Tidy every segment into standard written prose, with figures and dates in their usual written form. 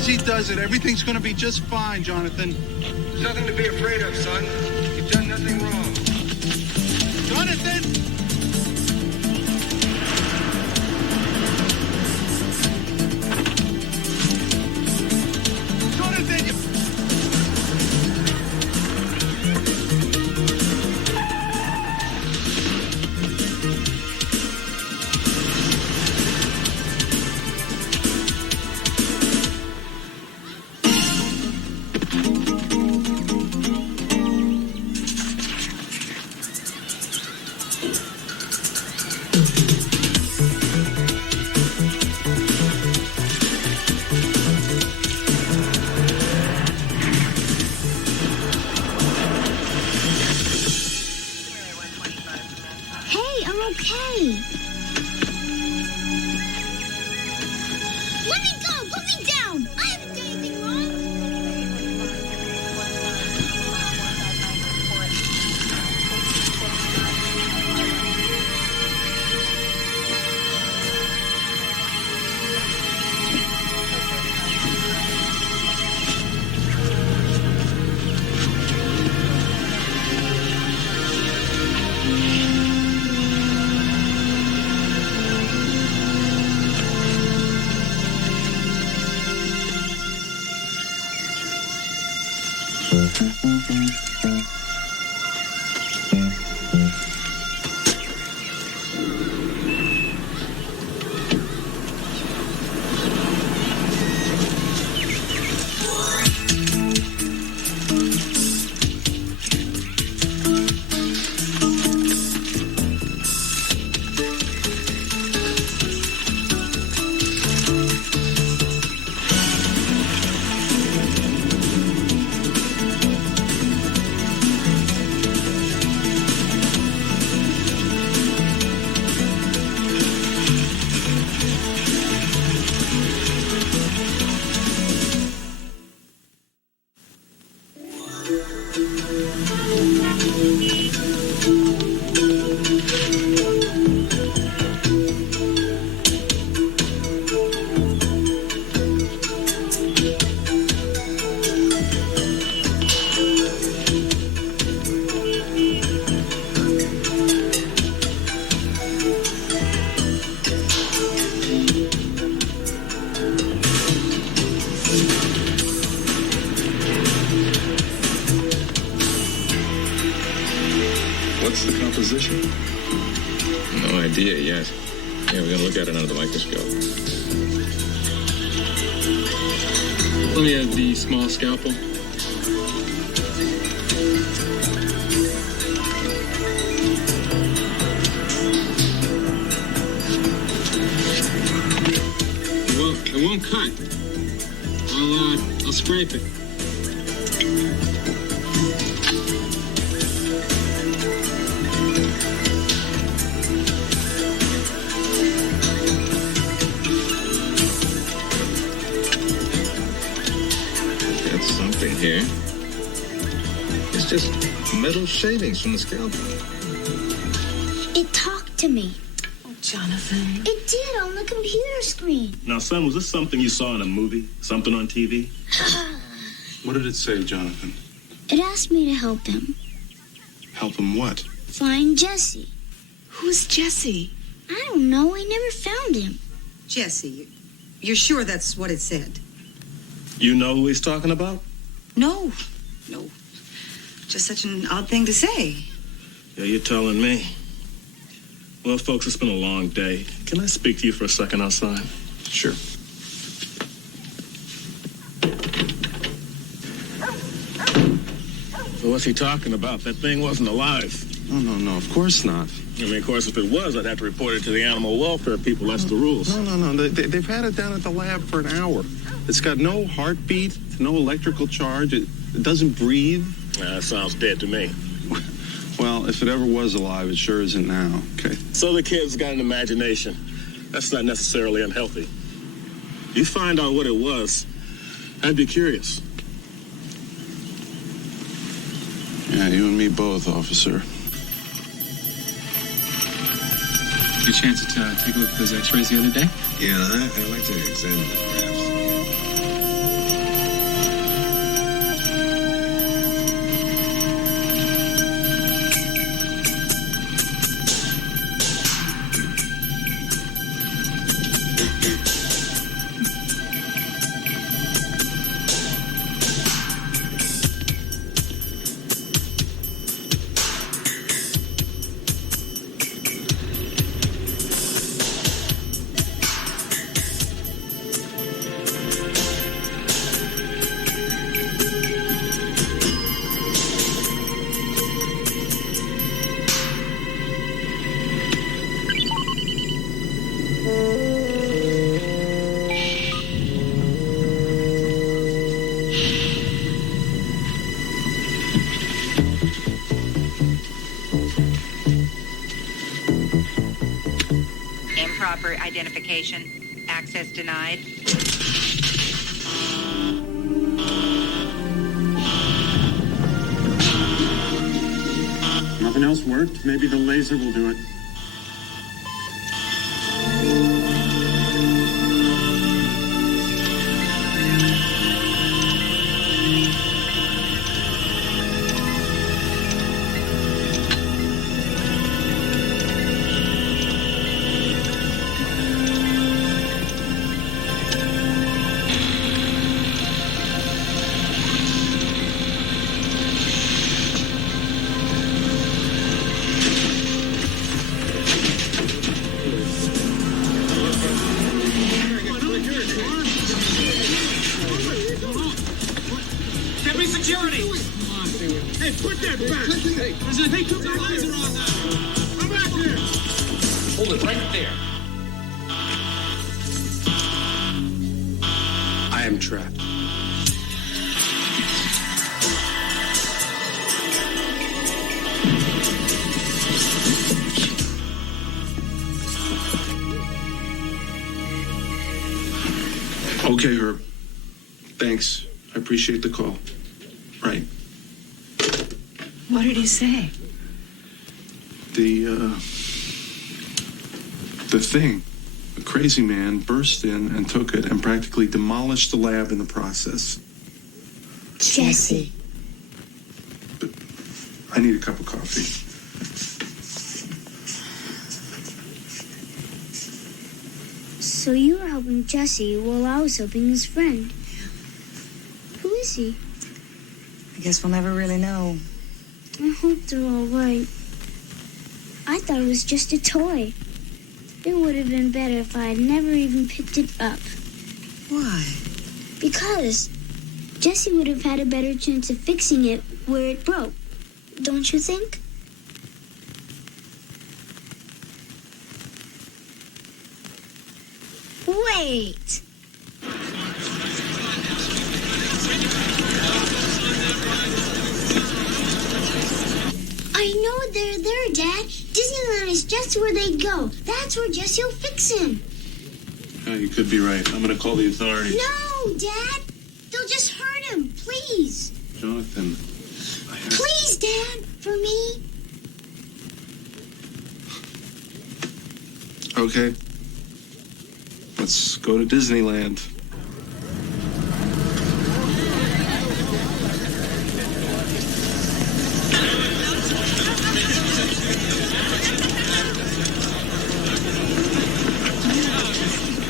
Easy does it. Everything's going to be just fine, Jonathan. There's nothing to be afraid of, son. You've done nothing wrong. Jonathan! Jonathan! What's the composition? No idea yet. Yeah, we're gonna look at it under the microscope. Let me have the small scalpel. It won't cut. I'll scrape it. Here. It's just metal shavings from the scalpel. It talked to me. Oh, Jonathan. It did on the computer screen. Now, son, was this something you saw in a movie? Something on TV? What did it say, Jonathan? It asked me to help him. Help him what? Find Jesse. Who's Jesse? I don't know. I never found him. Jesse, you're sure that's what it said? You know who he's talking about? No. Just such an odd thing to say. Yeah, you're telling me. Well, folks, it's been a long day. Can I speak to you for a second outside? Sure. So what's he talking about? That thing wasn't alive. No, of course not. I mean, of course, if it was, I'd have to report it to the animal welfare people. That's the rules. No. They've had it down at the lab for an hour. It's got no heartbeat, no electrical charge. It doesn't breathe. That sounds dead to me. Well, if it ever was alive, it sure isn't now, okay? So the kid's got an imagination. That's not necessarily unhealthy. You find out what it was, I'd be curious. Yeah, you and me both, officer. Did you chance to take a look at those x-rays the other day? Yeah, I'd like to examine the graphs again. for identification. Access denied. Nothing else worked. Maybe the laser will do it. Okay, Herb. Thanks. I appreciate the call. Right. What did he say? The thing. The crazy man burst in and took it and practically demolished the lab in the process. Jesse. I need a cup of coffee. So you were helping Jesse while I was helping his friend. Who is he? I guess we'll never really know. I hope they're all right. I thought it was just a toy. It would have been better if I had never even picked it up. Why? Because Jesse would have had a better chance of fixing it where it broke. Don't you think? Wait! I know they're there, Dad. Disneyland is just where they go. That's where Jesse will fix him. Oh, you could be right. I'm going to call the authorities. No, Dad! They'll just hurt him, please. Jonathan, Please, Dad, for me. Okay. Let's go to Disneyland.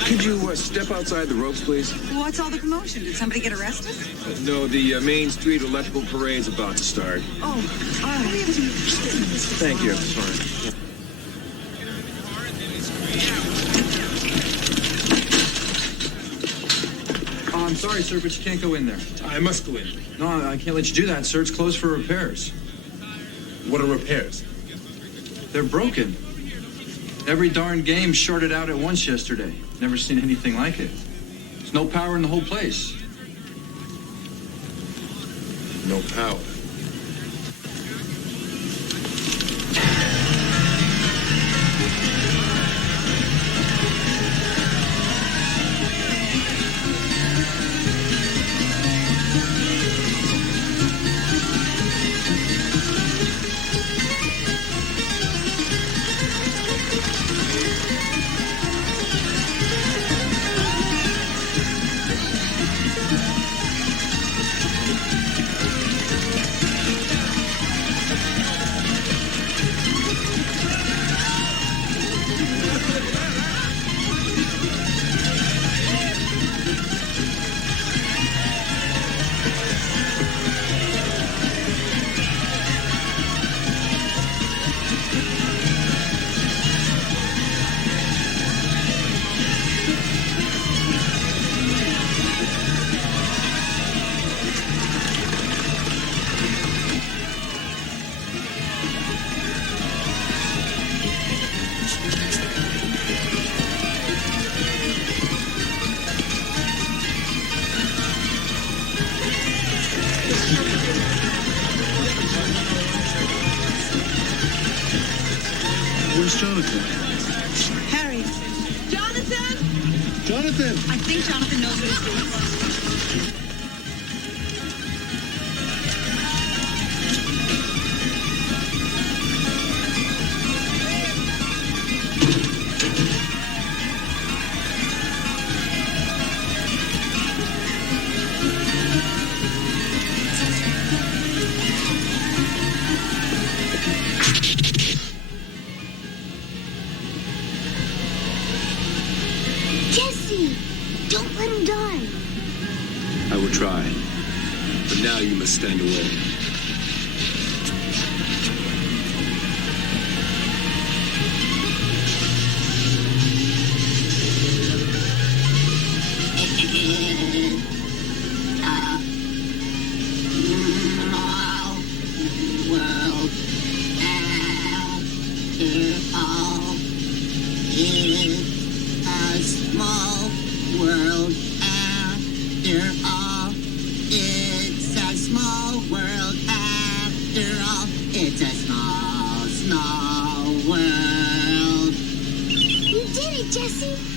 Could you step outside the ropes, please? What's all the commotion? Did somebody get arrested? No, the Main Street electrical parade's about to start. Oh, all right. Thank you. Sorry. Oh, I'm sorry, sir, but you can't go in there. I must go in. No, I can't let you do that, sir. It's closed for repairs. What are repairs? They're broken. Every darn game shorted out at once yesterday. Never seen anything like it. There's no power in the whole place. No power. Where's Jonathan? Harry. Jonathan! I think Jonathan knows what he's doing. Jesse! Don't let him die. I will try. But now you must stand away.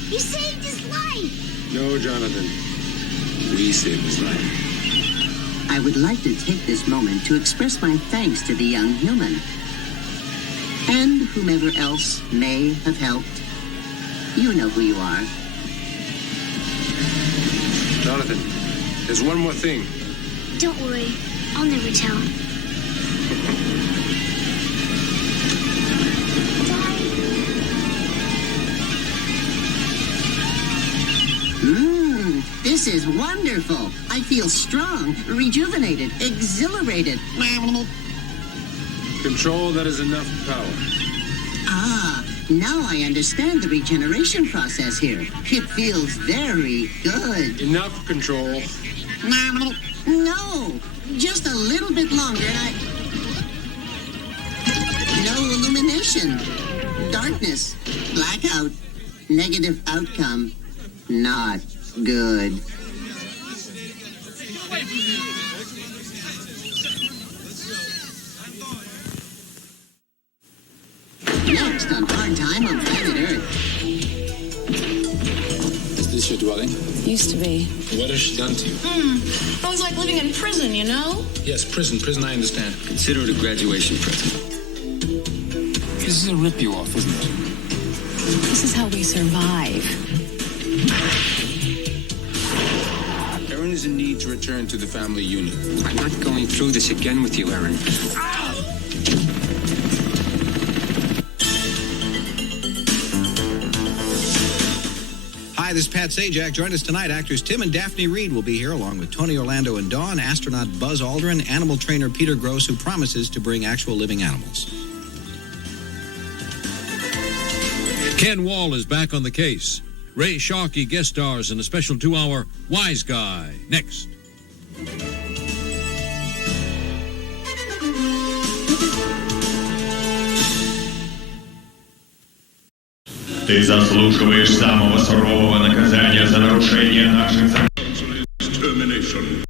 You saved his life! No, Jonathan. We saved his life. I would like to take this moment to express my thanks to the young human. And whomever else may have helped. You know who you are. Jonathan, there's one more thing. Don't worry. I'll never tell him. This is wonderful. I feel strong, rejuvenated, exhilarated. Control, that is enough power. Ah, now I understand the regeneration process here. It feels very good. Enough control. No, just a little bit longer and No illumination. Darkness. Blackout. Negative outcome. Not good. Next on Hard Time on Planet Earth. Is this your dwelling? Used to be. What has she done to you? It was like living in prison, you know? Yes, prison, I understand. Consider it a graduation present. This is a rip-you-off, isn't it? This is how we survive. Erin is in need to return to the family unit. I'm not going through this again with you, Erin. Hi, this is Pat Sajak. Join us tonight. Actors Tim and Daphne Reed will be here, along with Tony Orlando and Dawn, astronaut Buzz Aldrin, animal trainer Peter Gross, who promises to bring actual living animals. Ken Wall is back on the case. Ray Sharkey guest stars in a special 2-hour Wise Guy. Next. Ты заслуживаешь самого сурового наказания за нарушение наших законов. Termination.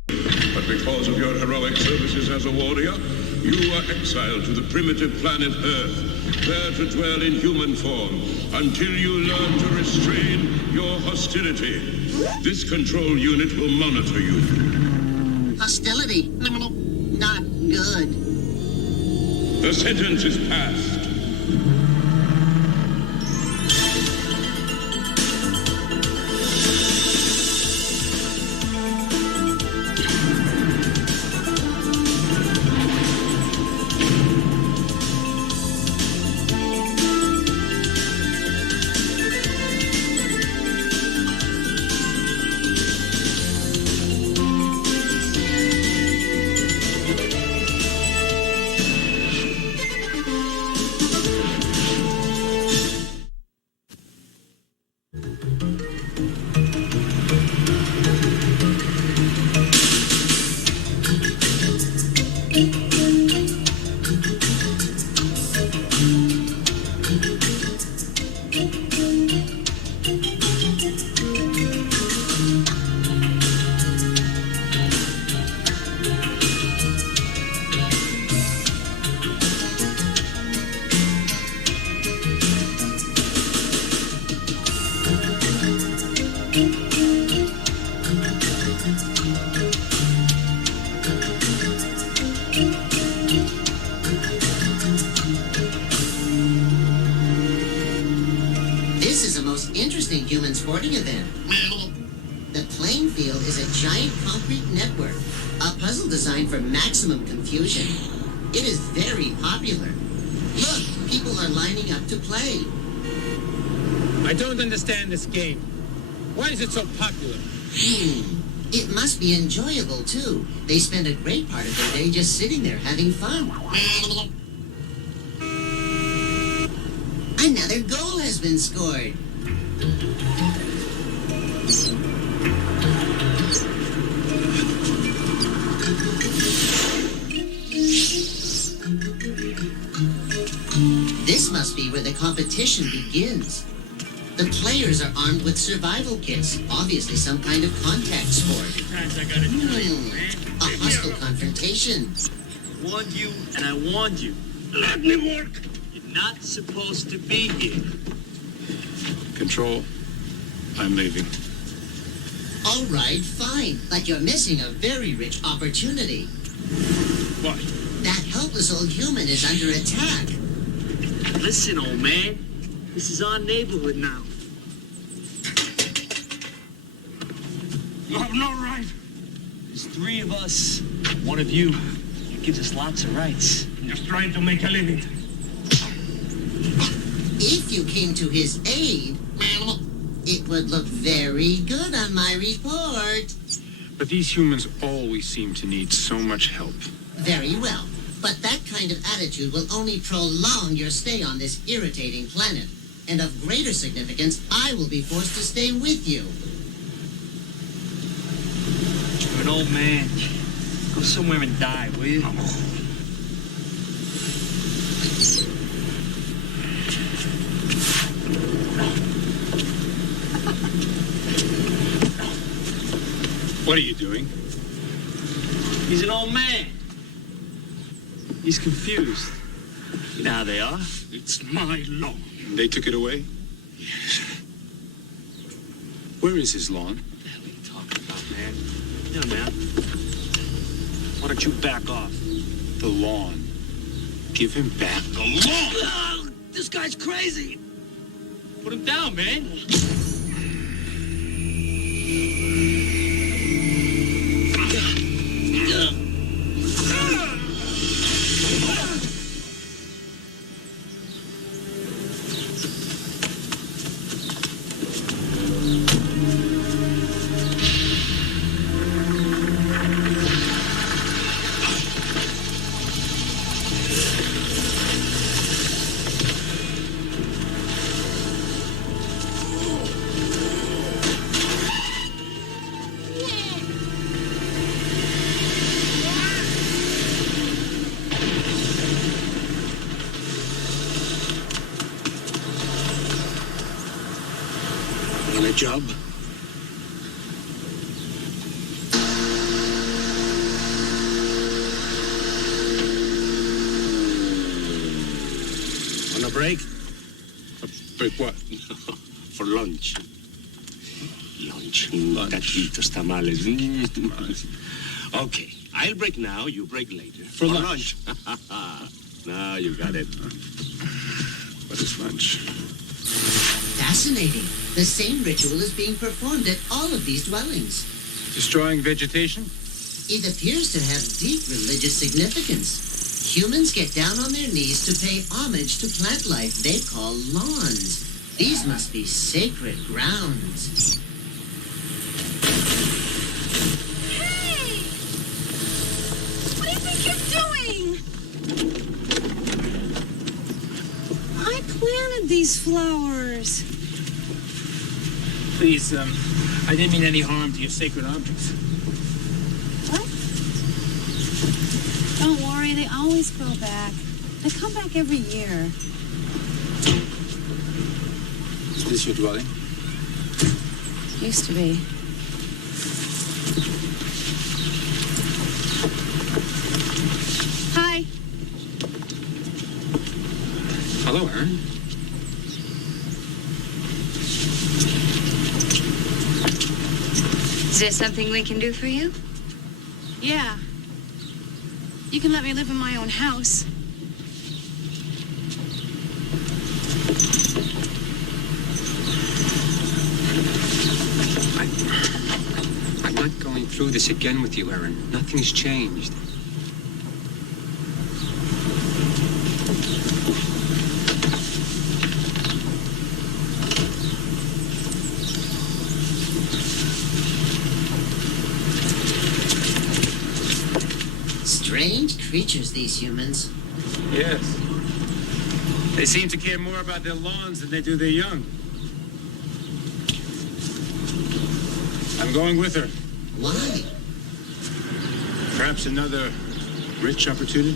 But because of your heroic services as a warrior, you are exiled to the primitive planet Earth, there to dwell in human form until you learn to restrain your hostility. This control unit will monitor you. Hostility? Not good. The sentence is passed. interesting human sporting event. The playing field is a giant concrete network, a puzzle designed for maximum confusion. It is very popular. Look, people are lining up to play. I don't understand this game. Why is it so popular? It must be enjoyable, too. They spend a great part of their day just sitting there having fun. Another goal has been scored. This must be where the competition begins. The players are armed with survival kits, obviously some kind of contact sport. A hostile confrontation. I warned you, and I warned you. Let me work. You're not supposed to be here. Control. I'm leaving. All right, fine. But you're missing a very rich opportunity. What? That helpless old human is under attack. Listen, old man. This is our neighborhood now. You have no right. There's 3 of us, 1 of you. It gives us lots of rights. I'm just trying to make a living. If you came to his aid, it would look very good on my report. But these humans always seem to need so much help. Very well. But that kind of attitude will only prolong your stay on this irritating planet. And of greater significance, I will be forced to stay with you. You're an old man. Go somewhere and die, will you? What are you doing? He's an old man. He's confused. You know how they are. It's my lawn. They took it away? Yes. Where is his lawn? What the hell are you talking about, man? Yeah, man. Why don't you back off? The lawn. Give him back the lawn! Oh, this guy's crazy! Put him down, man! Job. On a break? Break what? For lunch. Lunch. Taquitos, tamales. Okay. I'll break now, you break later. For lunch. Now you got it. What is lunch? Fascinating. The same ritual is being performed at all of these dwellings. Destroying vegetation? It appears to have deep religious significance. Humans get down on their knees to pay homage to plant life they call lawns. These must be sacred grounds. Hey! What do you think you're doing? I planted these flowers. Please, I didn't mean any harm to your sacred objects. What? Don't worry, they always grow back. They come back every year. Is this your dwelling? Used to be. Hi. Hello, Aaron. Is there something we can do for you? Yeah. You can let me live in my own house. going through this again with you, Erin. Nothing's changed. Strange creatures, these humans. Yes. They seem to care more about their lawns than they do their young. I'm going with her. Why? Perhaps another rich opportunity?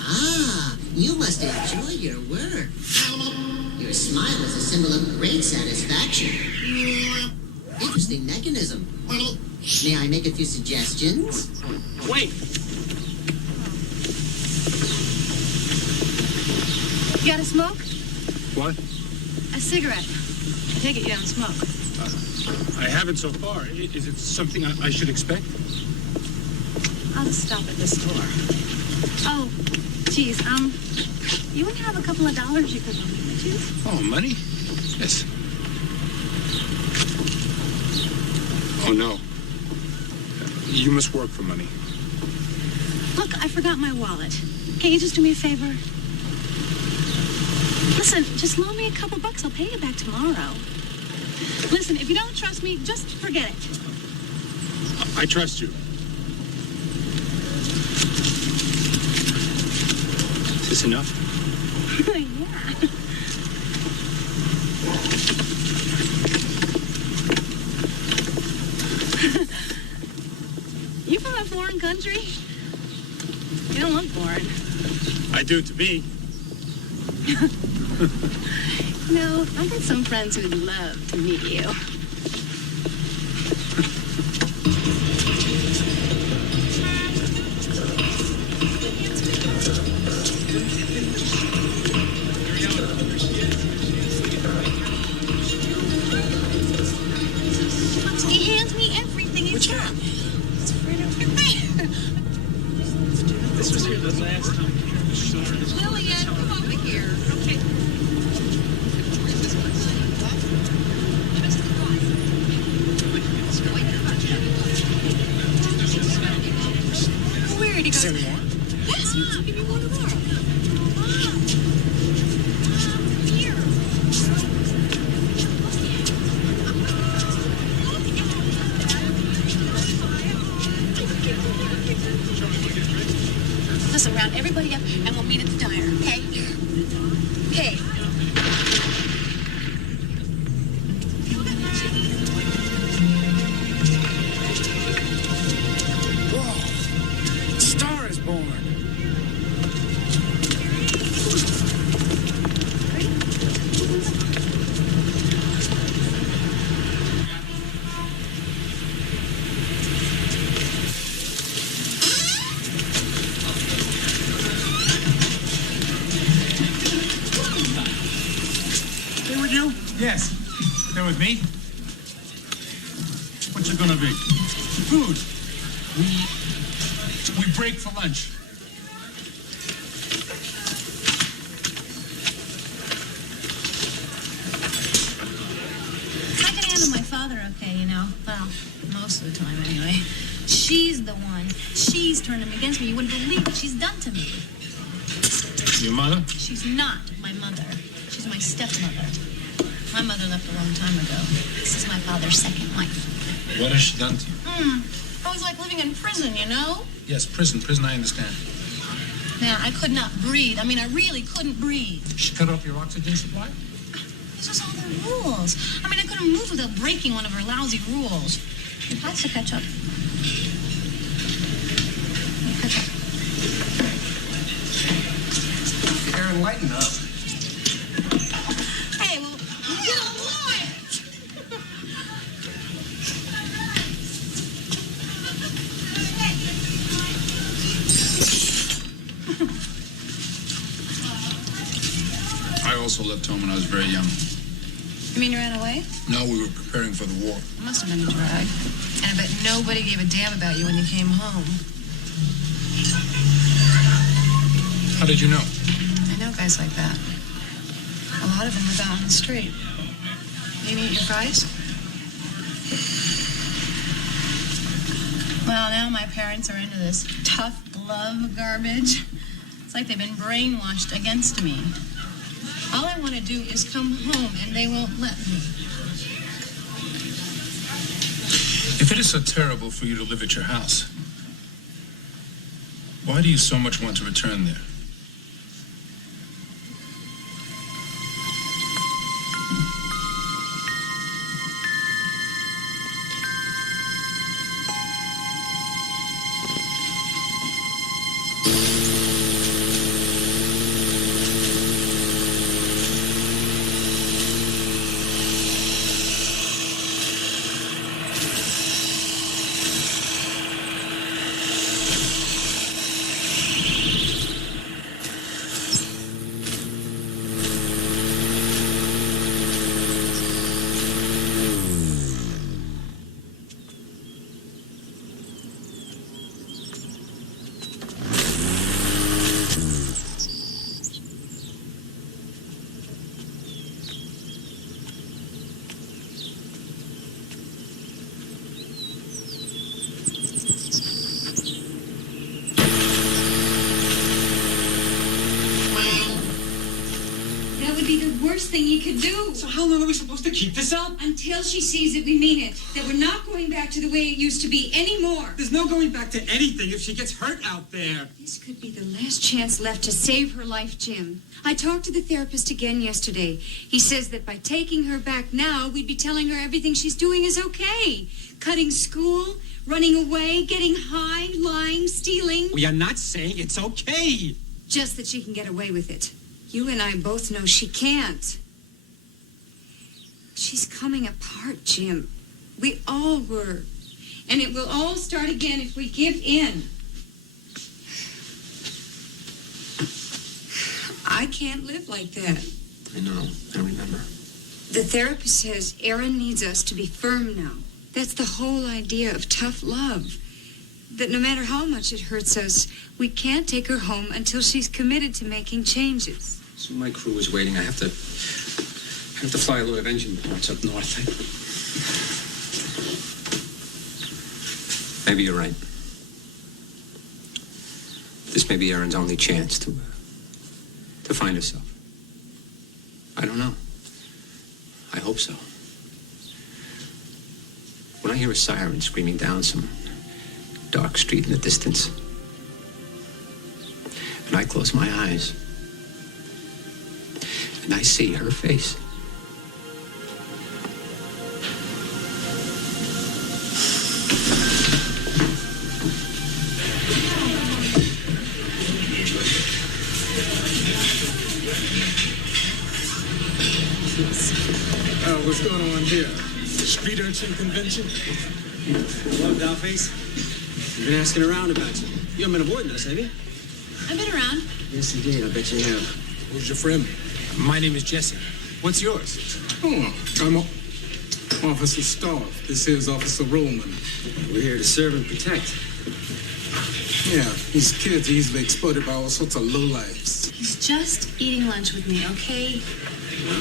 Ah, you must enjoy your work. Your smile is a symbol of great satisfaction. Interesting mechanism. May I make a few suggestions? Wait! You got a smoke? What? A cigarette. I take it you don't smoke. I haven't so far. Is it something I should expect? I'll just stop at the store. Oh, geez, you wouldn't have a couple of dollars you could loan me, would you? Oh, money? Yes. Oh, no. You must work for money. Look, I forgot my wallet. Can't you just do me a favor? Listen, just loan me a couple bucks. I'll pay you back tomorrow. Listen, if you don't trust me, just forget it. I trust you. Is this enough? Yeah. You from a foreign country? You don't look foreign. I do to me. No, I've got some friends who'd love to meet you. He hands me everything. Which one? It's right over there. This was here the last time. Lillian, come over here. Okay. Where did he go? Is there any more? Yes, I'll give you one tomorrow. Here. Listen, round everybody up and we'll meet at the diner, okay? Okay. Whoa! Star is born. They with you? Yes. They're with me. What's it gonna be? Food. We break for lunch. I can handle my father okay, you know. Well, most of the time anyway. She's the one. She's turned him against me. You wouldn't believe what she's done to me. Your mother? She's not my mother. She's my stepmother. My mother left a long time ago. This is my father's second wife. What has she done to you? It was like living in prison, you know? Yes, prison, I understand. Man, I could not breathe. I mean, I really couldn't breathe. She cut off your oxygen supply? This was all their rules. I mean, I couldn't move without breaking one of her lousy rules. Pass the ketchup. Ketchup. Aaron, lighten up. Hey, well, get a lawyer! I also left home when I was very young. You mean you ran away? No, we were preparing for the war. It must have been a drag. And I bet nobody gave a damn about you when you came home. How did you know? I know guys like that. lot of them were down on the street. You didn't eat your fries? Well, now my parents are into this tough love garbage. It's like they've been brainwashed against me. All I want to do is come home, and they won't let me. If it is so terrible for you to live at your house, why do you so much want to return there? Thing you could do. So how long are we supposed to keep this up? Until she sees that we mean it. That we're not going back to the way it used to be anymore. There's no going back to anything if she gets hurt out there. This could be the last chance left to save her life, Jim. I talked to the therapist again yesterday. He says that by taking her back now, we'd be telling her everything she's doing is okay. Cutting school, running away, getting high, lying, stealing. We are not saying it's okay. Just that she can get away with it. You and I both know she can't. She's coming apart, Jim. We all were. And it will all start again if we give in. I can't live like that. I know. I remember. The therapist says Erin needs us to be firm now. That's the whole idea of tough love. That no matter how much it hurts us, we can't take her home until she's committed to making changes. So my crew is waiting. I have to fly a load of engine parts up north. Maybe you're right. This may be Erin's only chance to find herself. I don't know. I hope so. When I hear a siren screaming down some dark street in the distance, and I close my eyes, and I see her face, what's going on here? Street urchin convention? Hello, Dollface. We've been asking around about you. You haven't been avoiding us, have you? I've been around. Yes, indeed. I bet you have. Who's your friend? My name is Jesse. What's yours? Oh, I'm Officer Staff. This here's Officer Roman. We're here to serve and protect. Yeah, these kids are easily exploited by all sorts of lowlifes. He's just eating lunch with me, okay?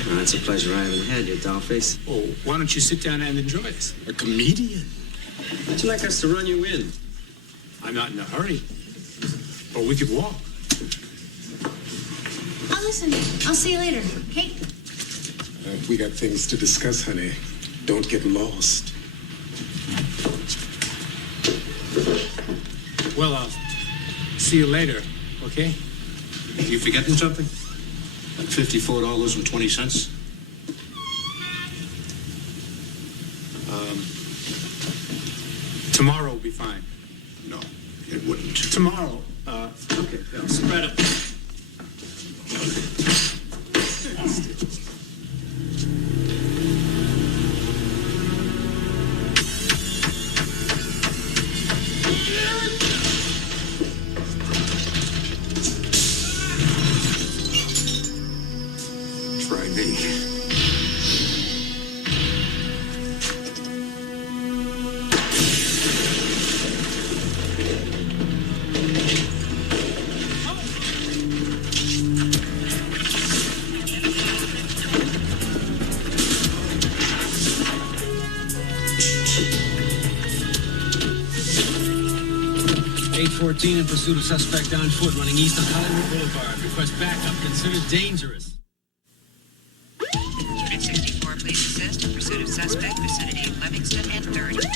Well, that's a pleasure I haven't had yet, Dollface. Oh, why don't you sit down and enjoy it? A comedian? How'd you like us to run you in? I'm not in a hurry. But we could walk. Oh, listen, I'll see you later, okay? We got things to discuss, honey. Don't get lost. Well, I'll see you later, okay? You forgetting something? $54.20. Tomorrow will be fine. No, it wouldn't. Tomorrow. Okay, I'll spread up. Try me. 1014 in pursuit of suspect on foot running east on Hollywood Boulevard. Request backup. Considered dangerous. Unit 64, please assist in pursuit of suspect, vicinity of Livingston and 30.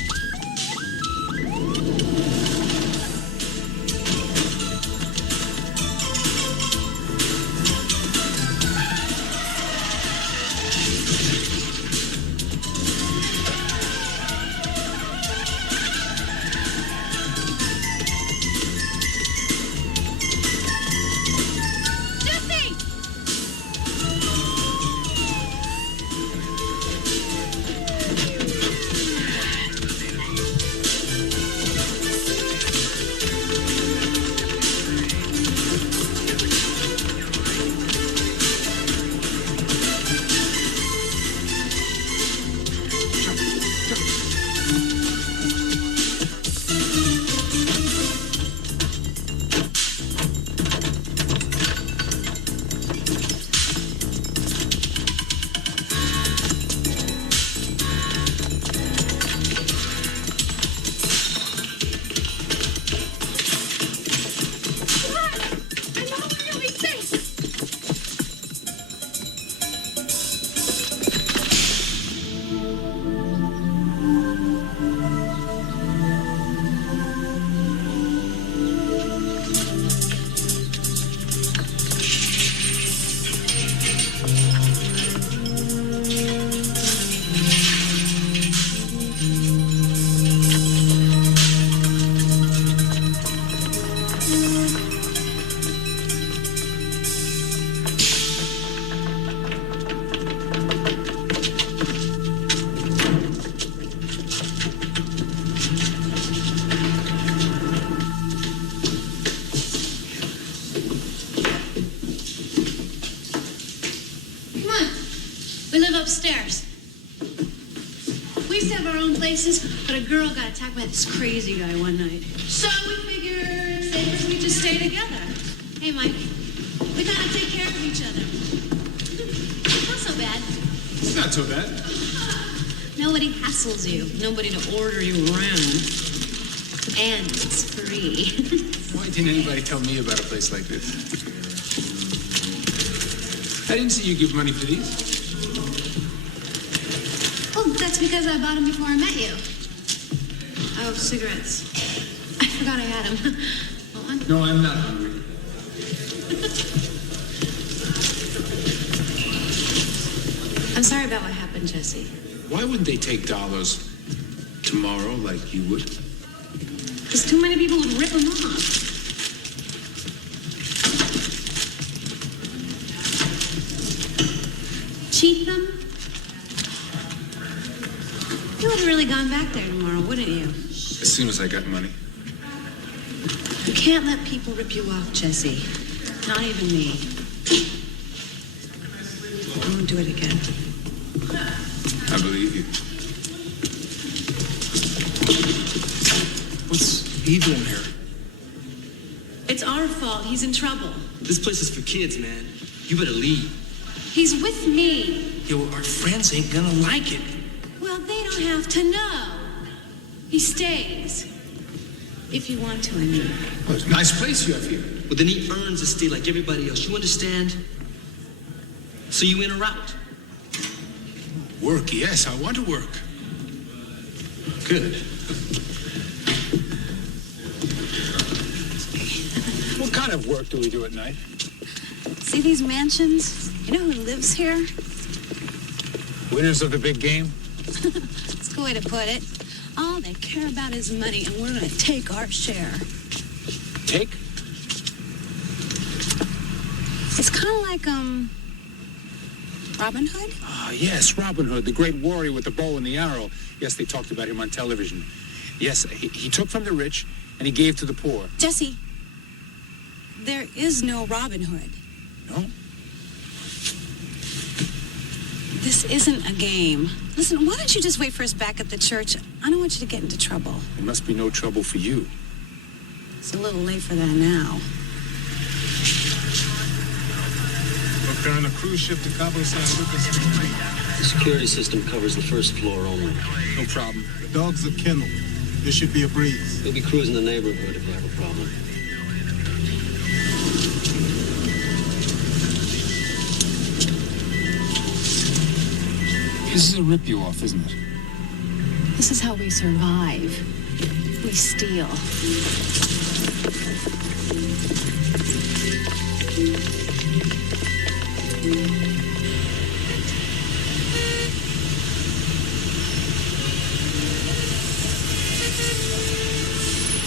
Upstairs. We used to have our own places, but a girl got attacked by this crazy guy one night. So we figured it's safer we just stay together. Hey, Mike, we gotta take care of each other. Not so bad. It's not so bad. Nobody hassles you. Nobody to order you around. And it's free. Why didn't anybody tell me about a place like this? I didn't see you give money for these. Oh, that's because I bought them before I met you. Oh, cigarettes. I forgot I had them. No, I'm not hungry. I'm sorry about what happened, Jesse. Why wouldn't they take dollars tomorrow like you would? Because too many people would rip them off. Cheat them? You would have really gone back there tomorrow, wouldn't you? As soon as I got money. You can't let people rip you off, Jesse. Not even me. I won't do it again. I believe you. What's he doing here? It's our fault. He's in trouble. This place is for kids, man. You better leave. He's with me. Yo, our friends ain't gonna like it. Well, they don't have to know. He stays. If you want to, I mean. Well, it's a nice place you have here. Well, then he earns a stay like everybody else. You understand? So you in or out? Work, yes, I want to work. Good. What kind of work do we do at night? See these mansions? You know who lives here? Winners of the big game? That's a good way to put it. All they care about is money, and we're going to take our share. Take? It's kind of like, Robin Hood? Ah, yes, Robin Hood, the great warrior with the bow and the arrow. Yes, they talked about him on television. Yes, he took from the rich, and he gave to the poor. Jesse, there is no Robin Hood. No? This isn't a game. Listen, why don't you just wait for us back at the church? I don't want you to get into trouble. There must be no trouble for you. It's a little late for that now. Look, they're on a cruise ship to Cabo San Lucas. The security system covers the first floor only. No problem. The dog's a kennel. There should be a breeze. We'll be cruising the neighborhood if you have a problem. This is a rip-you-off, isn't it? This is how we survive. We steal.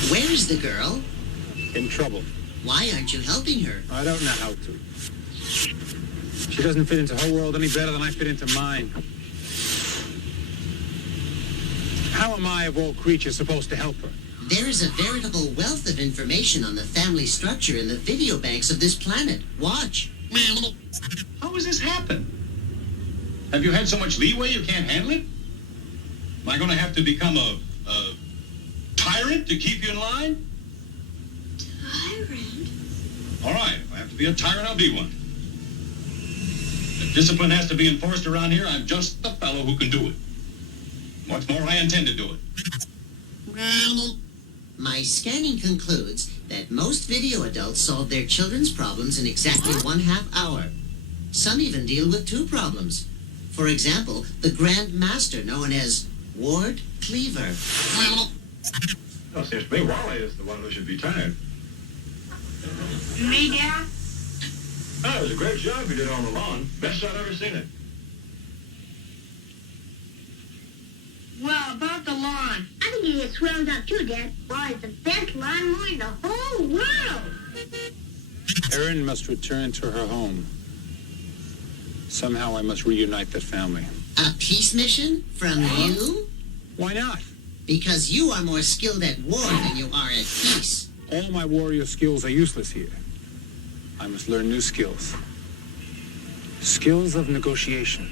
Where is the girl? In trouble. Why aren't you helping her? I don't know how to. She doesn't fit into her world any better than I fit into mine. How am I, of all creatures, supposed to help her? There is a veritable wealth of information on the family structure in the video banks of this planet. Watch. How has this happened? Have you had so much leeway you can't handle it? Am I going to have to become a tyrant to keep you in line? Tyrant? All right, if I have to be a tyrant, I'll be one. If discipline has to be enforced around here, I'm just the fellow who can do it. What's more, I intend to do it. My scanning concludes that most video adults solve their children's problems in exactly 1/2 hour. Some even deal with 2 problems. For example, the Grand Master known as Ward Cleaver. Well, it seems to me Wally is the one who should be tired. Me, Dad? Oh, it was a great job you did on the lawn. Best I've ever seen it. Well, about the lawn. I think it gets swelled up too, Dad. Why, it's the best lawnmower in the whole world. Erin must return to her home. Somehow I must reunite that family. A peace mission from you? Why not? Because you are more skilled at war than you are at peace. All my warrior skills are useless here. I must learn new skills. Skills of negotiation.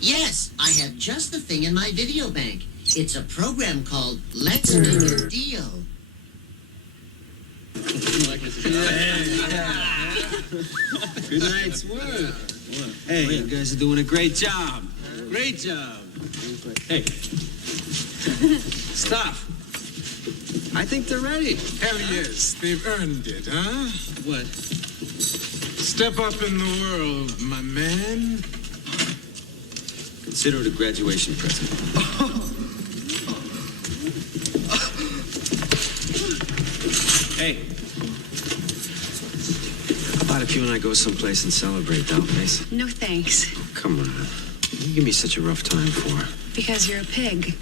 Yes, I have just the thing in my video bank. It's a program called Let's Make a Deal. Good night's work. Hey, you guys are doing a great job. Great job. Hey. Stop. I think they're ready. Hell yes, they've earned it, huh? What? Step up in the world, my man. Consider it a graduation present. Hey. How about if you and I go someplace and celebrate, Dollface? No thanks. Come on. What do you give me such a rough time for? Because you're a pig.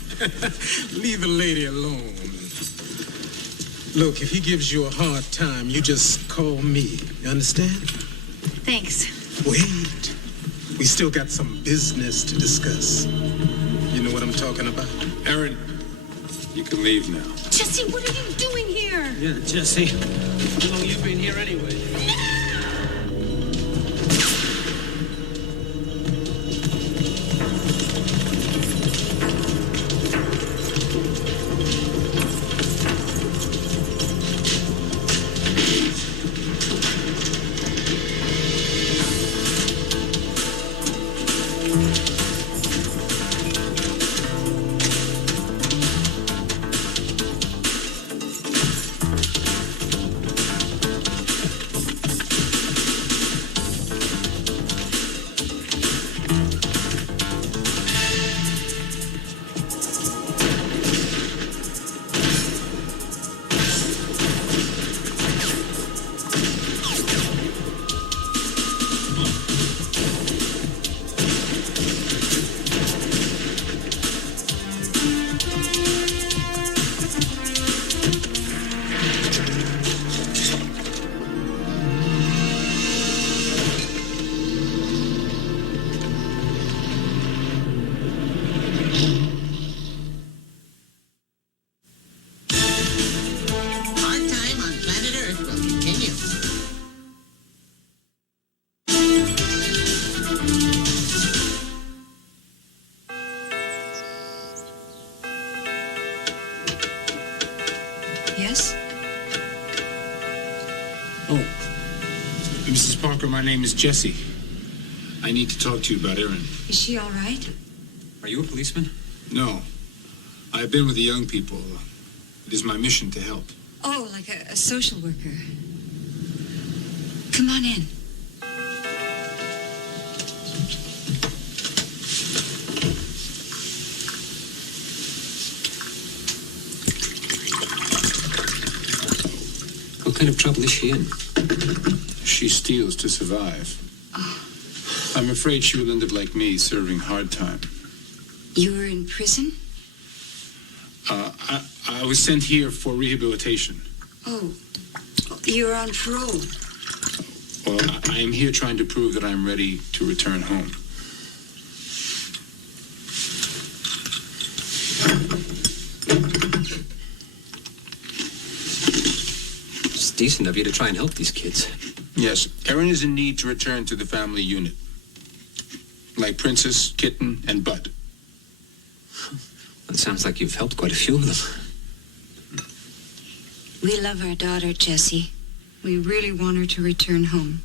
Leave the lady alone. Look, if he gives you a hard time, you just call me. You understand? Thanks. Wait. We still got some business to discuss. You know what I'm talking about? Erin, you can leave now. Jesse, what are you doing here? Yeah, Jesse. How long you been here anyway? Yes? Oh, Mrs. Parker, my name is Jesse. I need to talk to you about Erin. Is she all right? Are you a policeman? No. I've been with the young people. It is my mission to help. Oh, like a social worker. Come on in. What kind of trouble is she in? She steals to survive. I'm afraid she will end up like me, serving hard time. You were in prison? I was sent here for rehabilitation. Oh, you're on parole. Well, I am here trying to prove that I'm ready to return home. It's decent of you to try and help these kids. Yes, Erin is in need to return to the family unit. Like Princess, Kitten, and Bud. It sounds like you've helped quite a few of them. We love our daughter, Jessie. We really want her to return home.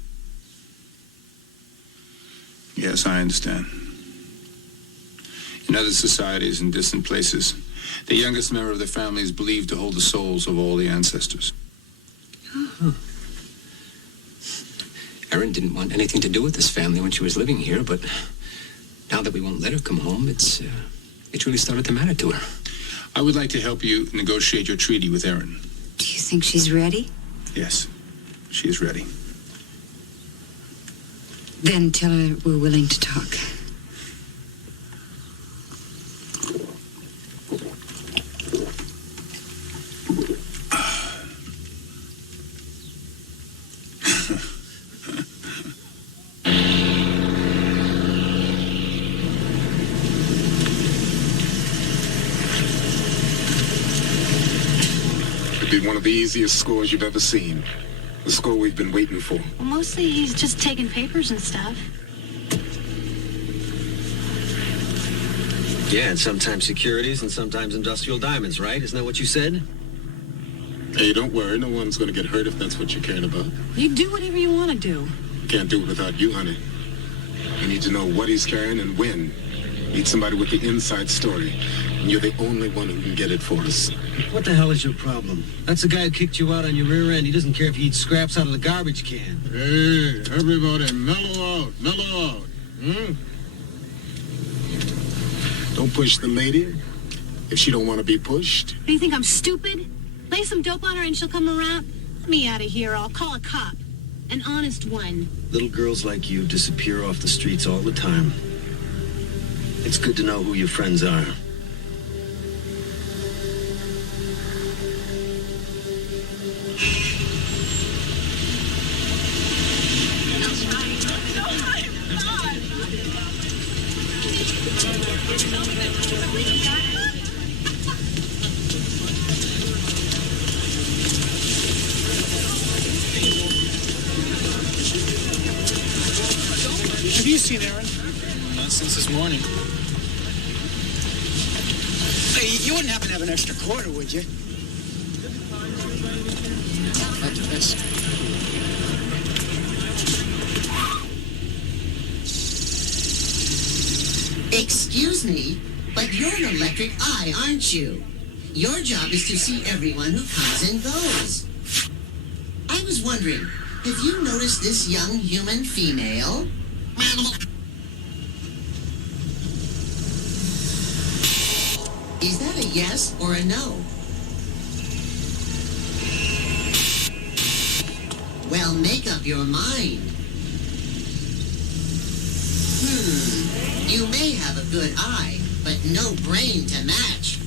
Yes, I understand. In other societies and distant places, the youngest member of the family is believed to hold the souls of all the ancestors. Erin didn't want anything to do with this family when she was living here, but now that we won't let her come home, it's really started to matter to her. I would like to help you negotiate your treaty with Erin. Do you think she's ready? Yes, she is ready. Then tell her we're willing to talk. One of the easiest scores you've ever seen. The score we've been waiting for. Well, mostly he's just taking papers and stuff. Yeah, and sometimes securities and sometimes industrial diamonds, right? Isn't that what you said? Hey, don't worry. No one's going to get hurt if that's what you're caring about. You do whatever you want to do. Can't do it without you, honey. We need to know what he's carrying and when. Need somebody with the inside story. And you're the only one who can get it for us. What the hell is your problem? That's the guy who kicked you out on your rear end. He doesn't care if you eat scraps out of the garbage can. Hey, everybody, mellow out, mellow out. Don't push the lady if she don't want to be pushed. Do you think I'm stupid? Lay some dope on her and she'll come around? Let me out of here. I'll call a cop. An honest one. Little girls like you disappear off the streets all the time. It's good to know who your friends are. Have you seen Erin? Not since this morning. Hey, you wouldn't happen to have an extra quarter, would you? That's this. Excuse me, but you're an electric eye, aren't you? Your job is to see everyone who comes and goes. I was wondering, have you noticed this young human female? Is that a yes or a no? Well, make up your mind. You may have a good eye, but no brain to match.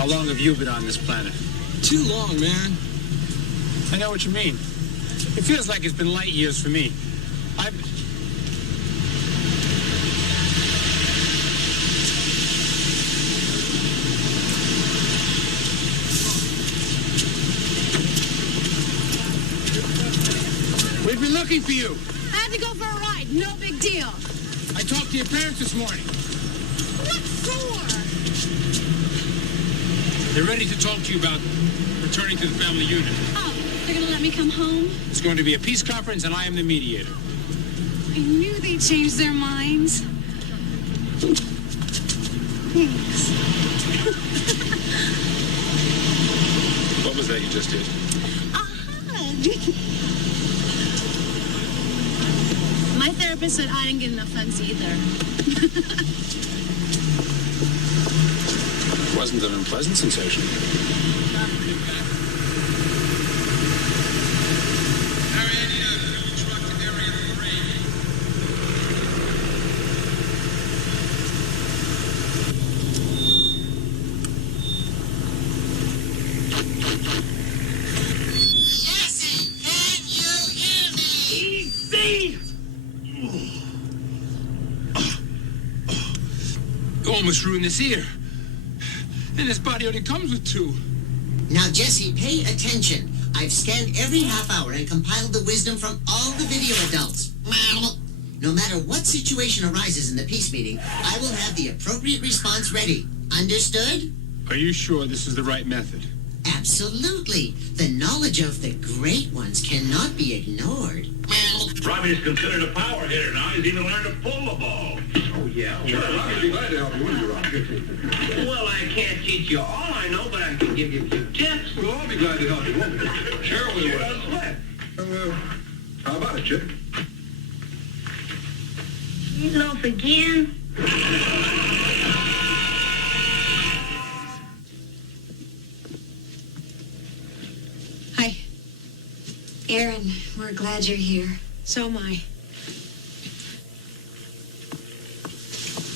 How long have you been on this planet? Too long, man. I know what you mean. It feels like it's been light years for me. We've been looking for you. I had to go for a ride. No big deal. I talked to your parents this morning. What for? They're ready to talk to you about returning to the family unit. Oh, they're gonna let me come home? It's going to be a peace conference, and I am the mediator. I knew they'd change their minds. Thanks. What was that you just did? My therapist said I didn't get enough hugs either. Wasn't an unpleasant sensation. You almost ruined this ear. And this body only comes with two. Now, Jesse, pay attention. I've scanned every half hour and compiled the wisdom from all the video adults. No matter what situation arises in the peace meeting, I will have the appropriate response ready. Understood? Are you sure this is the right method? Absolutely. The knowledge of the great ones cannot be ignored. Robbie's considered a power hitter now. He's even learned to pull the ball. Oh, yeah. Well, I'd be glad to help you, wouldn't you, Robbie? Well, I can't teach you all I know, but I can give you a few tips. Well, I'll be glad to help you, won't we? Sure we will. How about it, Chip? Meatloaf again? Hi. Aaron, we're glad you're here. So am I.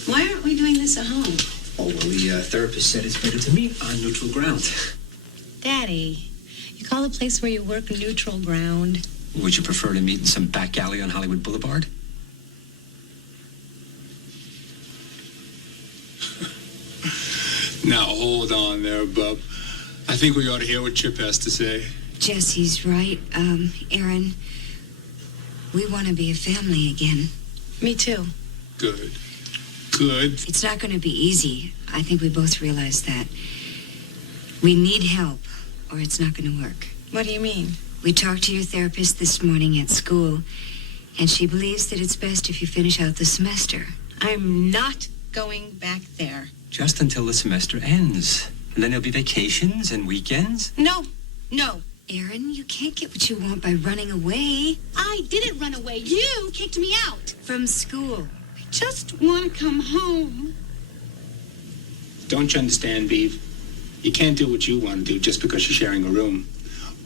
Why aren't we doing this at home? Oh, well, the therapist said it's better to meet on neutral ground. Daddy, you call a place where you work neutral ground? Would you prefer to meet in some back alley on Hollywood Boulevard? Now, hold on there, bub. I think we ought to hear what Chip has to say. Jesse's right. Aaron, we want to be a family again. Me too. Good. Good. It's not going to be easy. I think we both realize that. We need help, or it's not going to work. What do you mean? We talked to your therapist this morning at school, and she believes that it's best if you finish out the semester. I'm not going back there. Just until the semester ends. And then there'll be vacations and weekends. No. Aaron, you can't get what you want by running away. I didn't run away. You kicked me out. From school. I just want to come home. Don't you understand, Beeve? You can't do what you want to do just because you're sharing a room.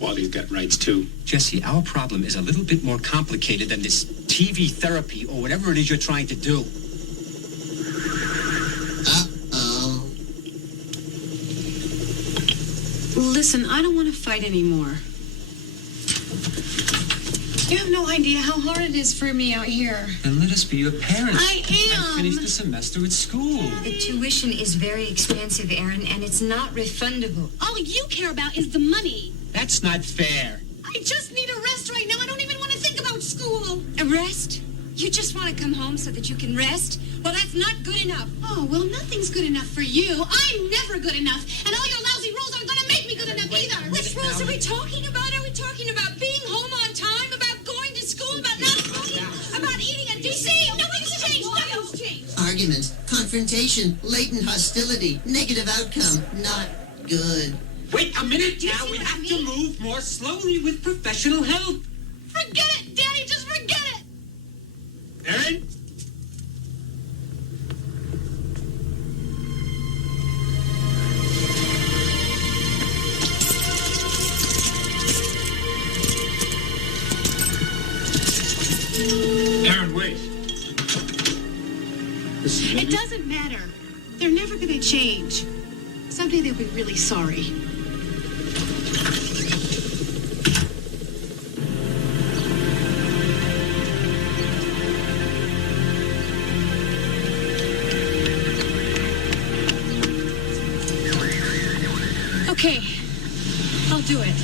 Wally's got rights, too. Jesse, our problem is a little bit more complicated than this TV therapy or whatever it is you're trying to do. Listen, I don't want to fight anymore. You have no idea how hard it is for me out here. Then let us be your parents. I am. And finish the semester at school. The tuition is very expensive, Aaron, and it's not refundable. All you care about is the money. That's not fair. I just need a rest right now. I don't even want to think about school. A rest? You just want to come home so that you can rest? Well, that's not good enough. Oh, well, nothing's good enough for you. I'm never good enough. And all your lousy rules aren't going to make me good enough either. Which rules are we talking about? Are we talking about being home on time, about going to school, about not smoking, about eating a decent meal? Nothing's changed. Nothing's changed. Argument, confrontation, latent hostility, negative outcome, not good. Wait a minute now. We have to move more slowly with professional help. Forget it, Daddy. Just forget it. Aaron? Aaron, wait. It doesn't matter. They're never going to change. Someday they'll be really sorry. Okay, I'll do it.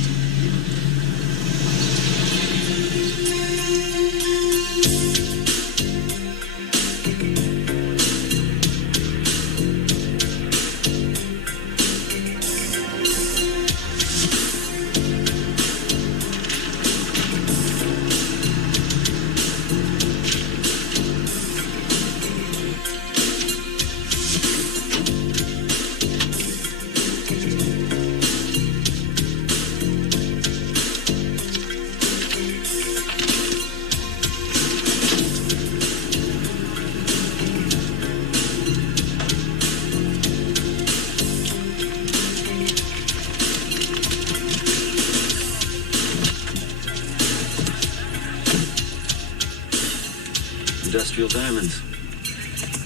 Industrial diamonds.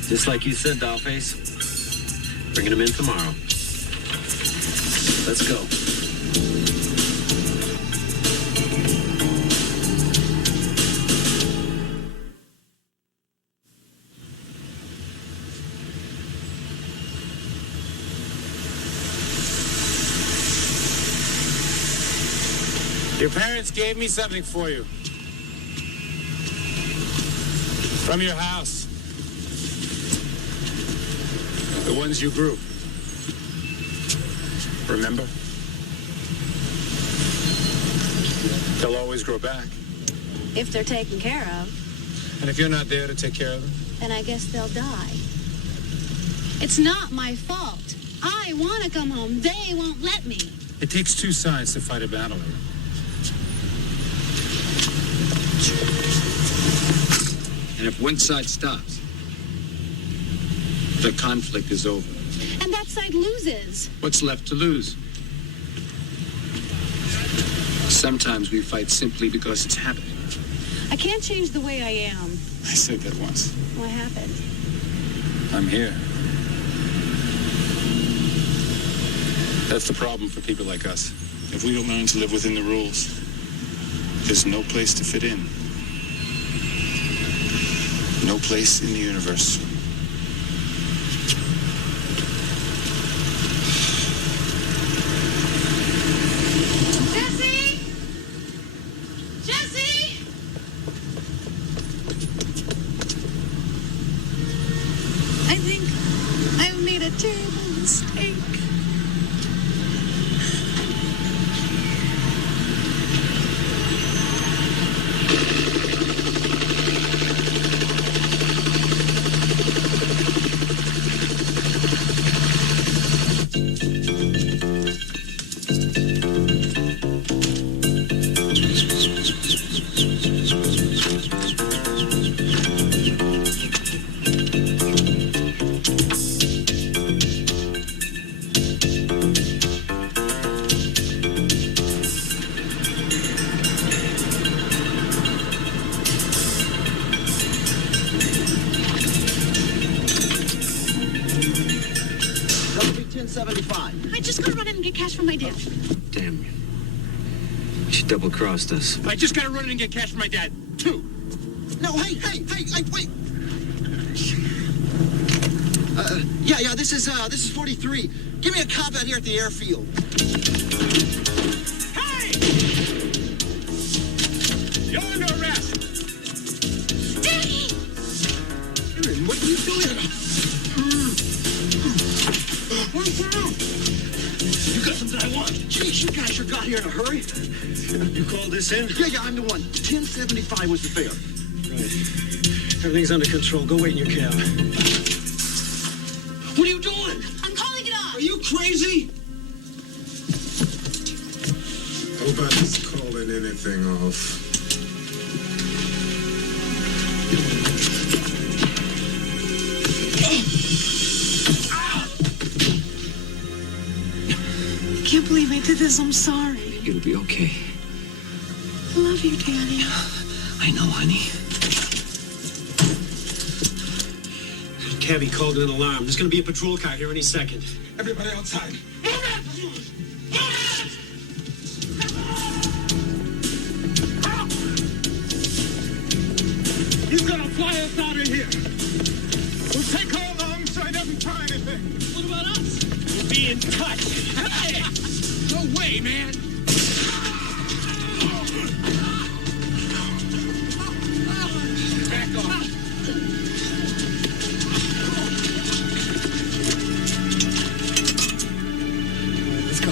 Just like you said, Dollface. Bringing them in tomorrow. Let's go. Your parents gave me something for you. From your house. The ones you grew. Remember? They'll always grow back. If they're taken care of, And if you're not there to take care of them? then I guess they'll die. It's not my fault. I want to come home. They won't let me. It takes two sides to fight a battle. And if one side stops, the conflict is over. And that side loses. What's left to lose? Sometimes we fight simply because it's habit. I can't change the way I am. I said that once. What happened? I'm here. That's the problem for people like us. If we don't learn to live within the rules, there's no place to fit in. No place in the universe. Jesse! Jesse! I think I've made a terrible mistake. I just gotta run in and get cash from my dad. Damn. She double-crossed us. I just gotta run in and get cash from my dad, too. No, hey, wait. Yeah, this is 43. Give me a cop out here at the airfield. Hey! You're under arrest. Daddy! Aaron, what are you doing? You got something I want? Jeez, you guys sure got here in a hurry. You called this in? Yeah, I'm the one. 1075 was the fare. Right. Everything's under control. Go wait in your cab. What are you doing? I'm calling it off. Are you crazy? Nobody's calling anything off. I can't believe I did this. I'm sorry. It'll be okay. I love you, Daddy. I know, honey. cabbie called an alarm. There's going to be a patrol car here any second. Everybody outside. He's gonna fly us out of here. We'll take her along so he doesn't try anything. What about us? We'll be in touch. Hey! No way, man. Back off. Let's go.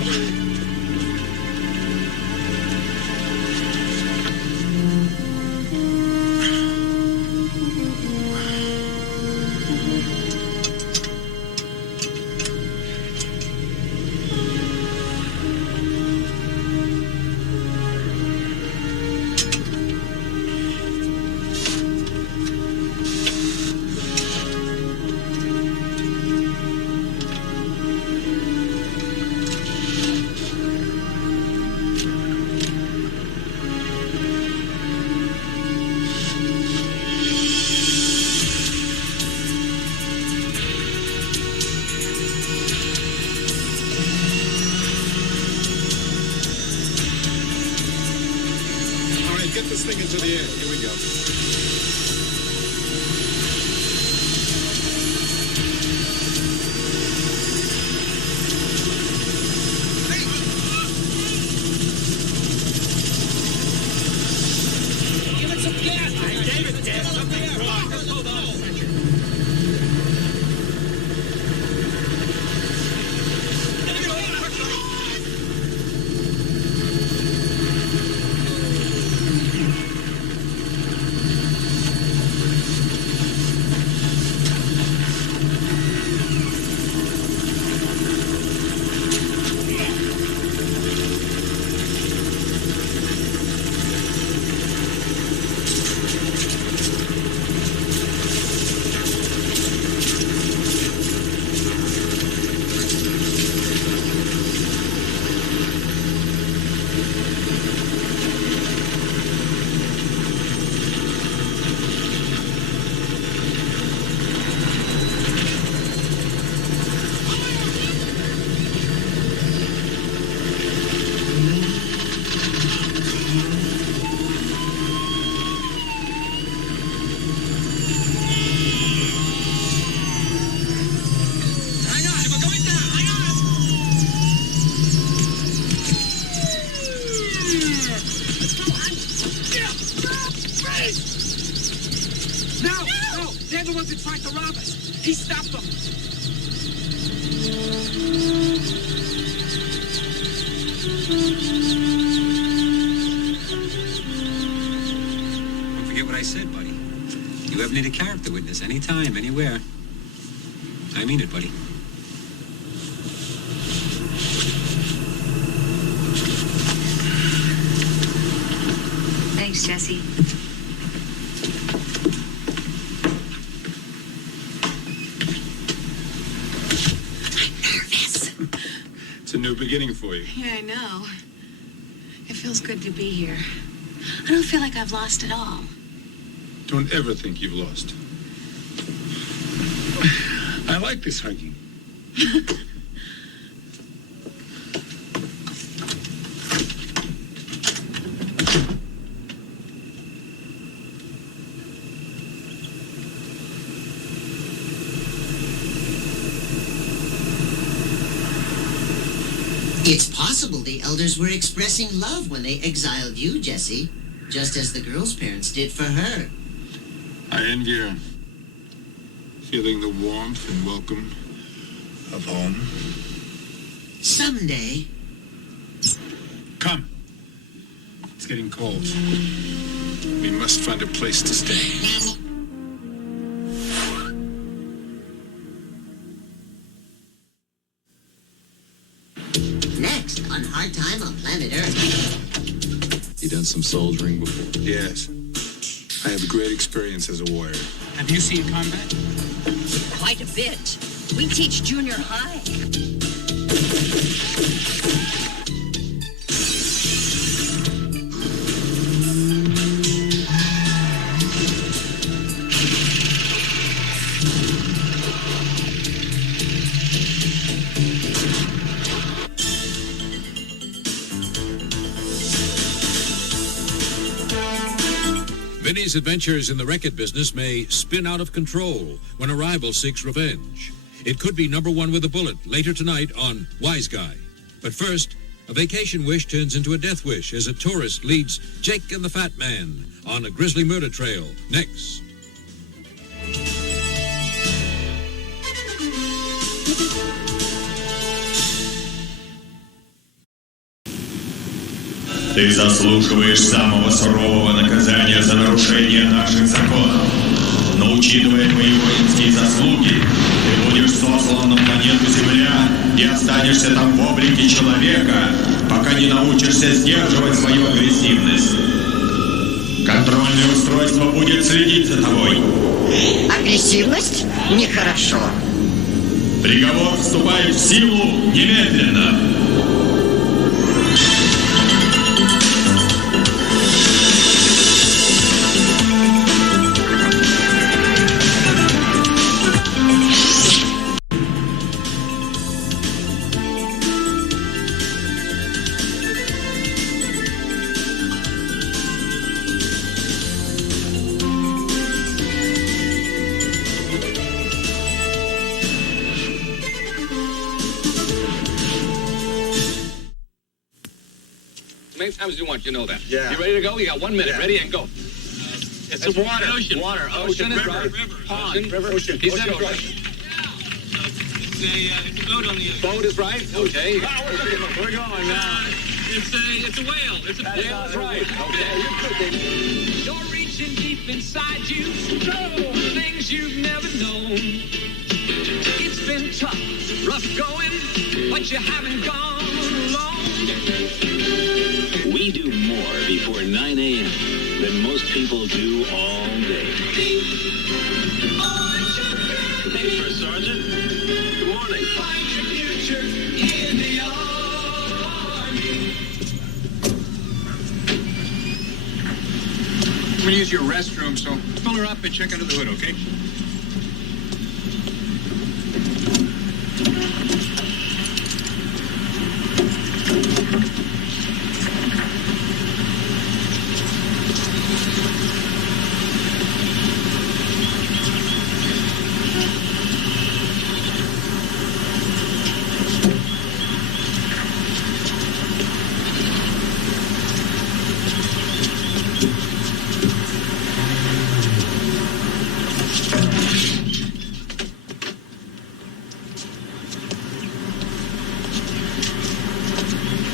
Get this thing into the air. Here we go. Give it some gas. I gave it gas. Something's wrong. Just hold on a second. They're the ones that tried to rob us. He stopped them. Don't forget what I said, buddy. You ever need a character witness, anytime, anywhere. I mean it, buddy. Thanks, Jesse. It's a new beginning for you. Yeah, I know. It feels good to be here. I don't feel like I've lost it all. Don't ever think you've lost. I like this hugging. It's possible the elders were expressing love when they exiled you, Jesse, just as the girl's parents did for her. I envy her. Feeling the warmth and welcome of home. Someday. Come. It's getting cold. We must find a place to stay. Next on Hard Time on Planet Earth. You done some soldiering before? Yes. I have great experience as a warrior. Have you seen combat? Quite a bit. We teach junior high. Vinny's adventures in the wreck-it business may spin out of control when a rival seeks revenge. It could be number one with a bullet later tonight on Wise Guy. But first, a vacation wish turns into a death wish as a tourist leads Jake and the Fat Man on a grisly murder trail. Next. Ты заслуживаешь самого сурового наказания за нарушение наших законов. Но учитывая твои воинские заслуги, ты будешь сослан на планету Земля и останешься там в облике человека, пока не научишься сдерживать свою агрессивность. Контрольное устройство будет следить за тобой. Агрессивность? Нехорошо. Приговор вступает в силу немедленно. How many times do you want? You know that. Yeah. You ready to go? You got 1 minute. Yeah. Ready and go. It's a water. Ocean. Water. Ocean. River. River. Pond. Ocean. River. Ocean. He said Ocean. it right. It's a boat on the ocean. Boat is right. Okay. We're going now. It's a whale. It's a whale. That's right. Okay. You're reaching deep inside you, things you've never known. It's been tough, rough going, but you haven't gone alone. We do more before 9 a.m. than most people do all day. Hey, First Sergeant. Good morning. Find your future in the army. I'm going to use your restroom, so fill her up and check under the hood, okay?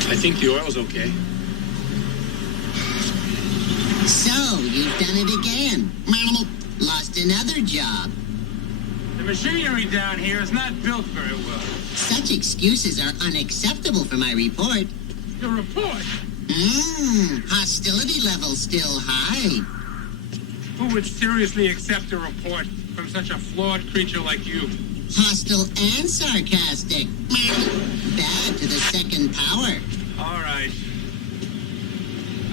I think the oil's okay. So, you've done it again. Lost another job. The machinery down here is not built very well. Such excuses are unacceptable for my report. Your report? Hostility level still high. Who would seriously accept a report from such a flawed creature like you? Hostile and sarcastic. Bad to the second power. All right.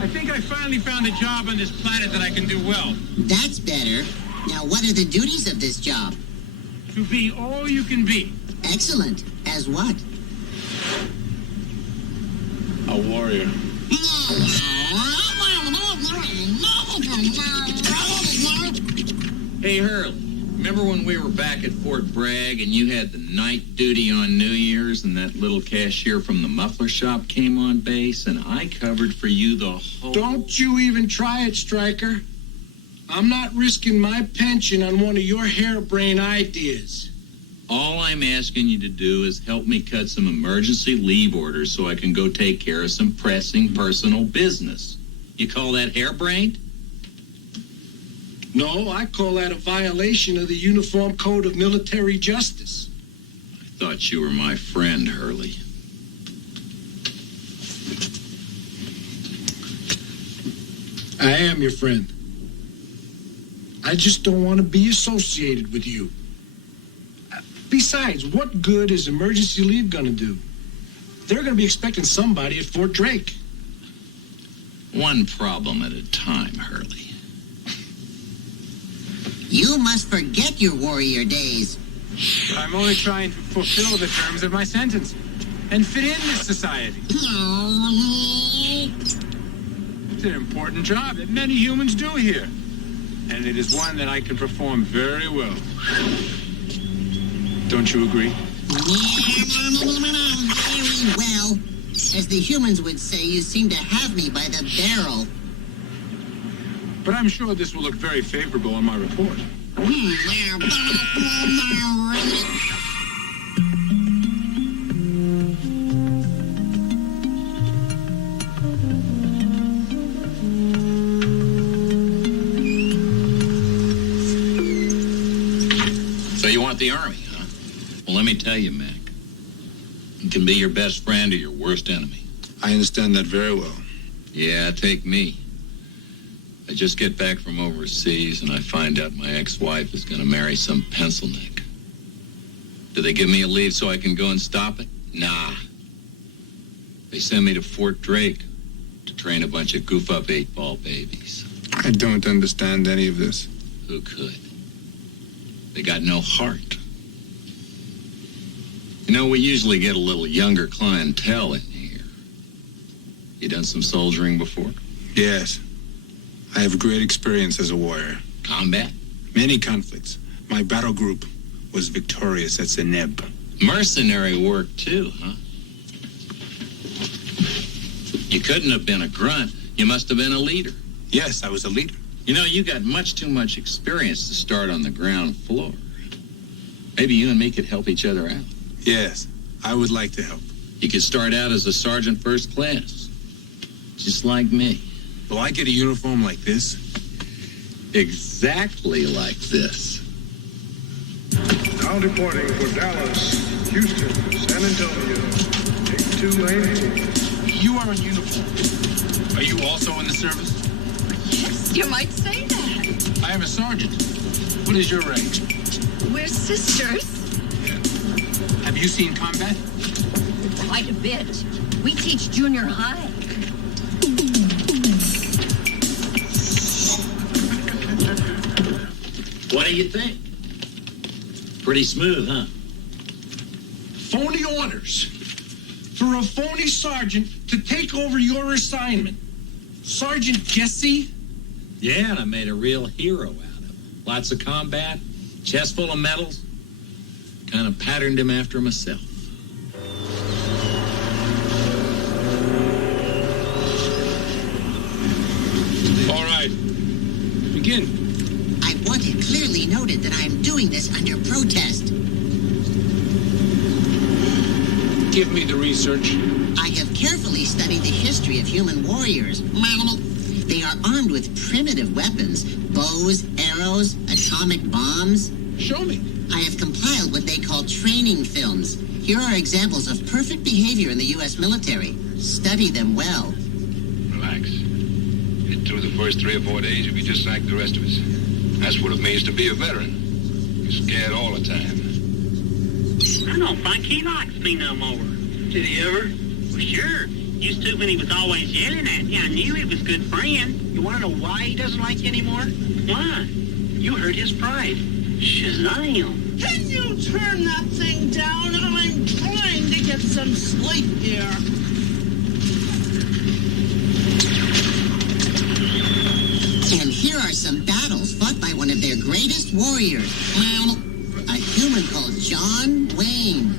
I think I finally found a job on this planet that I can do well. That's better. Now, what are the duties of this job? To be all you can be. Excellent. As what? A warrior. Hey, Hurley. Remember when we were back at Fort Bragg and you had the night duty on New Year's and that little cashier from the muffler shop came on base and I covered for you the whole... Don't you even try it, Stryker. I'm not risking my pension on one of your harebrained ideas. All I'm asking you to do is help me cut some emergency leave orders so I can go take care of some pressing personal business. You call that harebrained? No, I call that a violation of the Uniform Code of Military Justice. I thought you were my friend, Hurley. I am your friend. I just don't want to be associated with you. Besides, what good is emergency leave going to do? They're going to be expecting somebody at Fort Drake. One problem at a time, Hurley. You must forget your warrior days. I'm only trying to fulfill the terms of my sentence and fit in this society. It's an important job that many humans do here. and it is one that I can perform very well. Don't you agree? Very well. As the humans would say, you seem to have me by the barrel. But I'm sure this will look very favorable on my report. So you want the Army, huh? Well, let me tell you, Mac. It can be your best friend or your worst enemy. I understand that very well. Yeah, take me. I just get back from overseas and I find out my ex-wife is going to marry some pencil neck. Do they give me a leave so I can go and stop it? Nah. They send me to Fort Drake to train a bunch of goof-up 8-ball babies. I don't understand any of this. Who could? They got no heart. You know, we usually get a little younger clientele in here. You done some soldiering before? Yes. I have great experience as a warrior. Combat? Many conflicts. My battle group was victorious at Zeneb. Mercenary work, too, huh? You couldn't have been a grunt. You must have been a leader. Yes, I was a leader. You know, you got much too much experience to start on the ground floor. Maybe you and me could help each other out. Yes, I would like to help. You could start out as a sergeant first class. Just like me. Will I get a uniform like this? Exactly like this. Now deporting for Dallas, Houston, San Antonio. 8284. You are in uniform. Are you also in the service? Yes, you might say that. I am a sergeant. What is your rank? We're sisters. Have you seen combat? Quite a bit. We teach junior high. What do you think? Pretty smooth, huh? Phony orders for a phony sergeant to take over your assignment. Sergeant Gessie? Yeah, and I made a real hero out of him. Lots of combat, chest full of medals. Kind of patterned him after myself. All right. Begin. I want it clearly noted that I am doing this under protest. Give me the research. I have carefully studied the history of human warriors. They are armed with primitive weapons, bows, arrows, atomic bombs. Show me. I have compiled what they call training films. Here are examples of perfect behavior in the U.S. military. Study them well. Relax. Get through the first 3 or 4 days, you'll be just like the rest of us. That's what it means to be a veteran. You're scared all the time. I don't think he likes me no more. Did he ever? Well, sure. Used to when he was always yelling at me. I knew he was a good friend. You want to know why he doesn't like you anymore? Why? You hurt his pride. Shazam. Can you turn that thing down? I'm trying to get some sleep here. And here are some battles fought by one of their greatest warriors. A human called John Wayne.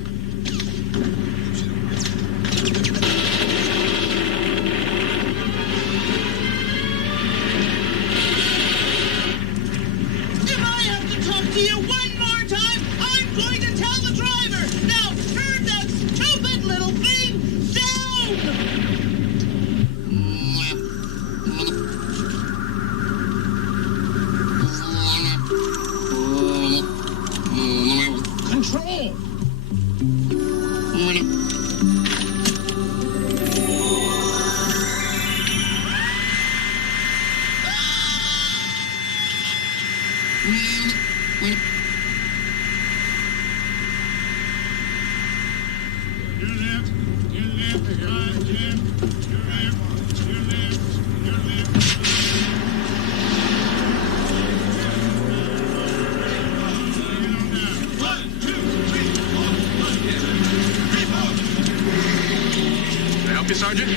If I have to talk to you one more time, I'm going to tell the driver. Now turn that stupid little thing down! Control! Can I help you, Sergeant?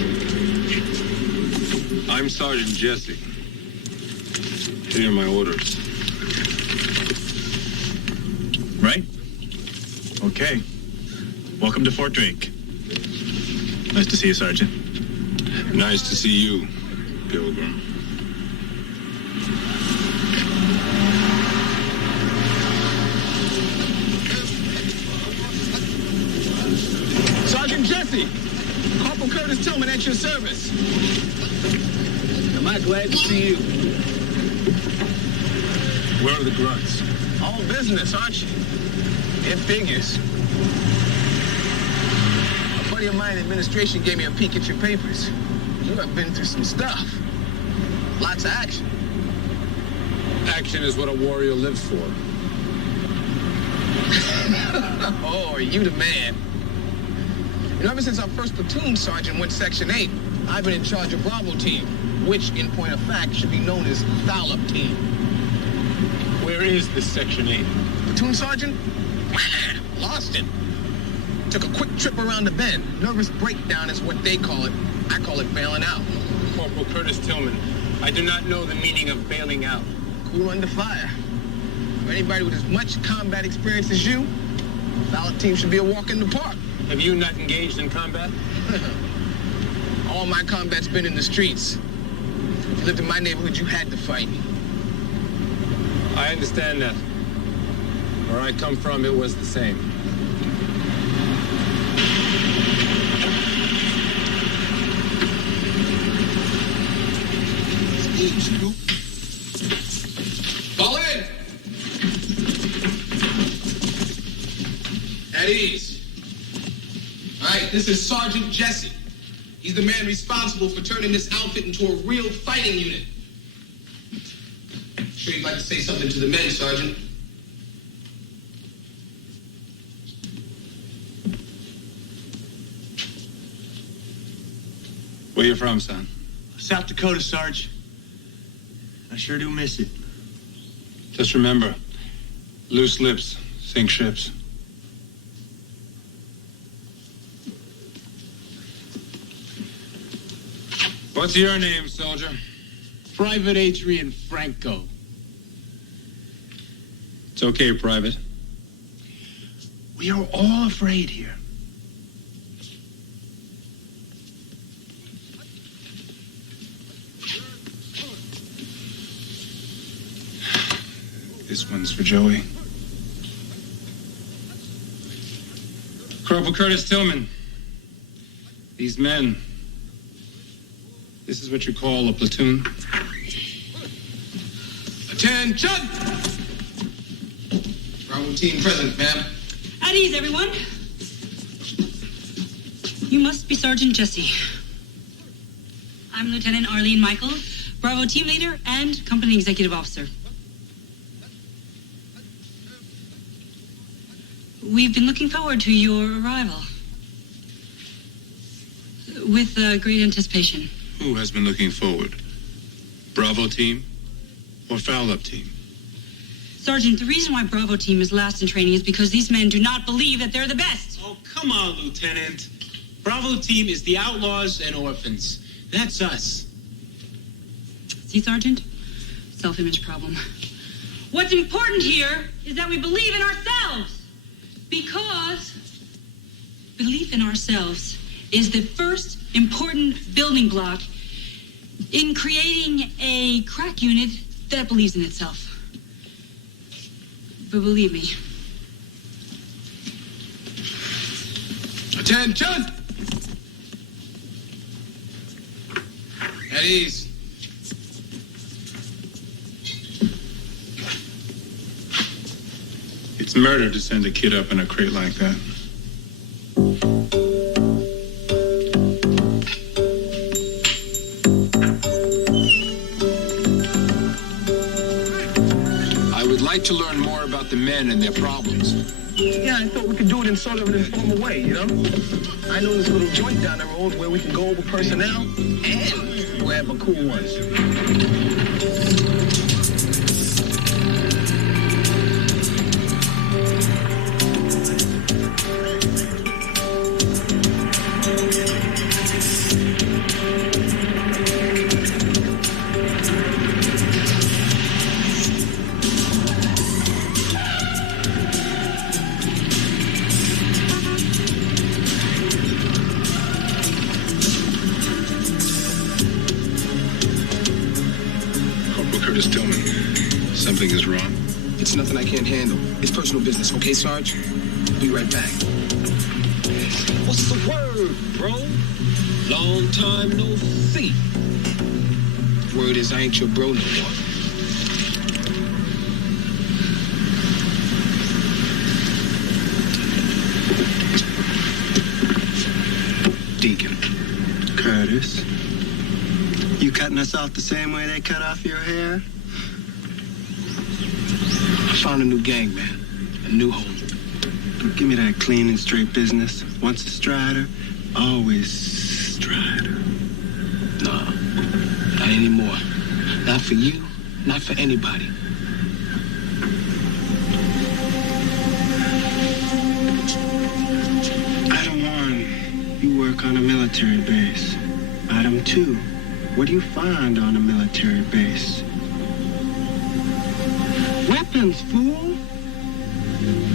I'm Sergeant Jesse. Here are my orders. Right? Okay. Welcome to Fort Drake. Nice to see you, Sergeant. Nice to see you, Pilgrim. Sergeant Jesse! Corporal Curtis Tillman at your service. Am I glad to see you? Where are the grunts? All business, aren't you? It figures. A buddy of mine in administration gave me a peek at your papers. You have been through some stuff. Lots of action. Action is what a warrior lives for. Oh, are you the man? You know, ever since our first platoon sergeant went Section 8, I've been in charge of Bravo Team, which, in point of fact, should be known as Foul-Up Team. Where is this Section 8? Platoon sergeant? Lost it. Took a quick trip around the bend. Nervous breakdown is what they call it. I call it bailing out. Corporal Curtis Tillman, I do not know the meaning of bailing out. Cool under fire. For anybody with as much combat experience as you, Foul-Up Team should be a walk in the park. Have you not engaged in combat? All my combat's been in the streets. If you lived in my neighborhood, you had to fight. I understand that. Where I come from, it was the same. Fall in! At ease. All right, this is Sergeant Jesse. He's the man responsible for turning this outfit into a real fighting unit. I'm sure you'd like to say something to the men, Sergeant. Where you from, son? South Dakota, Sarge. I sure do miss it. Just remember, loose lips sink ships. What's your name, soldier? Private Adrian Franco. It's okay, Private. We are all afraid here. This one's for Joey. Corporal Curtis Tillman. These men. This is what you call a platoon? Attention! Bravo Team present, ma'am. At ease, everyone. You must be Sergeant Jesse. I'm Lieutenant Arlene Michael, Bravo Team Leader and Company Executive Officer. We've been looking forward to your arrival with great anticipation. Who has been looking forward? Bravo Team or Foul-Up Team? Sergeant, the reason why Bravo Team is last in training is because these men do not believe that they're the best. Oh, come on, Lieutenant. Bravo Team is the outlaws and orphans. That's us. See, Sergeant? Self-image problem. What's important here is that we believe in ourselves. Because belief in ourselves is the first important building block in creating a crack unit that believes in itself. But believe me. Attention! At ease. It's murder to send a kid up in a crate like that. I would like to learn more about the men and their problems. Yeah, I thought we could do it in sort of an informal way, you know? I know this little joint down the road where we can go over personnel and grab a cool one. Something is wrong. It's nothing I can't handle. It's personal business, okay, Sarge? Be right back. What's the word, bro? Long time no see. Word is I ain't your bro no more. Deacon. Curtis, you cutting us off the same way they cut off your hair? I found a new gang, man. A new home. Give me that clean and straight business. Once a Strider, always Strider. Nah, not anymore. Not for you, not for anybody. Item 1, you work on a military base. Item 2, what do you find on a military base? Weapons, fool!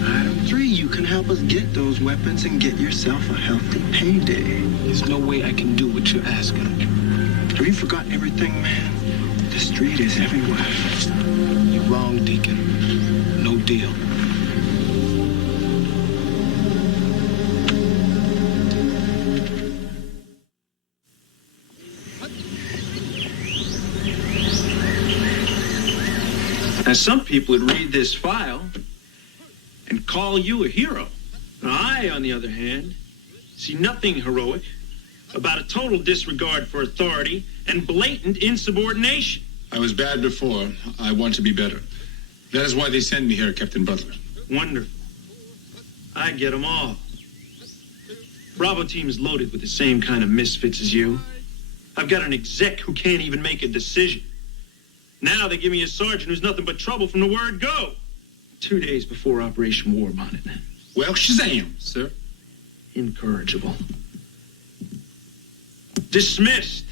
Item 3, you can help us get those weapons and get yourself a healthy payday. There's no way I can do what you're asking. Have you forgotten everything, man? The street is everywhere. You're wrong, Deacon. No deal. Now, some people would read this file and call you a hero. Now, I, on the other hand, see nothing heroic about a total disregard for authority and blatant insubordination. I was bad before. I want to be better. That is why they sent me here, Captain Butler. Wonderful. I get them all. Bravo team is loaded with the same kind of misfits as you. I've got an exec who can't even make a decision. Now they give me a sergeant who's nothing but trouble from the word go. 2 days before Operation Warbonnet. Well, Shazam, sir. Incorrigible. Dismissed.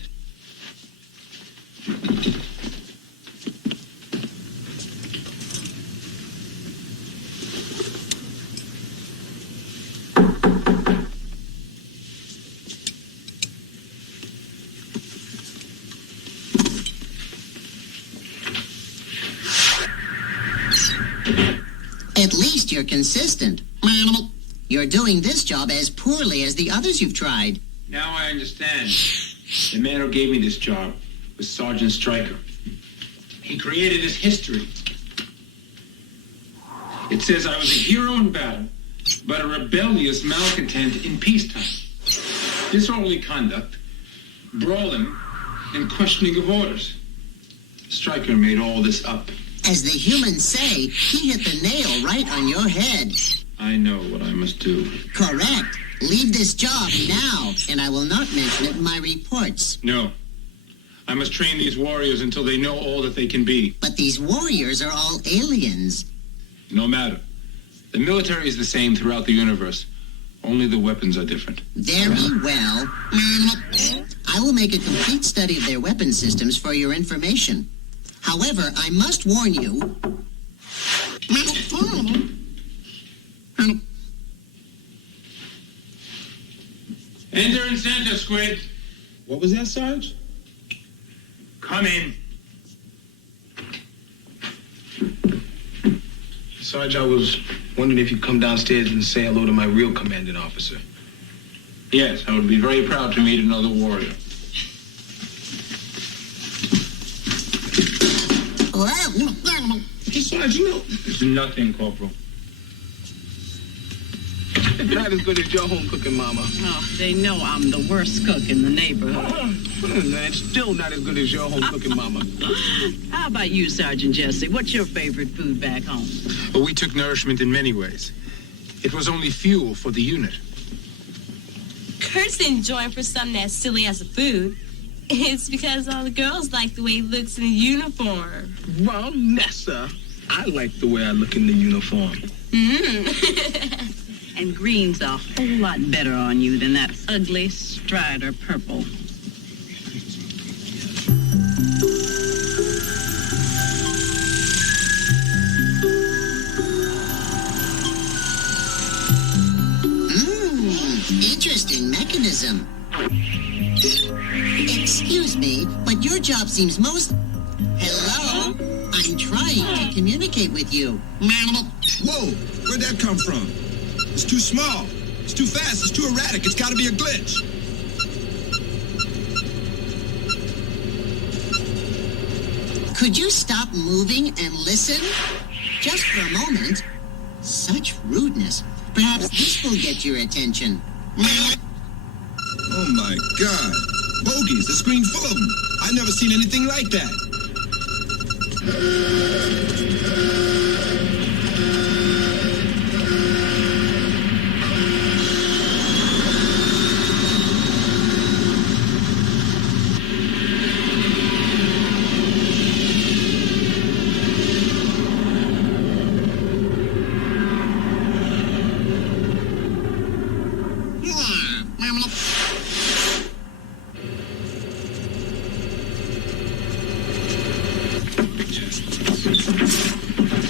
At least you're consistent. You're doing this job as poorly as the others you've tried. Now I understand. The man who gave me this job was Sergeant Stryker. He created this history. It says I was a hero in battle, but a rebellious malcontent in peacetime. Disorderly conduct, brawling, and questioning of orders. Stryker made all this up. As the humans say, he hit the nail right on your head. I know what I must do. Correct. Leave this job now, and I will not mention it in my reports. No. I must train these warriors until they know all that they can be. But these warriors are all aliens. No matter. The military is the same throughout the universe. Only the weapons are different. Very well. I will make a complete study of their weapon systems for your information. However, I must warn you... Enter and center, Squid. What was that, Sarge? Come in. Sarge, I was wondering if you'd come downstairs and say hello to my real commanding officer. Yes, I would be very proud to meet another warrior. Hey, Sarge, you know... It's nothing, Corporal. Not as good as your home cooking, Mama. Oh, they know I'm the worst cook in the neighborhood. It's still not as good as your home cooking, Mama. How about you, Sergeant Jesse? What's your favorite food back home? Well, we took nourishment in many ways. It was only fuel for the unit. Kurt's didn't join for something as silly as the food. It's because all the girls like the way he looks in a uniform. Well, Nessa, I like the way I look in the uniform. And green's a whole lot better on you than that ugly Strider purple. Interesting mechanism. Excuse me, but your job seems most... Hello? I'm even trying to communicate with you. Whoa, where'd that come from? It's too small. It's too fast. It's too erratic. It's got to be a glitch. Could you stop moving and listen? Just for a moment. Such rudeness. Perhaps this will get your attention. Oh my God. Bogies, the screen full of them. I've never seen anything like that.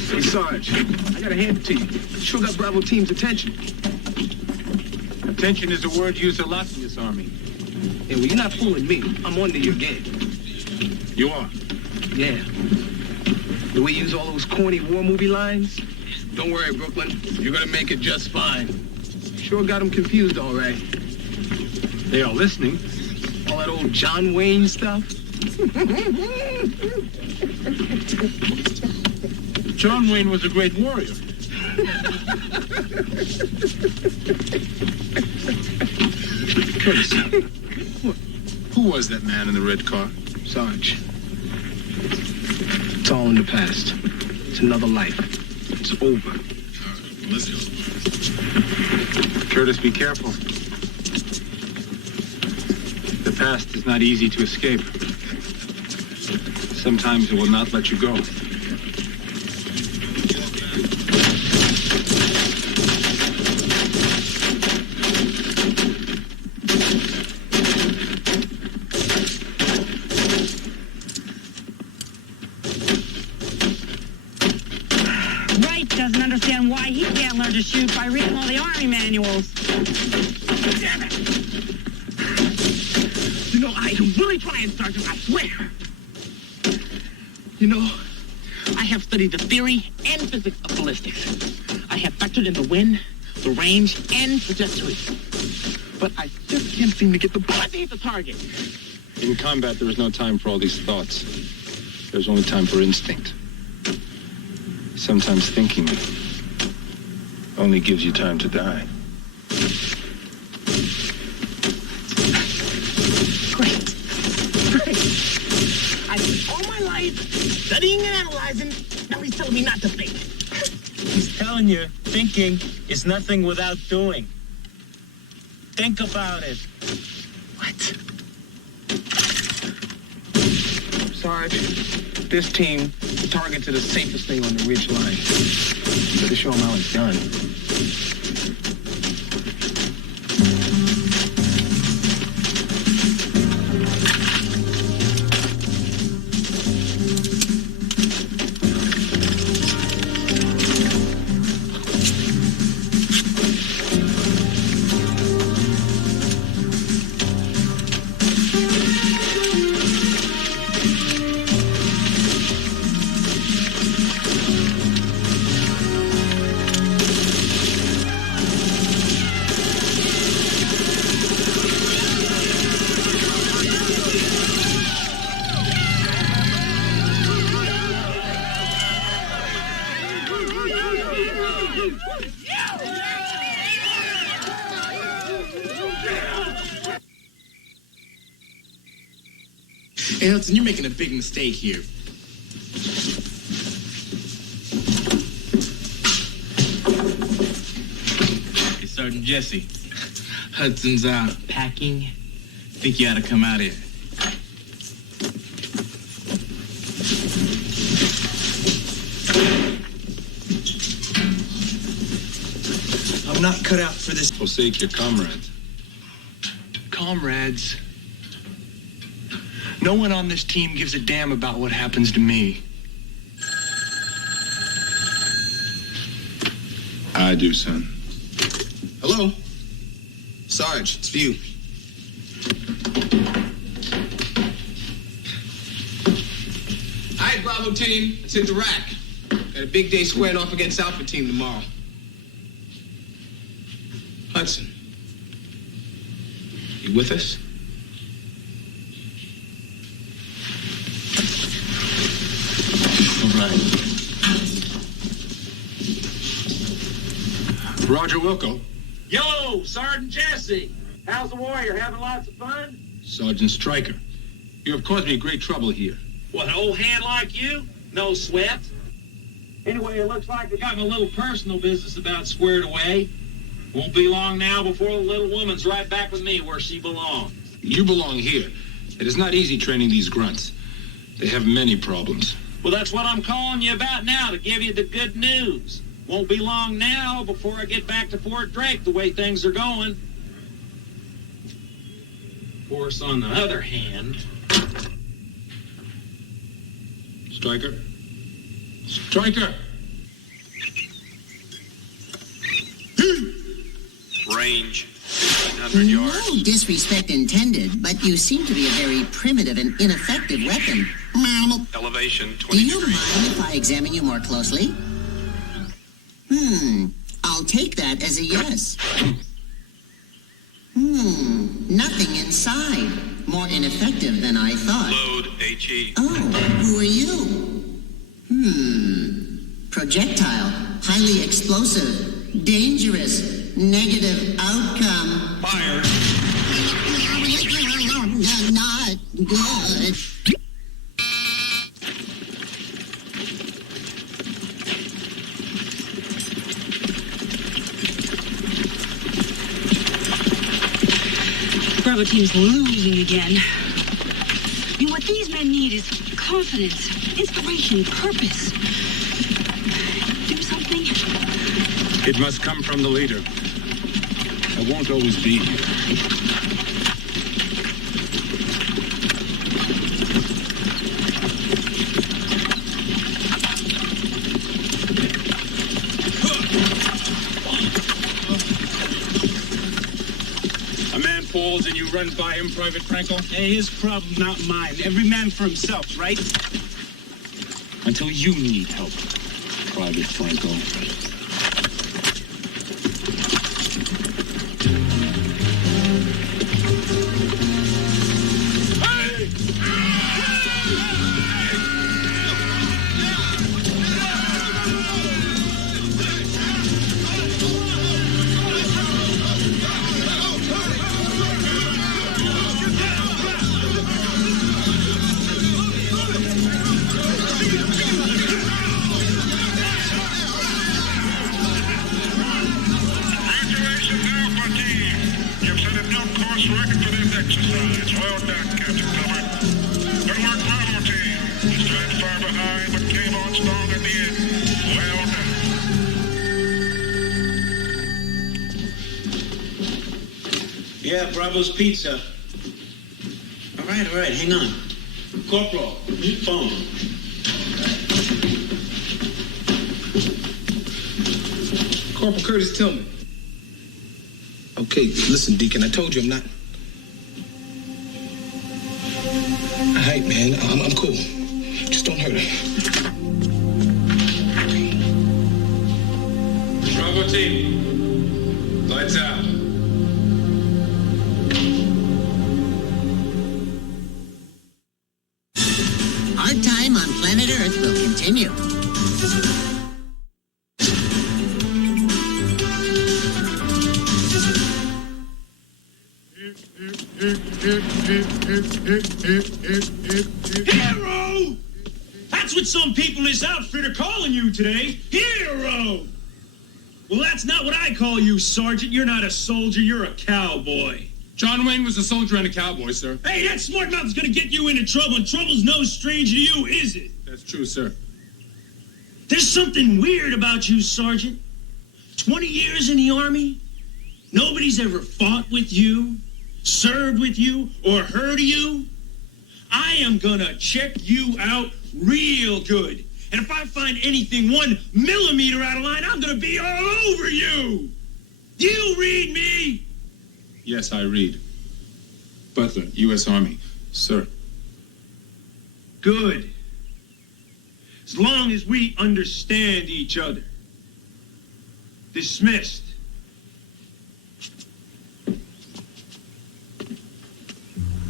Hey, Sarge, I gotta hand it to you. Sure got Bravo team's attention. Attention is a word used a lot in this army. Hey, well, you're not fooling me. I'm on to your game. You are? Yeah. The way you use all those corny war movie lines? Don't worry, Brooklyn. You're gonna make it just fine. Sure got them confused, all right. They are listening. All that old John Wayne stuff. John Wayne was a great warrior. Curtis, who was that man in the red car? Sarge. It's all in the past. It's another life. It's over. Listen. Curtis, be careful. The past is not easy to escape. Sometimes it will not let you go. Wright doesn't understand why he can't learn to shoot by reading all the army manuals. Damn it! You know, I am really trying, Sergeant, I swear. You know, I have studied the theory and physics of ballistics. I have factored in the wind, the range, and trajectory. But I just can't seem to get the bullet to hit the target. In combat, there is no time for all these thoughts. There's only time for instinct. Sometimes thinking only gives you time to die. Great. I spent all my life studying and analyzing. Now he's telling me not to think. He's telling you, thinking is nothing without doing. Think about it. What? Sarge, this team targeted the safest thing on the ridge line. You better show him how it's done. Hey, Hudson, you're making a big mistake here. Hey, Sergeant Jesse. Hudson's packing. Think you ought to come out here. I'm not cut out for this. Forsake your comrades. Comrades. No one on this team gives a damn about what happens to me. I do, son. Hello? Sarge, it's for you. All right, Bob. Bravo team. Let's hit the rack. Got a big day squaring off against Alpha team tomorrow. Hudson, you with us? All right. Roger Wilco. Yo, Sergeant Jesse. How's the warrior? Having lots of fun? Sergeant Stryker. You have caused me great trouble here. What, an old hand like you? No sweat. Anyway, it looks like I got my little personal business about squared away. Won't be long now before the little woman's right back with me where she belongs. You belong here. It is not easy training these grunts. They have many problems. Well, that's what I'm calling you about now, to give you the good news. Won't be long now before I get back to Fort Drake the way things are going. Of course, on the other hand... Stryker? Stryker! Range 1,500 yards. No disrespect intended, but you seem to be a very primitive and ineffective weapon. Elevation Do 20 you degrees. mind if I examine you more closely? I'll take that as a yes. Nothing inside. More ineffective than I thought. Load HE. Oh, who are you? Projectile. Highly explosive. Dangerous. Negative outcome. Fire. Not good. Bravo team's losing again. I mean, what these men need is confidence, inspiration, purpose. Do something. It must come from the leader. I won't always be here. A man falls and you run by him, Private Franco? Hey, his problem, not mine. Every man for himself, right? Until you need help, Private Franco. Yeah, Bravo's Pizza. All right, hang on. Corporal, phone. Corporal Curtis Tillman. Okay, listen, Deacon, I told you I'm not... All right, man, I'm cool. Just don't hurt her. Bravo team. Lights out. Our time on planet Earth will continue. Hero! That's what some people in this outfit are calling you today. Hero! Well, that's not what I call you, Sergeant. You're not a soldier, you're a cowboy. John Wayne was a soldier and a cowboy, sir. Hey, that smart mouth's gonna get you into trouble, and trouble's no stranger to you, is it? That's true, sir. There's something weird about you, Sergeant. 20 years in the Army, nobody's ever fought with you, served with you, or heard of you. I am gonna check you out real good. And if I find anything 1 millimeter out of line, I'm gonna be all over you. You read me? Yes, I read. Butler, U.S. Army. Sir. Good. As long as we understand each other. Dismissed.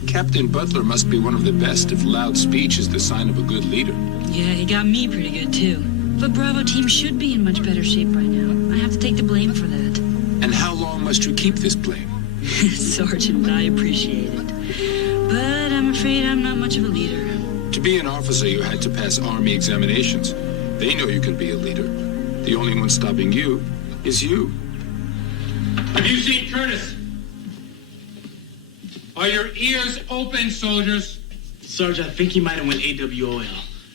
Captain Butler must be one of the best if loud speech is the sign of a good leader. Yeah, he got me pretty good, too. But Bravo team should be in much better shape by now. I have to take the blame for that. And how long must you keep this blame? Sergeant, I appreciate it. But I'm afraid I'm not much of a leader. To be an officer, you had to pass Army examinations. They know you can be a leader. The only one stopping you is you. Have you seen Curtis? Are your ears open, soldiers? Sarge, I think he might have went AWOL.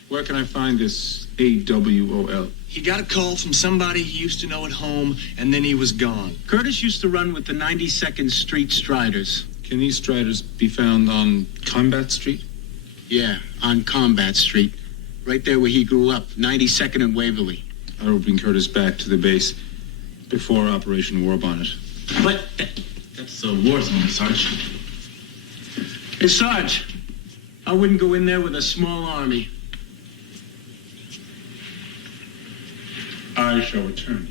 Where can I find this AWOL? He got a call from somebody he used to know at home, and then he was gone. Curtis used to run with the 92nd Street Striders. Can these striders be found on Combat Street? Yeah, on Combat Street. Right there where he grew up, 92nd and Waverly. I will bring Curtis back to the base before Operation Warbonnet. But that's a war zone, Sarge. Hey, Sarge, I wouldn't go in there with a small army. I shall return.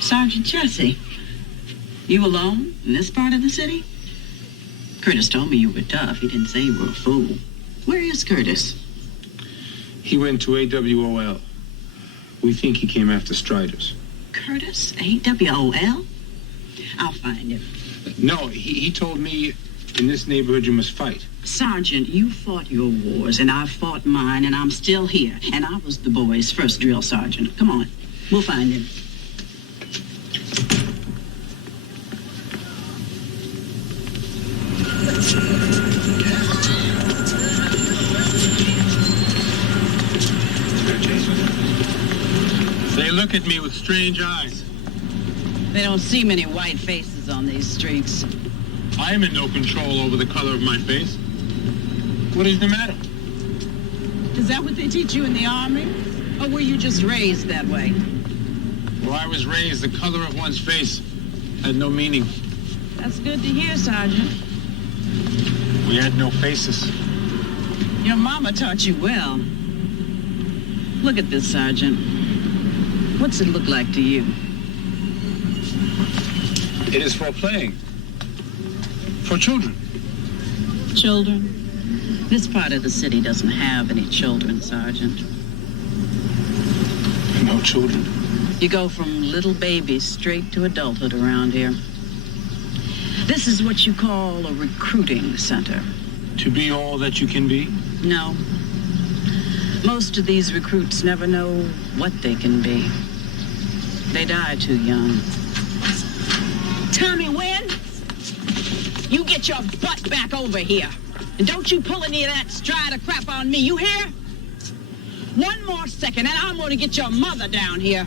Sergeant Jesse, you alone in this part of the city? Curtis told me you were tough. He didn't say you were a fool. Where is Curtis? He went to AWOL. We think he came after Striders. Curtis? AWOL? I'll find him. No, he told me in this neighborhood you must fight. Sergeant, you fought your wars, and I fought mine, and I'm still here. And I was the boys' first drill sergeant. Come on, we'll find him. They look at me with strange eyes. They don't see many white faces on these streets. I am in no control over the color of my face. What is the matter? Is that what they teach you in the Army? Or were you just raised that way? Well, I was raised, the color of one's face had no meaning. That's good to hear, Sergeant. We had no faces. Your mama taught you well. Look at this, Sergeant. What's it look like to you? It is for playing. For children. Children? This part of the city doesn't have any children, Sergeant. No children? You go from little babies straight to adulthood around here. This is what you call a recruiting center. To be all that you can be? No. Most of these recruits never know what they can be. They die too young. Tommy Wynn, you get your butt back over here. And don't you pull any of that Strider crap on me, you hear? One more second and I'm gonna get your mother down here.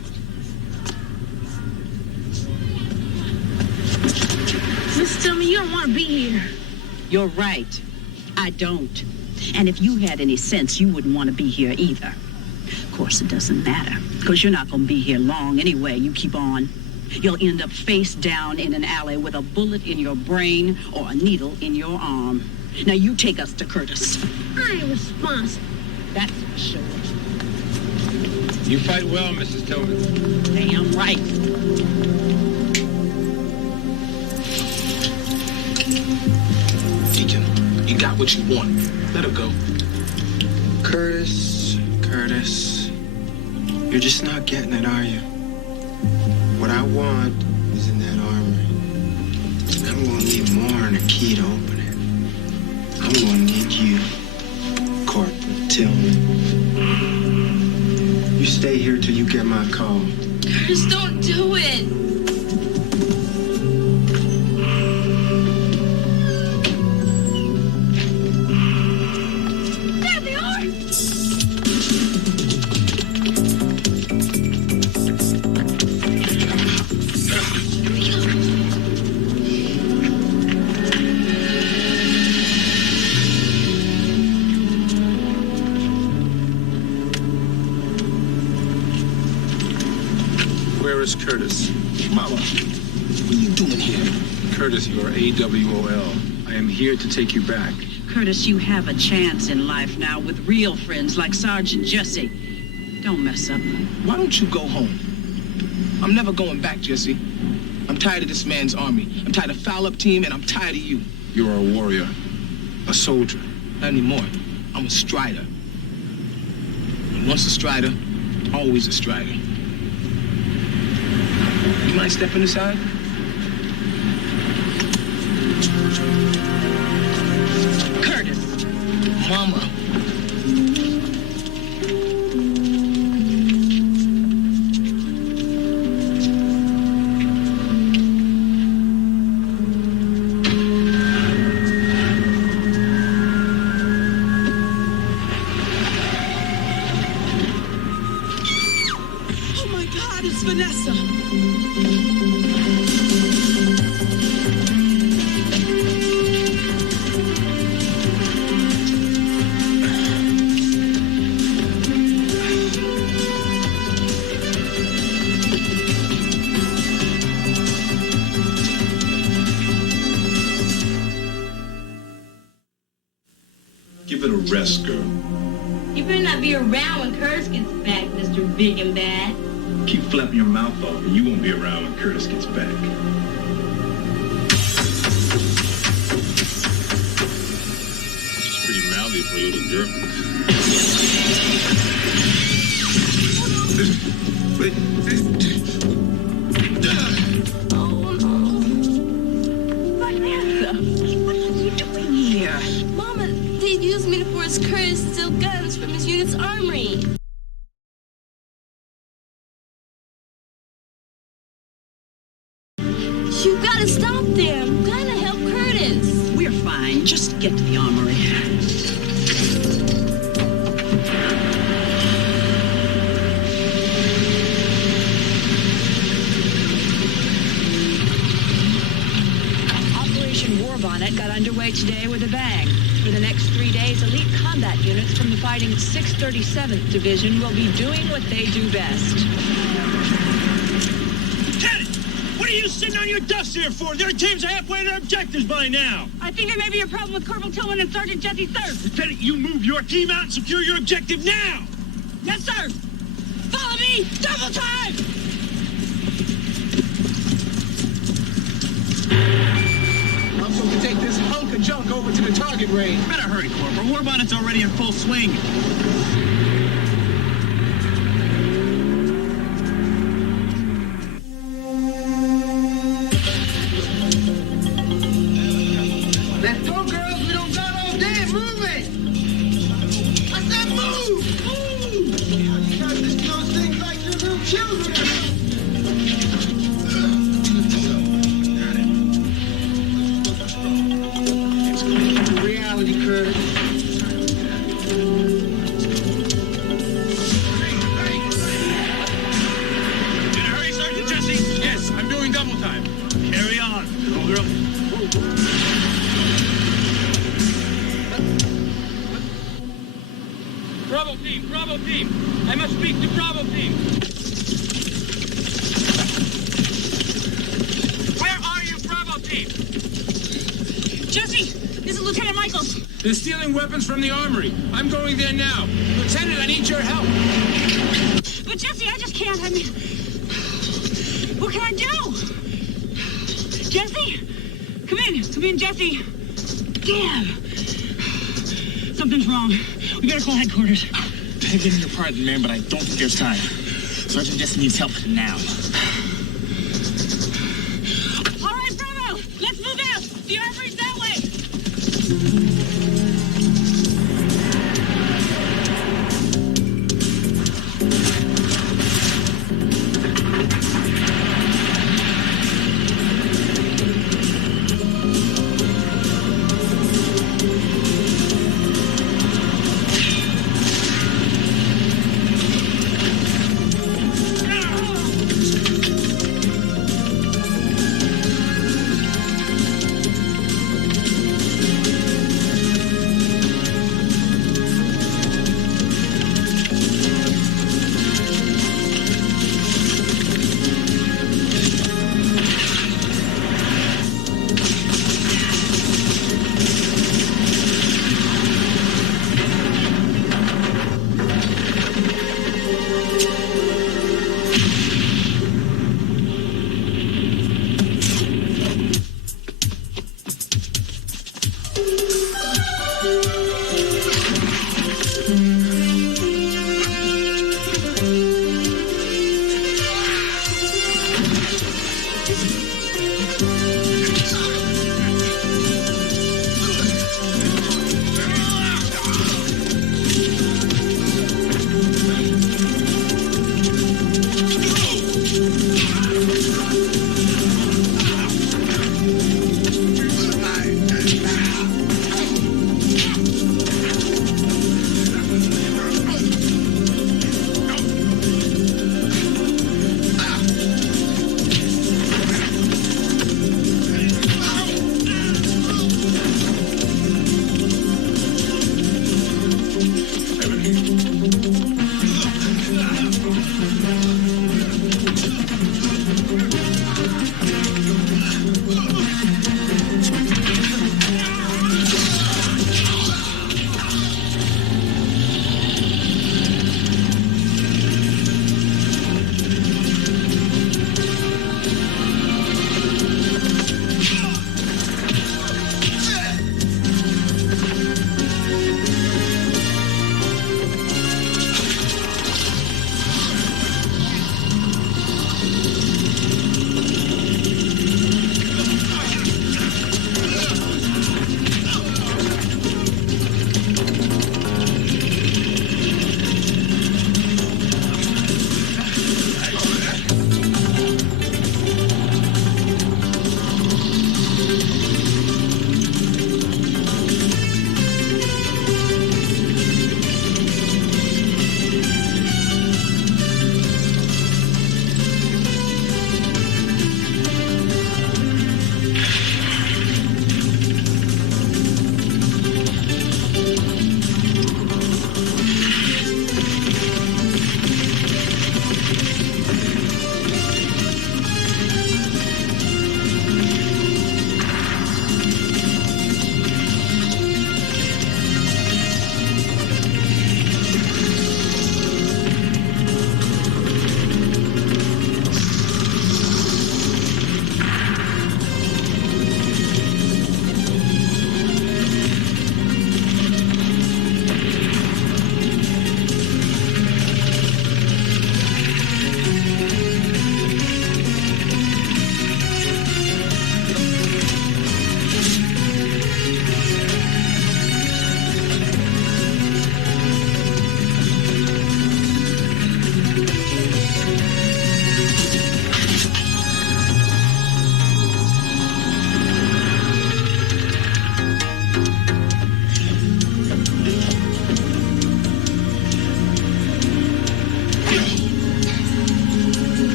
Miss Tillman, you don't want to be here. You're right. I don't. And if you had any sense, you wouldn't want to be here either. Of course, it doesn't matter, because you're not going to be here long anyway. You keep on. You'll end up face down in an alley with a bullet in your brain or a needle in your arm. Now, you take us to Curtis. I ain't responsible. That's for sure. You fight well, Mrs. Tillman. Damn right. Deacon, you got what you want. Let her go. Curtis, you're just not getting it, are you? What I want is in that armory. I'm gonna need more than a key to open it. I'm gonna need you, Corporal Tillman. You stay here till you get my call. Curtis, don't do it. Where is Curtis? Mama, what are you doing here? Curtis, you are AWOL. I am here to take you back. Curtis, you have a chance in life now with real friends like Sergeant Jesse. Don't mess up. Why don't you go home? I'm never going back, Jesse. I'm tired of this man's army. I'm tired of foul-up team, and I'm tired of you. You are a warrior, a soldier. Not anymore. I'm a strider. And once a strider, always a strider. You mind stepping aside? Curtis. Mama. Oh my God, it's Vanessa. Give it a rest, girl. You better not be around when Curtis gets back, Mr. Big and Bad. Keep flapping your mouth off, and you won't be around when Curtis gets back. She's pretty mouthy for a little girl. Vanessa, what are you doing here? Mama, they used me to force Curtis to steal guns from his unit's armory. You gotta stop them. You gotta help Curtis. We're fine. Just get to the armory. Operation Warbonnet got underway today with a bang. For the next 3 days, elite combat units from the fighting 637th Division will be doing what they do best. Lieutenant! What are you sitting on your duffs here for? Their teams are halfway to their objectives by now. I think there may be a problem with Corporal Tillman and Sergeant Jesse Third. Lieutenant, you move your team out and secure your objective now! Yes, sir. Follow me. Double time. I'm supposed to take this hunk of junk over to the target range. Better hurry, Corporal. Warbonnet's already in full swing. Let's go, girls. We don't got all day. Move it. I said move. Move. You guys just do those things like you're little children. Reality, Curtis. In a hurry, Sergeant Jesse? Yes, I'm doing double time. Carry on, little girl. Bravo team! I must speak to Bravo team! Where are you, Bravo team? Jesse, this is Lieutenant Michaels. They're stealing weapons from the armory. I'm going there now. Lieutenant, I need your help. But Jesse, I just can't. I mean, what can I do? Jesse? Come in, Jesse. Damn. Something's wrong. We better call headquarters. Begging your pardon, man, but I don't think there's time. Sergeant Jesse needs help now. All right, Bravo, let's move out. The armory's that way.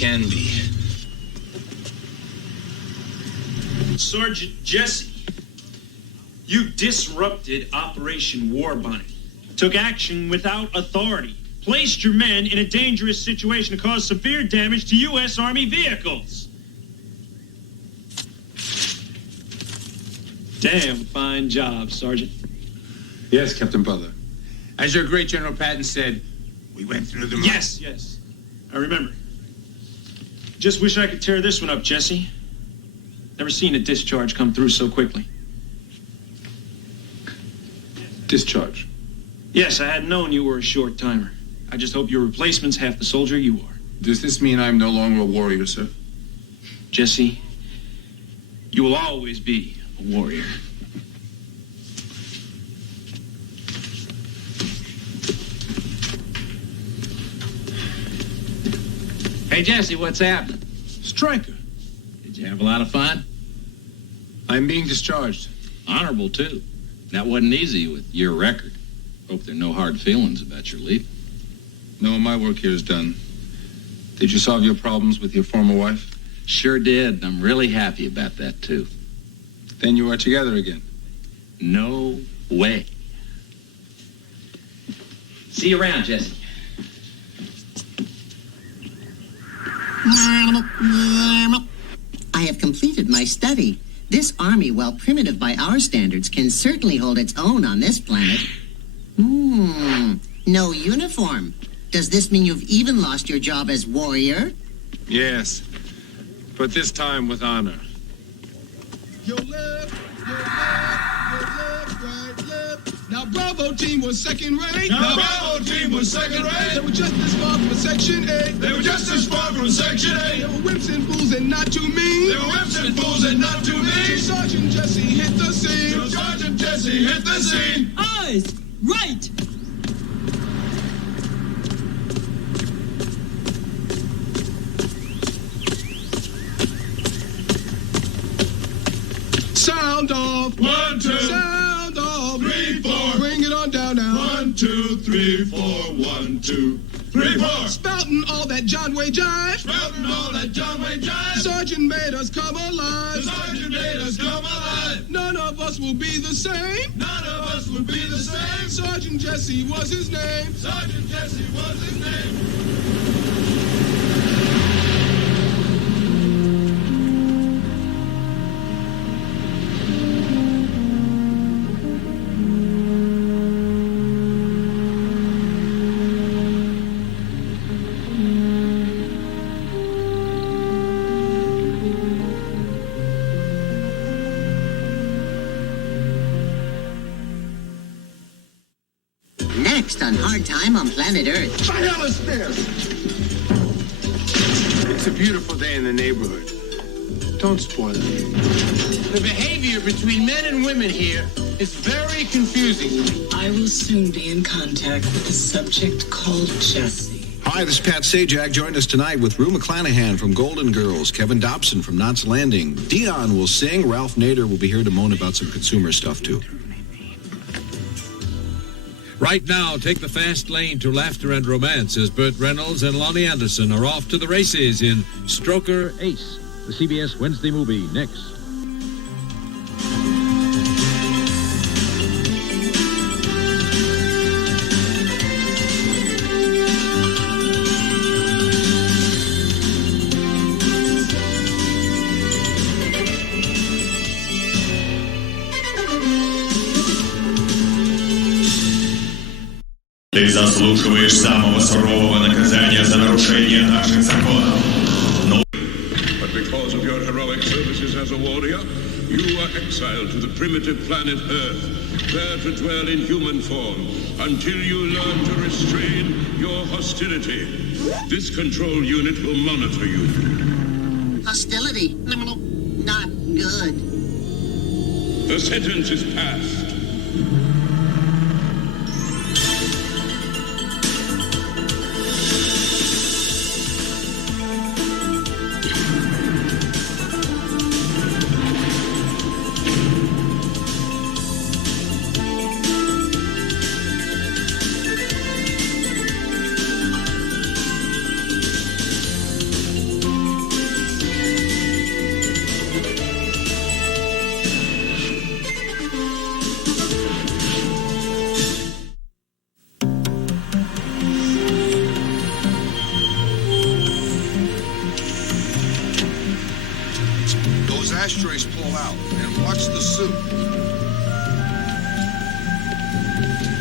can be. Sergeant Jesse, you disrupted Operation Warbonnet, took action without authority, placed your men in a dangerous situation to cause severe damage to U.S. Army vehicles. Damn fine job, Sergeant. Yes, Captain Butler. As your great General Patton said, we went through the... Yes, yes. I remember. Just wish I could tear this one up, Jesse. Never seen a discharge come through so quickly. Discharge? Yes, I had known you were a short timer. I just hope your replacement's half the soldier you are. Does this mean I'm no longer a warrior, sir? Jesse, you will always be a warrior. Hey, Jesse, what's happening? Stryker. Did you have a lot of fun? I'm being discharged. Honorable, too. That wasn't easy with your record. Hope there are no hard feelings about your leave. No, my work here is done. Did you solve your problems with your former wife? Sure did, and I'm really happy about that, too. Then you are together again? No way. See you around, Jesse. I have completed my study. This army, while primitive by our standards, can certainly hold its own on this planet. No uniform. Does this mean you've even lost your job as warrior? Yes, but this time with honor. Your left, right, left. Now Bravo team was second rate. They were just as far from Section 8. They were whips and fools and not too mean. So Sergeant Jesse hit the scene. Eyes, right. Sound off. 1, 2. Sound off. 3, 4. Bring it on down now. 1, 2, 3, 4. 1, 2, 3, 4. Spouting all that John Way jive. Sergeant made us come alive. None of us will be the same. Sergeant Jesse was his name. Next on Hard Time on Planet Earth. The hell is this? It's a beautiful day in the neighborhood. Don't spoil it. The behavior between men and women here is very confusing. I will soon be in contact with the subject called Jesse. Hi, this is Pat Sajak. Joined us tonight with Rue McClanahan from Golden Girls, Kevin Dobson from Knots Landing. Dion will sing. Ralph Nader will be here to moan about some consumer stuff, too. Right now, take the fast lane to laughter and romance as Burt Reynolds and Lonnie Anderson are off to the races in Stroker Ace, the CBS Wednesday movie, next. Ты заслуживаешь самого сурового наказания за нарушение наших законов. But because of your heroic services as a warrior, you are exiled to the primitive planet Earth, there to dwell in human form until you learn to restrain your hostility. This control unit will monitor you. Hostility? Not good. The sentence is passed.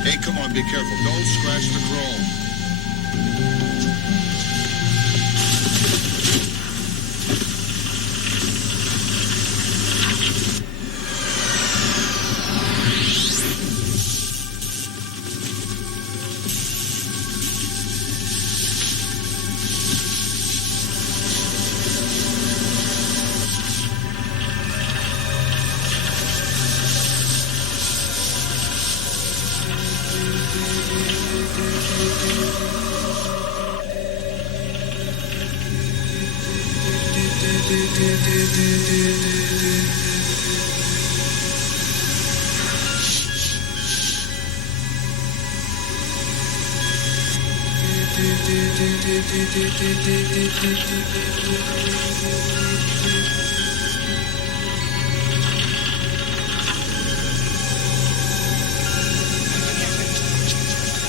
Hey, come on, be careful. Don't scratch the chrome.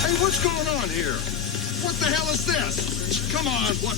Hey, what's going on here? What the hell is this? Come on, what?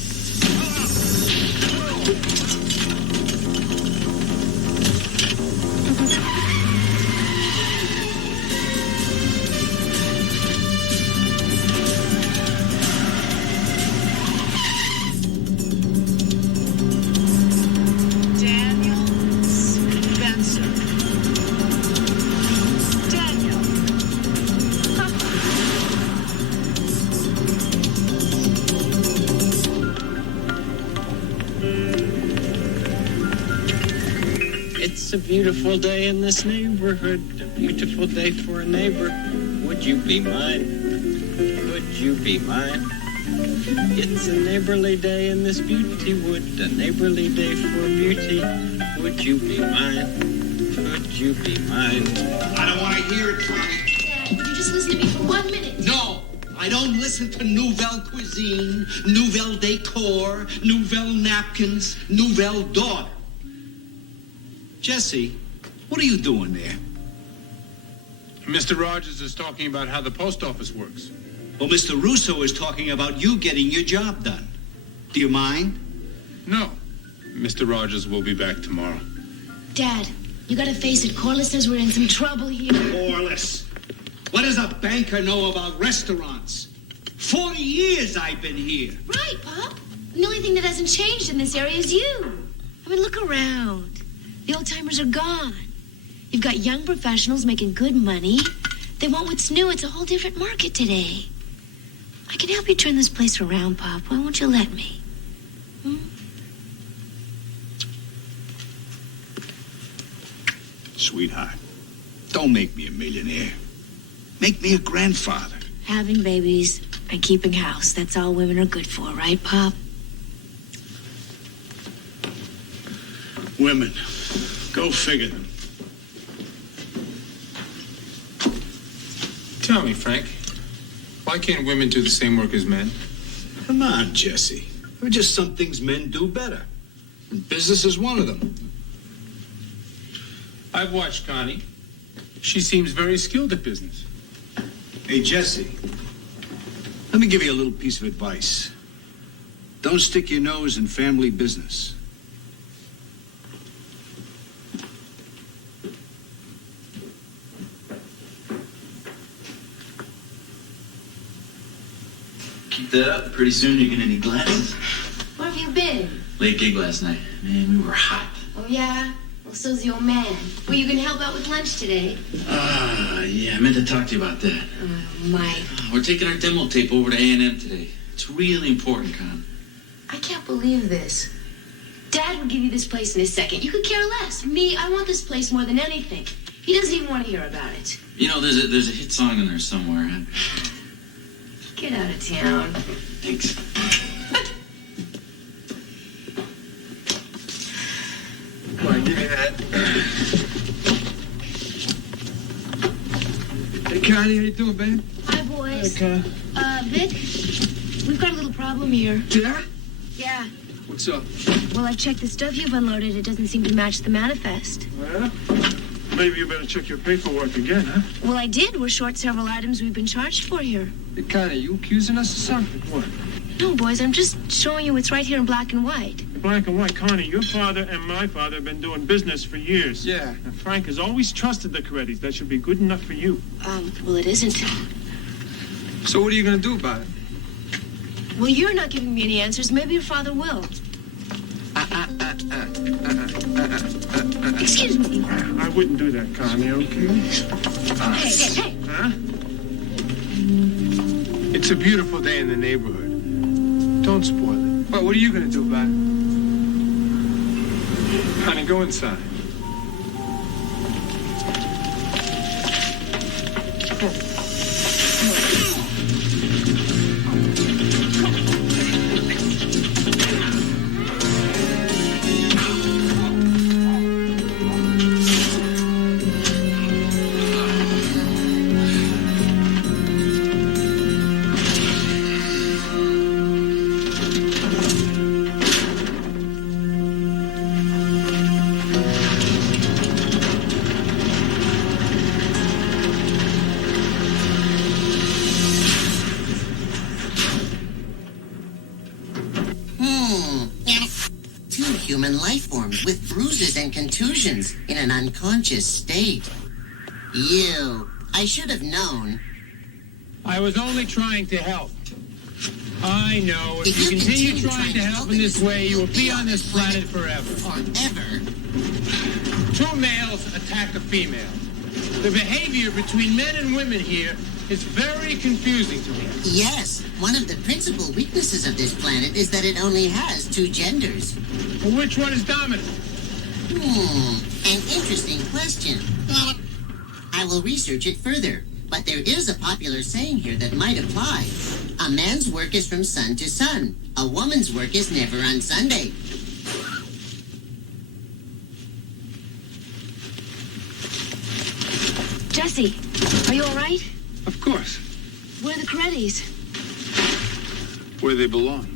It's a beautiful day in this neighborhood, a beautiful day for a neighbor. Would you be mine? Would you be mine? It's a neighborly day in this beauty wood, a neighborly day for beauty. Would you be mine? Would you be mine? I don't want to hear it, Connie. Dad, would you just listen to me for 1 minute? No, I don't listen to nouvelle cuisine, nouvelle decor, nouvelle napkins, nouvelle daughter. Jesse, what are you doing there? Mr. Rogers is talking about how the post office works. Well, Mr. Russo is talking about you getting your job done. Do you mind? No. Mr. Rogers will be back tomorrow. Dad, you gotta face it. Corliss says we're in some trouble here. Corliss. What does a banker know about restaurants? 40 years I've been here. Right, Pop. The only thing that hasn't changed in this area is you. I mean, look around. The old-timers are gone. You've got young professionals making good money. They want what's new. It's a whole different market today. I can help you turn this place around, Pop. Why won't you let me? Sweetheart, don't make me a millionaire. Make me a grandfather. Having babies and keeping house. That's all women are good for, right, Pop? Women. Go figure them. Tell me, Frank, why can't women do the same work as men? Come on, Jesse. There are just some things men do better. And business is one of them. I've watched Connie. She seems very skilled at business. Hey, Jesse. Let me give you a little piece of advice. Don't stick your nose in family business. Keep that up. Pretty soon you're gonna need glasses. Where have you been? Late gig last night. Man, we were hot. Oh, yeah? Well, so's the old man. Well, you can help out with lunch today. Yeah, I meant to talk to you about that. Oh, Mike. We're taking our demo tape over to A&M today. It's really important, Con. I can't believe this. Dad would give you this place in a second. You could care less. Me, I want this place more than anything. He doesn't even want to hear about it. You know, there's a hit song in there somewhere. Get out of town. Thanks. Come on, give me that. Hey, Connie, how you doing, babe? Hi, boys. Okay. Vic, we've got a little problem here. Yeah? Yeah. What's up? Well, I've checked the stuff you've unloaded. It doesn't seem to match the manifest. Well, maybe you better check your paperwork again, huh? Well, I did. We're short several items we've been charged for here. Hey, Connie, you accusing us of something? What? No, boys, I'm just showing you what's right here in black and white. black and white. Connie, your father and my father have been doing business for years. Yeah. And Frank has always trusted the Corettis. That should be good enough for you. Well, it isn't. So what are you going to do about it? Well, you're not giving me any answers. Maybe your father will. Excuse me. I wouldn't do that, Connie, okay? Hey. Huh? It's a beautiful day in the neighborhood. Don't spoil it. Well, what are you going to do about it? Honey, go inside. Human life forms with bruises and contusions in an unconscious state. I should have known. I was only trying to help. I know. If you continue trying to help in this way, you will be on this planet forever. Forever? Two males attack a female. The behavior between men and women here is very confusing to me. Yes. One of the principal weaknesses of this planet is that it only has two genders. Well, which one is dominant? An interesting question. I will research it further, but there is a popular saying here that might apply. A man's work is from sun to sun. A woman's work is never on Sunday. Jesse, are you all right? Of course. Where are the Corettis? Where they belong.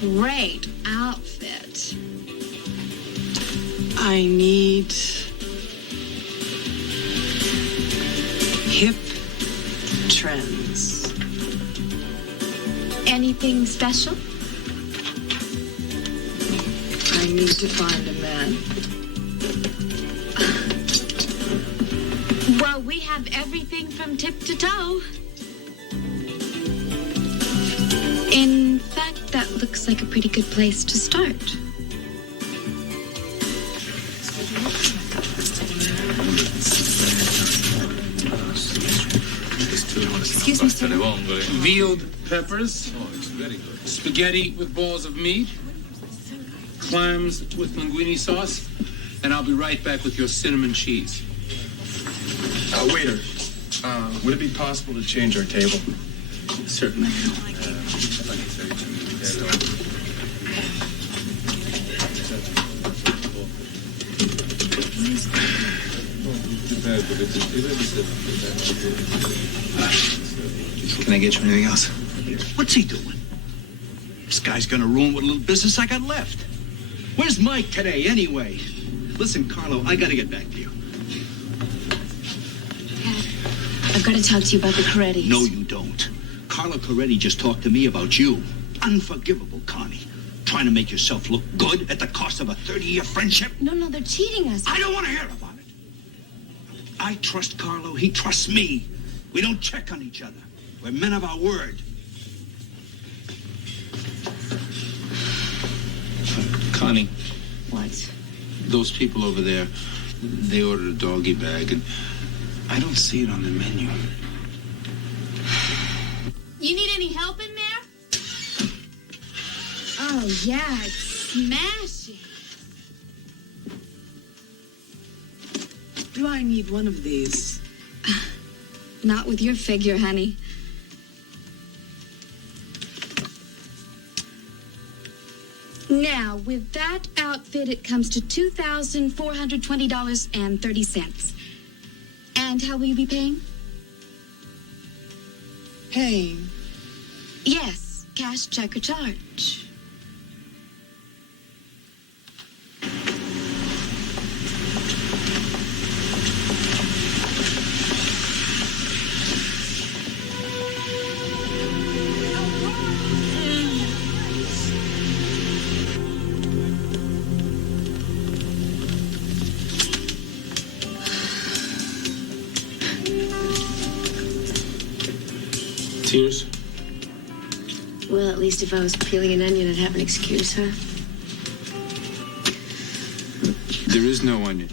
Great outfit. I need hip trends. Anything special? I need to find a man. Well, we have everything from tip to toe. In fact, that looks like a pretty good place to start. Excuse me, sir. Vealed peppers. Oh, it's very good. Spaghetti with balls of meat. Clams with linguine sauce. And I'll be right back with your cinnamon cheese. Waiter, would it be possible to change our table? Certainly. Can I get you anything else? What's he doing? This guy's gonna ruin what little business I got left. Where's Mike today, anyway? Listen, Carlo, I gotta get back to you. I've got to talk to you about the Corettis. No, you don't. Carlo Coretti just talked to me about you. Unforgivable, Connie. Trying to make yourself look good at the cost of a 30-year friendship? No, they're cheating us. I don't want to hear about it. I trust Carlo. He trusts me. We don't check on each other. We're men of our word. Connie. What? Those people over there, they ordered a doggy bag, and I don't see it on the menu. You need any help in there? Oh, yeah, it's smashing. do I need one of these? Not with your figure, honey. Now, with that outfit, it comes to $2,420.30. And how will you be paying? Paying? Yes, cash, check, or charge. Tears? Well, at least if I was peeling an onion, I'd have an excuse, huh? There is no onion.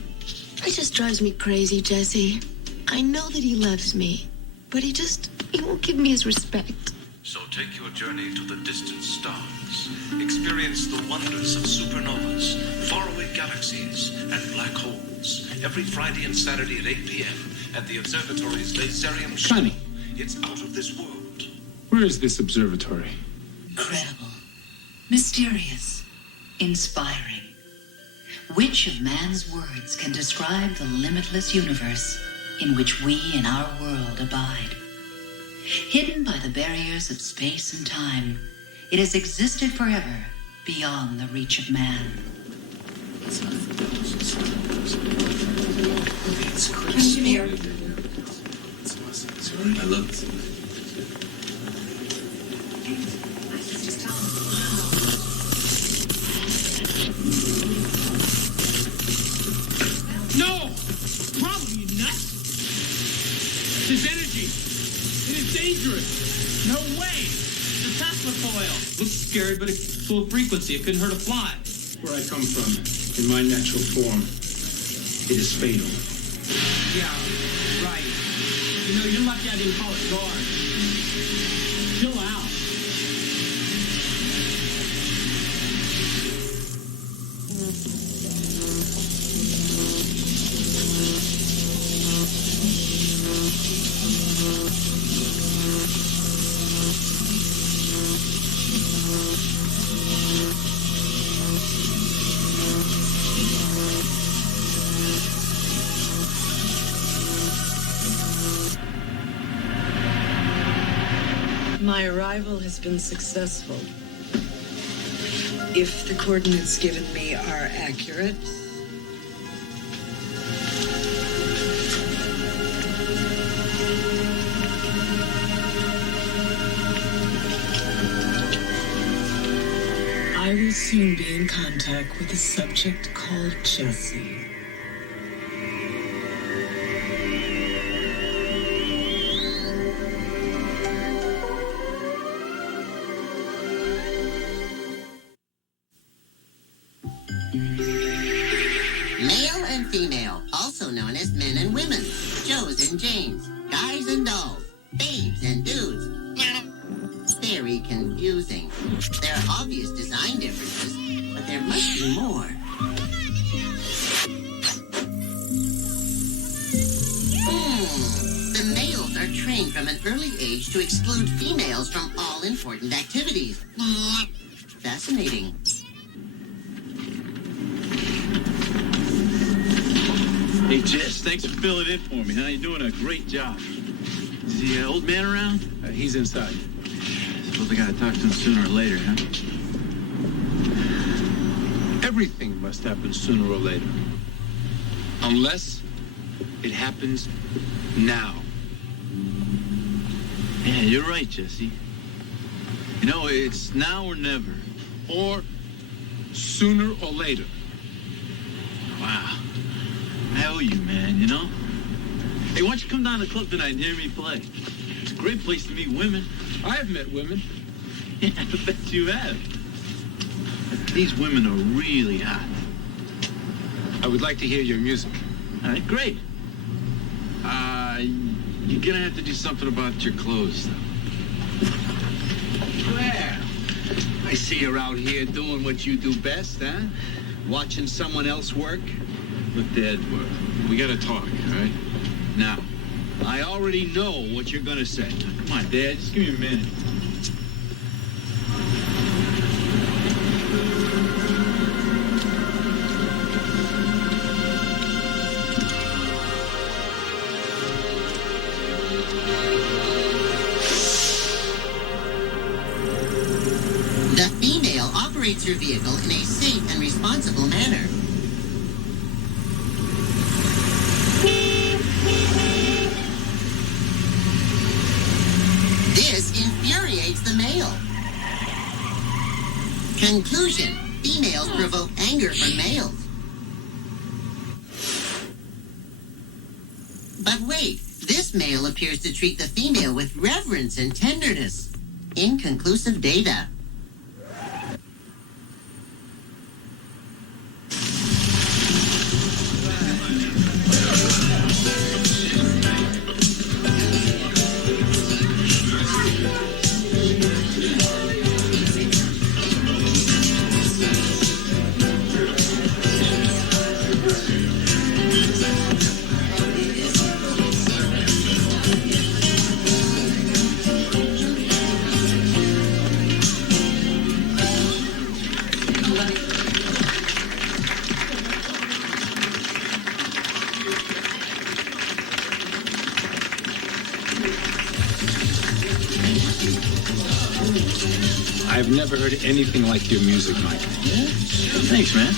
It just drives me crazy, Jesse. I know that he loves me, but he won't give me his respect. So take your journey to the distant stars. Experience the wonders of supernovas, faraway galaxies, and black holes. Every Friday and Saturday at 8 p.m. at the observatory's Laserium show. Sonny. It's out of this world. Where is this observatory? Incredible, mysterious, inspiring. Which of man's words can describe the limitless universe in which we in our world abide? Hidden by the barriers of space and time, it has existed forever beyond the reach of man. I love it. No! Probably, you nuts! There's energy. It is dangerous. No way! The Tesla coil. Looks scary, but it's full frequency. It couldn't hurt a fly. Where I come from, in my natural form, it is fatal. Yeah, right. You know, you're lucky I didn't call it guard. Chill out. My arrival has been successful. If the coordinates given me are accurate, I will soon be in contact with a subject called Jesse. Male and female, also known as men and women, Joes and Janes, guys and dolls, babes and dudes. Very confusing. There are obvious design differences, but there must be more. The males are trained from an early age to exclude females from all important activities. Fascinating. Hey, Jess, thanks for filling in for me, huh? You're doing a great job. Is the old man around? He's inside. Suppose I gotta talk to him sooner or later, huh? Everything must happen sooner or later. Unless it happens now. Yeah, you're right, Jesse. You know, it's now or never. Or sooner or later. Wow. I owe you, man, you know? Hey, why don't you come down to the club tonight and hear me play? It's a great place to meet women. I have met women. Yeah, I bet you have. These women are really hot. I would like to hear your music. All right, great. You're gonna have to do something about your clothes, though. Well, I see you're out here doing what you do best, huh? Watching someone else work. Let Dad work. We gotta talk, all right? Now, I already know what you're gonna say. Now, come on, Dad, just give me a minute. The female operates her vehicle in a safe and responsible manner. This infuriates the male. Conclusion: females provoke anger from males. But wait, this male appears to treat the female with reverence and tenderness. Inconclusive data. I've never heard anything like your music, Mike. Thanks, man.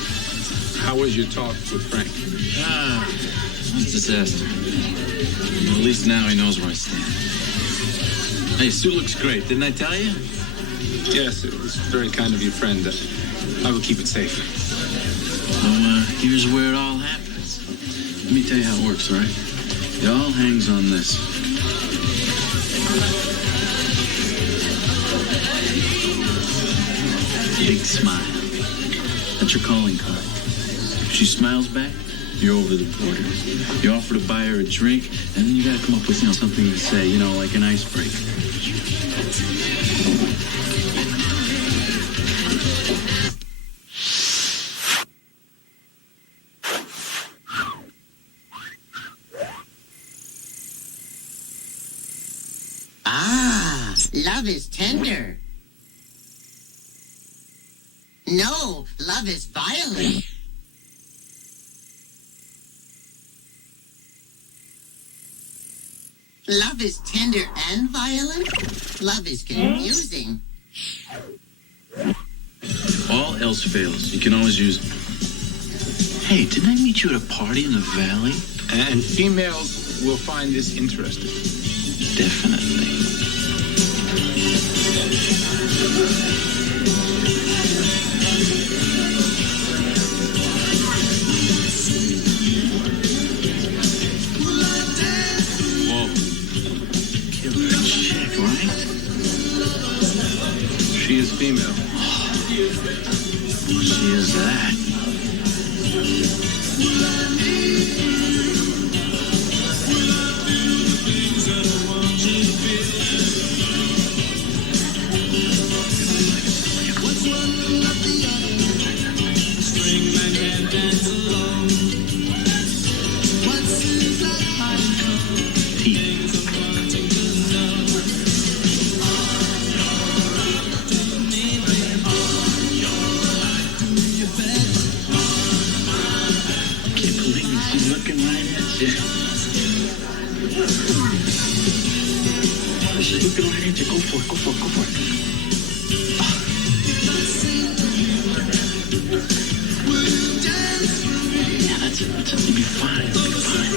How was your talk with Frank? It was a disaster. At least now he knows where I stand. Hey, suit looks great. Didn't I tell you? Yes, it was very kind of your friend. I will keep it safe. Well, here's where it all happens. Let me tell you how it works, all right? It all hangs on this. Big smile. That's your calling card. If she smiles back, you're over the border. You offer to buy her a drink, and then you gotta come up with, something to say, like an icebreaker. Ah, love is tender. No, love is violent. Love is tender and violent? Love is confusing. If all else fails, you can always use... Hey, didn't I meet you at a party in the valley? And females will find this interesting. Definitely. Whoa. Killer chick, right? She is female. She is that. She's looking right at you. Go for it, go for it, go for it. Yeah, that's it, that's it. You'll be fine, you'll be fine.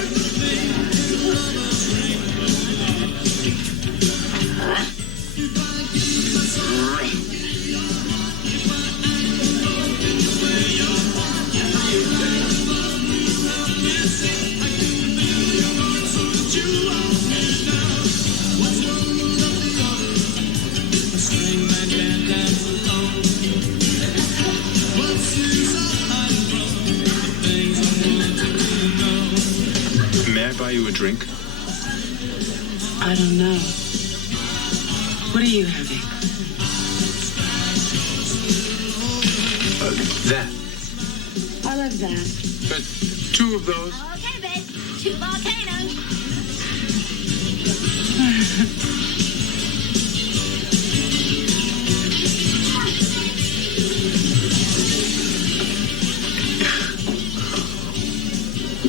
May I buy you a drink? I don't know. What are you having? That. I love that. But two of those. Okay, babe. to the volcano.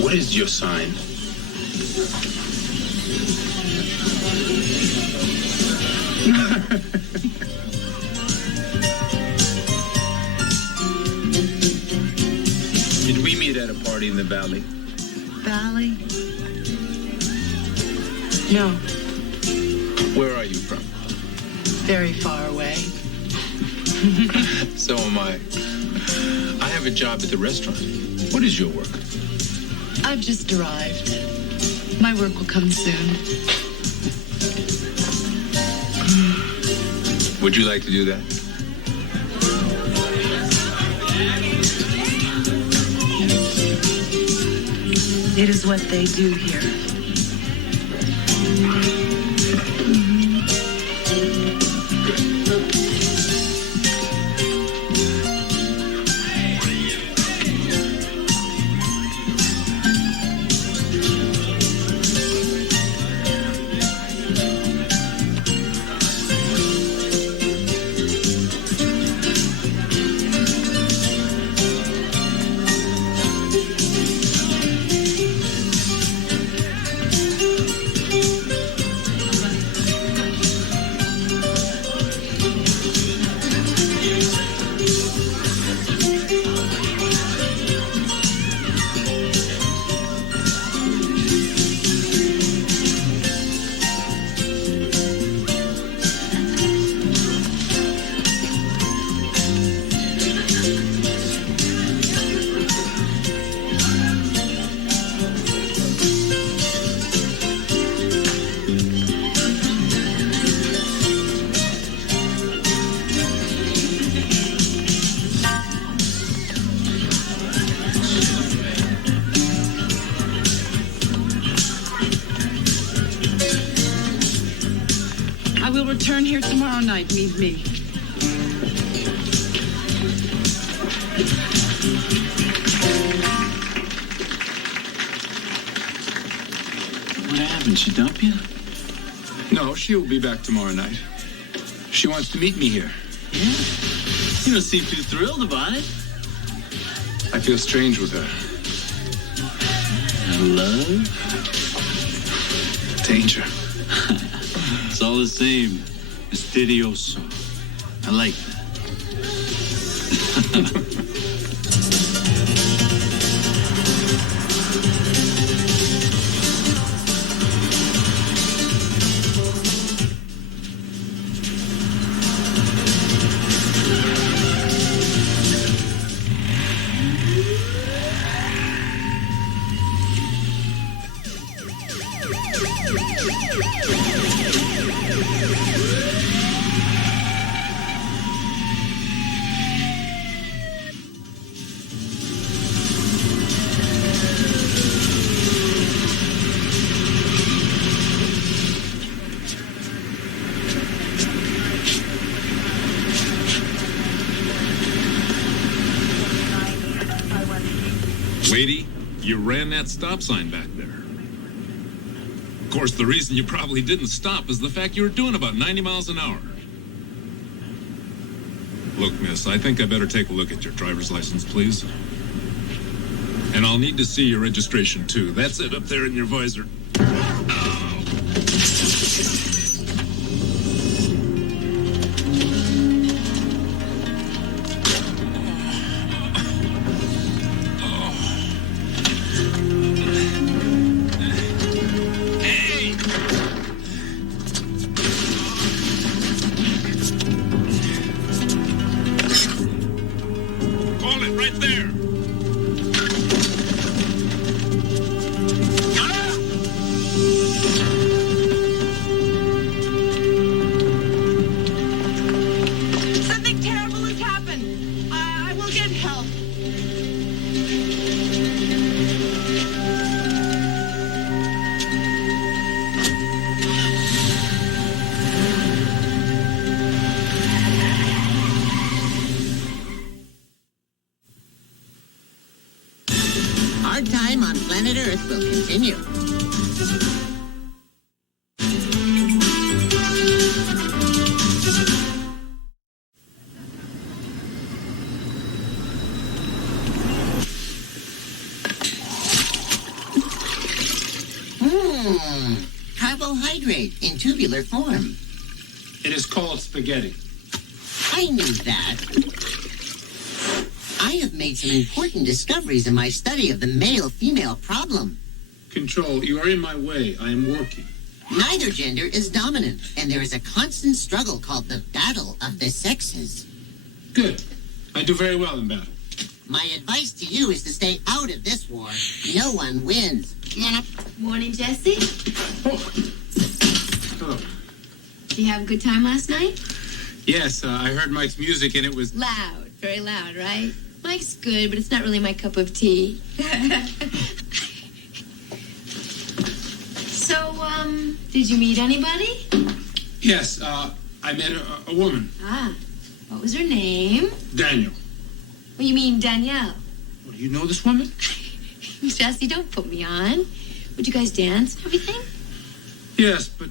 What is your sign? Did we meet at a party in the valley? Valley? No, Where are you from? very far away. So am I. I have a job at the restaurant. What is your work? I've just arrived. My work will come soon. Would you like to do that? It is what they do here. I will return here tomorrow night. Meet me. What happened? She dump you? No, she'll be back tomorrow night. She wants to meet me here. Yeah. You don't seem too thrilled about it. I feel strange with her. Love? Danger. It's all the same. Misterioso. I like that. Waity, you ran that stop sign back there. Of course, the reason you probably didn't stop is the fact you were doing about 90 miles an hour. Look, miss, I think I better take a look at your driver's license, please. And I'll need to see your registration, too. That's it up there in your visor. Right there. on planet Earth will continue. Carbohydrate in tubular form. It is called spaghetti. I knew that. I have made some important discoveries in my study of the male-female problem. Control, you are in my way. I am working. Neither gender is dominant, and there is a constant struggle called the battle of the sexes. Good. I do very well in battle. My advice to you is to stay out of this war. No one wins. Morning, Jesse. Hello. Did you have a good time last night? Yes, I heard Mike's music and it was... Loud. Very loud, right? Mike's good, but it's not really my cup of tea. So, did you meet anybody? Yes, I met a woman. Ah, what was her name? Daniel. Well, you mean Danielle? Well, do you know this woman? Jesse, don't put me on. Would you guys dance and everything? Yes, but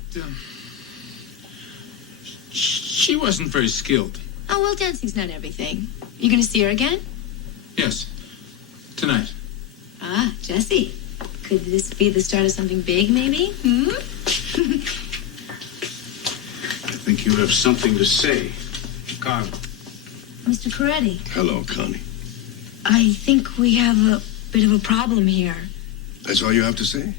she wasn't very skilled. Oh, well, dancing's not everything. You gonna see her again? Yes, tonight. Ah, Jesse. Could this be the start of something big, maybe? I think you have something to say. Carl. Mr. Coretti, Hello, Connie. I think we have a bit of a problem here. That's all you have to say?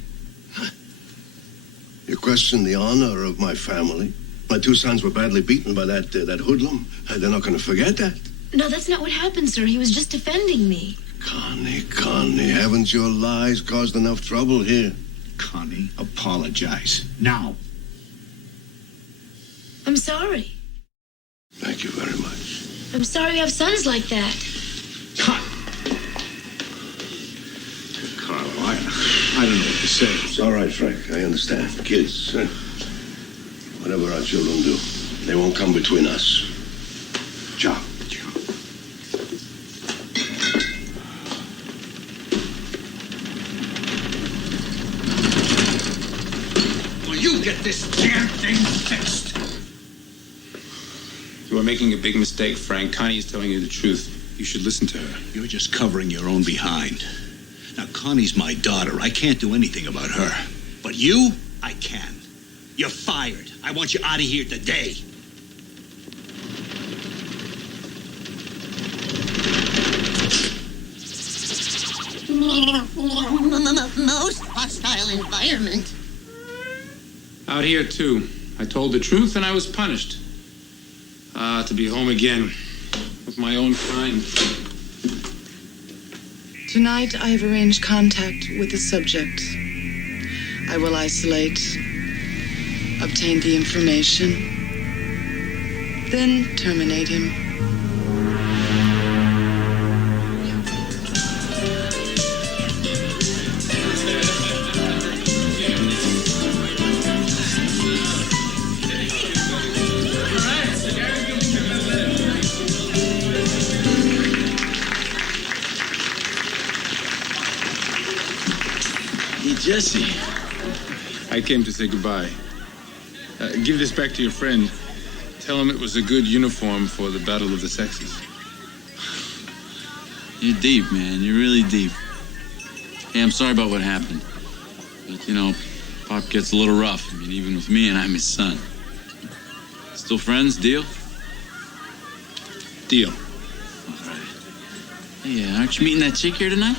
You question the honor of my family? My two sons were badly beaten by that hoodlum. They're not going to forget that. No, that's not what happened, sir. He was just defending me. Connie, haven't your lies caused enough trouble here? Connie, apologize. Now. I'm sorry. Thank you very much. I'm sorry you have sons like that. Carlo, I don't know what to say. It's all right, Frank. I understand. Kids, whatever our children do, they won't come between us. John. Will you get this damn thing fixed? You are making a big mistake, Frank. Connie is telling you the truth. You should listen to her. You're just covering your own behind. Now, Connie's my daughter. I can't do anything about her. But you, I can. You're fired. I want you out of here today. Most hostile environment. Out here, too. I told the truth and I was punished. To be home again with my own kind. Tonight, I have arranged contact with the subject. I will isolate, obtain the information, then terminate him. Jesse. I came to say goodbye. Give this back to your friend. Tell him it was a good uniform for the battle of the sexes. You're deep, man. You're really deep. Hey, I'm sorry about what happened. But, you know, Pop gets a little rough. I mean, even with me, and I'm his son. Still friends? Deal? Deal. All right. Hey, aren't you meeting that chick here tonight?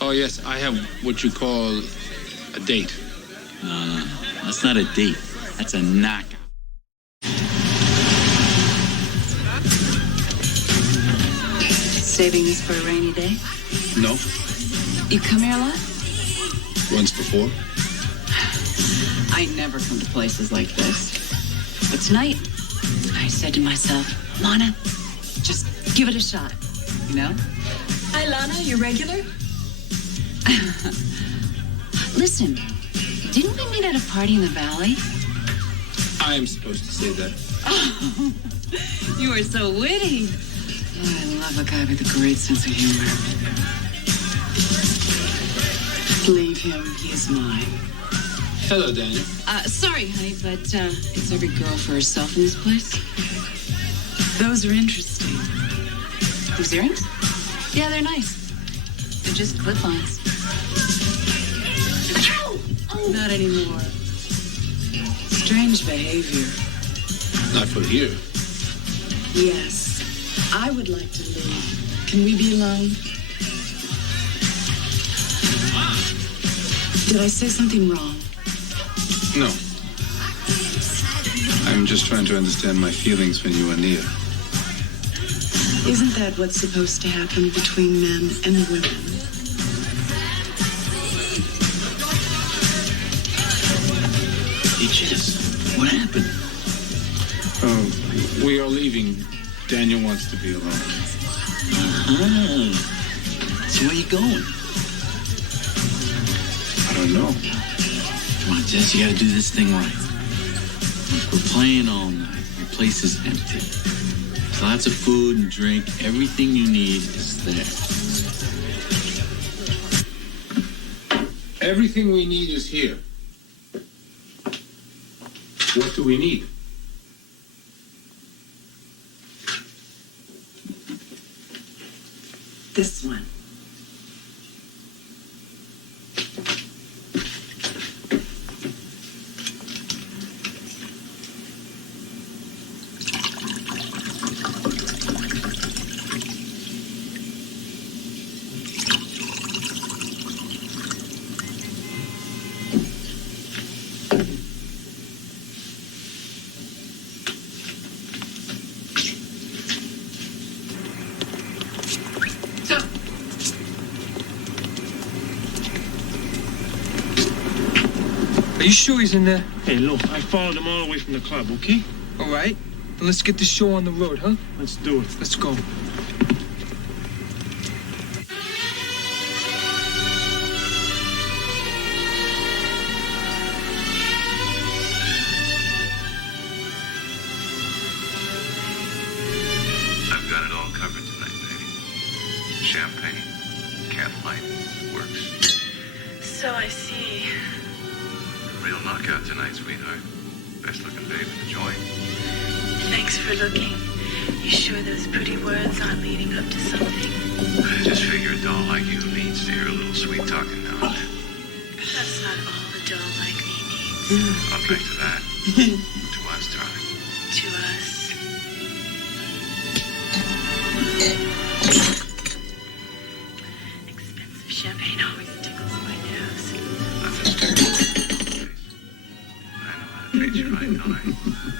Oh, yes. I have what you call a date. No. That's not a date. That's a knockout. Saving this for a rainy day? No. You come here a lot? Once before. I never come to places like this. But tonight, I said to myself, Lana, just give it a shot, you know? Hi, Lana. You regular? Listen, didn't we meet at a party in the valley? I am supposed to say that. Oh, you are so witty. Oh, I love a guy with a great sense of humor. Leave him. He is mine. Hello, Daniel. Sorry, honey, but is every girl for herself in this place? Those are interesting. Those earrings? Yeah, they're nice. They're just clip-ons. Not anymore. Strange behavior. Not for here. Yes. I would like to leave. Can we be alone? Did I say something wrong? No. I'm just trying to understand my feelings when you are near. Isn't that what's supposed to happen between men and women? Hey, Jess, what happened? We are leaving. Daniel wants to be alone. So where you going? I don't know. Come on, Jess, you gotta do this thing right. Look, we're playing all night. Your place is empty. There's lots of food and drink. Everything you need is there. Everything we need is here. What do we need? This one. Are you sure he's in there? Hey, look, I followed him all the way from the club, okay? All right. Then let's get the show on the road, huh? Let's do it. Let's go. I've got it all covered tonight, baby. Champagne, candlelight, works. So I see. Real knockout tonight, sweetheart. Best looking babe in the joint. Thanks for looking. You sure those pretty words aren't leading up to something? I just figure a doll like you needs to hear a little sweet talking now and then. That's not all a doll like me needs. I'll drink to that. To us, darling. To us. Expensive champagne always tickles my nose. Nothing's good. I know how to treat you right, don't I?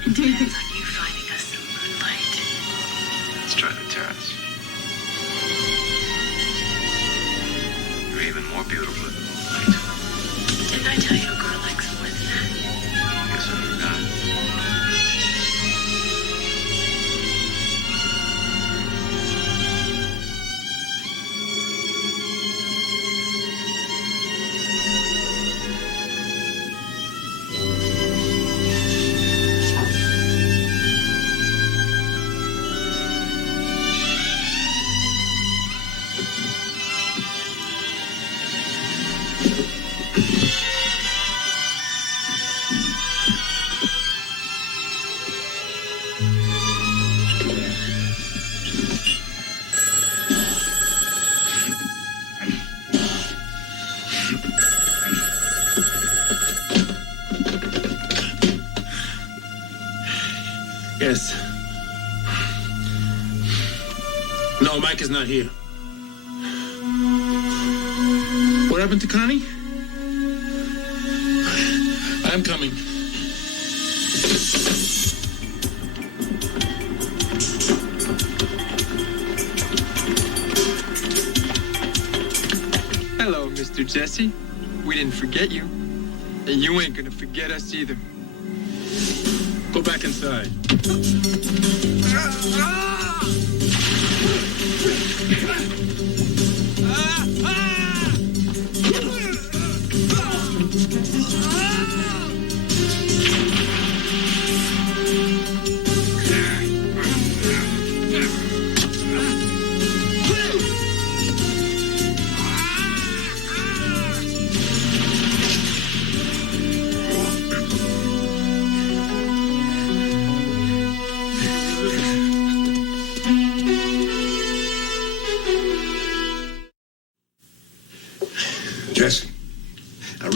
It depends on you finding us some moonlight. Let's try the terrace. You're even more beautiful in the moonlight. Didn't I tell you a girl likes more than that? Guess I forgot. Yes. No, Mike is not here. What happened to Connie? I'm coming. Hello, Mr. Jesse. We didn't forget you. And you ain't gonna forget us either. Go back inside.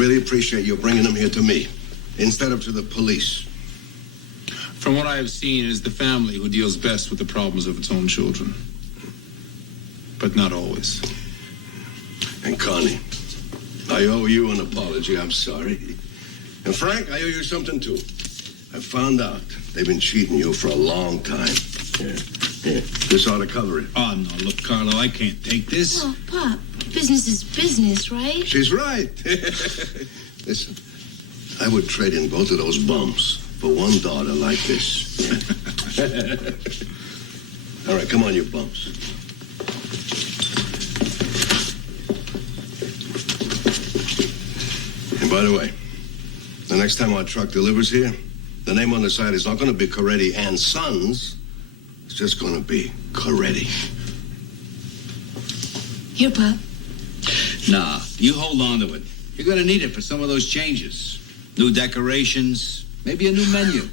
really appreciate you bringing them here to me instead of to the police. From what I have seen, it is the family who deals best with the problems of its own children. But not always. And Connie, I owe you an apology. I'm sorry. And Frank, I owe you something too. I found out they've been cheating you for a long time. Here. This ought to cover it. Oh, no, look, Carlo, I can't take this. Well, Pop, business is business, right? She's right. Listen, I would trade in both of those bums for one daughter like this. All right, come on, you bumps. And by the way, the next time our truck delivers here, the name on the side is not going to be Coretti and Sons. It's just going to be Coretti. Here, Pop. Nah, you hold on to it. You're going to need it for some of those changes. New decorations, maybe a new menu.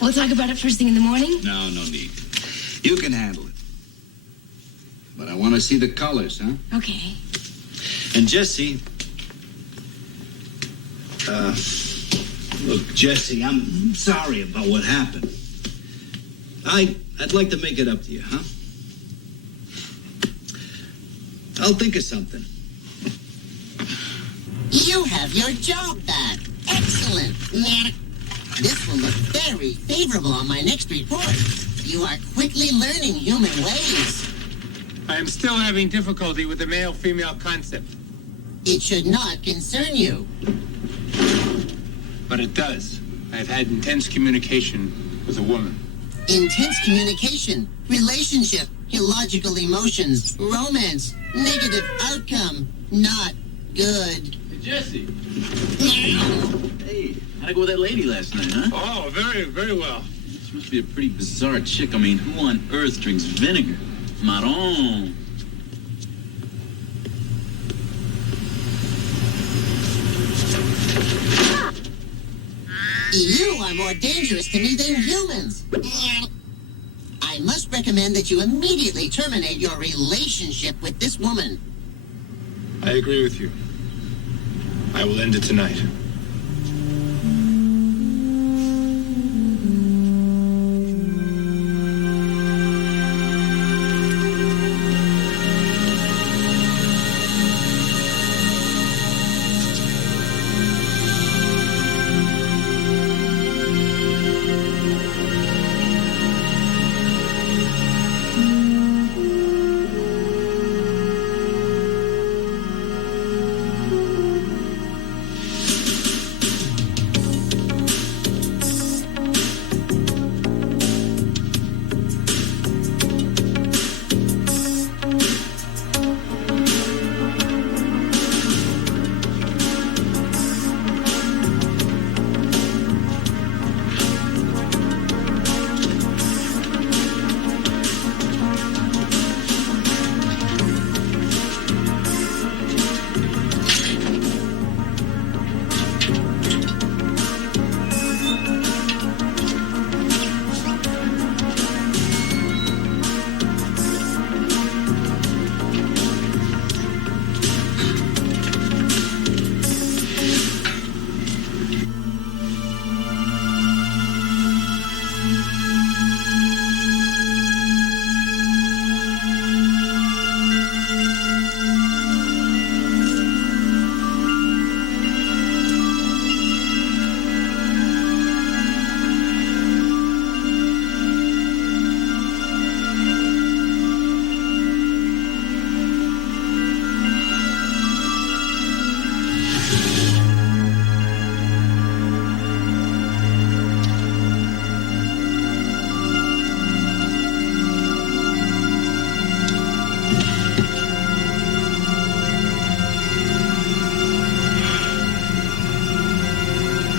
We'll talk about it first thing in the morning? No need. You can handle it. But I want to see the colors, huh? Okay. And Jesse... look, Jesse, I'm sorry about what happened. I'd like to make it up to you, huh? I'll think of something. You have your job back. Excellent. This will look very favorable on my next report. You are quickly learning human ways. I am still having difficulty with the male-female concept. It should not concern you. But it does. I've had intense communication with a woman. Intense communication, relationship, illogical emotions, romance, negative outcome, not good. Hey, Jesse. Hey, how'd I go with that lady last night, huh? Oh, very, very well. She must be a pretty bizarre chick. I mean, who on earth drinks vinegar? Marron. You are more dangerous to me than humans. I must recommend that you immediately terminate your relationship with this woman. I agree with you. I will end it tonight.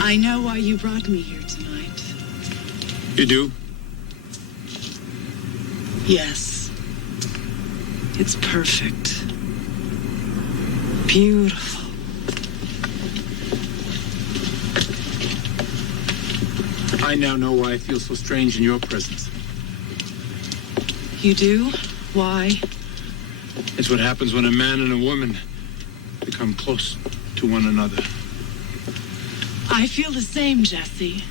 I know why you brought me here tonight. You do? Yes. It's perfect. Beautiful. I now know why I feel so strange in your presence. You do? Why? It's what happens when a man and a woman become close to one another. I feel the same, Jesse.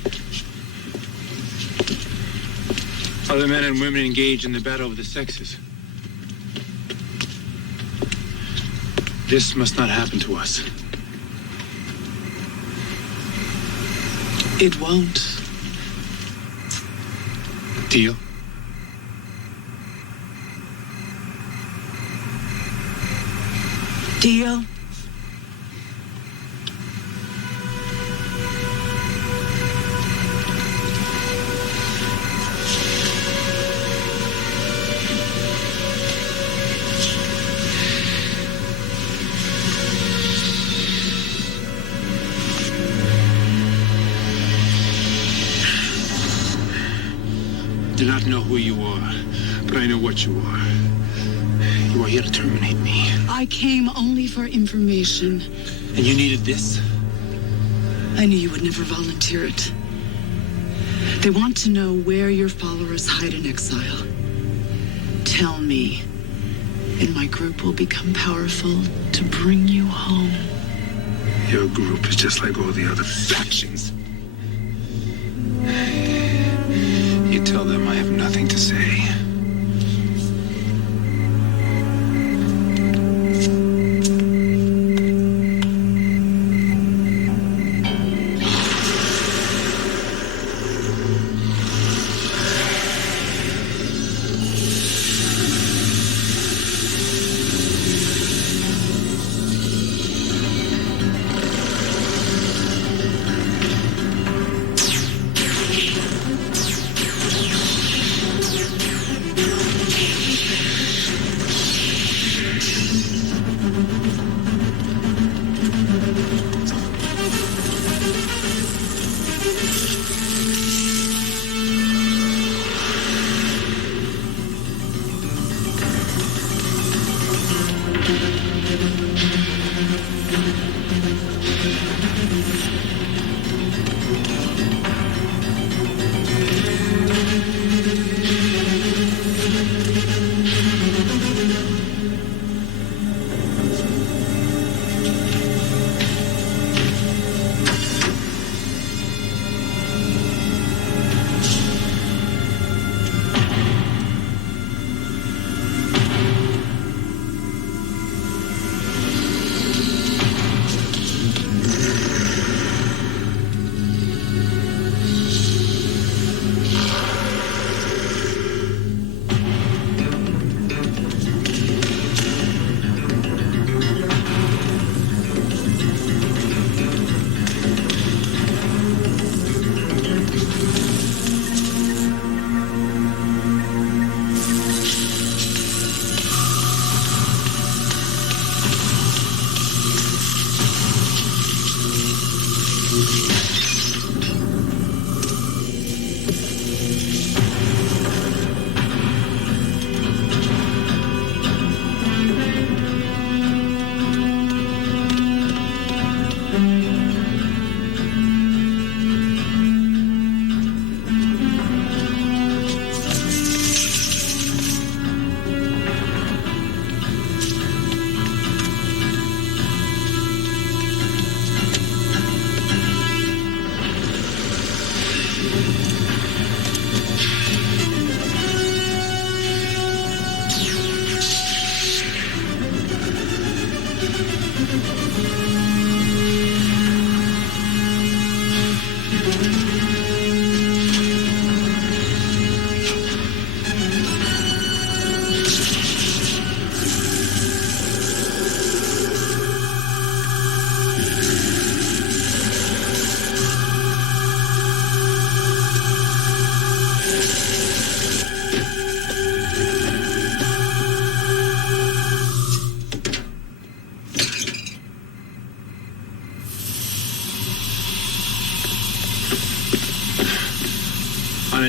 Other men and women engage in the battle of the sexes. This must not happen to us. It won't. Deal? Deal? I do not know who you are, but I know what you are. You are here to terminate me. I came only for information. And you needed this? I knew you would never volunteer it. They want to know where your followers hide in exile. Tell me, and my group will become powerful to bring you home. Your group is just like all the other factions. You tell them I have nothing to say.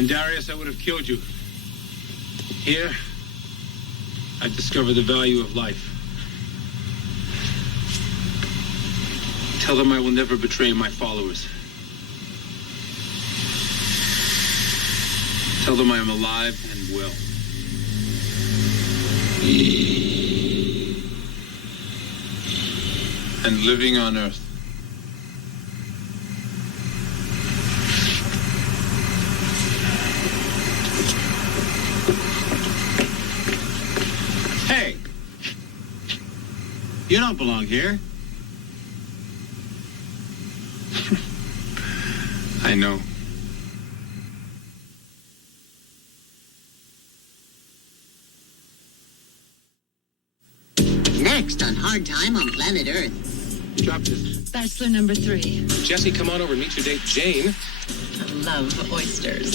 On Darius, I would have killed you. Here, I discovered the value of life. Tell them I will never betray my followers. Tell them I am alive and well. and living on Earth. Hey! You don't belong here. I know. Next on Hard Time on Planet Earth. Drop this. Bachelor number 3. Jesse, come on over and meet your date, Jane. I love oysters.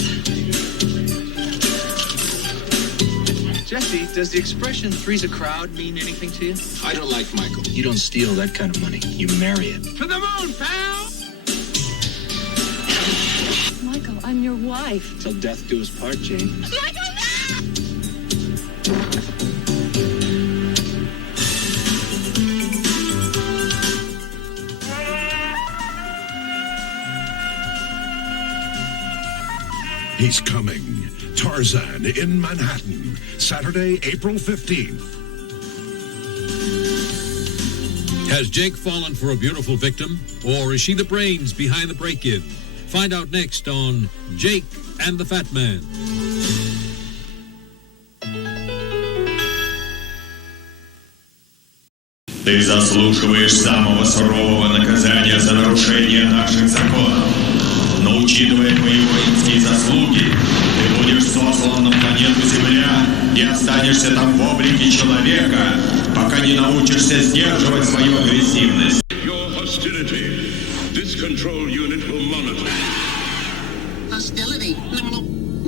Jesse, does the expression three's a crowd mean anything to you? I don't like Michael. You don't steal that kind of money. You marry it. To the moon, pal! Michael, I'm your wife. Till death do us part, Jane. Michael, no! He's coming. Tarzan in Manhattan, Saturday, April 15th. Has Jake fallen for a beautiful victim, or is she the brains behind the break-in? Find out next on Jake and the Fat Man. Ты заслуживаешь самого сурового наказания за нарушение наших законов. Но учитывая твои воинские заслуги, ты будешь сослан на планету Земля и останешься там в облике человека, пока не научишься сдерживать свою агрессивность. Your hostility. This control unit will monitor. Hostility?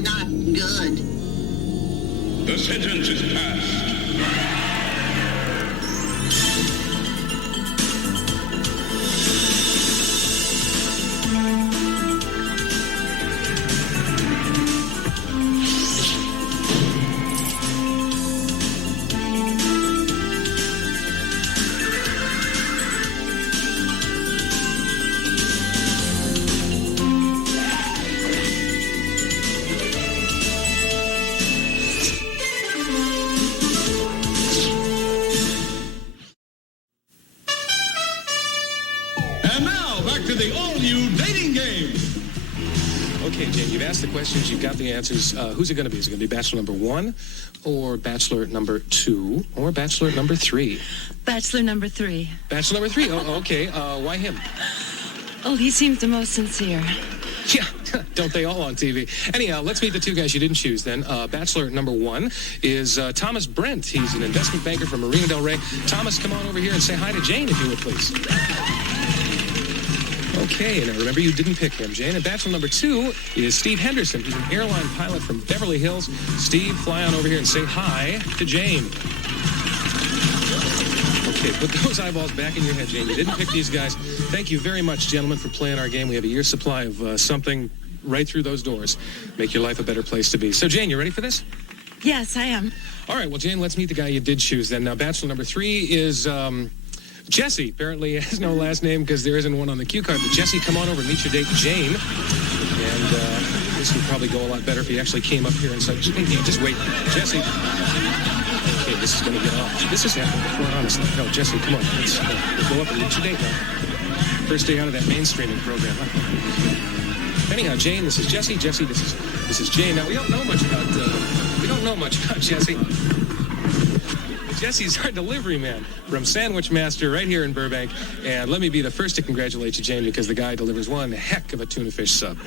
Not good. The sentence is passed. And now, back to the all-new dating game. Okay, Jane, you've asked the questions, you've got the answers. Who's it going to be? Is it going to be Bachelor number 1, or Bachelor number 2, or Bachelor number 3? Bachelor number 3. Bachelor number 3? Oh, okay. Why him? Oh, he seems the most sincere. Yeah, don't they all on TV? Anyhow, let's meet the two guys you didn't choose then. Bachelor number 1 is Thomas Brent. He's an investment banker from Marina Del Rey. Thomas, come on over here and say hi to Jane, if you would, please. Okay, now remember you didn't pick him, Jane. And Bachelor number 2 is Steve Henderson. He's an airline pilot from Beverly Hills. Steve, fly on over here and say hi to Jane. Okay, put those eyeballs back in your head, Jane. You didn't pick these guys. Thank you very much, gentlemen, for playing our game. We have a year's supply of something right through those doors. Make your life a better place to be. So, Jane, you ready for this? Yes, I am. All right, well, Jane, let's meet the guy you did choose then. Now, Bachelor number 3 is Jesse. Apparently, he has no last name because there isn't one on the cue card. But, Jesse, come on over and meet your date, Jane. And this would probably go a lot better if he actually came up here and said, just wait, Jesse. Okay, this is going to get off. This has happened before, honestly. No, Jesse, come on. Let's go up and meet your date now. First day out of that mainstreaming program, huh? Anyhow, Jane, this is Jesse. Jesse, this is Jane. Now, we don't know much about Jesse. Jesse's our delivery man from Sandwich Master right here in Burbank. And let me be the first to congratulate you, Jane, because the guy delivers one heck of a tuna fish sub.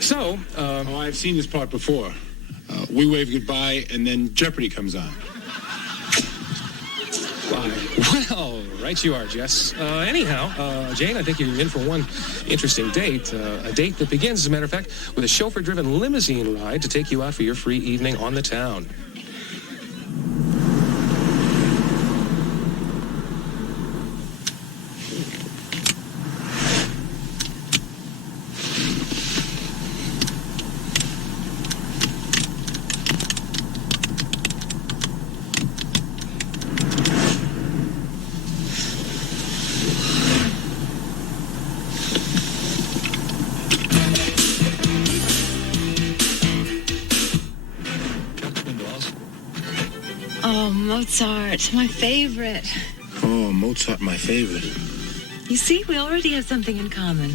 So, I've seen this part before. We wave goodbye, and then Jeopardy comes on. Well, right you are, Jess. Anyhow, Jane, I think you're in for one interesting date. A date that begins, as a matter of fact, with a chauffeur-driven limousine ride to take you out for your free evening on the town. Oh, Mozart, my favorite. Oh, Mozart, my favorite. You see, we already have something in common.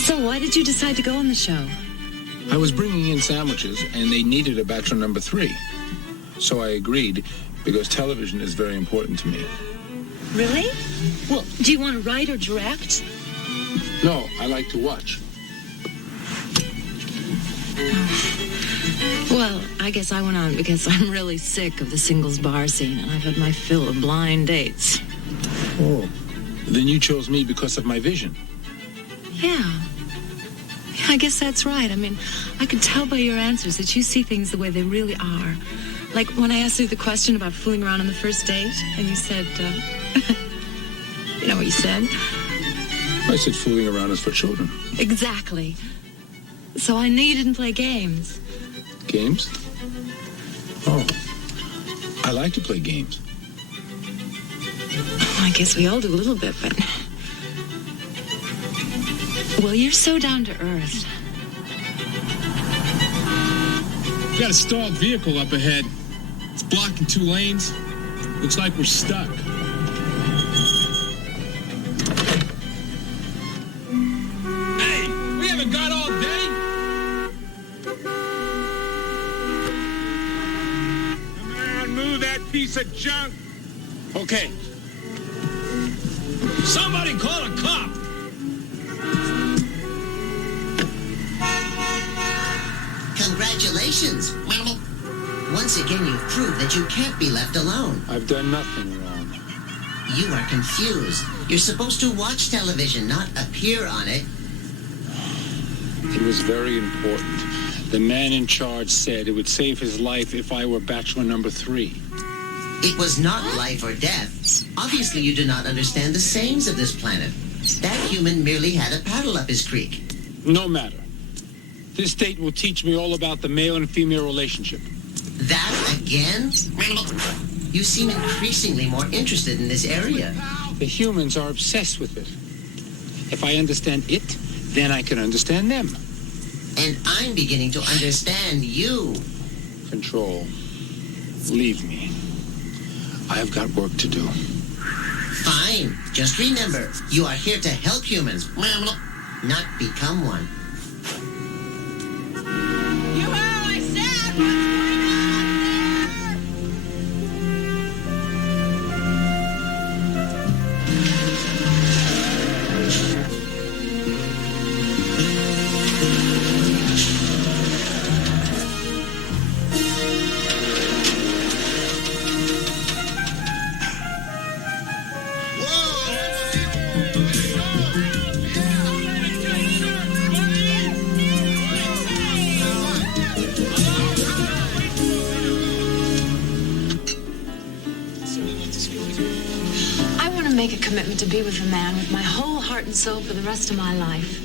So, why did you decide to go on the show? I was bringing in sandwiches, and they needed a bachelor number 3. So I agreed, because television is very important to me. Really? Well, do you want to write or direct? No, I like to watch. Well, I guess I went on because I'm really sick of the singles bar scene, and I've had my fill of blind dates. Oh. Then you chose me because of my vision. Yeah, I guess that's right. I mean, I could tell by your answers that you see things the way they really are. Like when I asked you the question about fooling around on the first date, and you said, you know what you said? I said fooling around is for children. Exactly. So I know you didn't play games. Games? Oh, I like to play games. I guess we all do a little bit, but... Well, you're so down to earth. We got a stalled vehicle up ahead. It's blocking 2 lanes. Looks like we're stuck. Hey, we haven't got all day. Come on, move that piece of junk. Okay. Somebody call a cop. Congratulations. Once again, you've proved that you can't be left alone. I've done nothing wrong. You are confused. You're supposed to watch television, not appear on it. It was very important. The man in charge said it would save his life if I were bachelor number 3. It was not life or death. Obviously, you do not understand the sayings of this planet. That human merely had a paddle up his creek. No matter. This date will teach me all about the male and female relationship. That again? You seem increasingly more interested in this area. The humans are obsessed with it. If I understand it, then I can understand them. And I'm beginning to understand you. Control. Leave me. I have got work to do. Fine. Just remember, you are here to help humans, not become one. Make a commitment to be with a man with my whole heart and soul for the rest of my life.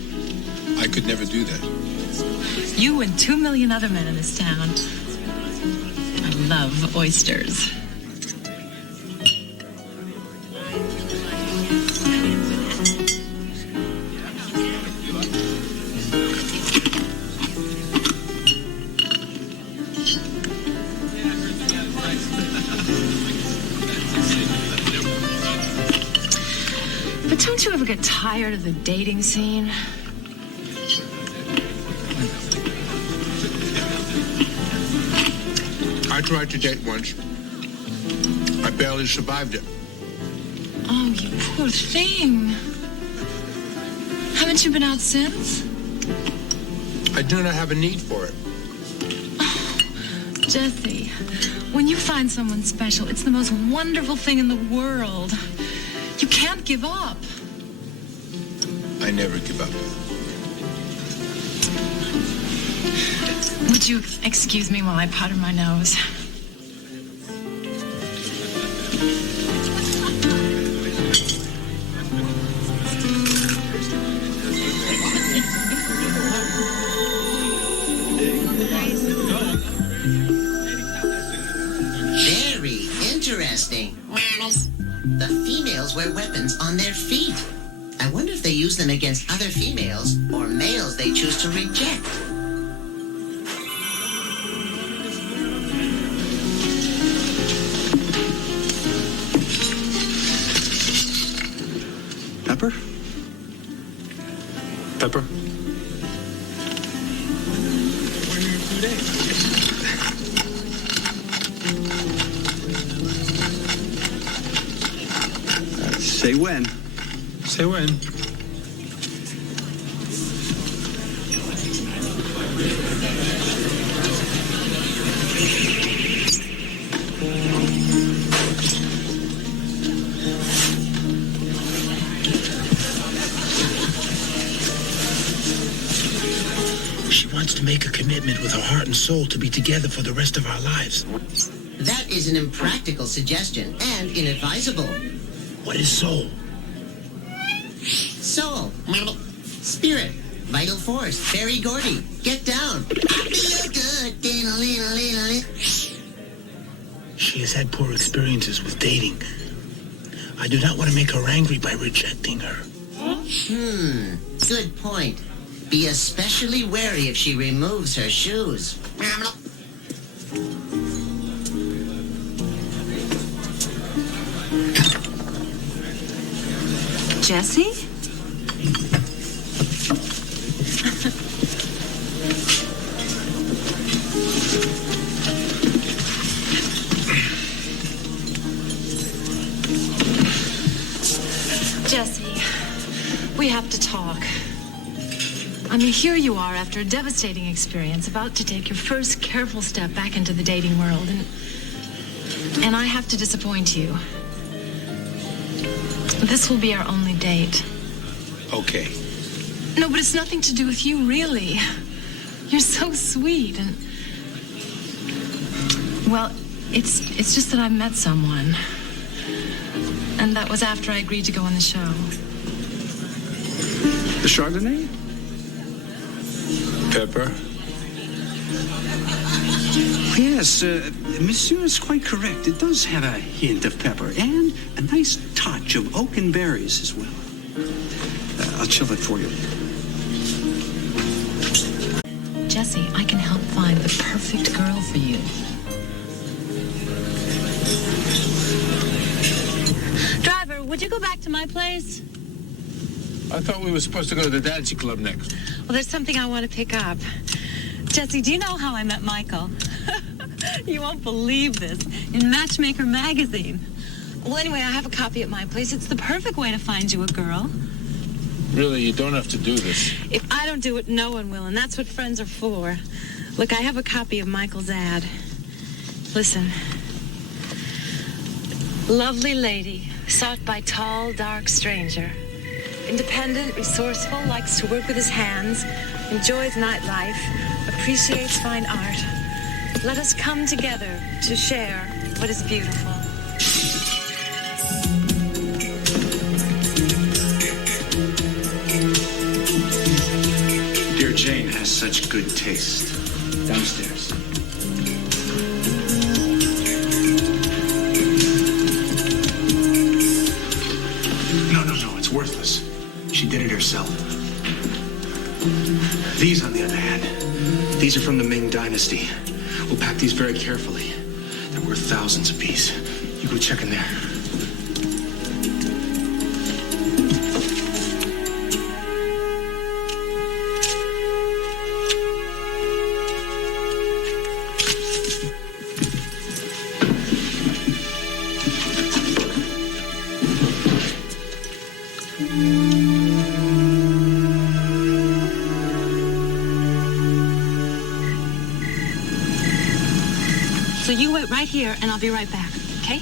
I could never do that. You and 2 million other men in this town. I love oysters. Don't you ever get tired of the dating scene? I tried to date once. I barely survived it. Oh, you poor thing. Haven't you been out since? I do not have a need for it. Oh, Jesse, when you find someone special, it's the most wonderful thing in the world. You can't give up. I never give up. Would you excuse me while I powder my nose? Very interesting. The females wear weapons on their feet. I wonder if they use them against other females or males they choose to reject. Pepper? Pepper? Say when. Say when. She wants to make a commitment with her heart and soul to be together for the rest of our lives. That is an impractical suggestion and inadvisable. What is soul? Soul. Spirit. Vital force. Barry Gordy. Get down. I feel good. She has had poor experiences with dating. I do not want to make her angry by rejecting her. Good point. Be especially wary if she removes her shoes. Jesse? Jesse, we have to talk. I mean, here you are after a devastating experience, about to take your first careful step back into the dating world, and I have to disappoint you. This will be our only date. Okay. No, but it's nothing to do with you, really. You're so sweet, and... Well, it's just that I met someone. And that was after I agreed to go on the show. The Chardonnay? Pepper? Yes, Monsieur is quite correct. It does have a hint of pepper and a nice touch of oak and berries as well. I'll chill it for you. Jesse, I can help find the perfect girl for you. Driver, would you go back to my place? I thought we were supposed to go to the dancing club next. Well, there's something I want to pick up. Jesse, do you know how I met Michael? You won't believe this. In Matchmaker magazine. Well, anyway, I have a copy at my place. It's the perfect way to find you a girl. Really, you don't have to do this. If I don't do it, no one will, and that's what friends are for. Look, I have a copy of Michael's ad. Listen. Lovely lady, sought by tall, dark stranger. Independent, resourceful, likes to work with his hands, enjoys nightlife, appreciates fine art. Let us come together to share what is beautiful. Dear Jane has such good taste. Downstairs. No, it's worthless. She did it herself. These, on the other hand, these are from the Ming Dynasty. We'll pack these very carefully. They're worth thousands apiece. You go check in there. So you wait right here, and I'll be right back, okay?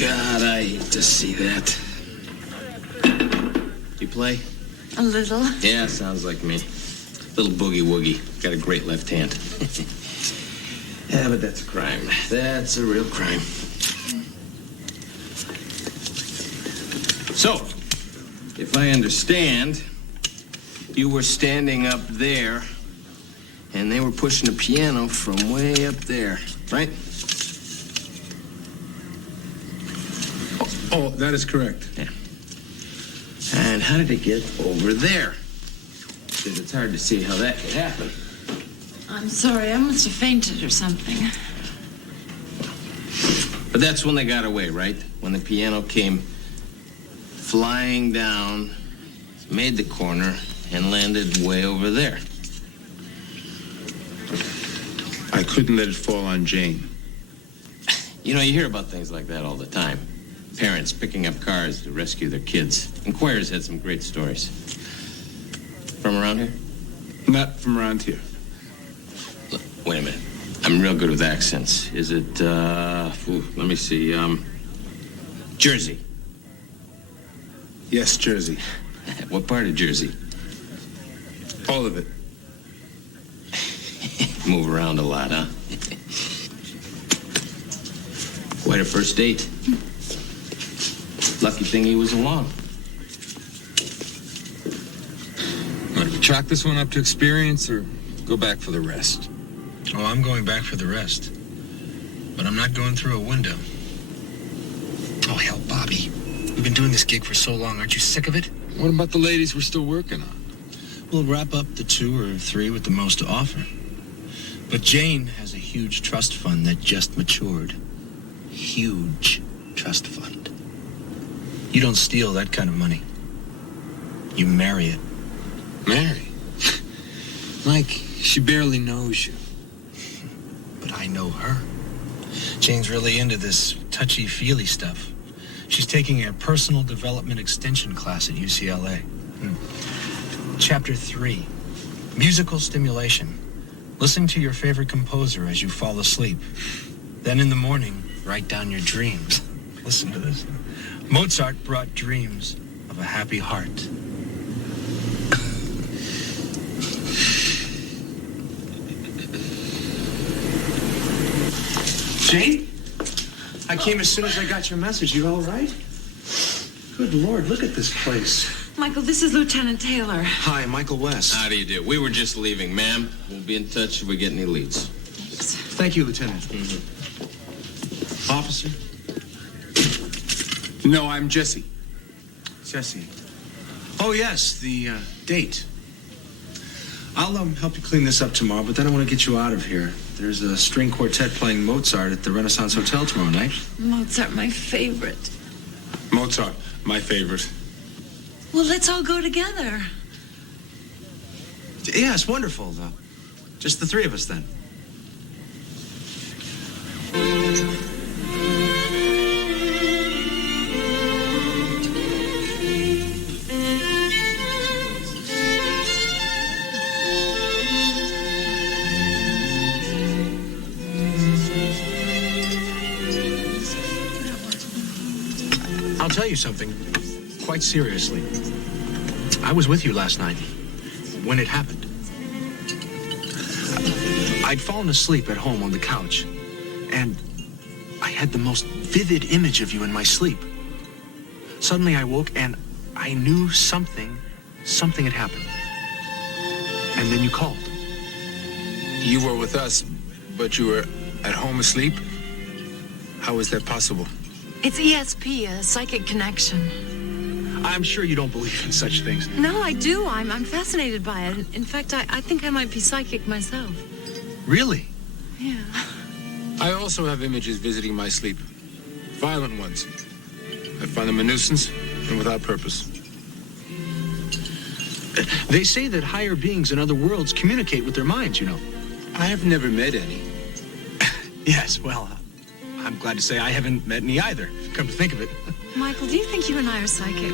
God, I hate to see that. You play? A little. Yeah, sounds like me. Little boogie woogie. Got a great left hand. Yeah, but that's a crime. That's a real crime. So, if I understand, you were standing up there, and they were pushing a piano from way up there, right? Oh, that is correct. Yeah. And how did it get over there? Because it's hard to see how that could happen. I'm sorry, I must have fainted or something. But that's when they got away, right? When the piano came flying down, made the corner, and landed way over there. I couldn't let it fall on Jane. You know, you hear about things like that all the time. Parents picking up cars to rescue their kids. Enquirer's had some great stories. From around here? Not from around here. Look, wait a minute. I'm real good with accents. Is it, let me see, Jersey? Yes, Jersey. What part of Jersey? All of it. Move around a lot, huh? Quite a first date. Lucky thing he was along. Want to chalk this one up to experience or go back for the rest? Oh, I'm going back for the rest. But I'm not going through a window. Oh, hell, Bobby. We've been doing this gig for so long. Aren't you sick of it? What about the ladies we're still working on? We'll wrap up the 2 or 3 with the most to offer. But Jane has a huge trust fund that just matured. Huge trust fund. You don't steal that kind of money. You marry it. Mary? Mike, she barely knows you. But I know her. Jane's really into this touchy-feely stuff. She's taking a personal development extension class at UCLA. Chapter 3, musical stimulation. Listen to your favorite composer as you fall asleep. Then in the morning, write down your dreams. Listen to this. Mozart brought dreams of a happy heart. Jane? I came as soon as I got your message. You all right? Good Lord, look at this place. Michael, this is Lieutenant Taylor. Hi, Michael West. How do you do? We were just leaving, ma'am. We'll be in touch if we get any leads. Thank you, Lieutenant. Officer? No, I'm Jesse. Jesse. Oh, yes, the date. I'll help you clean this up tomorrow, but then I want to get you out of here. There's a string quartet playing Mozart at the Renaissance Hotel tomorrow night. Mozart, my favorite. Mozart, my favorite. Well, let's all go together. Yeah, it's wonderful, though. Just the 3 of us, then. I'll tell you something, quite seriously. I was with you last night, when it happened. I'd fallen asleep at home on the couch, and I had the most vivid image of you in my sleep. Suddenly I woke, and I knew something had happened. And then you called. You were with us, but you were at home asleep? How is that possible? It's ESP, a psychic connection. I'm sure you don't believe in such things. No, I do. I'm fascinated by it. In fact, I think I might be psychic myself. Really? Yeah. I also have images visiting my sleep. Violent ones. I find them a nuisance and without purpose. They say that higher beings in other worlds communicate with their minds, you know. I have never met any. Yes, well, I'm glad to say I haven't met any either, come to think of it. Michael, do you think you and I are psychic?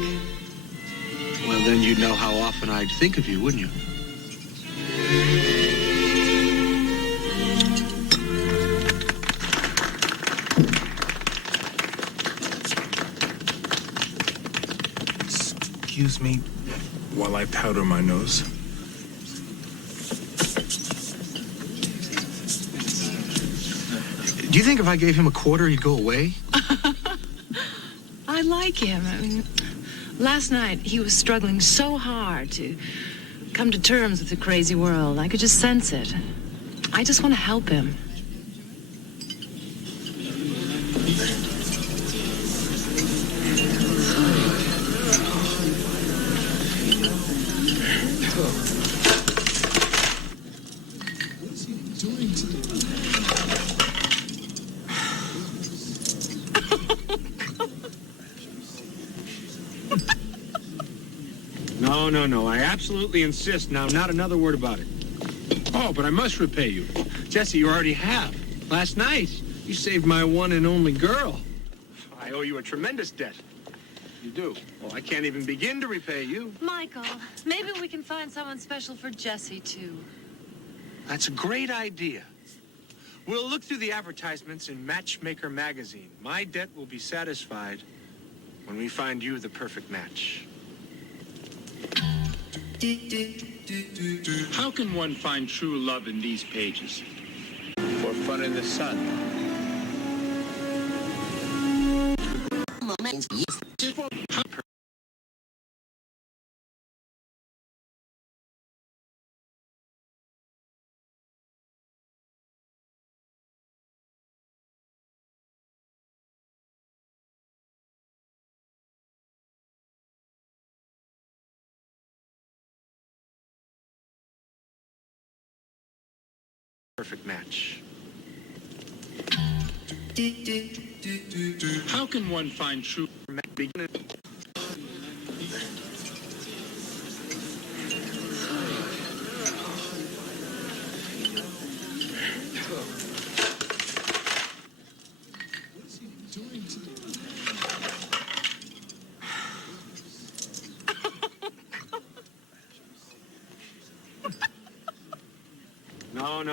Well, then you'd know how often I'd think of you, wouldn't you? excuse me while I powder my nose? Do you think if I gave him a quarter, he'd go away? I like him. I mean, last night he was struggling so hard to come to terms with the crazy world. I could just sense it. I just want to help him. No, I absolutely insist. Now, not another word about it. Oh, but I must repay you. Jesse, you already have. Last night, you saved my one and only girl. I owe you a tremendous debt. You do? Well, I can't even begin to repay you. Michael, maybe we can find someone special for Jesse, too. That's a great idea. We'll look through the advertisements in Matchmaker magazine. My debt will be satisfied when we find you the perfect match. How can one find true love in these pages? For fun in the sun. Perfect match. How can one find true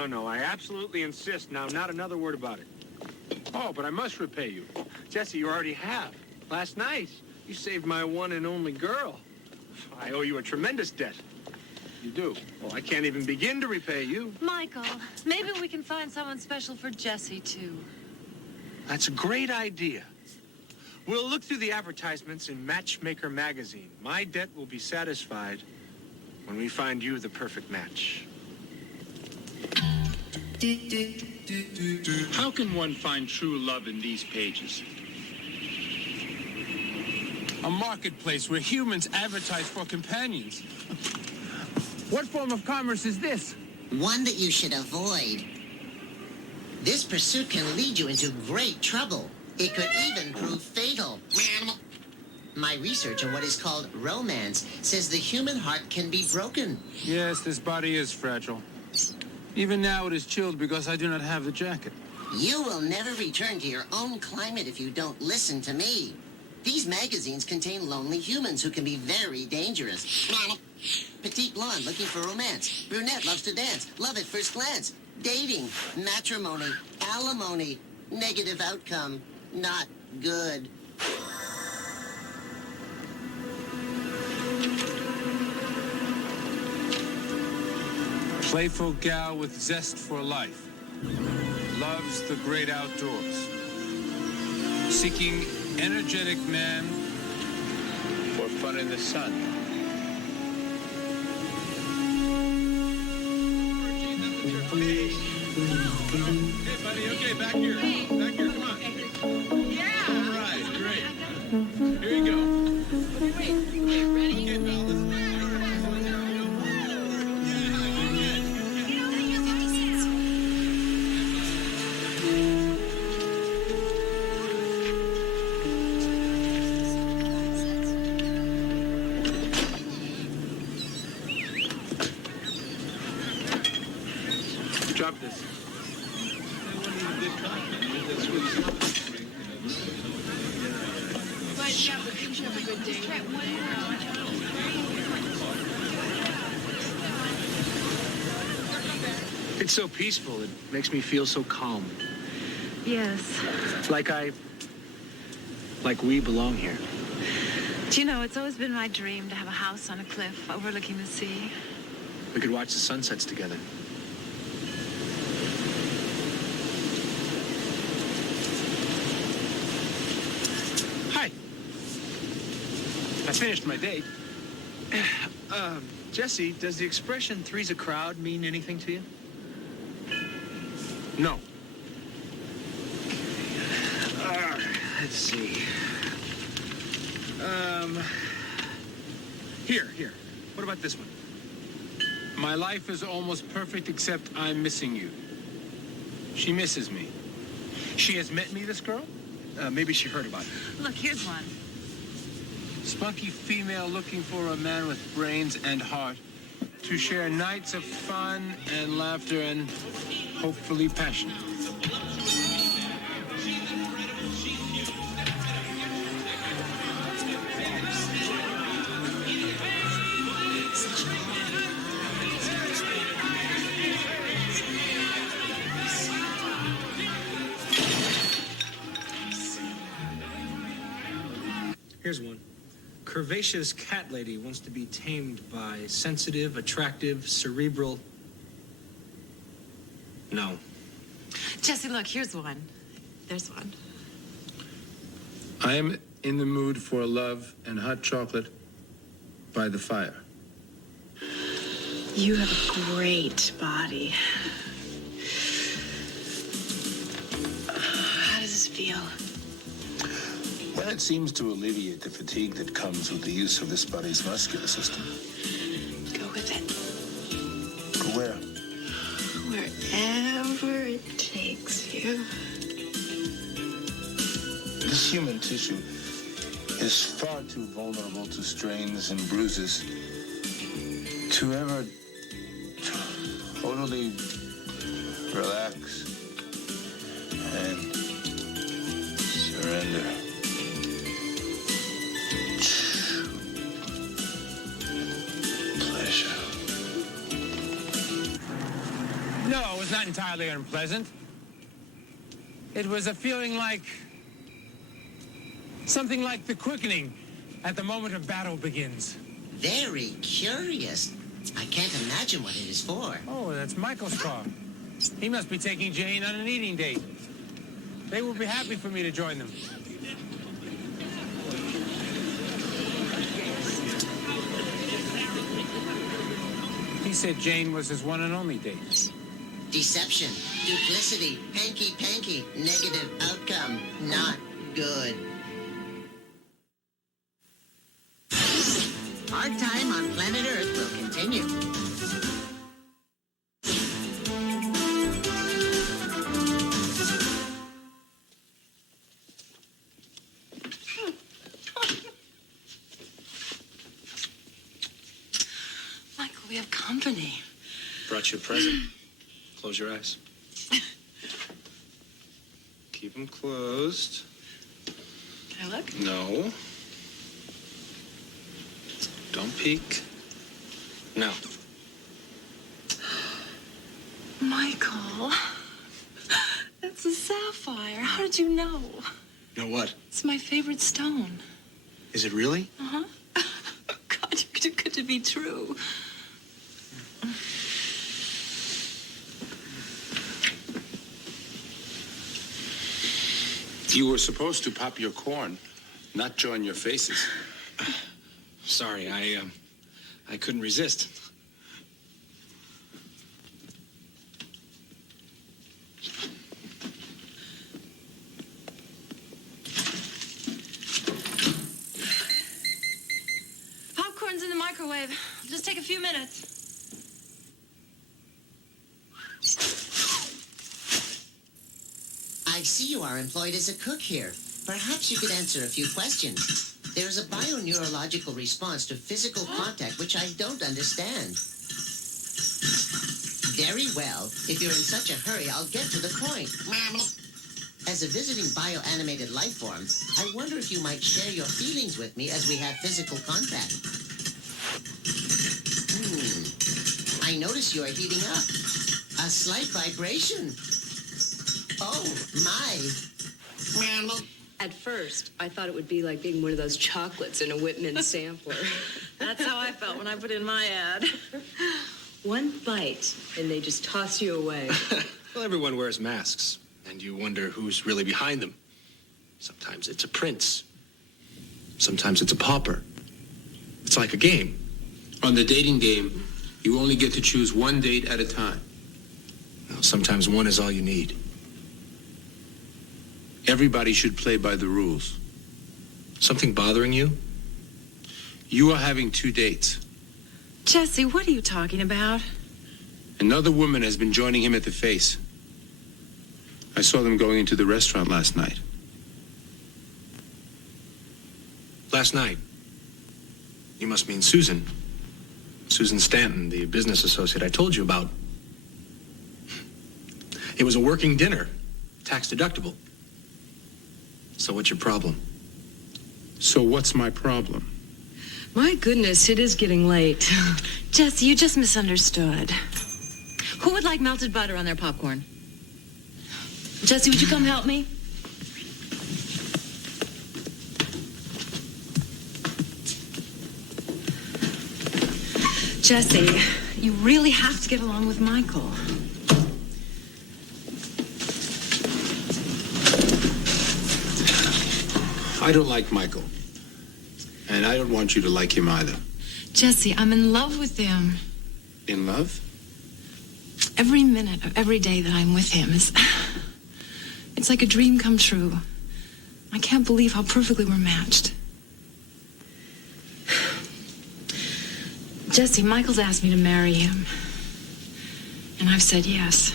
No, I absolutely insist. Now, not another word about it. Oh, but I must repay you. Jesse, you already have. Last night, you saved my one and only girl. I owe you a tremendous debt. You do? Well, I can't even begin to repay you. Michael, maybe we can find someone special for Jesse, too. That's a great idea. We'll look through the advertisements in Matchmaker magazine. My debt will be satisfied when we find you the perfect match. How can one find true love in these pages? A marketplace where humans advertise for companions. What form of commerce is this? One that you should avoid. This pursuit can lead you into great trouble. It could even prove fatal. My research on what is called romance says the human heart can be broken. Yes, this body is fragile. Even now it is chilled because I do not have the jacket. You will never return to your own climate if you don't listen to me. These magazines contain lonely humans who can be very dangerous. Petite blonde looking for romance. Brunette loves to dance. Love at first glance. Dating. Matrimony. Alimony. Negative outcome. Not good. Playful gal with zest for life. Loves the great outdoors. Seeking energetic man for fun in the sun. Hey, buddy, okay, back here. Back here, come on. Yeah. All right, great. Here you go. Wait, ready? Okay, pal, this is Drop this. It's so peaceful. It makes me feel so calm. Yes. Like we belong here. Do you know, it's always been my dream to have a house on a cliff overlooking the sea. We could watch the sunsets together. Hi. I finished my date. Jesse, does the expression "three's a crowd" mean anything to you? No. Let's see. Here. What about this one? My life is almost perfect except I'm missing you. She misses me. She has met me, this girl? Maybe she heard about it. Look, here's one. Spunky female looking for a man with brains and heart to share nights of fun and laughter and hopefully passion. Here's one. Curvaceous cat lady wants to be tamed by sensitive, attractive, cerebral... No. Jesse, look, here's one. There's one. I am in the mood for love and hot chocolate by the fire. You have a great body. How does this feel? Well, it seems to alleviate the fatigue that comes with the use of this body's muscular system. Go with it. Go where? Wherever it takes you. This human tissue is far too vulnerable to strains and bruises to ever totally relax and surrender. Pleasure. No, it was not entirely unpleasant. It was a feeling like... something like the quickening at the moment a battle begins. Very curious. I can't imagine what it is for. Oh, that's Michael's car. He must be taking Jane on an eating date. They will be happy for me to join them. He said Jane was his one and only date. Deception, duplicity, hanky-panky, negative outcome, not good. Our time on planet Earth will continue. Michael, we have company. Brought you a present. Close your eyes. Keep them closed. Can I look? No. Don't peek. No. Michael, that's a sapphire. How did you know? Know what? It's my favorite stone. Is it really? Uh-huh. God, you're too good to be true. You were supposed to pop your corn, not join your faces. Sorry, I couldn't resist. Popcorn's in the microwave. It'll just take a few minutes. I see you are employed as a cook here. Perhaps you could answer a few questions. There's a bioneurological response to physical contact which I don't understand. Very well. If you're in such a hurry, I'll get to the point. As a visiting bioanimated life form, I wonder if you might share your feelings with me as we have physical contact. I notice you are heating up. A slight vibration. Oh, my. At first, I thought it would be like being one of those chocolates in a Whitman sampler. That's how I felt when I put in my ad. One bite, and they just toss you away. Well, everyone wears masks, and you wonder who's really behind them. Sometimes it's a prince. Sometimes it's a pauper. It's like a game. On the dating game, you only get to choose one date at a time. Well, sometimes one is all you need. Everybody should play by the rules. Something bothering you? You are having 2 dates. Jesse, what are you talking about? Another woman has been joining him at the Face. I saw them going into the restaurant last night. Last night? You must mean Susan. Susan Stanton, the business associate I told you about. It was a working dinner, tax deductible. So what's your problem? So what's my problem? My goodness, it is getting late. Jesse, you just misunderstood. Who would like melted butter on their popcorn? Jesse, would you come help me? Jesse, you really have to get along with Michael. I don't like Michael. And I don't want you to like him either. Jesse, I'm in love with him. In love? Every minute of every day that I'm with him is... It's like a dream come true. I can't believe how perfectly we're matched. Jesse, Michael's asked me to marry him. And I've said yes.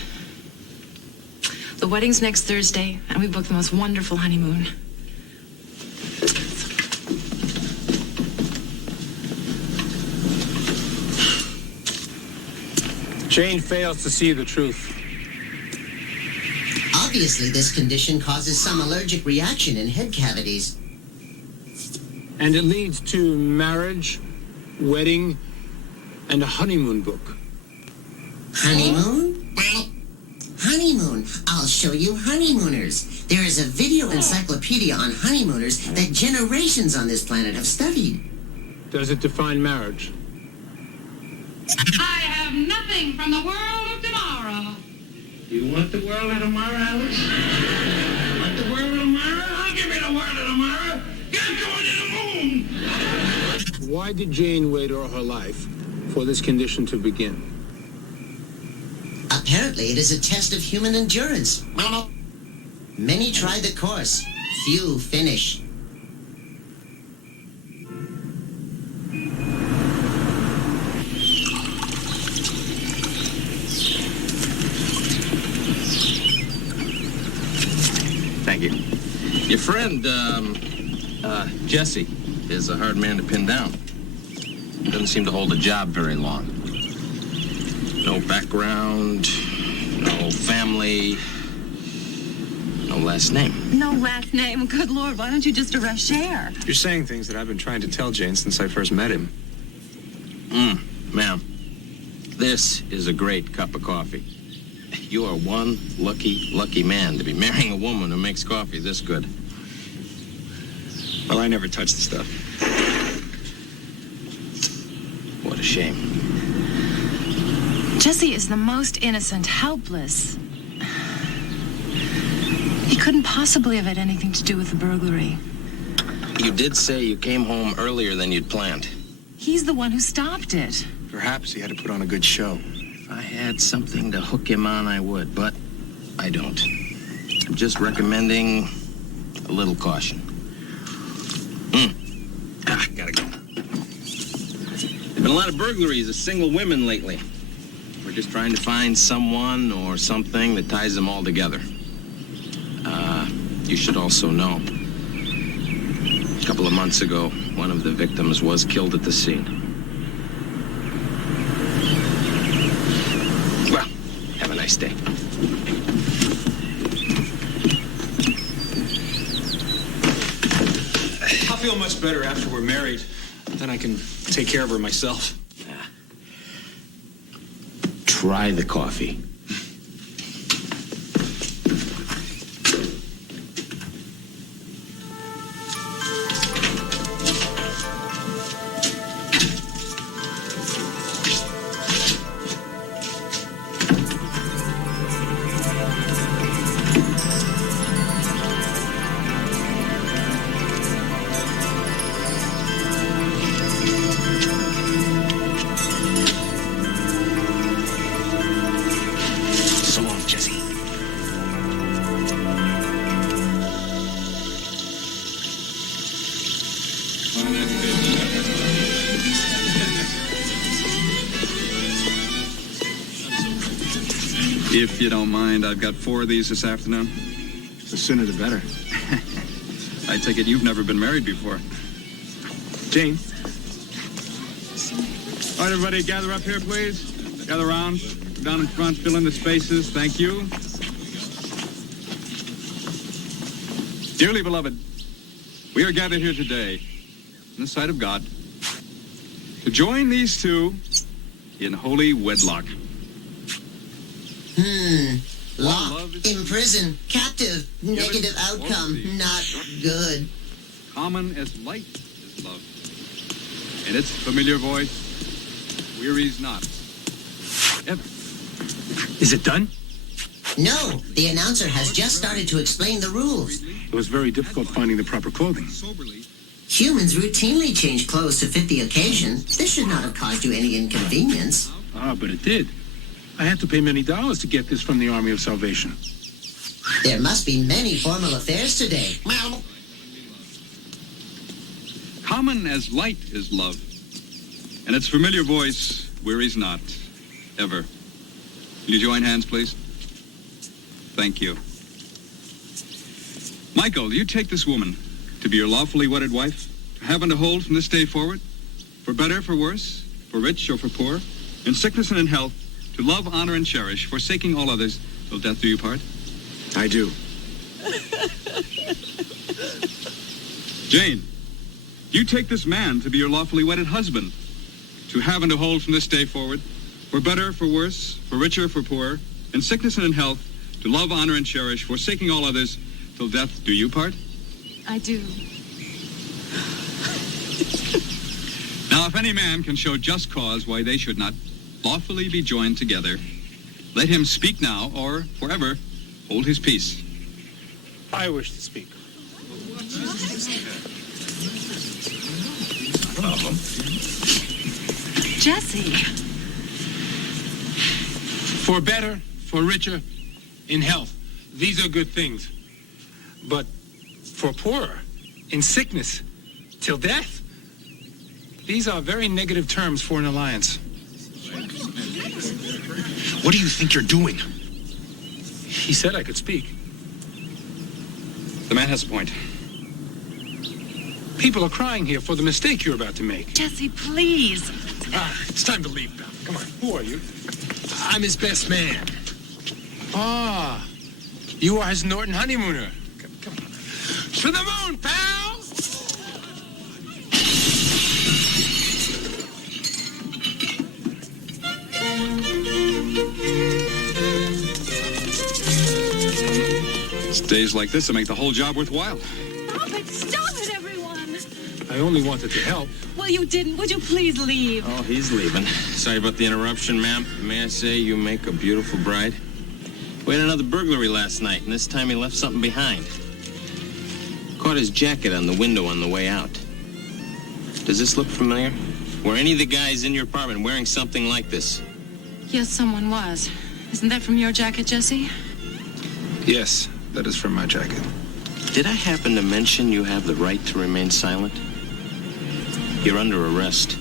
The wedding's next Thursday, and we booked the most wonderful honeymoon. Jane fails to see the truth. Obviously, this condition causes some allergic reaction in head cavities. And it leads to marriage, wedding, and a honeymoon book. Honeymoon? Honeymoon. I'll show you honeymooners. There is a video encyclopedia on honeymooners that generations on this planet have studied. Does it define marriage? I have nothing from the world of tomorrow. You want the world of tomorrow, Alice? You want the world of tomorrow? I'll give you the world of tomorrow. You're going to the moon. Why did Jane wait all her life for this condition to begin? Apparently, it is a test of human endurance. Many try the course. Few finish. Thank you. Your friend, Jesse, is a hard man to pin down. Doesn't seem to hold a job very long. No background, no family, no last name. No last name? Good Lord, why don't you just arrest Cher? You're saying things that I've been trying to tell Jane since I first met him. Ma'am, this is a great cup of coffee. You are one lucky man to be marrying a woman who makes coffee this good. Well, I never touch the stuff. What a shame. Jesse is the most innocent, helpless. He couldn't possibly have had anything to do with the burglary. You did say you came home earlier than you'd planned. He's the one who stopped it. Perhaps he had to put on a good show. If I had something to hook him on, I would, but I don't. I'm just recommending a little caution. Gotta go. There've been a lot of burglaries of single women lately. We're just trying to find someone or something that ties them all together. You should also know, a couple of months ago, one of the victims was killed at the scene. Well, have a nice day. I'll feel much better after we're married. Then I can take care of her myself. Try the coffee. If you don't mind, I've got 4 of these this afternoon. The sooner the better. I take it you've never been married before. Jane. All right, everybody, gather up here, please. Gather around. Down in front, fill in the spaces. Thank you. Dearly beloved, we are gathered here today in the sight of God to join these two in holy wedlock. Lock, in prison, captive, negative outcome, not good. Common as light is love. And its familiar voice wearies not. Ever. Is it done? No, the announcer has just started to explain the rules. It was very difficult finding the proper clothing. Humans routinely change clothes to fit the occasion. This should not have caused you any inconvenience. Ah, but it did. I had to pay many dollars to get this from the Army of Salvation. There must be many formal affairs today. Common as light is love, and its familiar voice wearies not, ever. Will you join hands, please? Thank you. Michael, you take this woman to be your lawfully wedded wife, to have and to hold from this day forward, for better, for worse, for rich or for poor, in sickness and in health, to love, honor, and cherish, forsaking all others, till death do you part? I do. Jane, you take this man to be your lawfully wedded husband, to have and to hold from this day forward, for better, for worse, for richer, for poorer, in sickness and in health, to love, honor, and cherish, forsaking all others, till death do you part? I do. Now, if any man can show just cause why they should not lawfully be joined together, let him speak now, or forever hold his peace. I wish to speak. Jesse. For better, for richer, in health. These are good things. But for poorer, in sickness, till death, these are very negative terms for an alliance. What do you think you're doing? He said I could speak. The man has a point. People are crying here for the mistake you're about to make. Jesse, please. It's time to leave, pal. Come on. Who are you? I'm his best man. Ah, you are his Norton honeymooner. Come on. To the moon, pal! It's days like this that make the whole job worthwhile. Stop it! Stop it, everyone! I only wanted to help. Well, you didn't. Would you please leave? Oh, he's leaving. Sorry about the interruption, ma'am. May I say you make a beautiful bride? We had another burglary last night, and this time he left something behind. Caught his jacket on the window on the way out. Does this look familiar? Were any of the guys in your apartment wearing something like this? Yes, someone was. Isn't that from your jacket, Jesse? Yes, that is from my jacket. Did I happen to mention you have the right to remain silent? You're under arrest.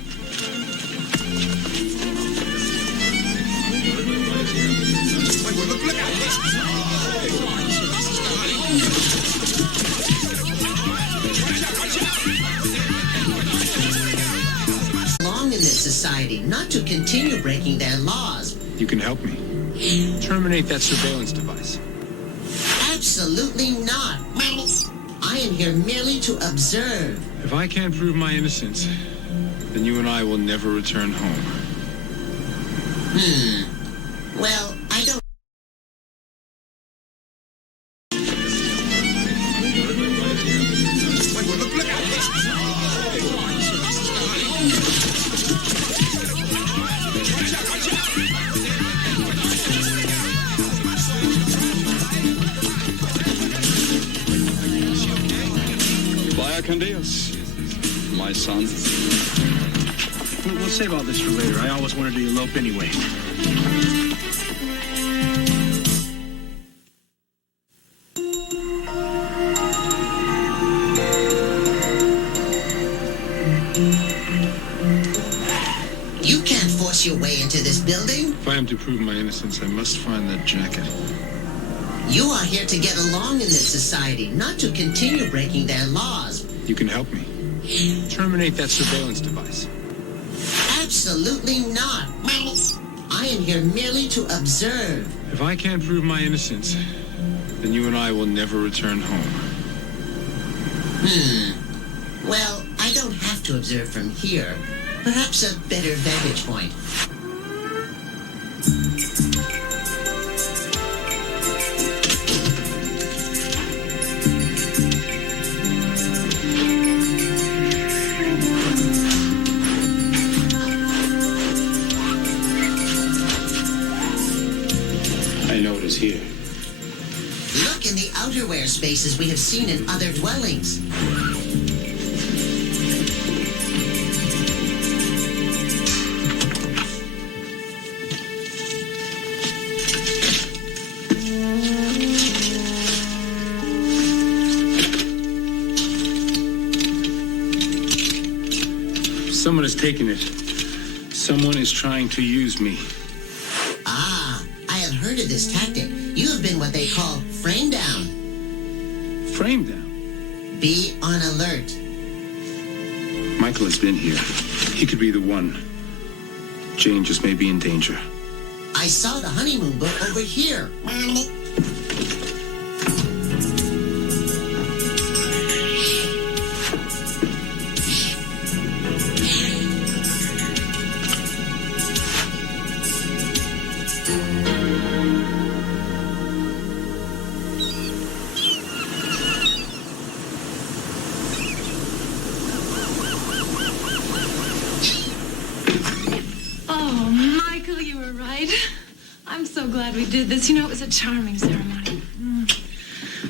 Belong in this society, not to continue breaking their laws. You can help me. Terminate that surveillance device. Absolutely not. I am here merely to observe. If I can't prove my innocence, then you and I will never return home. Well, I don't... Vaya con Dios, my son. We'll save all this for later. I always wanted to elope anyway. force your way into this building. If I am to prove my innocence, I must find that jacket. You are here to get along in this society, not to continue breaking their laws. You can help me. Terminate that surveillance device. Absolutely not. I am here merely to observe. If I can't prove my innocence, then you and I will never return home. Well, I don't have to observe from here. Perhaps a better vantage point. I know it is here. Look in the outerwear spaces we have seen in other dwellings. Someone has taken it. Someone is trying to use me. Ah, I have heard of this tactic. You have been what they call frame down. Frame down? Be on alert. Michael has been here. He could be the one. Jane just may be in danger. I saw the honeymoon book over here. Glad we did this. You know, it was a charming ceremony.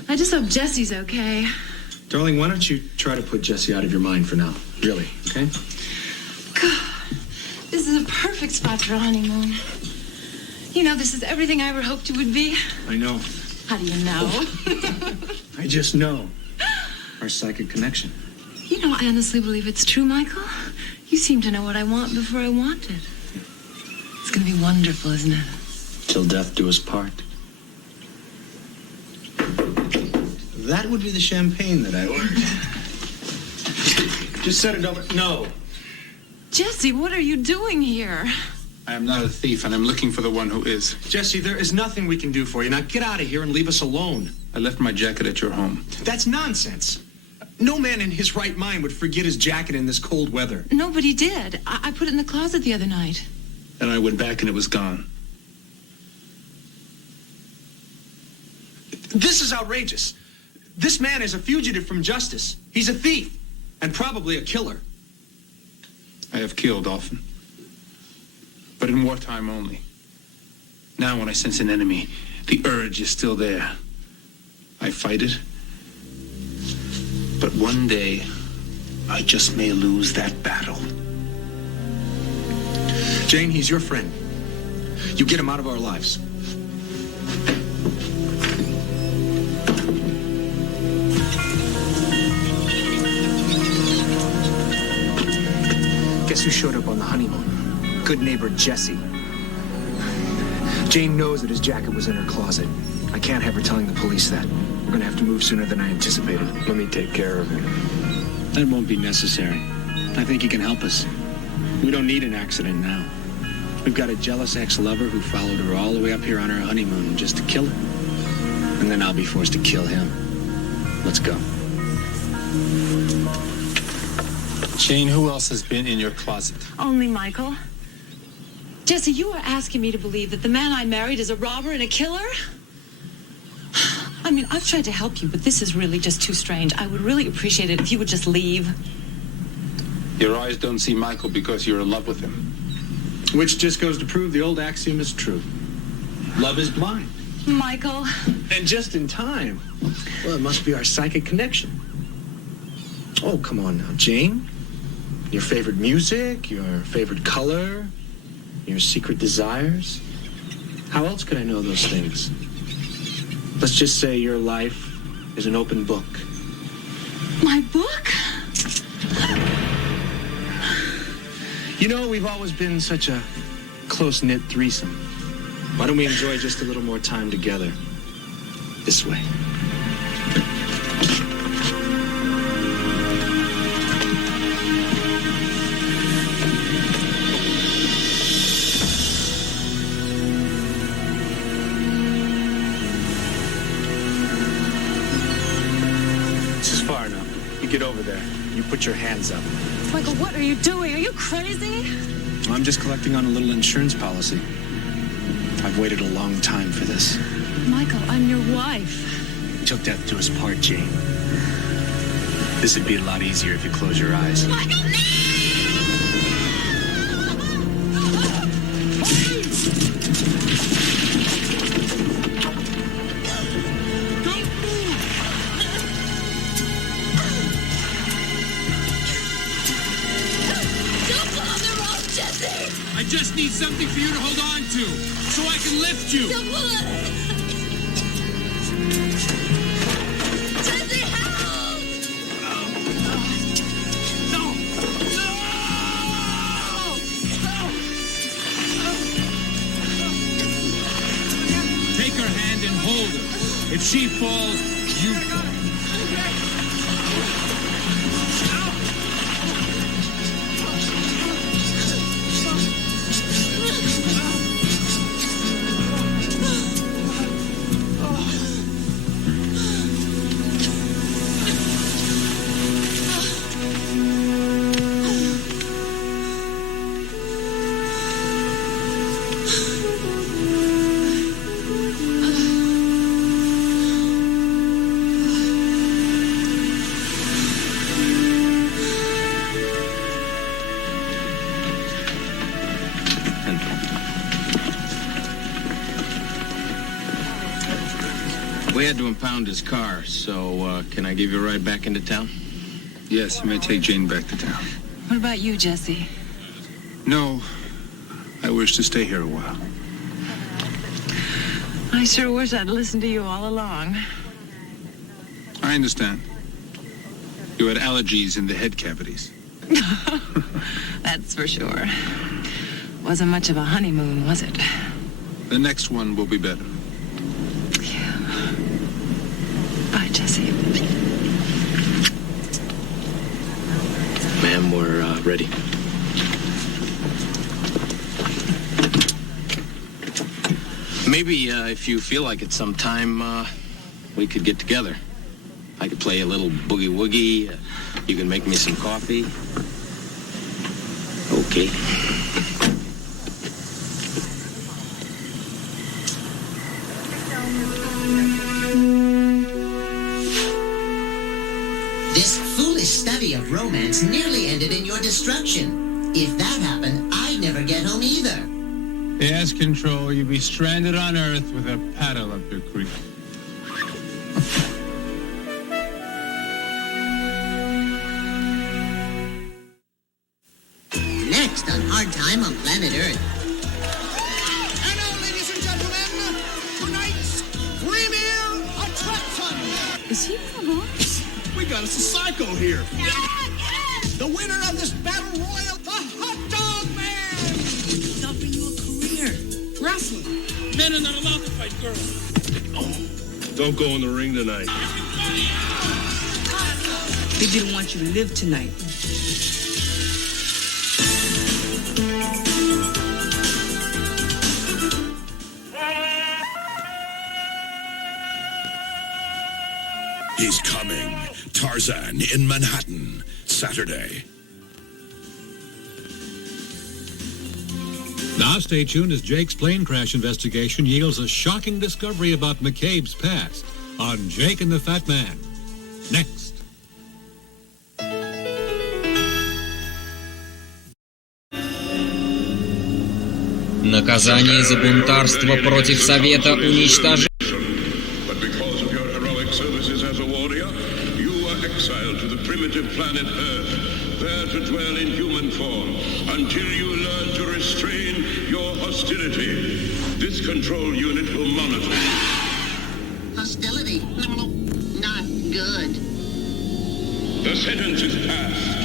I just hope Jesse's okay. Darling, why don't you try to put Jesse out of your mind for now? Really, okay? God, this is a perfect spot for a honeymoon. You know, this is everything I ever hoped it would be. I know. How do you know? I just know. Our psychic connection. You know, I honestly believe it's true, Michael. You seem to know what I want before I want it. It's going to be wonderful, isn't it? Till death do us part. That would be the champagne that I ordered. Just set it over. No. Jesse, what are you doing here? I am not a thief, and I'm looking for the one who is. Jesse, there is nothing we can do for you. Now get out of here and leave us alone. I left my jacket at your home. That's nonsense. No man in his right mind would forget his jacket in this cold weather. Nobody did. I put it in the closet the other night. And I went back and it was gone. This is outrageous. This man is a fugitive from justice. He's a thief and probably a killer. I have killed often, but in wartime only. Now when I sense an enemy, the urge is still there. I fight it, but one day I just may lose that battle. Jane, he's your friend. You get him out of our lives. Guess who showed up on the honeymoon? Good neighbor Jesse. Jane knows that his jacket was in her closet. I can't have her telling the police that. We're gonna have to move sooner than I anticipated. Let me take care of him. That won't be necessary. I think he can help us. We don't need an accident now. We've got a jealous ex-lover who followed her all the way up here on her honeymoon just to kill her. And then I'll be forced to kill him. Let's go. Jane, who else has been in your closet? Only Michael. Jesse, you are asking me to believe that the man I married is a robber and a killer? I mean, I've tried to help you, but this is really just too strange. I would really appreciate it if you would just leave. Your eyes don't see Michael because you're in love with him. Which just goes to prove the old axiom is true. Love is blind. Michael. And just in time. Well, it must be our psychic connection. Oh, come on now, Jane. Your favorite music, your favorite color, your secret desires. How else could I know those things? Let's just say your life is an open book. My book? You know, we've always been such a close-knit threesome. Why don't we enjoy just a little more time together? This way. This is far enough. You get over there. You put your hands up. Michael, what are you doing? Are you crazy? I'm just collecting on a little insurance policy. I've waited a long time for this. Michael, I'm your wife. Till death do us part, Jane. This would be a lot easier if you close your eyes. Michael, no! I just need something for you to hold on to, so I can lift you. Don't pull it. Jesse, help! No! Take her hand and hold her. If she falls, you fall. We had to impound his car, so can I give you a ride back into town? Yes, you may take Jane back to town. What about you, Jesse? No, I wish to stay here a while. I sure wish I'd listened to you all along. I understand. You had allergies in the head cavities. That's for sure. Wasn't much of a honeymoon, was it? The next one will be better. Bye, Jesse. Ma'am, we're ready. Maybe if you feel like it sometime, we could get together. I could play a little boogie-woogie. You can make me some coffee. Okay. This foolish study of romance nearly ended in your destruction. If that happened, I'd never get home either. Yes, Control, you'd be stranded on Earth with a paddle up your creek. Next on Hard Time on Planet Earth. And now, ladies and gentlemen, tonight's premier attraction. Is he one of ours? We got us a psycho here. Yeah! The winner of this battle royal, the hot dog man. He's offering you a career. Wrestling. Men are not allowed to fight girls. Don't go in the ring tonight. They didn't want you to live tonight. He's coming. Tarzan in Manhattan, Saturday. Now stay tuned as Jake's plane crash investigation yields a shocking discovery about McCabe's past on Jake and the Fat Man. Next. Наказание за бунтарство против Совета уничтожить. But because of your heroic services as a warrior, you were exiled to the primitive planet Earth, there to dwell in human form until you learn to restrain your hostility. This control unit will monitor. Hostility? No, not good. The sentence is passed.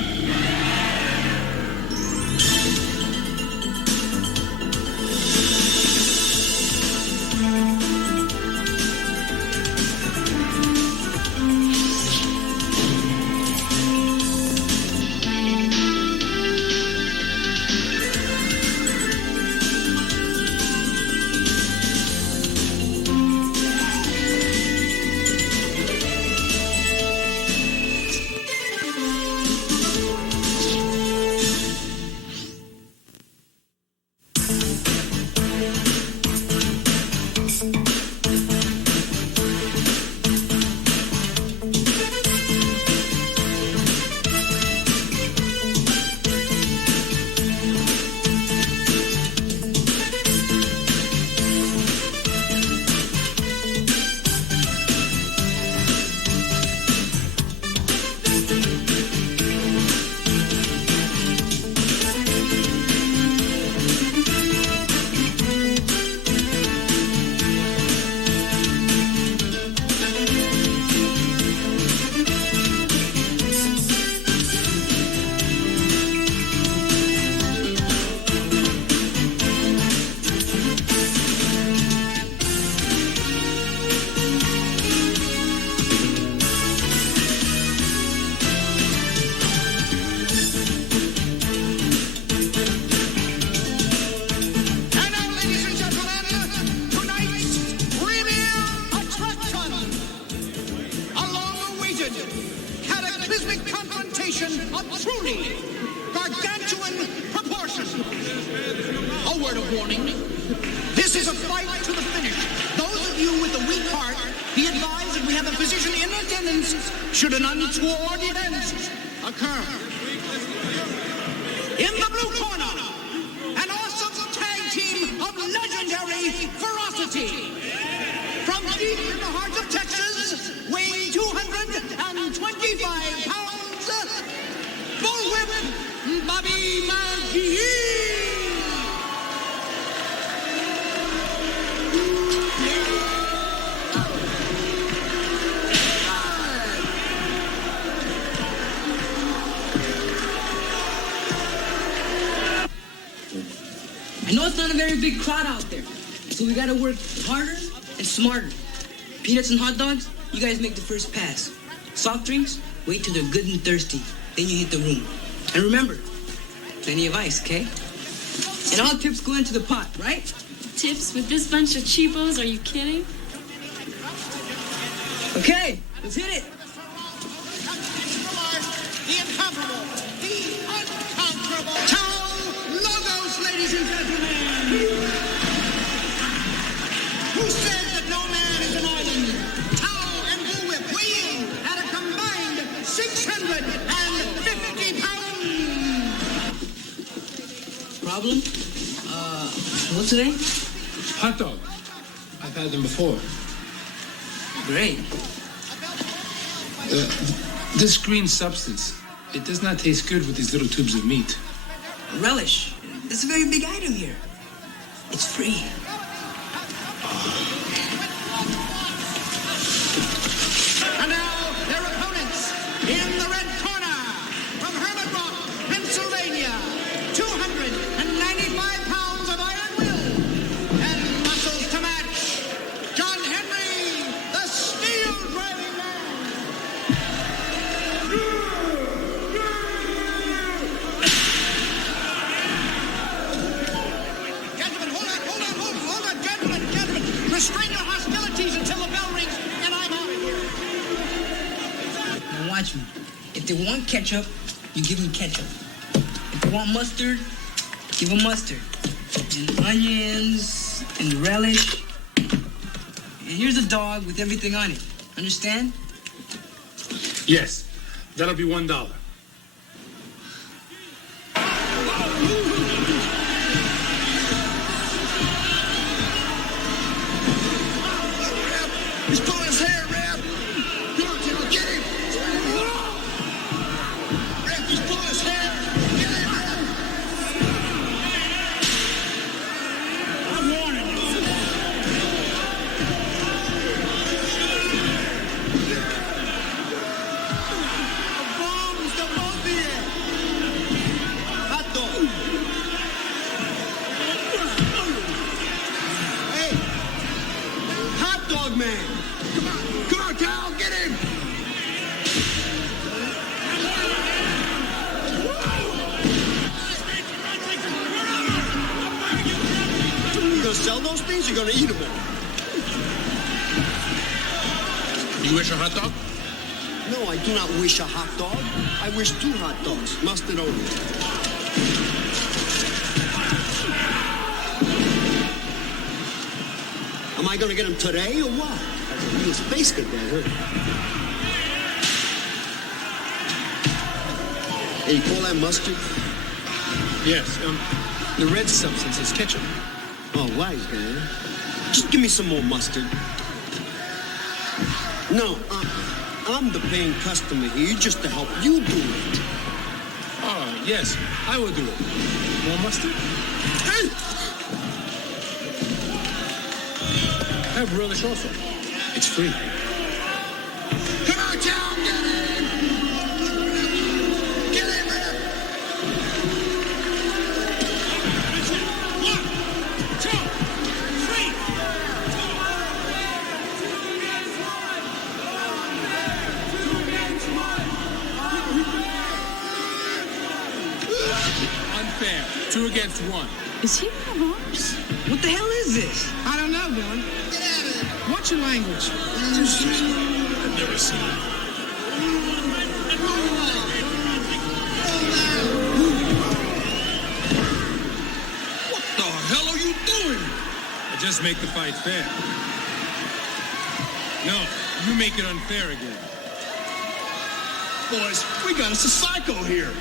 of truly gargantuan proportions. A word of warning. This is a fight to the finish. Those of you with a weak heart, be advised that we have a physician in attendance should an untoward event occur. In the blue corner, an awesome tag team of legendary ferocity. From deep in the heart of Texas, weighing 225 pounds, bullwhip Bobby McGee. I know it's not a very big crowd out there, so we gotta work harder and smarter. Peanuts and hot dogs, you guys make the first pass. Soft drinks, wait till they're good and thirsty, then you hit the room. And remember, plenty of ice, okay? And all tips go into the pot, right? Tips with this bunch of cheapos? Are you kidding? Okay, let's hit it. The incomparable, the unconquerable Tau Logos, ladies and gentlemen. Who said that no man is an island? Tau and Bullwhip weighing at a combined 650 pounds. Problem? What's today? Hot dog. I've had them before. Great. This green substance, it does not taste good with these little tubes of meat. Relish. That's a very big item here. It's free. And now, their opponents in the red corner, from Hermit Rock, Pennsylvania, 295 pounds of iron will and muscles to match, John Henry, the steel driving man. Gentlemen, hold on, gentlemen. Restrain your hostilities until the bell rings and I'm out of here. Now watch me. If they want ketchup, you give them ketchup. If they want mustard, give them mustard. And onions, and relish. And here's a dog with everything on it. Understand? Yes, that'll be $1. He's pulling his hair, Reb. Come on, Tim, get him. Reb, he's pulling his hair. Get him, Reb. I'm warning you. The bomb's the mobile. Hot dog. Hey, hot dog man. Come on, Cal, get him! You gonna sell those things? You're gonna eat them all. You wish a hot dog? No, I do not wish a hot dog. I wish 2 hot dogs, mustard only. Am I gonna get him today or what? His face got that hurt. Hey, you call that mustard? Yes, the red substance is ketchup. Oh, wise guy. Just give me some more mustard. No, I'm the paying customer here, just to help you do it. Oh, yes, I will do it. More mustard? Have relish also. It's free. Come on, Cal, get him! Get him, Rip! 1, 2, 3! Unfair. 2 against 1. Is he one of ours? What the hell is this? I don't know, Dylan. What's your language? I've never seen it. just make the fight fair. No, you make it unfair again. Boys, we got us a psycho here.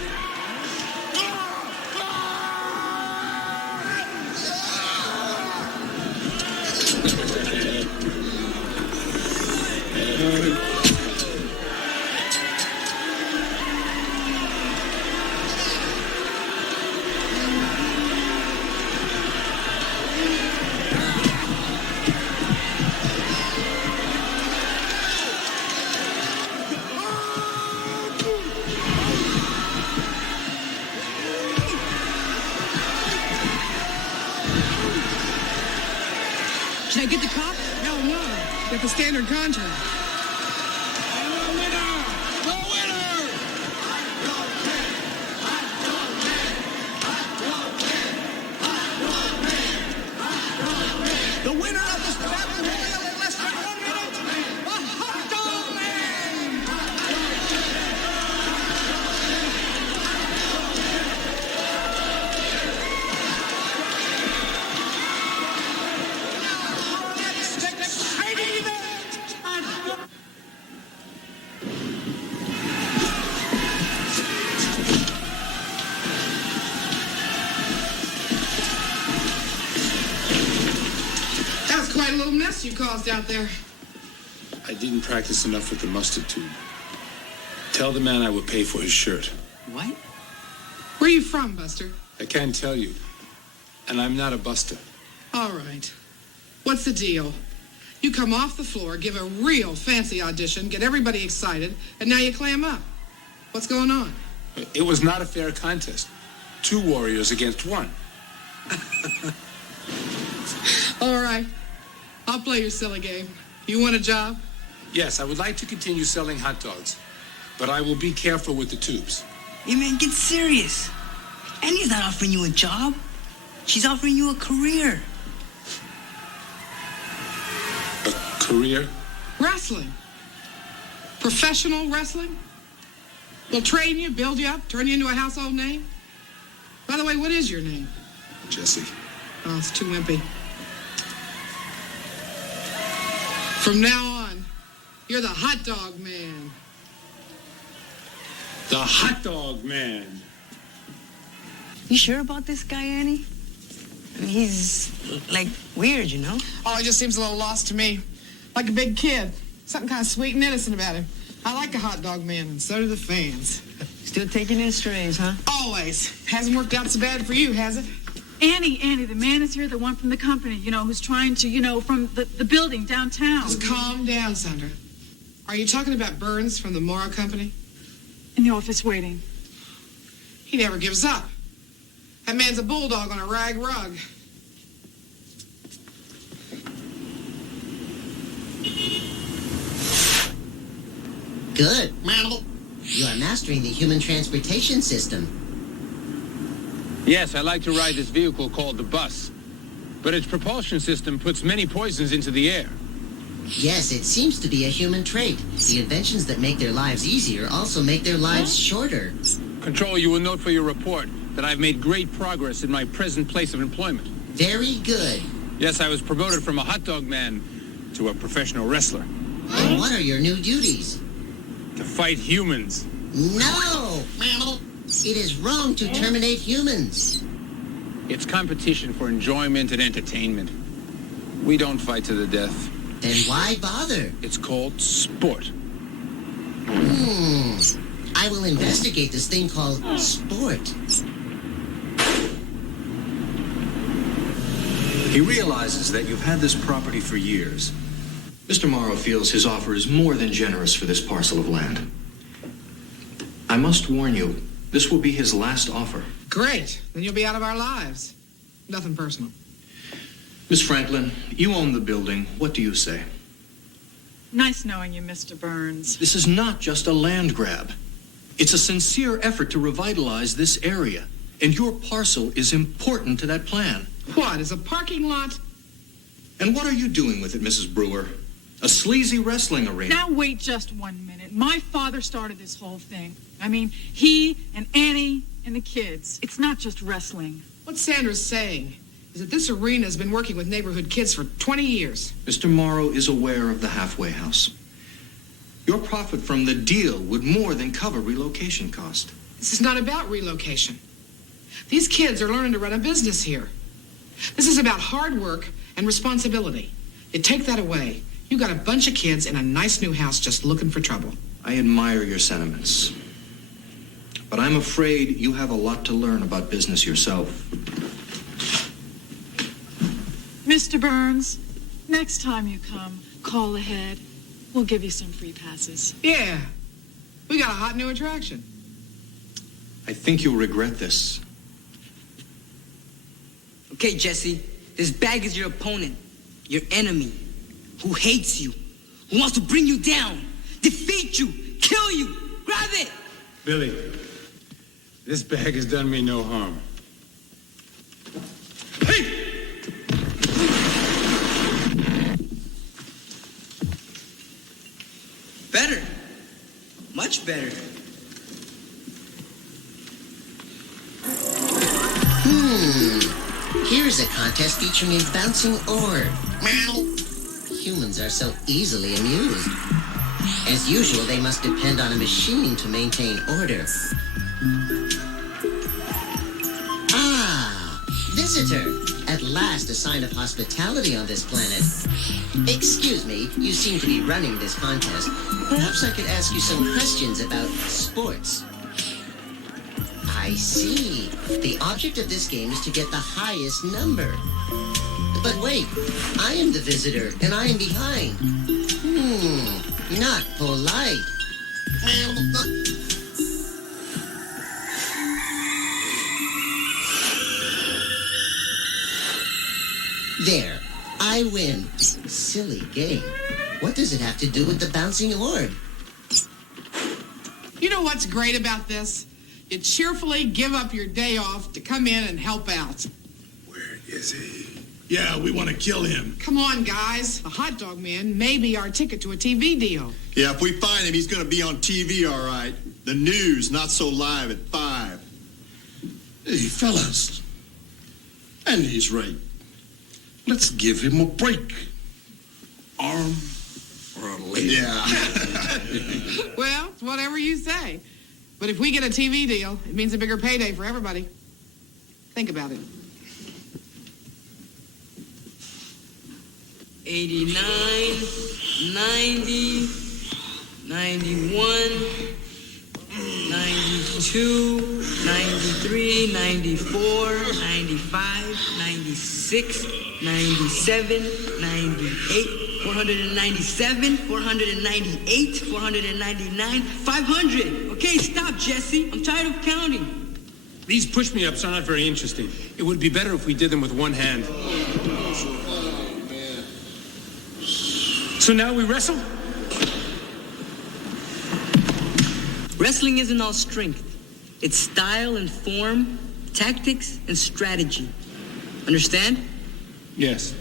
Should I get the cop? Hell no. Get the standard contract. The winner of this battle royal in less than 1 minute, the hot dog man! Next exciting event! That was quite a little mess you caused out there. I didn't practice enough with the mustard tube. Tell the man I will pay for his shirt. What? Where are you from, Buster? I can't tell you. And I'm not a buster. All right. What's the deal? You come off the floor, give a real fancy audition, get everybody excited, and now you clam up. What's going on? It was not a fair contest. 2 warriors against 1. All right. I'll play your silly game. You want a job? Yes, I would like to continue selling hot dogs. But I will be careful with the tubes. Hey, man, get serious. Annie's not offering you a job. She's offering you a career. A career? Wrestling. Professional wrestling. We'll train you, build you up, turn you into a household name. By the way, what is your name? Jesse. Oh, it's too wimpy. From now on, you're the hot dog man. The hot dog man. You sure about this guy, Annie? I mean, he's, like, weird, you know? Oh, he just seems a little lost to me. Like a big kid. Something kind of sweet and innocent about him. I like a hot dog man, and so do the fans. Still taking in strays, huh? Always. Hasn't worked out so bad for you, has it? Annie, the man is here, the one from the company, who's trying to, from the building downtown. Just calm down, Sandra. Are you talking about Burns from the Morrow Company? In the office waiting. He never gives up. That man's a bulldog on a rag rug. Good. You are mastering the human transportation system. Yes, I like to ride this vehicle called the bus. But its propulsion system puts many poisons into the air. Yes, it seems to be a human trait. The inventions that make their lives easier also make their lives shorter. Control, you will note for your report that I've made great progress in my present place of employment. Very good. Yes, I was promoted from a hot dog man to a professional wrestler. And what are your new duties? To fight humans. No! It is wrong to terminate humans. It's competition for enjoyment and entertainment. We don't fight to the death. Then why bother? It's called sport. I will investigate this thing called sport. He realizes that you've had this property for years. Mr. Morrow feels his offer is more than generous for this parcel of land. I must warn you, this will be his last offer. Great. Then you'll be out of our lives. Nothing personal. Miss Franklin, you own the building. What do you say? Nice knowing you, Mr. Burns. This is not just a land grab. It's a sincere effort to revitalize this area. And your parcel is important to that plan. What, is a parking lot? And what are you doing with it, Mrs. Brewer? A sleazy wrestling arena. Now wait just 1 minute. My father started this whole thing. I mean, he and Annie and the kids. It's not just wrestling. What Sandra's saying is that this arena has been working with neighborhood kids for 20 years. Mr. Morrow is aware of the halfway house. Your profit from the deal would more than cover relocation cost. This is not about relocation. These kids are learning to run a business here. This is about hard work and responsibility. You take that away, you got a bunch of kids in a nice new house just looking for trouble. I admire your sentiments, but I'm afraid you have a lot to learn about business yourself. Mr. Burns, next time you come, call ahead. We'll give you some free passes. Yeah, we got a hot new attraction. I think you'll regret this. Okay, Jesse, this bag is your opponent, your enemy, who hates you, who wants to bring you down, defeat you, kill you. Grab it! Billy, this bag has done me no harm. Hey! Better. Much better. Here's a contest featuring a bouncing orb. Humans are so easily amused. As usual, they must depend on a machine to maintain order. Ah, visitor. At last, a sign of hospitality on this planet. Excuse me, you seem to be running this contest. Perhaps I could ask you some questions about sports. I see. The object of this game is to get the highest number. But wait, I am the visitor, and I am behind. Not polite. There, I win. Silly game. What does it have to do with the bouncing orb? You know what's great about this? You cheerfully give up your day off to come in and help out. Where is he? Yeah, we want to kill him. Come on, guys. The hot dog man may be our ticket to a TV deal. Yeah, if we find him, he's going to be on TV, all right. The news, not so live at 5. Hey, fellas. And he's right. Let's give him a break. Arm or a leg. Yeah. Well, it's whatever you say. But if we get a TV deal, it means a bigger payday for everybody. Think about it. 89, 90, 91, 92, 93, 94, 95, 96, 97, 98, 497, 498, 499, 500. Okay, stop, Jesse. I'm tired of counting. These push-me-ups are not very interesting. It would be better if we did them with one hand. So now we wrestle? Wrestling isn't all strength. It's style and form, tactics and strategy. Understand? Yes.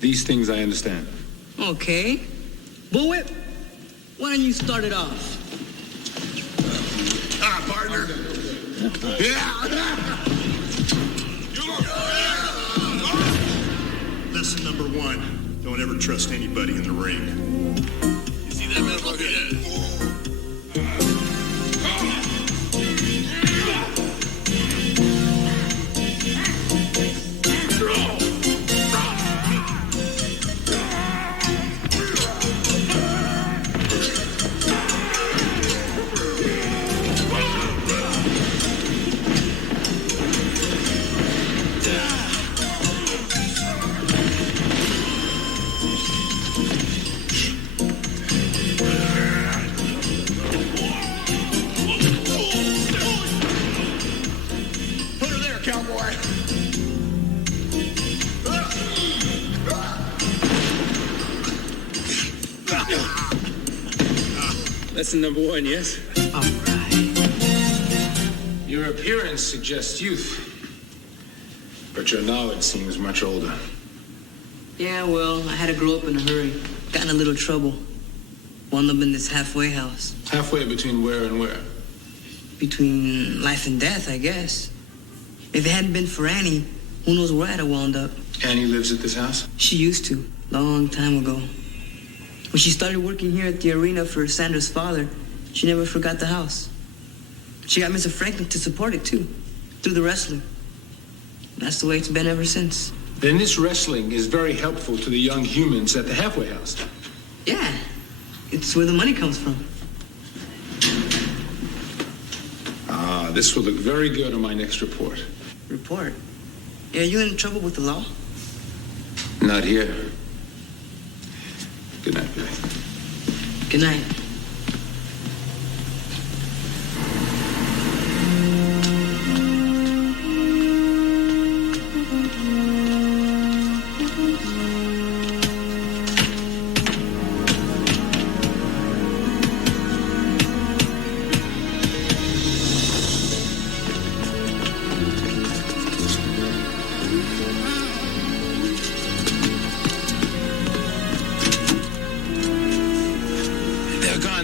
These things I understand. Okay. Bullwhip, why don't you start it off? Partner. Lesson number 1. Don't ever trust anybody in the ring. You see that motherfucker? Lesson number 1, yes? All right. Your appearance suggests youth, but your knowledge seems much older. Yeah, well, I had to grow up in a hurry. Got in a little trouble. Wound up in this halfway house. Halfway between where and where? Between life and death, I guess. If it hadn't been for Annie, Who knows where I'd have wound up? Annie lives at this house? She used to, long time ago. When she started working here at the arena for Sandra's father, she never forgot the house. She got Mr. Franklin to support it, too, through the wrestling. That's the way it's been ever since. Then this wrestling is very helpful to the young humans at the halfway house. Yeah, it's where the money comes from. This will look very good on my next report. Report? Are you in trouble with the law? Not here. Good night, Billy. Good night.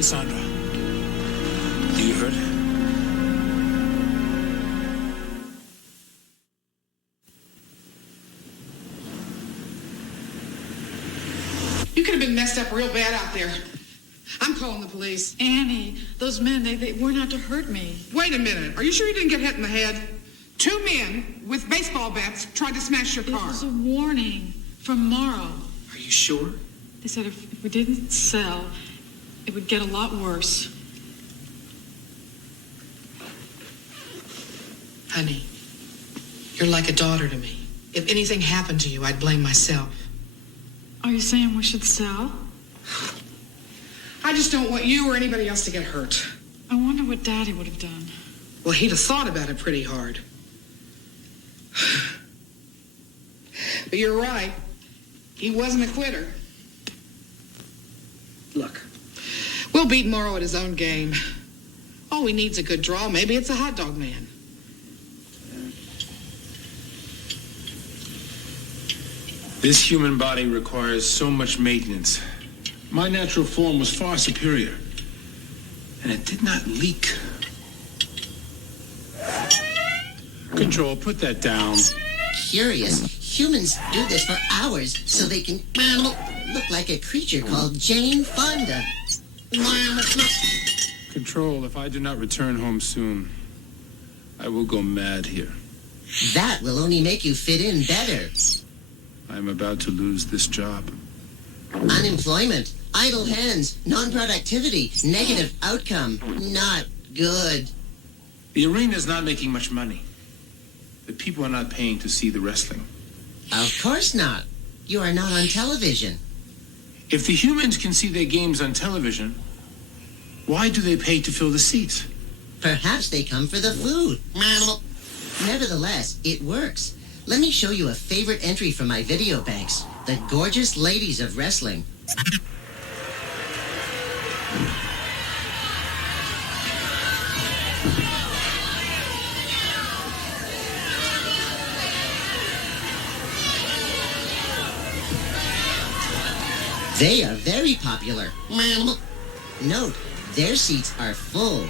Sandra. You heard? You could have been messed up real bad out there. I'm calling the police. Annie, those men, they weren't out to hurt me. Wait a minute. Are you sure you didn't get hit in the head? 2 men with baseball bats tried to smash your car. It was a warning from Morrow. Are you sure? They said if we didn't sell, it would get a lot worse. Honey, you're like a daughter to me. If anything happened to you, I'd blame myself. Are you saying we should sell? I just don't want you or anybody else to get hurt. I wonder what Daddy would have done. Well, he'd have thought about it pretty hard. But you're right. He wasn't a quitter. Look, we'll beat Morrow at his own game. All we need's a good draw. Maybe it's a hot dog man. This human body requires so much maintenance. My natural form was far superior, and it did not leak. Control, put that down. Curious. Humans do this for hours so they can look like a creature called Jane Fonda. Control, if I do not return home soon, I will go mad here. That will only make you fit in better. I am about to lose this job. Unemployment, idle hands, non-productivity, negative outcome. Not good. The arena is not making much money. The people are not paying to see the wrestling. Of course not. You are not on television. If the humans can see their games on television, why do they pay to fill the seats? Perhaps they come for the food. Nevertheless, it works. Let me show you a favorite entry from my video banks. The gorgeous ladies of wrestling. They are very popular. Note, their seats are full.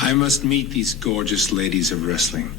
I must meet these gorgeous ladies of wrestling.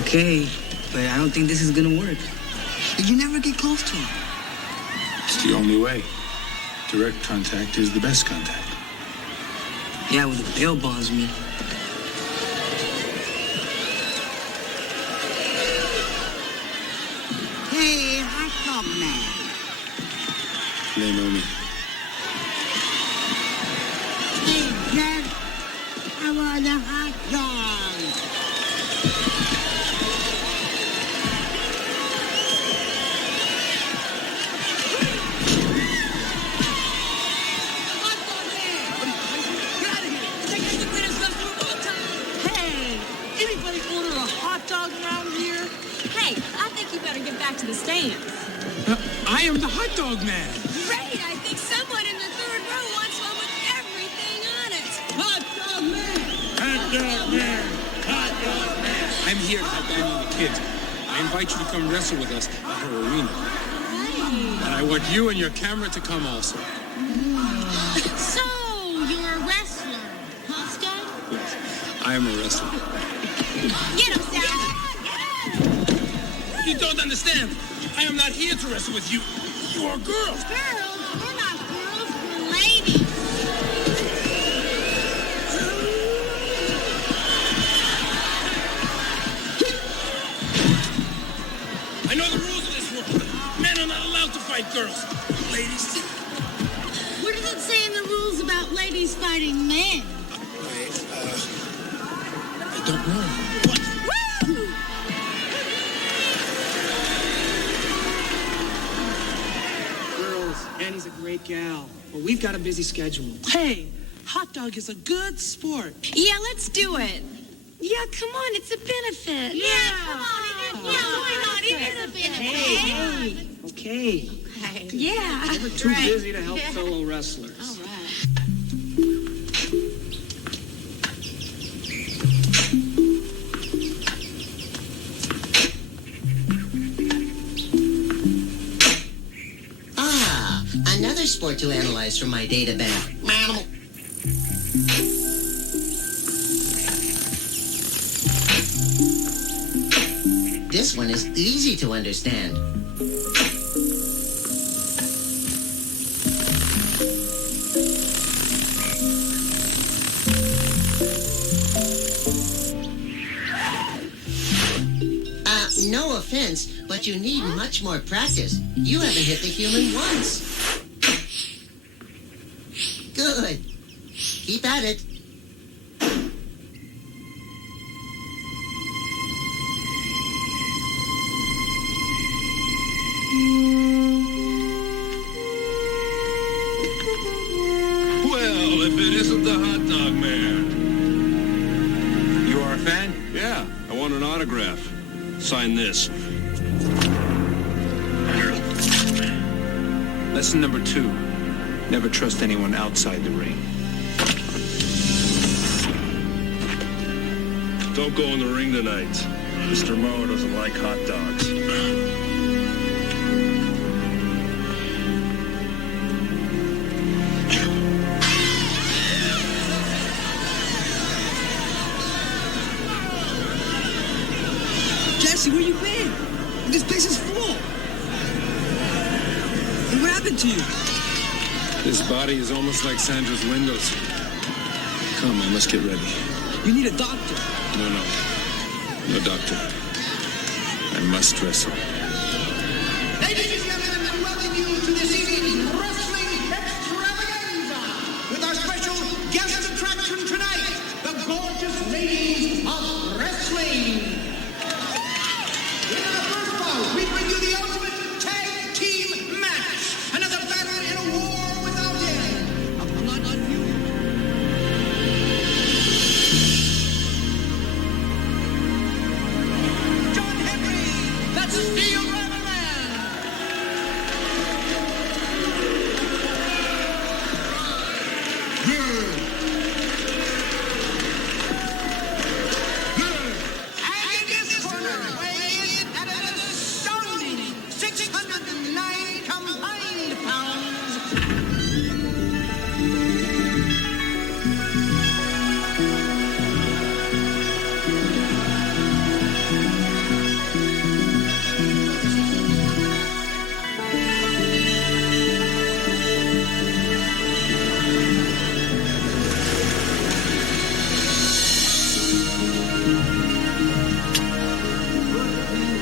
Okay, but I don't think this is gonna work. You never get close to him. It's the only way. Direct contact is the best contact. Yeah, with the bail bondsman. Hey, hot dog man. They know me. Hey, Jack, I want a hot dog. to the stands. I am the hot dog man. Great! I think someone in the third row wants one with everything on it. Hot dog man! Hot dog man! Hot dog man! I'm here to help Annie and the kids. I invite you to come wrestle with us at her arena. And I want you and your camera to come also. So, you're a wrestler, huh, Scott? Yes, I am a wrestler. Get him, Sal! You don't understand. I am not here to wrestle with you. You are girls. Girls? We're not girls, we're ladies. I know the rules of this world. Men are not allowed to fight girls. Ladies. What does it say in the rules about ladies fighting men? I don't know. What? Woo! Girls, Annie's a great gal, but we've got a busy schedule. Hey, hot dog is a good sport. Yeah, let's do it. Yeah, come on, it's a benefit. Yeah, come on. Why not? It is a benefit. Okay. Yeah. Never too busy to help fellow wrestlers. All right. Another sport to analyze from my data bank. This one is easy to understand. No offense, but you need much more practice. You haven't hit the human once. Good. Keep at it. Well, if it isn't the hot dog man. You are a fan? Yeah, I want an autograph. Sign this. Lesson number 2. Never trust anyone outside the ring. Don't go in the ring tonight. Mr. Morrow doesn't like hot dogs. Jesse, where you been? This place is full. And what happened to you? This body is almost like Sandra's windows. Come, I must get ready. You need a doctor. No. No doctor. I must wrestle. Ladies and gentlemen, I welcome you to this evening's wrestling extravaganza with our special guest attraction tonight, the gorgeous ladies of wrestling. In our first bout, we bring you the ultimate tag team match. Another battle in a war without end. A blood feud. John Henry, that's Steel Driver Man. And in this corner, weighing in at an astounding 609 combined pounds.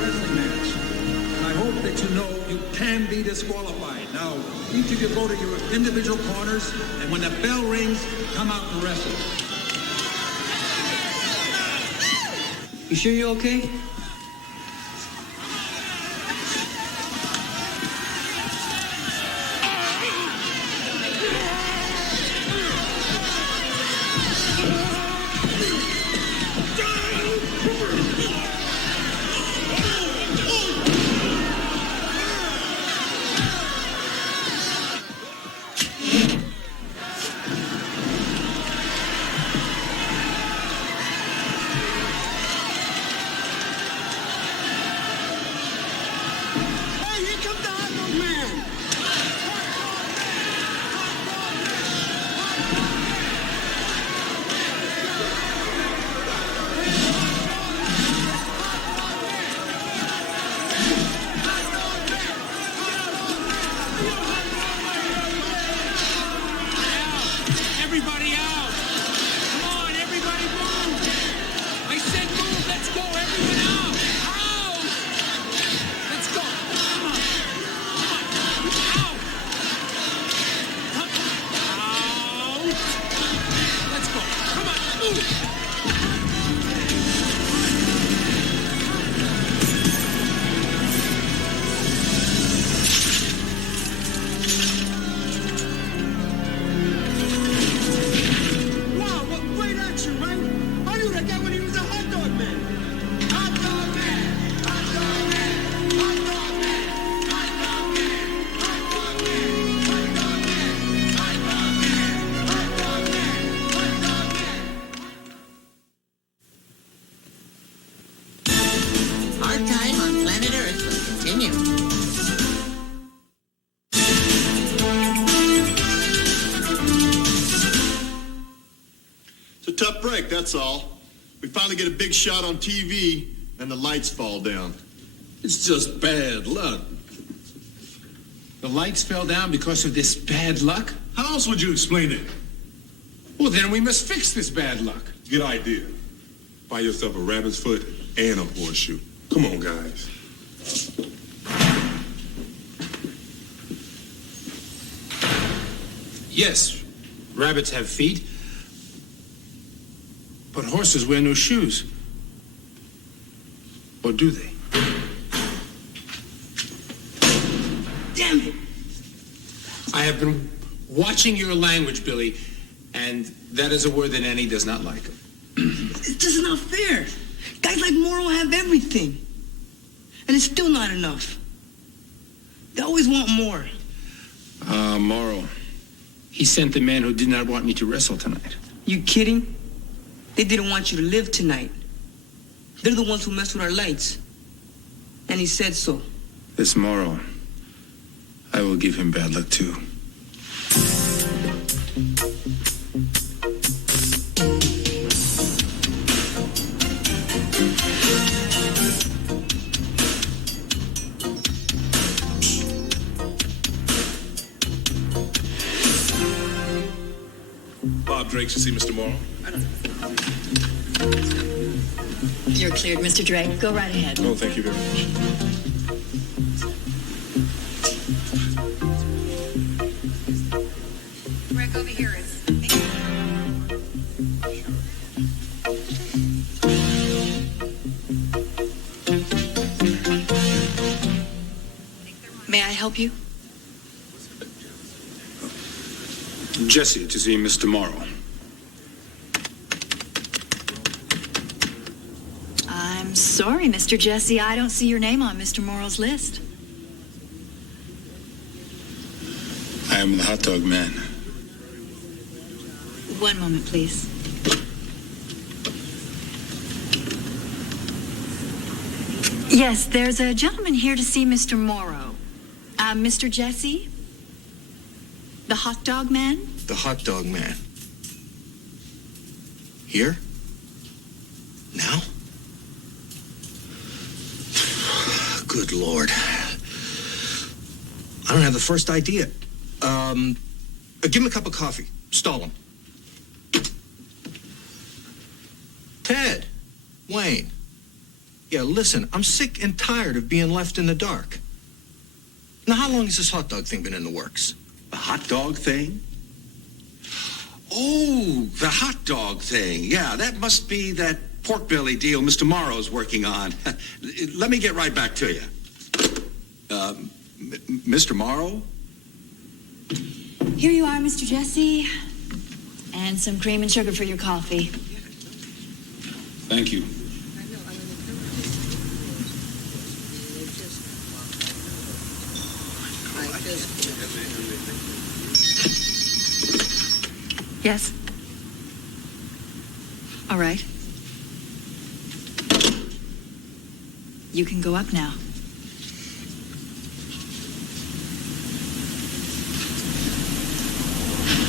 Wrestling match. I hope that you know you can be disqualified. Now, each of you go to your individual corners, and when the bell rings, come out to wrestle. You sure you're okay? Everybody out! Come on, everybody move! I said move! Let's go! Everyone out! Out! Let's go! Come on! Come on! Out! Out! Let's go! Come on! Move! Our time on planet Earth will continue. It's a tough break, that's all. We finally get a big shot on TV, and the lights fall down. It's just bad luck. The lights fell down because of this bad luck? How else would you explain it? Well, then we must fix this bad luck. Good idea. Buy yourself a rabbit's foot and a horseshoe. Come on, guys. Yes, rabbits have feet, but horses wear no shoes. Or do they? Damn it! I have been watching your language, Billy, and that is a word that Annie does not like. It's just not fair. Guys like Morrow have everything. And it's still not enough. They always want more. Morrow. He sent the man who did not want me to wrestle tonight. You kidding? They didn't want you to live tonight. They're the ones who messed with our lights. And he said so. This Morrow, I will give him bad luck too. Bob Drake should see Mr. Morrow. You're cleared, Mr. Drake. Go right ahead. No, thank you very much. Rick, over here is. May I help you? Jesse to see Mr. Morrow. I'm sorry, Mr. Jesse. I don't see your name on Mr. Morrow's list. I am the hot dog man. One moment, please. Yes, there's a gentleman here to see Mr. Morrow. Mr. Jesse? The hot dog man? The hot dog man. Here? Now? Good Lord. I don't have the first idea. Give him a cup of coffee. Stall him. Ted. Wayne. Yeah, listen, I'm sick and tired of being left in the dark. Now, how long has this hot dog thing been in the works? The hot dog thing? Oh, the hot dog thing. Yeah, that must be that pork belly deal Mr. Morrow's working on. Let me get right back to you. Mr. Morrow? Here you are, Mr. Jesse. And some cream and sugar for your coffee. Thank you. Yes? All right. You can go up now.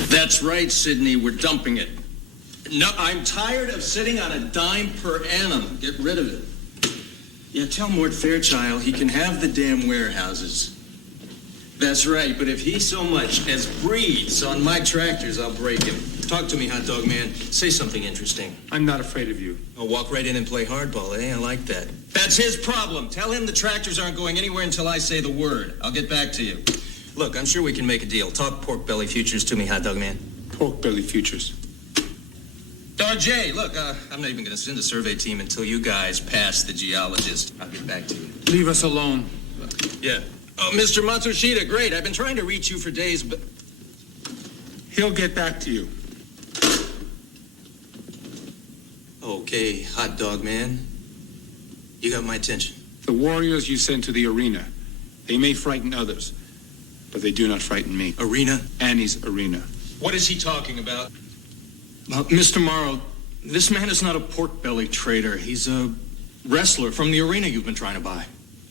That's right, Sydney. We're dumping it. No, I'm tired of sitting on a dime per annum. Get rid of it. Yeah, tell Mort Fairchild he can have the damn warehouses. That's right, but if he so much as breathes on my tractors, I'll break him. Talk to me, hot dog man. Say something interesting. I'm not afraid of you. I'll walk right in and play hardball, eh? I like that. That's his problem. Tell him the tractors aren't going anywhere until I say the word. I'll get back to you. Look, I'm sure we can make a deal. Talk pork belly futures to me, hot dog man. Pork belly futures. Jay, look, I'm not even going to send a survey team until you guys pass the geologist. I'll get back to you. Leave us alone. Yeah. Oh, Mr. Matsushita, great. I've been trying to reach you for days, but... He'll get back to you. Okay, hot dog man. You got my attention. The warriors you send to the arena, they may frighten others, but they do not frighten me. Arena? Annie's arena. What is he talking about? Mr. Morrow, this man is not a pork belly trader. He's a wrestler from the arena you've been trying to buy.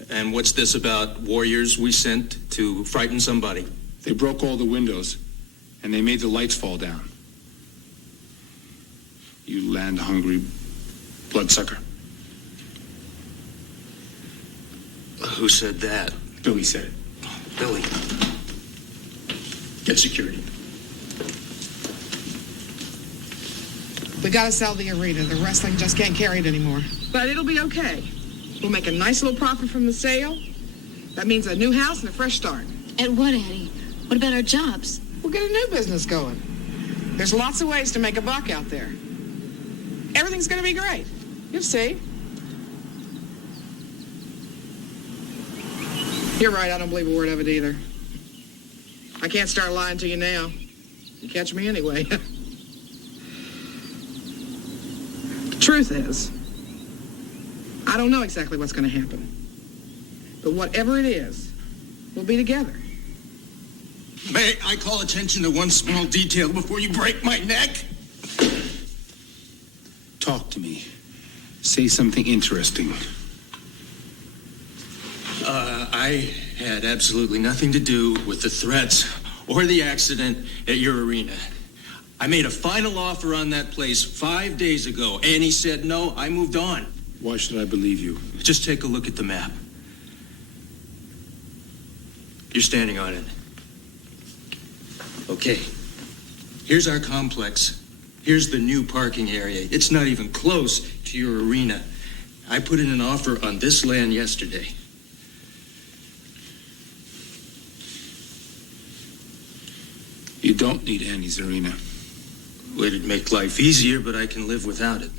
And what's this about warriors we sent to frighten somebody? They broke all the windows, and they made the lights fall down. You land-hungry bloodsucker. Who said that? Billy said it. Billy. Get security. We gotta sell the arena. The wrestling just can't carry it anymore. But it'll be okay. We'll make a nice little profit from the sale. That means a new house and a fresh start. And what, Annie? What about our jobs? We'll get a new business going. There's lots of ways to make a buck out there. Everything's gonna be great. You'll see. You're right, I don't believe a word of it either. I can't start lying to you now. You catch me anyway. The truth is, I don't know exactly what's going to happen. But whatever it is, we'll be together. May I call attention to one small detail before you break my neck? Talk to me. Say something interesting. I had absolutely nothing to do with the threats or the accident at your arena. I made a final offer on that place 5 days ago, and he said no. I moved on. Why should I believe you? Just take a look at the map. You're standing on it. Okay. Here's our complex. Here's the new parking area. It's not even close to your arena. I put in an offer on this land yesterday. You don't need Annie's arena. Well, it'd make life easier, but I can live without it.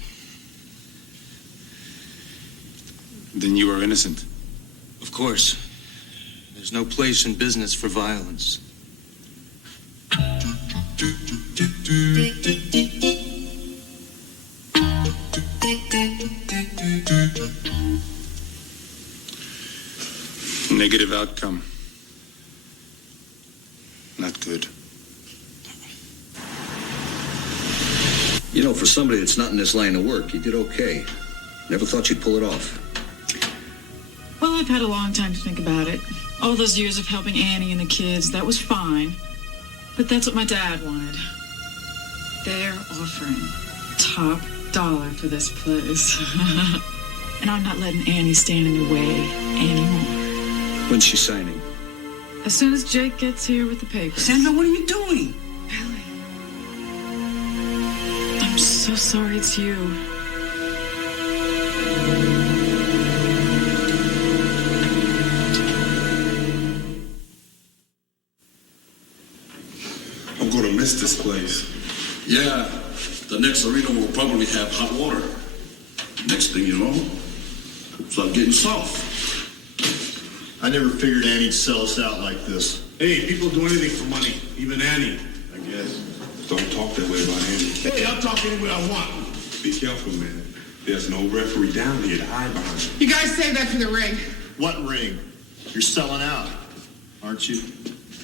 Then you are innocent. Of course. There's no place in business for violence. Negative outcome. Not good. You know, for somebody that's not in this line of work, you did okay. Never thought you'd pull it off. Well, I've had a long time to think about it. All those years of helping Annie and the kids, that was fine. But that's what my dad wanted. They're offering top dollar for this place. And I'm not letting Annie stand in the way anymore. When's she signing? As soon as Jake gets here with the papers. Sandra, what are you doing? Billy. I'm so sorry it's you. I'm gonna miss this place. Yeah, the next arena will probably have hot water. Next thing you know, start getting soft. I never figured Annie'd sell us out like this. Hey, people do anything for money, even Annie, I guess. Don't talk that way about Annie. Hey, I'll talk any way I want. Be careful, man. There's no referee down here to hide behind. You guys save that for the ring. What ring? You're selling out, aren't you?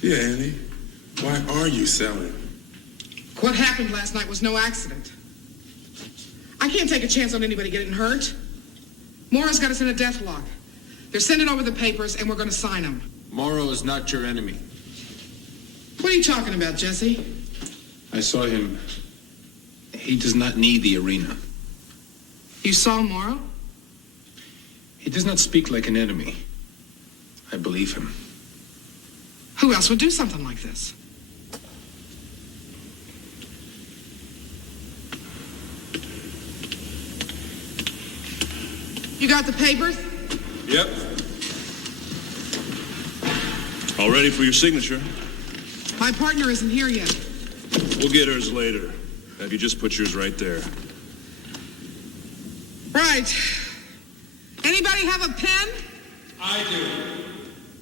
Yeah, Annie. Why are you selling? What happened last night was no accident. I can't take a chance on anybody getting hurt. Morrow's got us in a death lock. They're sending over the papers, and we're going to sign them. Morrow is not your enemy. What are you talking about, Jesse? I saw him. He does not need the arena. You saw Morrow? He does not speak like an enemy. I believe him. Who else would do something like this? You got the papers? Yep. All ready for your signature. My partner isn't here yet. We'll get hers later. Have you just put yours right there? Right. Anybody have a pen? I do.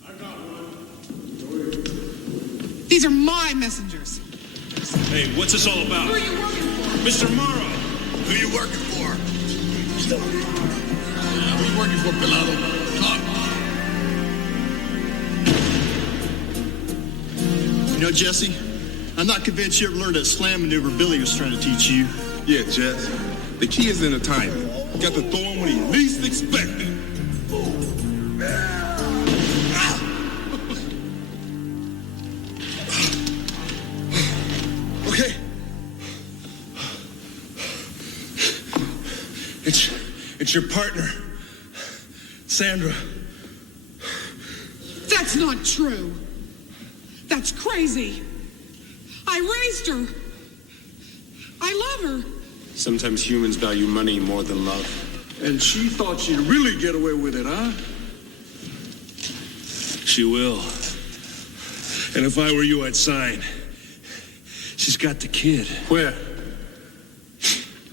I got one. These are my messengers. Hey, what's this all about? Who are you working for? Mr. Morrow. Who you working for? Who you working for, Pelado? Talk. You know, Jesse, I'm not convinced you ever learned that slam maneuver Billy was trying to teach you. Yeah, Jess. The key is in the timing. You got to throw him when he least expect it. Okay. It's your partner, Sandra. That's not true. That's crazy. I raised her. I love her. Sometimes humans value money more than love. And she thought she'd really get away with it, huh? She will. And if I were you, I'd sign. She's got the kid. Where?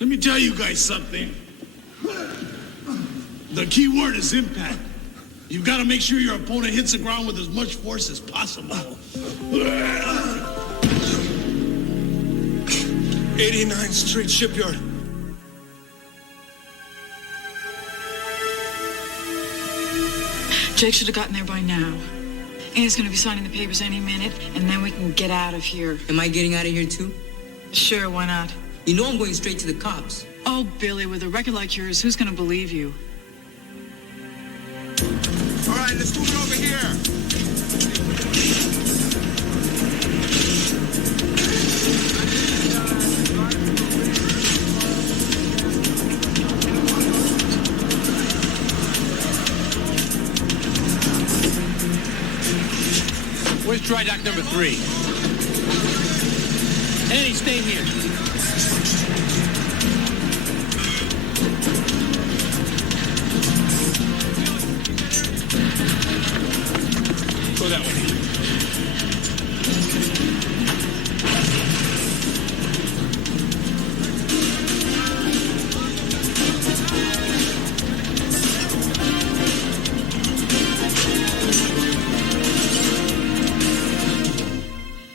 Let me tell you guys something. The key word is impact. You've got to make sure your opponent hits the ground with as much force as possible. 89th Street Shipyard. Jake should have gotten there by now. Annie's gonna be signing the papers any minute, and then we can get out of here. Am I getting out of here too? Sure, why not? You know I'm going straight to the cops. Oh, Billy, with a record like yours, who's gonna believe you? All right, let's move it over here. Where's dry dock number 3? Annie, stay here. Go that way.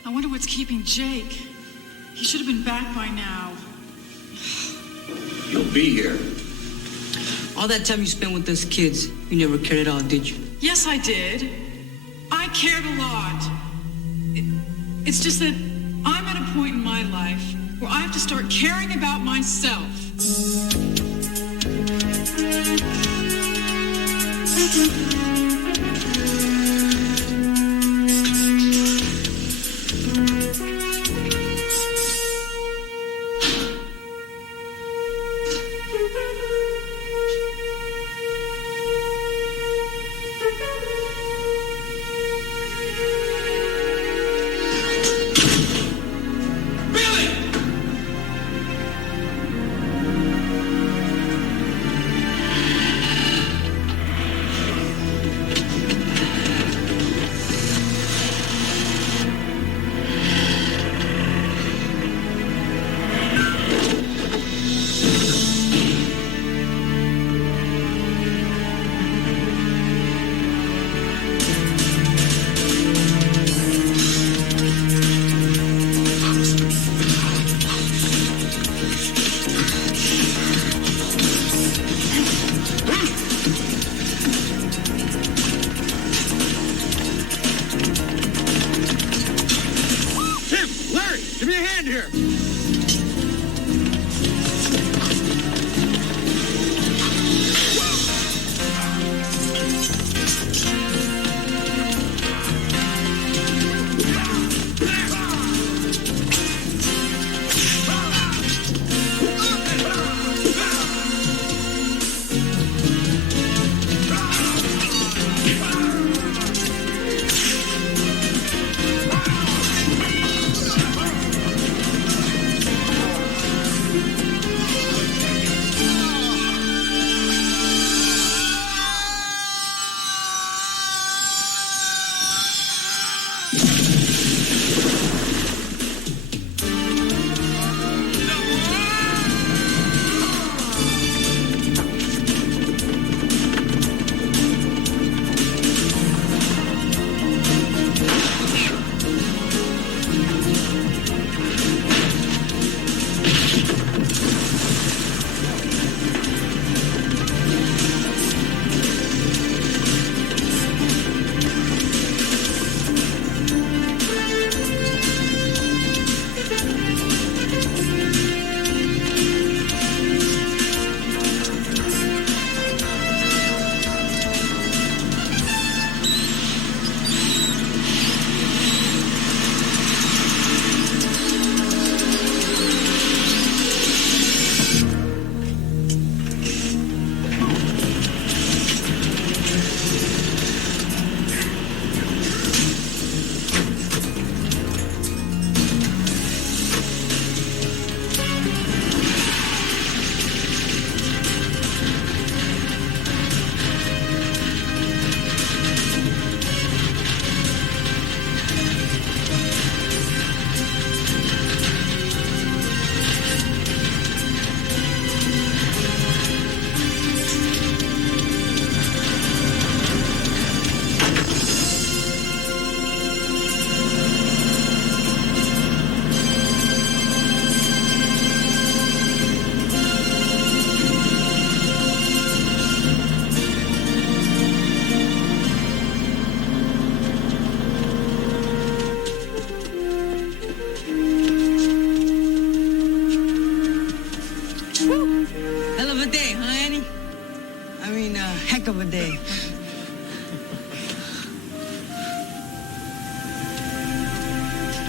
I wonder what's keeping Jake. He should have been back by now. You'll be here. All that time you spent with those kids, you never cared at all, did you? Yes, I did. I cared a lot. It's just that I'm at a point in my life where I have to start caring about myself.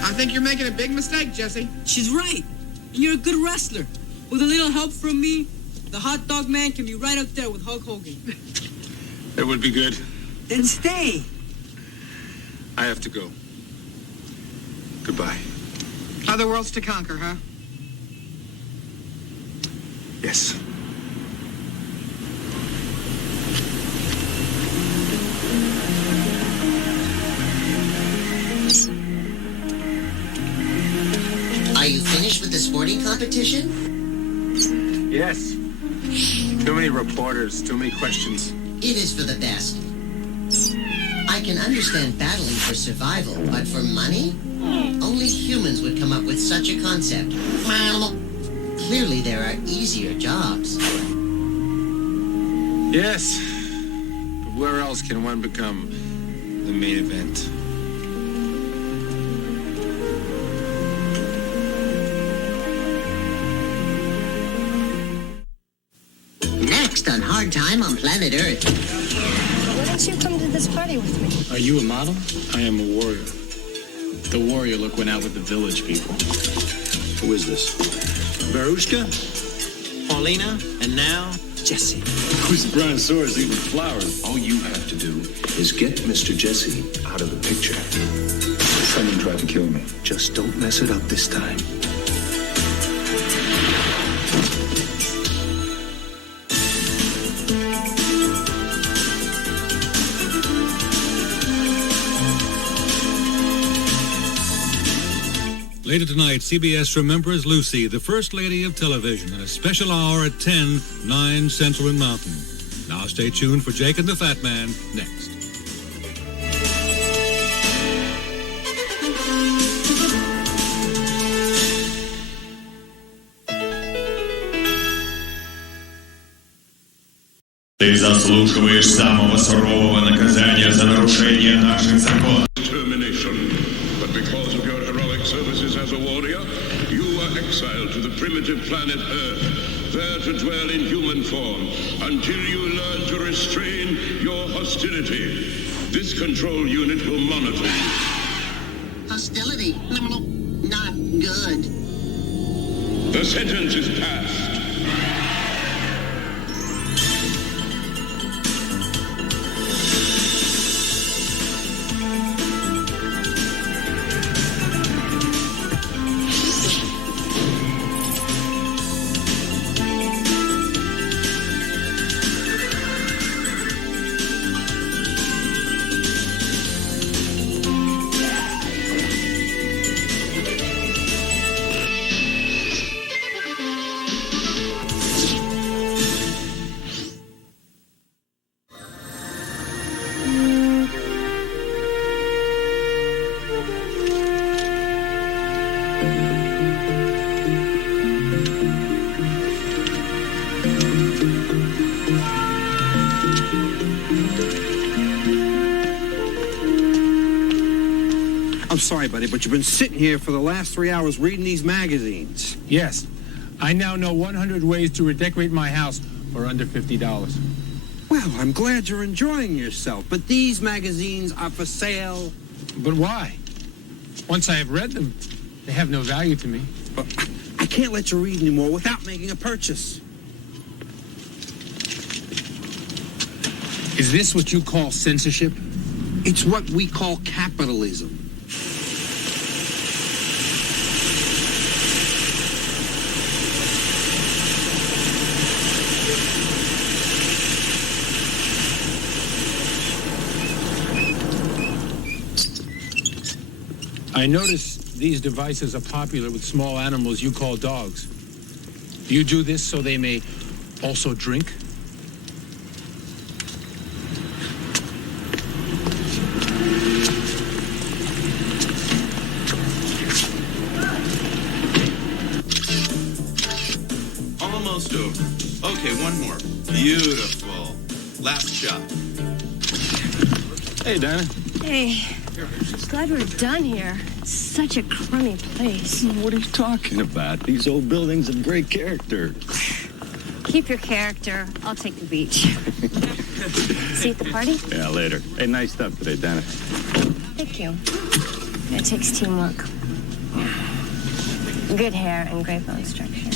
I think you're making a big mistake, Jesse. She's right. And you're a good wrestler. With a little help from me, the hot dog man can be right up there with Hulk Hogan. That would be good. Then stay. I have to go. Goodbye. Other worlds to conquer, huh? Yes. Are you finished with the sporting competition? Yes. Too many reporters, too many questions. It is for the best. I can understand battling for survival, but for money? Only humans would come up with such a concept. Clearly there are easier jobs. Yes. But where else can one become the main event? Next on Hard Time on Planet Earth. Why don't you come to this party with me? Are you a model? I am a warrior. The warrior look went out with the village people. Who is this? Barushka, Paulina, and now Jesse. Who's Brontosaurus eating flowers? All you have to do is get Mr. Jesse out of the picture. Someone tried to kill me. Just don't mess it up this time. Later tonight, CBS remembers Lucy, the First Lady of Television, in a special hour at 10, 9 Central and Mountain. Now stay tuned for Jake and the Fat Man next. Ты заслуживаешь самого сурового наказания за нарушение наших законов. Determination. But because of your heroic services as a warrior, you are exiled to the primitive planet Earth, there to dwell in human form until you learn to restrain your hostility. This control unit will monitor you. Hostility? Not good. The sentence is passed. I'm sorry, buddy, but you've been sitting here for the last 3 hours reading these magazines. Yes. I now know 100 ways to redecorate my house for under $50. Well, I'm glad you're enjoying yourself, but these magazines are for sale. But why? Once I have read them, they have no value to me. But I can't let you read anymore without making a purchase. Is this what you call censorship? It's what we call capitalism. I notice these devices are popular with small animals you call dogs. Do you do this so they may also drink? Almost over. Okay, one more. Beautiful. Last shot. Hey, Dinah. Hey, glad we're done here. It's such a crummy place. What are you talking about? These old buildings have great character. Keep your character. I'll take the beach. See you at the party? Yeah, later. Hey, nice stuff today, Dana. Thank you. It takes teamwork. Good hair and great bone structure.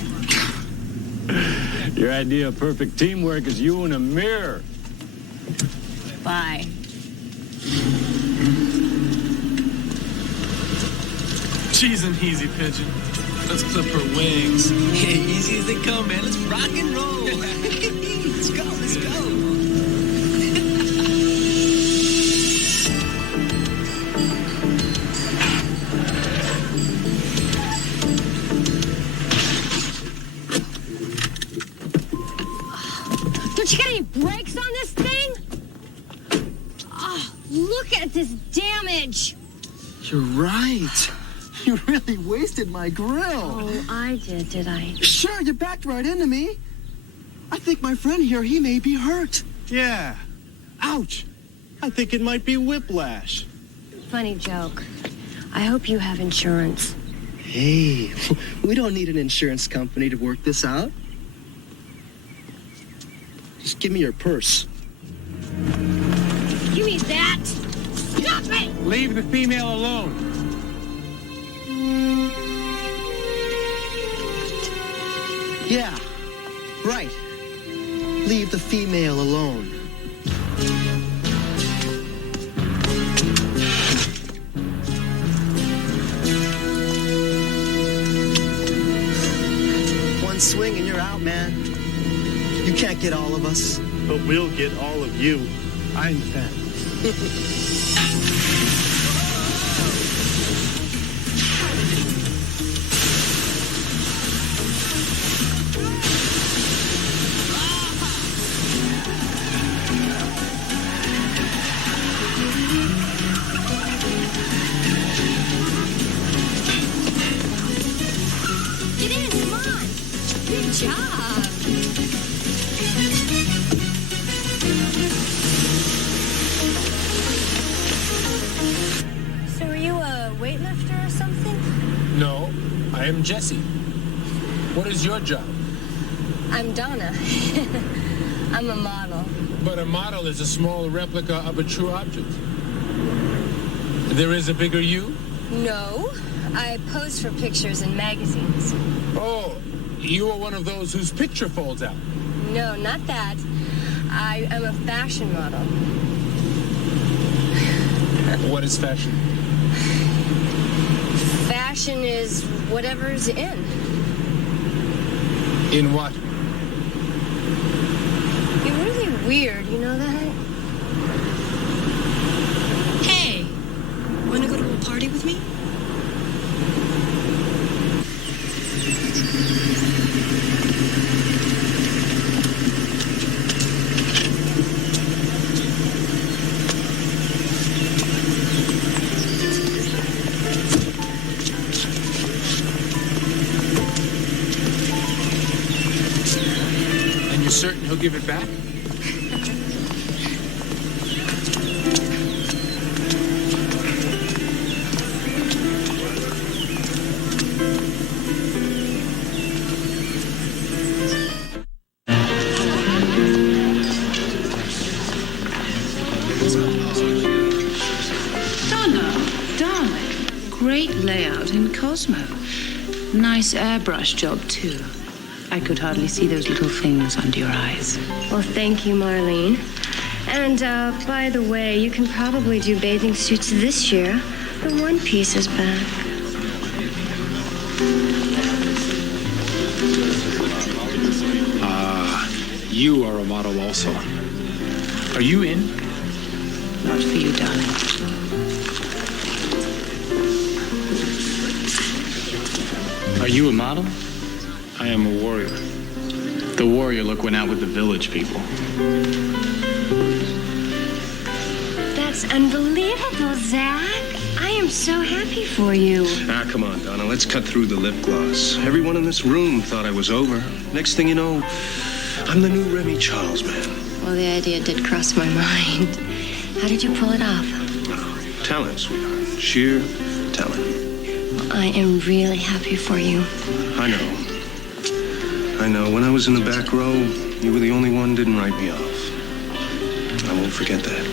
Your idea of perfect teamwork is you in a mirror. Bye. She's an easy pigeon. Let's clip her wings. Hey, easy as they come, man. Let's rock and roll. Let's go, let's go. Don't you got any brakes on this thing? Oh, look at this damage. You're right. You really wasted my grill. Oh, I did I? Sure, you backed right into me. I think my friend here, he may be hurt. Yeah. Ouch. I think it might be whiplash. Funny joke. I hope you have insurance. Hey, we don't need an insurance company to work this out. Just give me your purse. Give me that. Stop it! Leave the female alone. Yeah, right. Leave the female alone. One swing and you're out, man. You can't get all of us. But we'll get all of you. I'm fat. Get in, come on. Good job. So are you a weightlifter or something? No, I am Jesse. What is your job? I'm Donna. I'm a model. But a model is a small replica of a true object. There is a bigger you? No, I pose for pictures in magazines. Oh, you are one of those whose picture folds out. No, not that. I am a fashion model. What is fashion? Fashion is whatever's in. In what? You're really weird, you know that? Hey, want to go to a party with me? And you're certain he'll give it back? Donna, darling, great layout in Cosmo. Nice airbrush job, too. I could hardly see those little things under your eyes. Well, thank you, Marlene. And, by the way, you can probably do bathing suits this year. The one piece is back. You are a model also. Are you in? Not for you, darling. Are you a model? I am a warrior. The warrior look went out with the village people. That's unbelievable, Zach. I am so happy for you. Ah, come on, Donna. Let's cut through the lip gloss. Everyone in this room thought I was over. Next thing you know, I'm the new Remy Charles, man. Well, the idea did cross my mind. How did you pull it off? Talent, sweetheart. Sheer talent. I am really happy for you. I know. I know. When I was in the back row, you were the only one who didn't write me off. I won't forget that.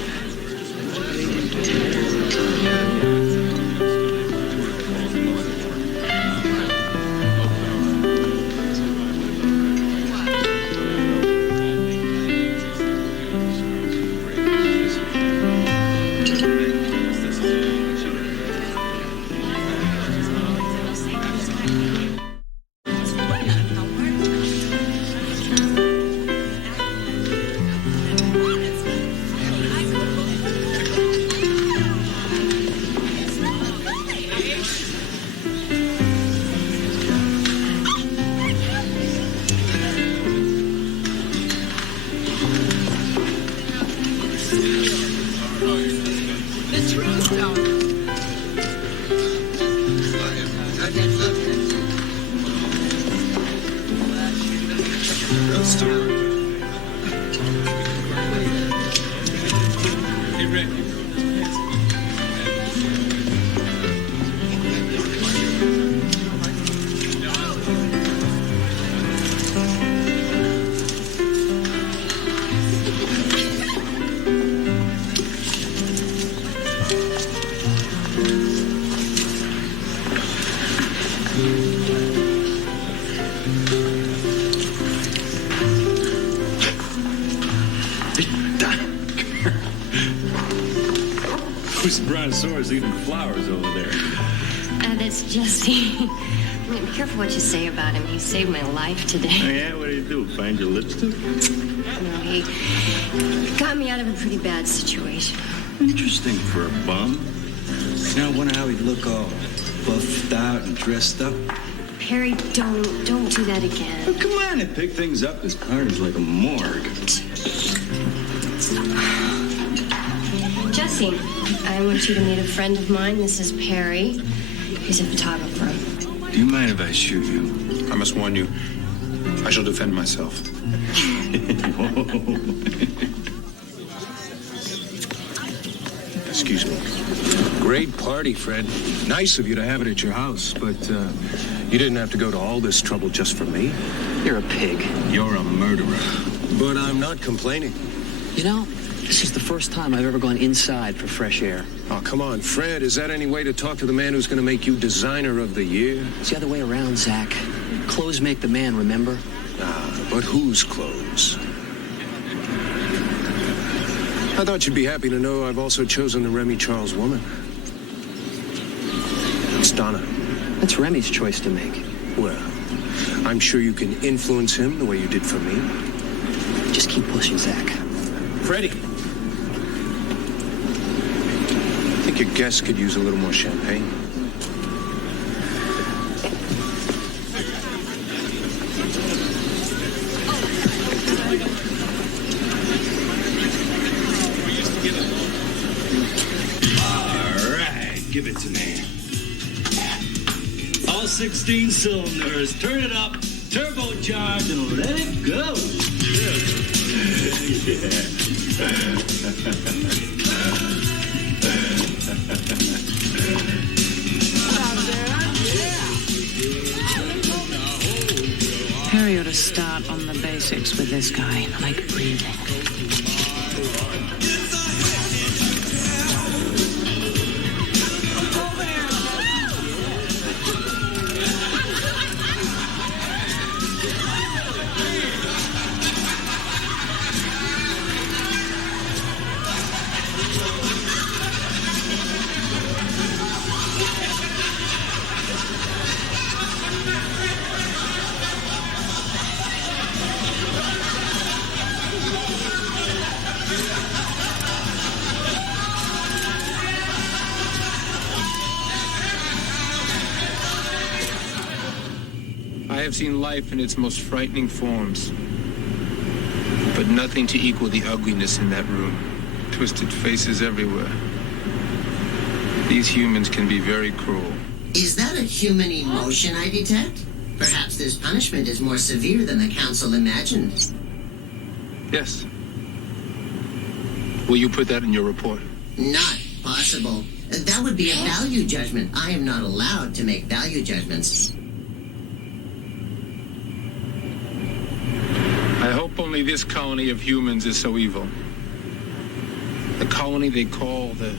Hey, Rick. Who's the brontosaurus eating flowers over there? That's Jesse. I mean, be careful what you say about him. He saved my life today. Oh, yeah? What did he do? Find your lipstick? No, he got me out of a pretty bad situation. Interesting for a bum. You know, I wonder how he'd look all buffed out and dressed up. Perry, don't do that again. Oh, come on, they pick things up. This party's like a morgue. Jesse, I want you to meet a friend of mine. This is Perry. He's a photographer. Do you mind if I shoot you? I must warn you, I shall defend myself. Excuse me. Great party, Fred. Nice of you to have it at your house, but you didn't have to go to all this trouble just for me. You're a pig. You're a murderer. But I'm not complaining. You know, this is the first time I've ever gone inside for fresh air. Oh, come on, Fred. Is that any way to talk to the man who's going to make you designer of the year? It's the other way around, Zach. Clothes make the man, remember? Ah, but whose clothes? I thought you'd be happy to know I've also chosen the Remy Charles woman. It's Donna. That's Remy's choice to make. Well, I'm sure you can influence him the way you did for me. Just keep pushing, Zach. Freddie. I think your guests could use a little more champagne. Give it to me. All 16 cylinders, turn it up, turbocharge, and let it go. Harry ought to start on the basics with this guy, like breathing. I have seen life in its most frightening forms, but nothing to equal the ugliness in that room. Twisted faces everywhere. These humans can be very cruel. Is that a human emotion I detect? Perhaps this punishment is more severe than the council imagined. Yes. Will you put that in your report? Not possible. That would be a value judgment. I am not allowed to make value judgments. I hope only this colony of humans is so evil. The colony they call the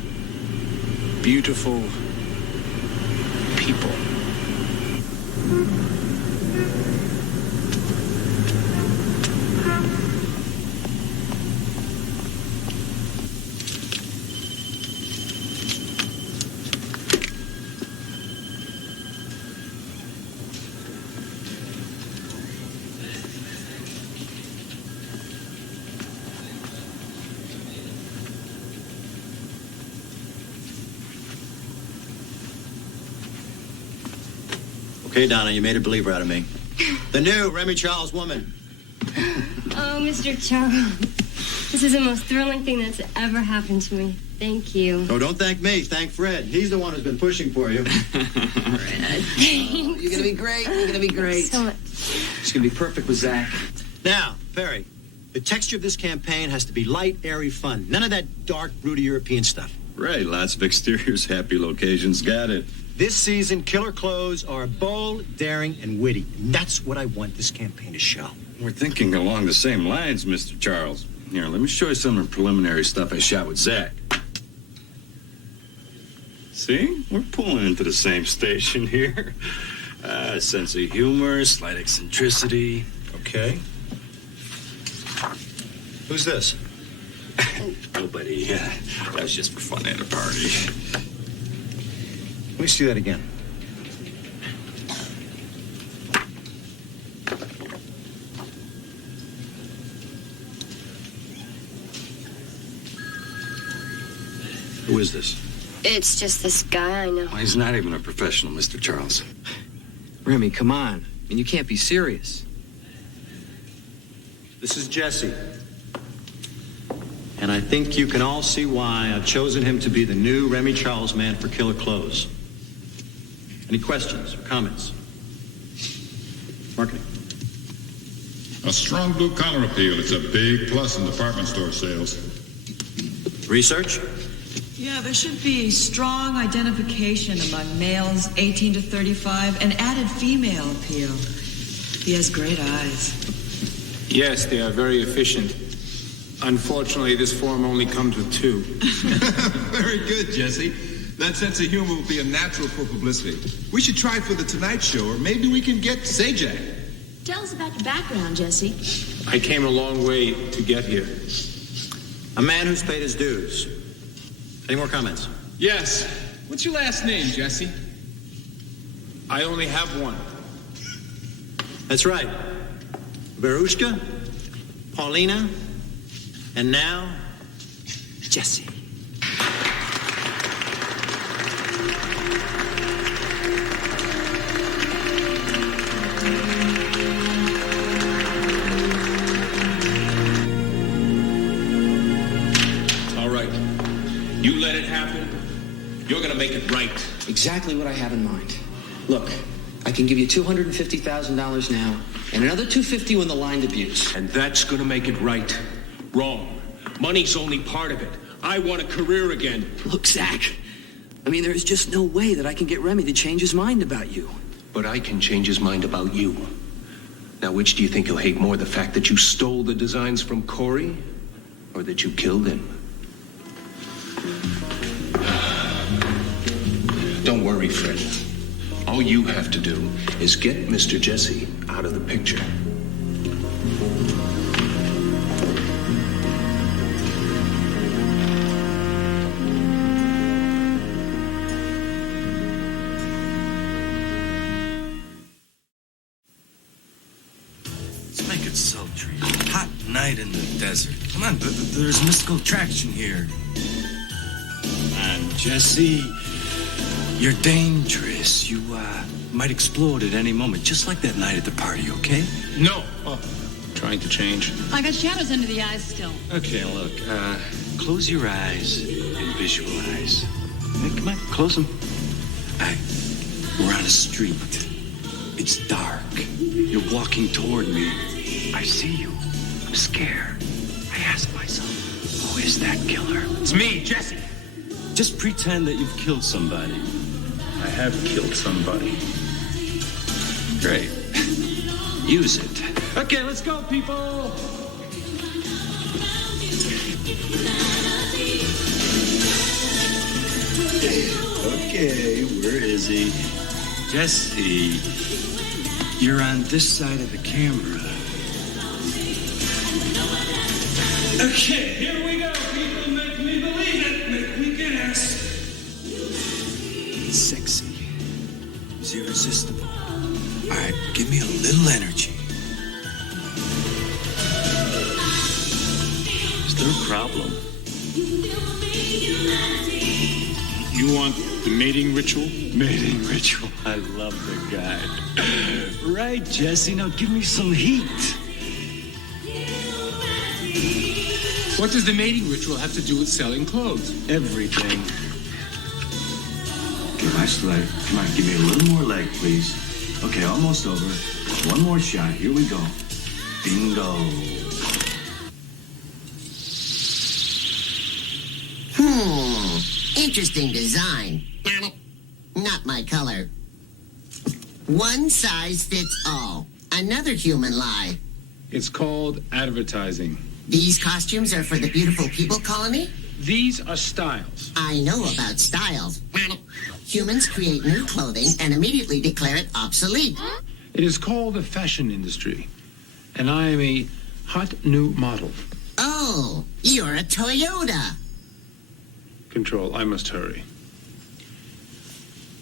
beautiful people. Okay, Donna, you made a believer out of me. The new Remy Charles woman. Oh, Mr. Charles. This is the most thrilling thing that's ever happened to me. Thank you. Oh, don't thank me. Thank Fred. He's the one who's been pushing for you. Fred. You're gonna be great. You're gonna be great. So much. It's gonna be perfect with Zach. Now, Perry, the texture of this campaign has to be light, airy fun. None of that dark, broody European stuff. Right, lots of exteriors, happy locations, got it. This season, killer clothes are bold, daring, and witty. And that's what I want this campaign to show. We're thinking along the same lines, Mr. Charles. Here, let me show you some of the preliminary stuff I shot with Zach. See? We're pulling into the same station here. Sense of humor, slight eccentricity. Okay. Who's this? Nobody. That was just for fun at a party. Let me see that again. Who is this? It's just this guy I know. Well, he's not even a professional, Mr. Charles. Remy, come on. I mean, you can't be serious. This is Jesse. And I think you can all see why I've chosen him to be the new Remy Charles man for Killer Clothes. Any questions or comments? Marketing. A strong blue-collar appeal. It's a big plus in department store sales. Research? Yeah, there should be strong identification among males 18 to 35 and added female appeal. He has great eyes. Yes, they are very efficient. Unfortunately, this form only comes with 2. Very good, Jesse. That sense of humor will be a natural for publicity. We should try for the Tonight Show, or maybe we can get Sajak. Tell us about your background, Jesse. I came a long way to get here. A man who's paid his dues. Any more comments? Yes. What's your last name, Jesse? I only have one. That's right. Verushka, Paulina, and now, Jesse. All right. You let it happen, you're gonna make it right. Exactly what I have in mind. Look, I can give you $250,000 now, and another $250 when the line debuts. And that's gonna make it right. Wrong. Money's only part of it. I want a career again. Look, Zach, I mean, there is just no way that I can get Remy to change his mind about you. But I can change his mind about you. Now, which do you think he'll hate more, the fact that you stole the designs from Corey, or that you killed him? Don't worry, Fred. All you have to do is get Mr. Jesse out of the picture. Let's make it sultry. Hot night in the desert. Come on, there's mystical attraction here. Come on, Jesse. You're dangerous. You, might explode at any moment, just like that night at the party, okay? No. Oh, trying to change. I got shadows under the eyes still. Okay, look, close your eyes and visualize. Hey, come on, close them. We're on a street. It's dark. You're walking toward me. I see you. I'm scared. I ask myself, who is that killer? It's me, Jesse. Just pretend that you've killed somebody. I have killed somebody. Great. Use it. Okay, let's go, people. Okay, where is he? Jesse, you're on this side of the camera. Okay, here we go, people. Make me believe it. Make me guess. It's sexy. It's irresistible. All right, give me a little energy. Is there a problem? You want the mating ritual? Mating ritual. I love the guy. Right, Jesse. Now give me some heat. What does the mating ritual have to do with selling clothes? Everything. Nice leg. Come on, give me a little more leg, please. Okay, almost over. One more shot. Here we go. Bingo. Interesting design. Not my color. One size fits all. Another human lie. It's called advertising. These costumes are for the beautiful people colony? These are styles. I know about styles. Humans create new clothing and immediately declare it obsolete. It is called the fashion industry. And I am a hot new model. Oh, you're a Toyota. Control, I must hurry.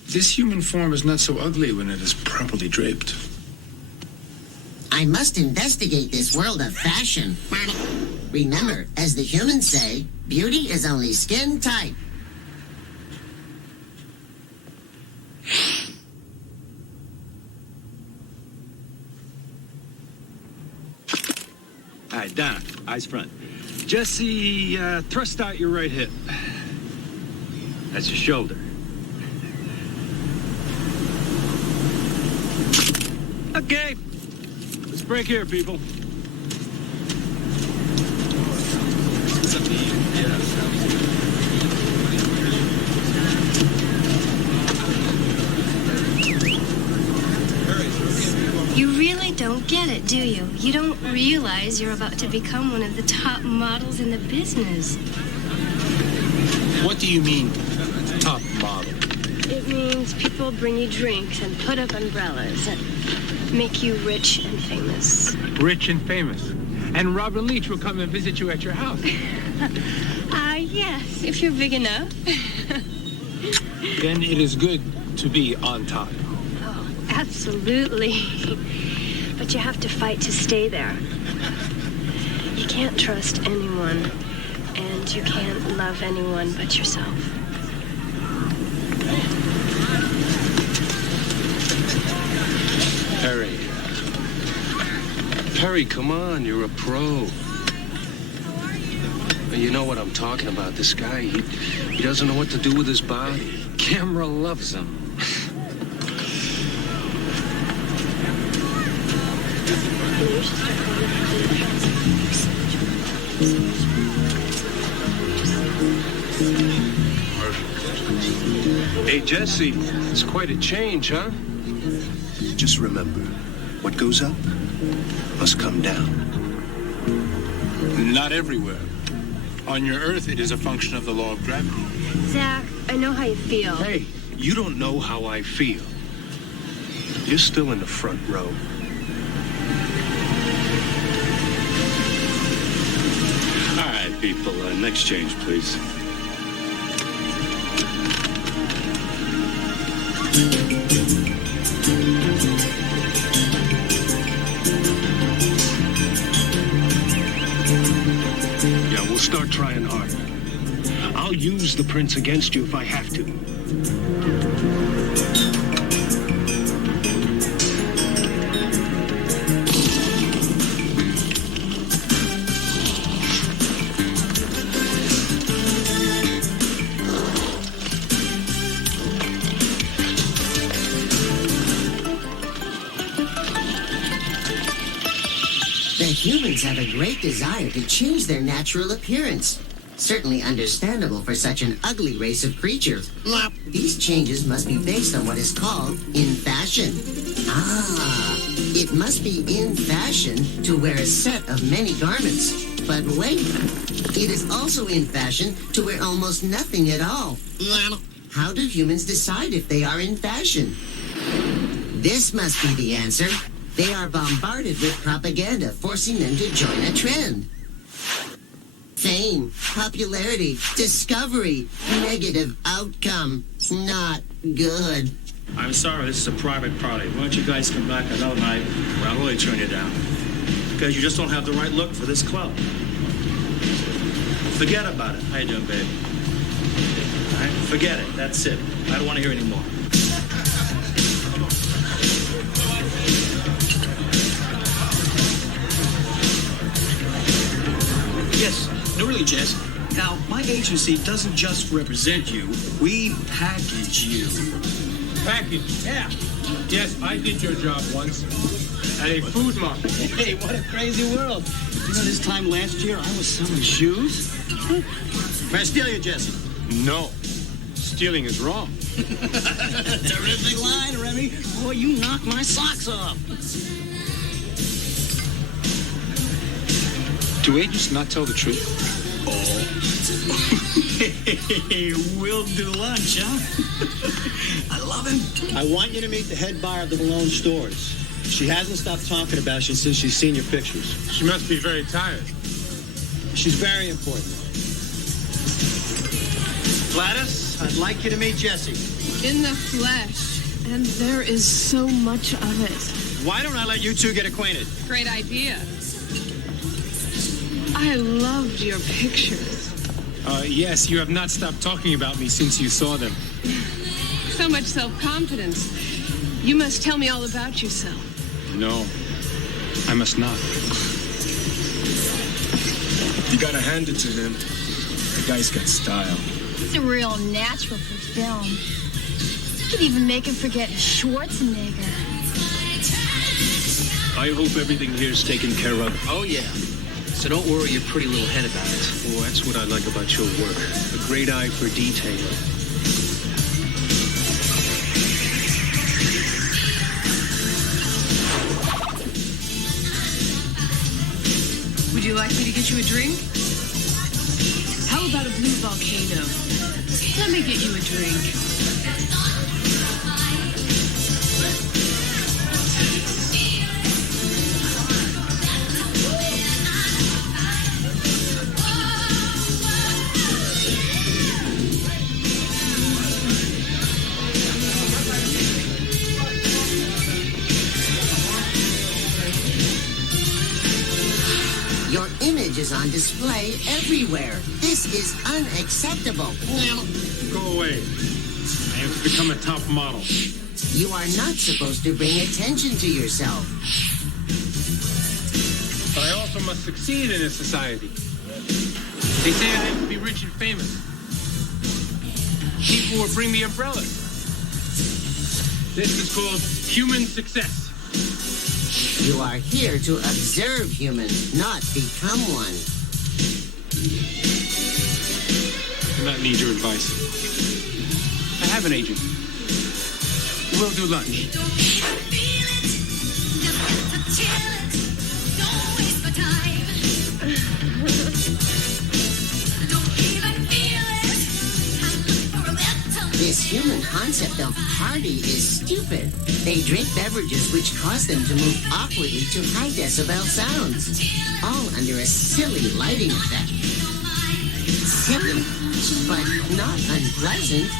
This human form is not so ugly when it is properly draped. I must investigate this world of fashion. Remember, as the humans say, beauty is only skin tight. All right, down, eyes front. Jesse, thrust out your right hip. That's your shoulder. Okay, let's break here, people. You really don't get it, do you? You don't realize you're about to become one of the top models in the business. What do you mean, top model? It means people bring you drinks and put up umbrellas and make you rich and famous. Rich and famous. And Robin Leach will come and visit you at your house. Yes, if you're big enough. Then it is good to be on top. Oh, absolutely. But you have to fight to stay there. You can't trust anyone, and you can't love anyone but yourself. Perry. Perry, come on, you're a pro. You know what I'm talking about. This guy, he doesn't know what to do with his body. Camera loves him. Hey, Jesse, it's quite a change, huh? Just remember, what goes up must come down. Not everywhere. On your Earth, it is a function of the law of gravity. Zach, I know how you feel. Hey, you don't know how I feel. You're still in the front row. All right, people, next change, please. We'll start trying harder. I'll use the prince against you if I have to. Humans have a great desire to change their natural appearance. Certainly understandable for such an ugly race of creatures. These changes must be based on what is called in fashion. It must be in fashion to wear a set of many garments. But wait, it is also in fashion to wear almost nothing at all. How do humans decide if they are in fashion? This must be the answer. They are bombarded with propaganda, forcing them to join a trend. Fame, popularity, discovery, negative outcome. Not good. I'm sorry, this is a private party. Why don't you guys come back another night where I'll really turn you down? Because you just don't have the right look for this club. Forget about it. How you doing, babe? All right, forget it. That's it. I don't want to hear any more. Yes. No, really, Jess. Now, Now, my agency doesn't just represent you. We package you. Package, yeah. Yes, I did your job once at a food market. Hey, what a crazy world. You know, this time last year, I was selling shoes. May I steal you, Jesse? No. Stealing is wrong. Terrific line, Remy. Boy, you knocked my socks off. Do agents not tell the truth? Oh. Hey, we'll do lunch, huh? I love him. I want you to meet the head buyer of the Malone stores. She hasn't stopped talking about you since she's seen your pictures. She must be very tired. She's very important. Gladys, I'd like you to meet Jesse. In the flesh. And there is so much of it. Why don't I let you two get acquainted? Great idea. I loved your pictures. Yes, you have not stopped talking about me since you saw them. So much self-confidence. You must tell me all about yourself. No, I must not. You gotta hand it to him. The guy's got style. He's a real natural for film. You could even make him forget Schwarzenegger. I hope everything here's taken care of. Oh, yeah. So don't worry your pretty little head about it. Oh, that's what I like about your work. A great eye for detail. Would you like me to get you a drink? How about a blue volcano? Let me get you a drink. Your image is on display everywhere. This is unacceptable. Go away. I have become a top model. You are not supposed to bring attention to yourself. But I also must succeed in this society. They say I have to be rich and famous. People will bring me umbrellas. This is called human success. You are here to observe humans, not become one. I do not need your advice. I have an agent. We'll do lunch. This human concept of party is stupid. They drink beverages which cause them to move awkwardly to high decibel sounds, all under a silly lighting effect. Silly, but not unpleasant.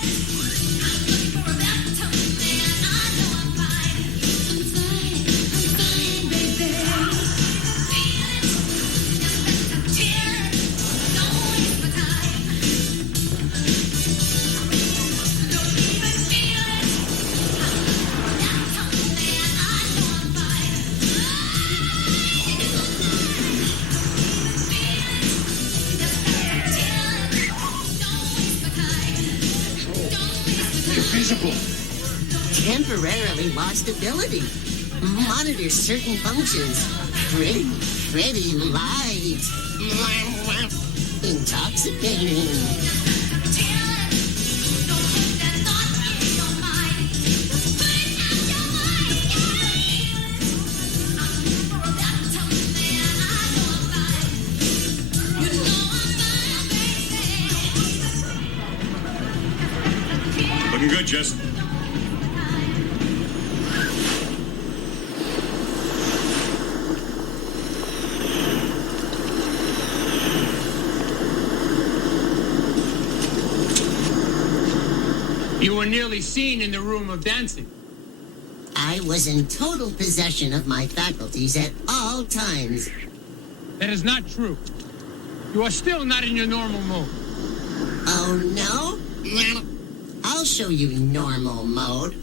Temporarily lost ability. Monitor certain functions. Pretty light. Intoxicating. Looking good, Jess. You were nearly seen in the room of dancing. I was in total possession of my faculties at all times. That is not true. You are still not in your normal mode. Oh, no? I'll show you normal mode.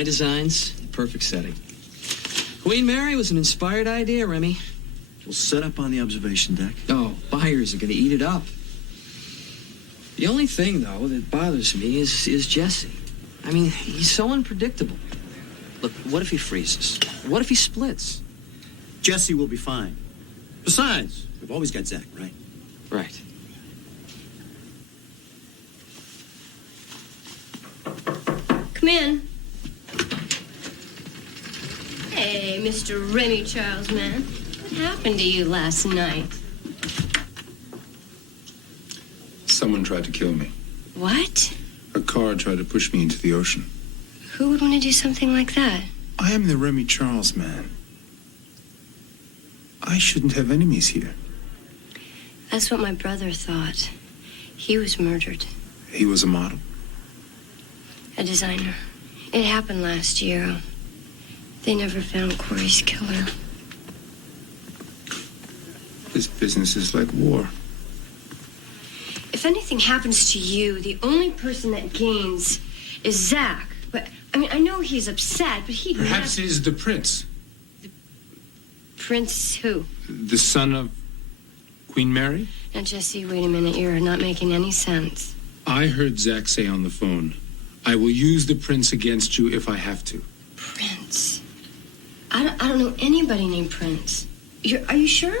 my designs, the perfect setting. Queen Mary was an inspired idea, Remy. We'll set up on the observation deck. Oh, buyers are going to eat it up. The only thing, though, that bothers me is Jesse. I mean, he's so unpredictable. Look, what if he freezes? What if he splits? Jesse will be fine. Besides, we've always got Zach, right? Right. Come in. Hey, Mr. Remy Charles, man. What happened to you last night? Someone tried to kill me. What? A car tried to push me into the ocean. Who would want to do something like that? I am the Remy Charles man. I shouldn't have enemies here. That's what my brother thought. He was murdered. He was a model. A designer. It happened last year. They never found Corey's killer. This business is like war. If anything happens to you, the only person that gains is Zach. But, I mean, I know he's upset, but he... Perhaps it is the prince. Prince who? The son of Queen Mary? Now, Jesse, wait a minute. You're not making any sense. I heard Zach say on the phone, I will use the prince against you if I have to. Prince? I don't know anybody named Prince. Are you sure?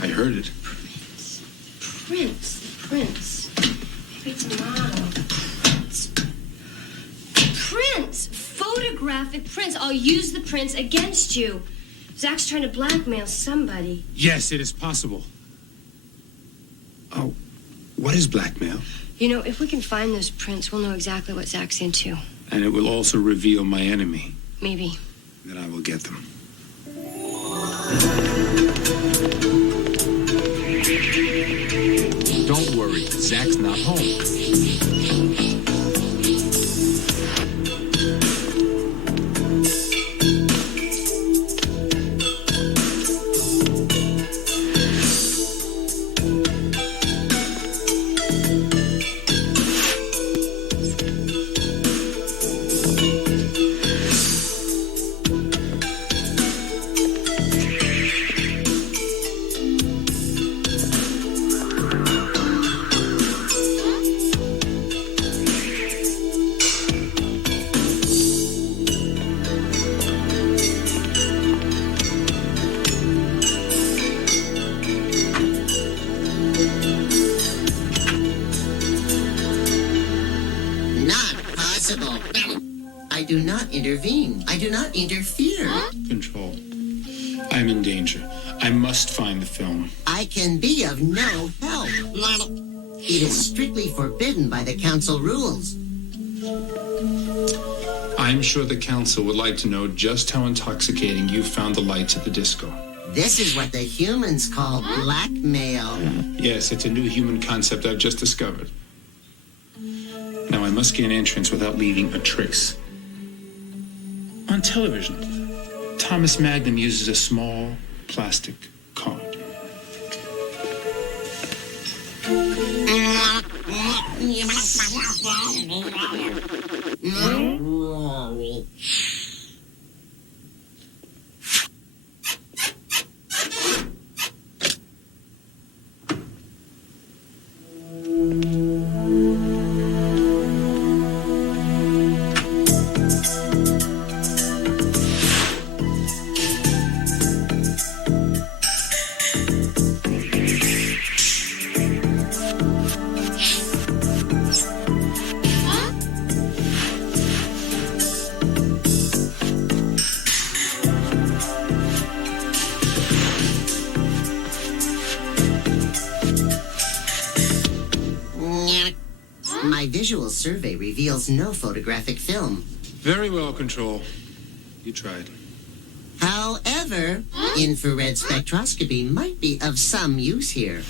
I heard it. Prince. Maybe it's a model. Prince! Photographic Prince. I'll use the prince against you. Zach's trying to blackmail somebody. Yes, it is possible. Oh, what is blackmail? You know, if we can find those prints, we'll know exactly what Zach's into. And it will also reveal my enemy. Maybe. Then I will get them. Don't worry, Zach's not home. I do not intervene. I do not interfere. Control. I'm in danger. I must find the film. I can be of no help. It is strictly forbidden by the council rules. I'm sure the council would like to know just how intoxicating you found the lights at the disco. This is what the humans call blackmail. Yes, it's a new human concept I've just discovered. Now I must gain entrance without leaving a trace. On television, Thomas Magnum uses a small plastic card. My visual survey reveals no photographic film. Very well, Control. You tried. However, infrared spectroscopy might be of some use here.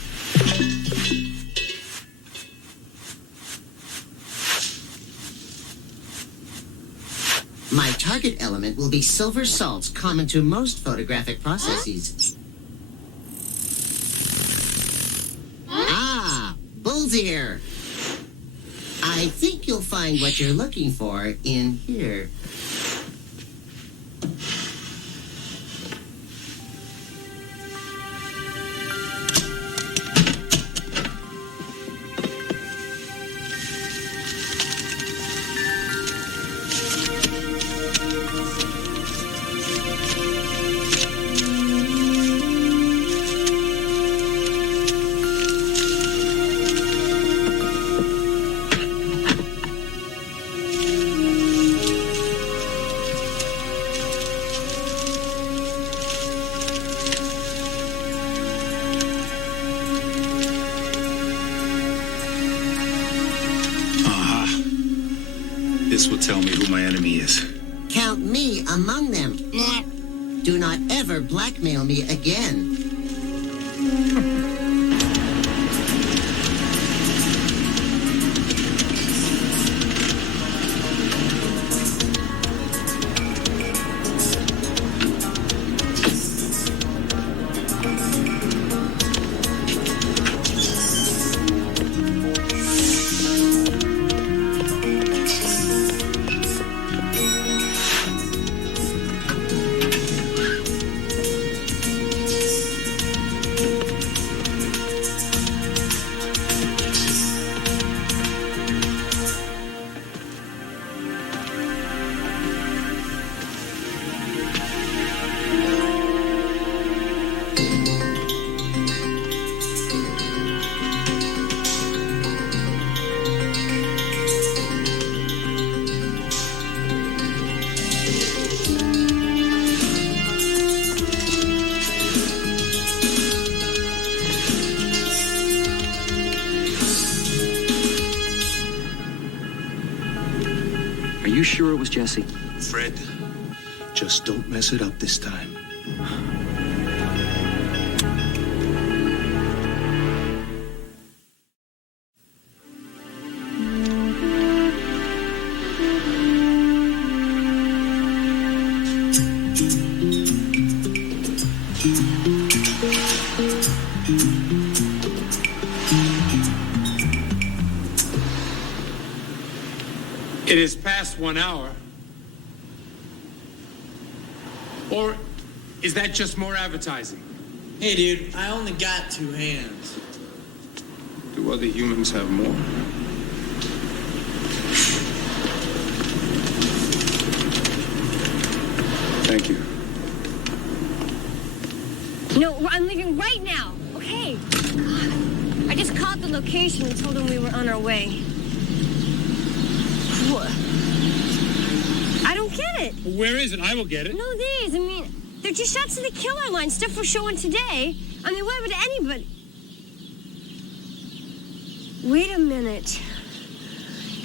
My target element will be silver salts common to most photographic processes. Ah, bull's ear. I think you'll find what you're looking for in here. This will tell me who my enemy is. Count me among them. Do not ever blackmail me again. Are you sure it was Jesse? Fred, just don't mess it up this time. It is past 1 hour. Or is that just more advertising? Hey, dude, I only got 2 hands. Do other humans have more? Thank you. No, I'm leaving right now, okay? God. I just called the location and told them we were on our way. What? I don't get it. Where is it? I will get it. No, these. I mean, they're just shots of the killer line, stuff we're showing today. I mean, why would anybody... Wait a minute.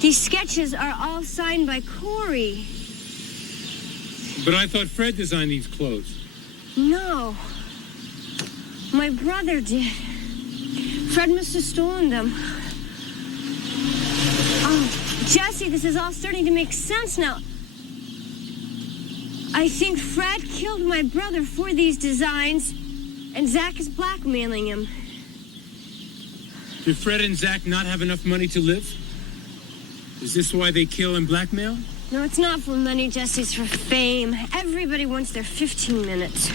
These sketches are all signed by Corey. But I thought Fred designed these clothes. No. My brother did. Fred must have stolen them. Oh, Jesse, this is all starting to make sense now. I think Fred killed my brother for these designs, and Zach is blackmailing him. Did Fred and Zach not have enough money to live? Is this why they kill and blackmail? No, it's not for money, Jesse. It's for fame. Everybody wants their 15 minutes.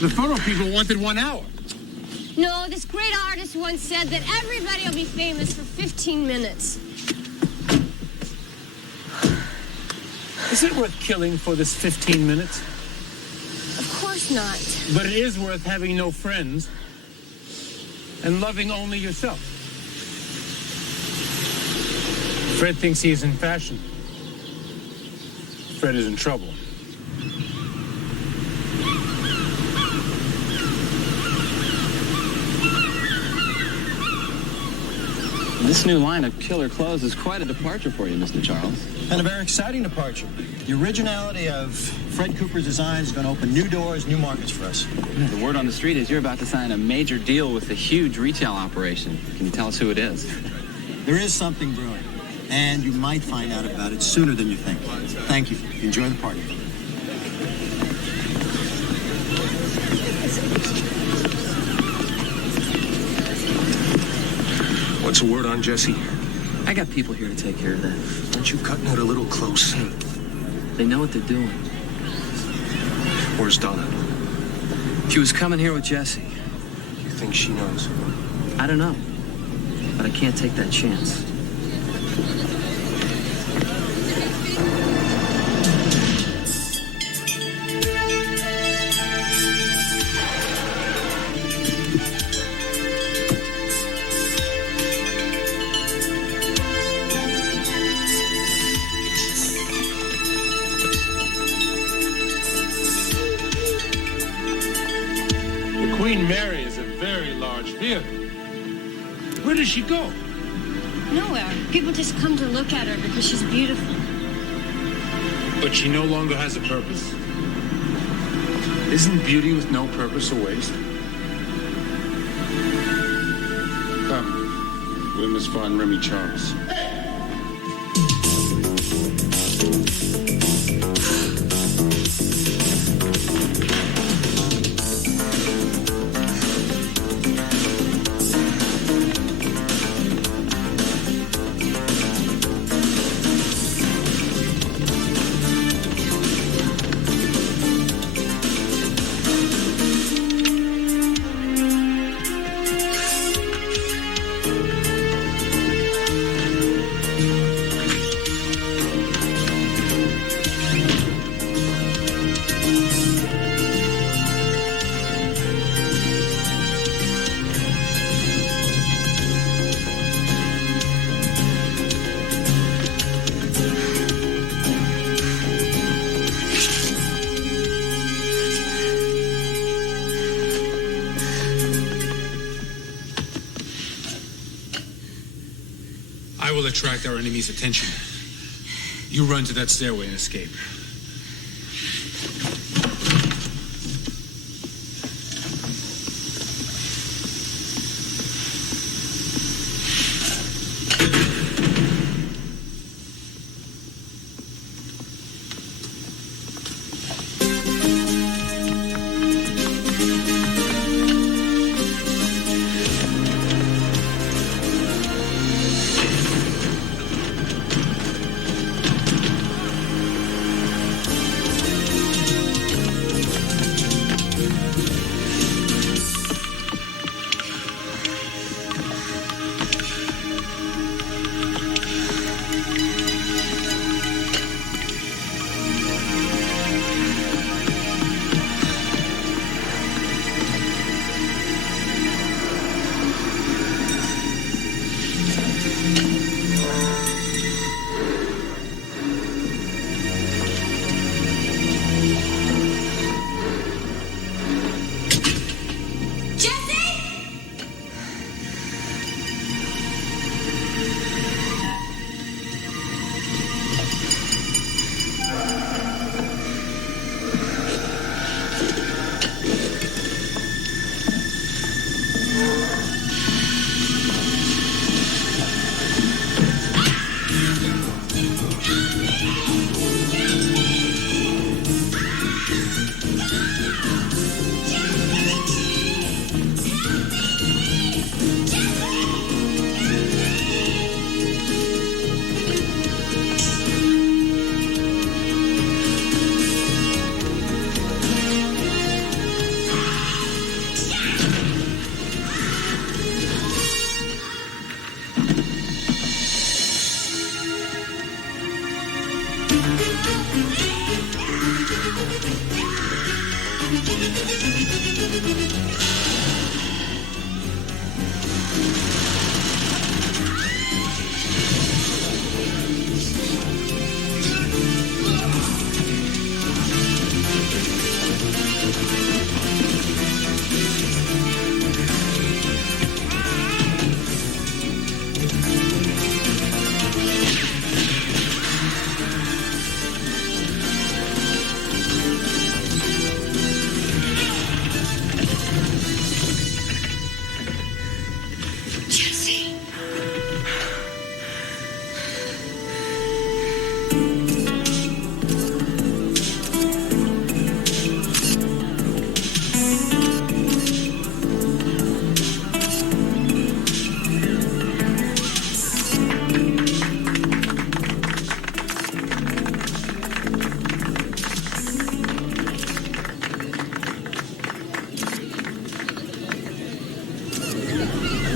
The photo people wanted 1 hour. No, this great artist once said that everybody will be famous for 15 minutes. Is it worth killing for this 15 minutes? Of course not. But it is worth having no friends and loving only yourself. Fred thinks he is in fashion. Fred is in trouble. This new line of killer clothes is quite a departure for you, Mr. Charles. And a very exciting departure. The originality of Fred Cooper's design is going to open new doors, new markets for us. The word on the street is you're about to sign a major deal with a huge retail operation. Can you tell us who it is? There is something brewing, and you might find out about it sooner than you think. Thank you. Enjoy the party. What's the word on Jesse? I got people here to take care of that. Aren't you cutting it a little close? They know what they're doing. Where's Donna? She was coming here with Jesse. You think she knows? I don't know, but I can't take that chance. Queen Mary is a very large theater. Where does she go? Nowhere. People just come to look at her because she's beautiful. But she no longer has a purpose. Isn't beauty with no purpose a waste? Come, we must find Remy Charles. I will attract our enemy's attention. You run to that stairway and escape.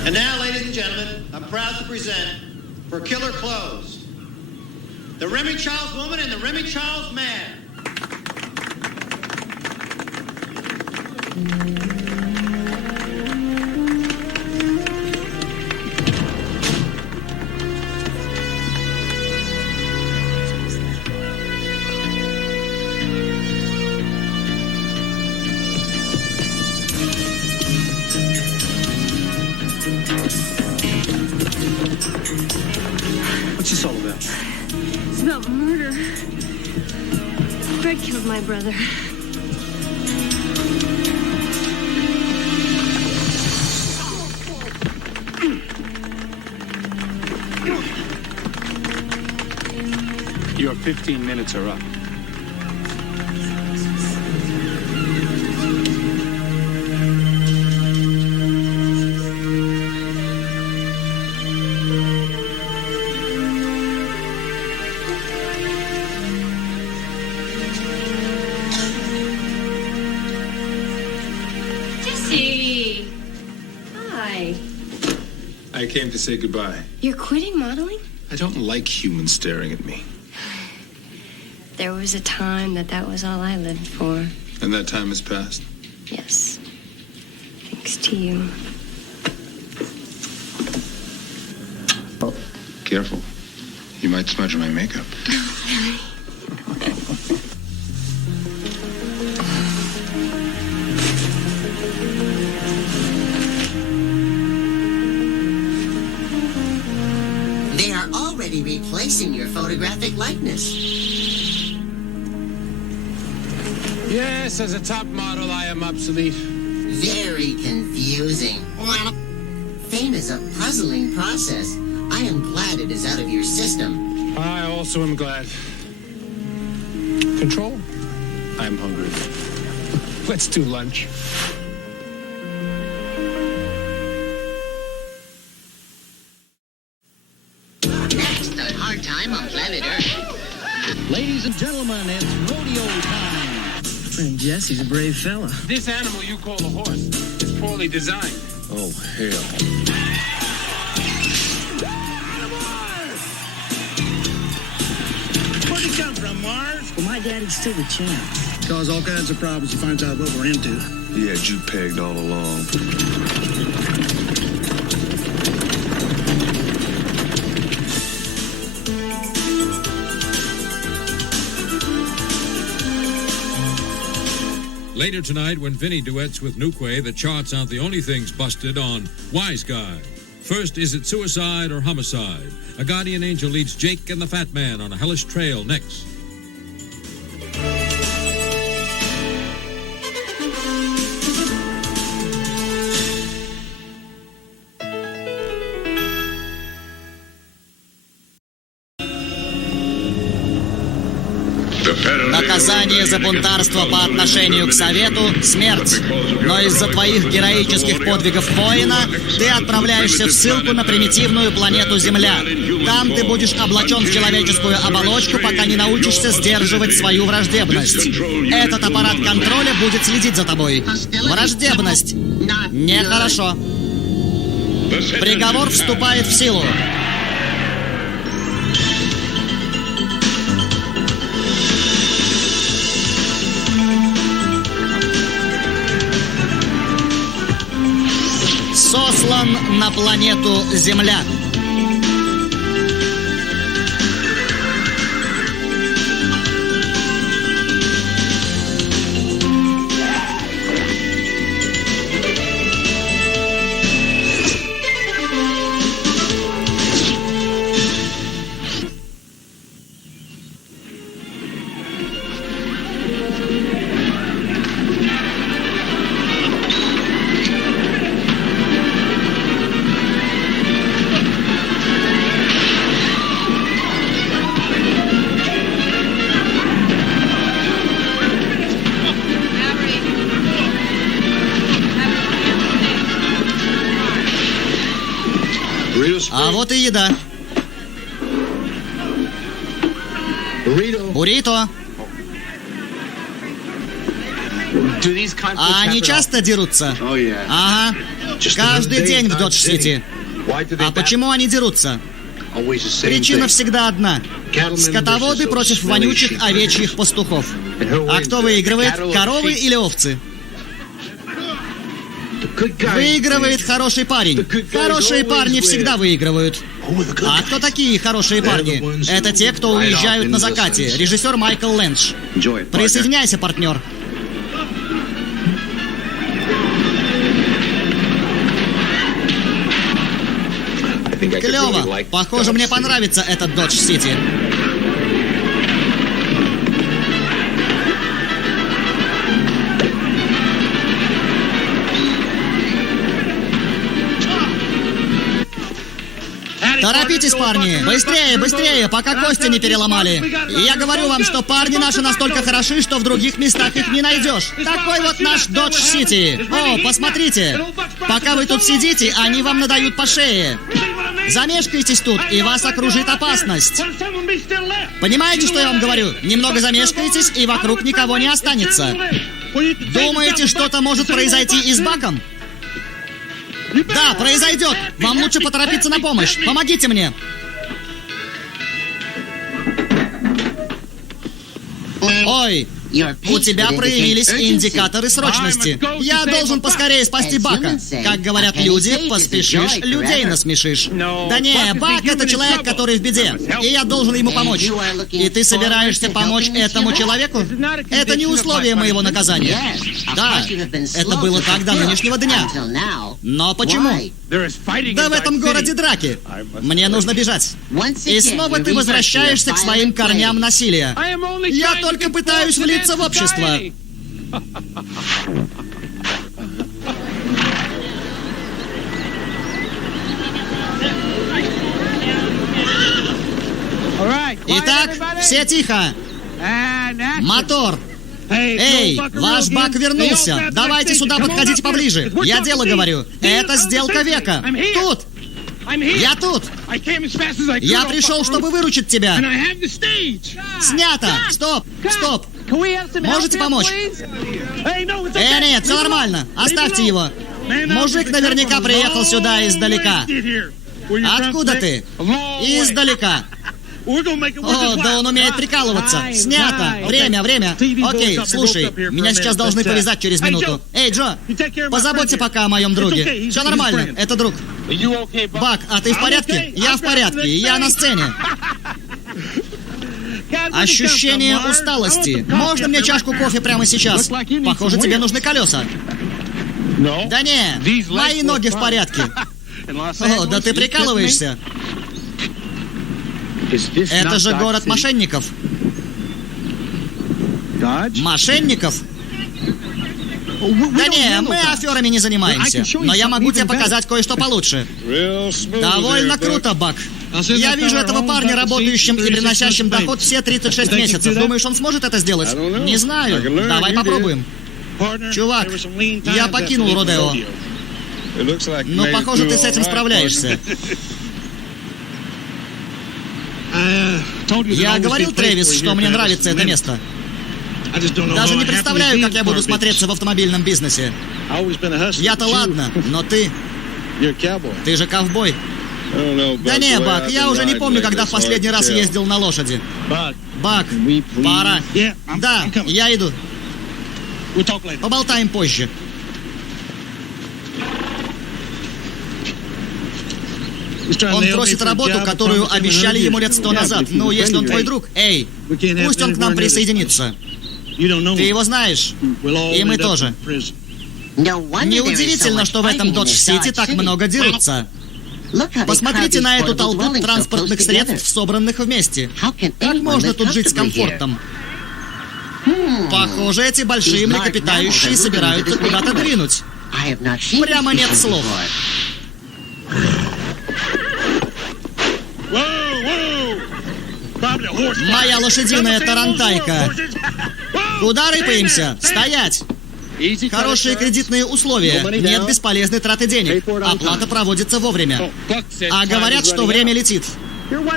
And now, ladies and gentlemen, I'm proud to present For Killer Clothes, the Remy Charles woman and the Remy Charles man. What's this all about? It's about murder. Fred killed my brother. Your 15 minutes are up. Jesse! Hi. I came to say goodbye. You're quitting modeling? I don't like humans staring at me. There was a time that was all I lived for. And that time has passed. Yes. Thanks to you. Careful. You might smudge my makeup. They are already replacing your photographic likeness. Yes, as a top model, I am obsolete. Very confusing. Fame is a puzzling process. I am glad it is out of your system. I also am glad. Control? I'm hungry. Let's do lunch. Next, a hard time on planet Earth. Ladies and gentlemen, it's rodeo time. Friend Jesse's a brave fella. This animal you call a horse is poorly designed. Oh, hell. Where'd he come from, Mars? Well, my daddy's still the champ. Cause all kinds of problems. He finds out what we're into. He had you pegged all along. Later tonight, when Vinny duets with Nukwe, the charts aren't the only things busted on Wise Guy. First, is it suicide or homicide? A guardian angel leads Jake and the Fat Man on a hellish trail next. Наказание за бунтарство по отношению к Совету — смерть. Но из-за твоих героических подвигов воина ты отправляешься в ссылку на примитивную планету Земля. Там ты будешь облачен в человеческую оболочку, пока не научишься сдерживать свою враждебность. Этот аппарат контроля будет следить за тобой. Враждебность. Нехорошо. Приговор вступает в силу. Сослан на планету Земля. А вот и еда. Буррито. А они часто дерутся? Ага. Каждый день в Додж-Сити. А почему они дерутся? Причина всегда одна. Скотоводы против вонючих овечьих пастухов. А кто выигрывает, коровы или овцы? Выигрывает хороший парень. Хорошие парни всегда выигрывают. А кто такие хорошие парни? Это те, кто уезжают на закате. Режиссер Майкл Лэндж. Присоединяйся, партнер. Клево. Похоже, мне понравится этот Додж-Сити. Торопитесь, парни! Быстрее, быстрее, пока кости не переломали! И я говорю вам, что парни наши настолько хороши, что в других местах их не найдешь. Такой вот наш Dodge City. О, посмотрите! Пока вы тут сидите, они вам надают по шее. Замешкайтесь тут, и вас окружит опасность. Понимаете, что я вам говорю? Немного замешкаетесь, и вокруг никого не останется. Думаете, что-то может произойти и с Баком? Да, произойдет. Вам лучше поторопиться на помощь. Помогите мне. Ой, у тебя проявились индикаторы срочности. Я должен поскорее спасти Бака. Как говорят люди, поспешишь, людей насмешишь. Да не, Бак — это человек, который в беде, и я должен ему помочь. И ты собираешься помочь этому человеку? Это не условие моего наказания. Да, это было так до нынешнего дня. Но почему? Да в этом городе драки. Мне нужно бежать. И снова ты возвращаешься к своим корням насилия. Я только пытаюсь влиться в общество. Итак, все тихо. Мотор. Эй, ваш Бак вернулся. Давайте сюда подходите поближе. Я дело говорю. Это сделка века. Тут. Я тут. Я пришел, чтобы выручить тебя. Снято. Стоп. Стоп. Можете помочь? Нет, все нормально. Оставьте его. Мужик наверняка приехал сюда издалека. Откуда ты? Издалека. О, да он умеет прикалываться. Снято. Время, время. Окей, слушай, меня сейчас должны повязать через минуту. Эй, Джо, позаботься пока о моем друге. Все нормально, это друг. Бак, а ты в порядке? Я в порядке, я на сцене. Ощущение усталости. Можно мне чашку кофе прямо сейчас? Похоже, тебе нужны колеса. Да не, мои ноги в порядке. О, да ты прикалываешься. Это же город мошенников. Мошенников? Да не, мы аферами не занимаемся. Но я могу тебе показать кое-что получше. Довольно круто, Бак. Я вижу этого парня, работающим и приносящим доход все 36 месяцев. Думаешь, он сможет это сделать? Не знаю. Давай попробуем. Чувак, я покинул Родео. Но, похоже, ты с этим справляешься. Я говорил, Трэвис, что мне нравится это место. Даже не представляю, как я буду смотреться в автомобильном бизнесе. Я-то ладно, но ты... Ты же ковбой. Да не, Бак, я уже не помню, когда в последний раз ездил на лошади. Бак, пора. Да, я иду. Поболтаем позже. Он просит работу, которую обещали ему лет 100 назад. Ну, если он твой друг, эй, пусть он к нам присоединится. Ты его знаешь, и мы тоже. Неудивительно, что в этом Dodge-Сити так много дерутся. Посмотрите на эту толпу транспортных средств, собранных вместе. Как можно тут жить с комфортом? Похоже, эти большие млекопитающие собираются куда-то двинуть. Прямо нет слов. Моя лошадиная тарантайка. Куда рыпаемся? Стоять! Хорошие кредитные условия. Нет бесполезной траты денег. Оплата проводится вовремя. А говорят, что время летит.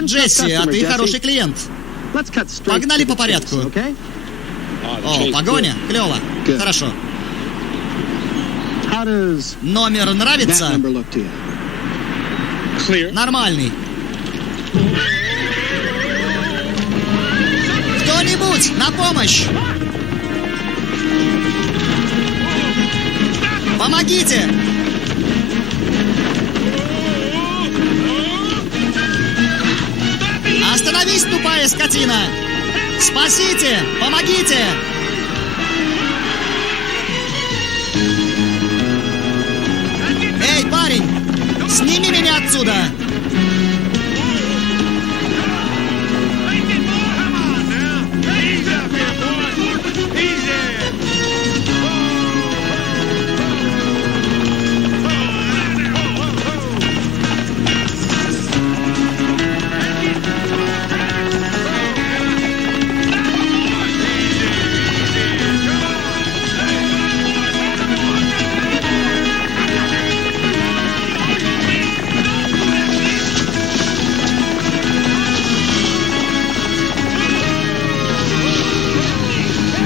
Джесси, а ты хороший клиент. Погнали по порядку. О, погоня? Клево. Хорошо. Номер нравится? Нормальный. Кто-нибудь, на помощь! Помогите! Остановись, тупая скотина! Спасите! Помогите! Эй, парень! Сними меня отсюда!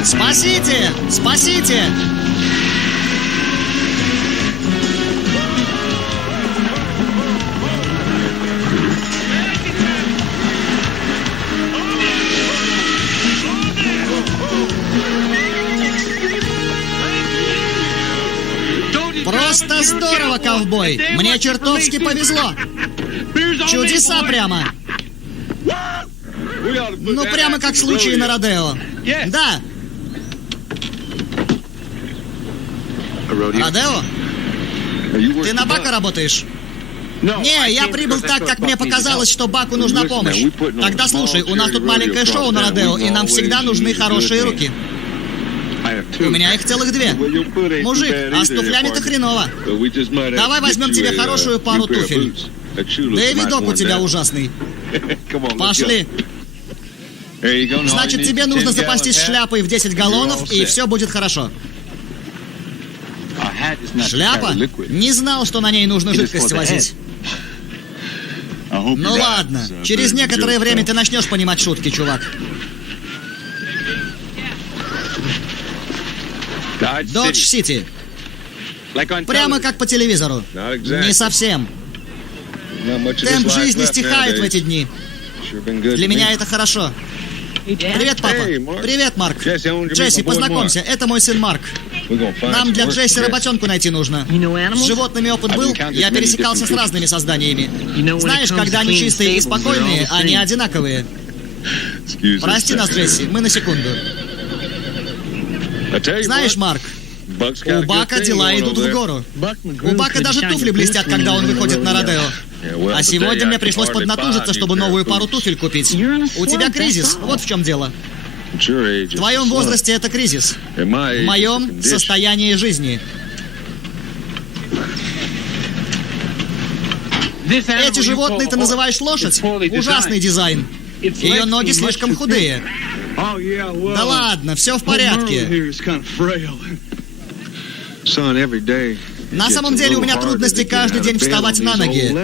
Спасите! Спасите! Просто здорово, ковбой! Мне чертовски повезло! Чудеса прямо! Ну, прямо как в случае на Родео. Да! Родео? Ты на Бака работаешь? Не, я прибыл так, как мне показалось, что Баку нужна помощь. Тогда слушай, у нас тут маленькое шоу на Родео, и нам всегда нужны хорошие руки. У меня их целых 2. Мужик, а с туфлями-то хреново. Давай возьмем тебе хорошую пару туфель. Да и видок у тебя ужасный. Пошли. Значит, тебе нужно запастись шляпой в 10 галлонов, и все будет хорошо. Шляпа? Не знал, что на ней нужно жидкость возить. Ну ладно, через некоторое время ты начнешь понимать шутки, чувак. Додж-Сити. Прямо как по телевизору. Не совсем. Темп жизни стихает в эти дни. Для меня это хорошо. Привет, папа. Привет, Марк. Джесси, познакомься, это мой сын Марк. Нам для Джесси работенку найти нужно. С животными опыт был, я пересекался с разными созданиями. Знаешь, когда они чистые и спокойные, они одинаковые. Прости нас, Джесси, мы на секунду. Знаешь, Марк, у Бака дела идут в гору. У Бака даже туфли блестят, когда он выходит на Родео. А сегодня мне пришлось поднатужиться, чтобы новую пару туфель купить. У тебя кризис, вот в чем дело. В твоем возрасте это кризис. В моем — состояние жизни. Эти животные ты называешь лошадь? Ужасный дизайн. Ее ноги слишком худые. Да ладно, все в порядке. На самом деле у меня трудности каждый день вставать на ноги.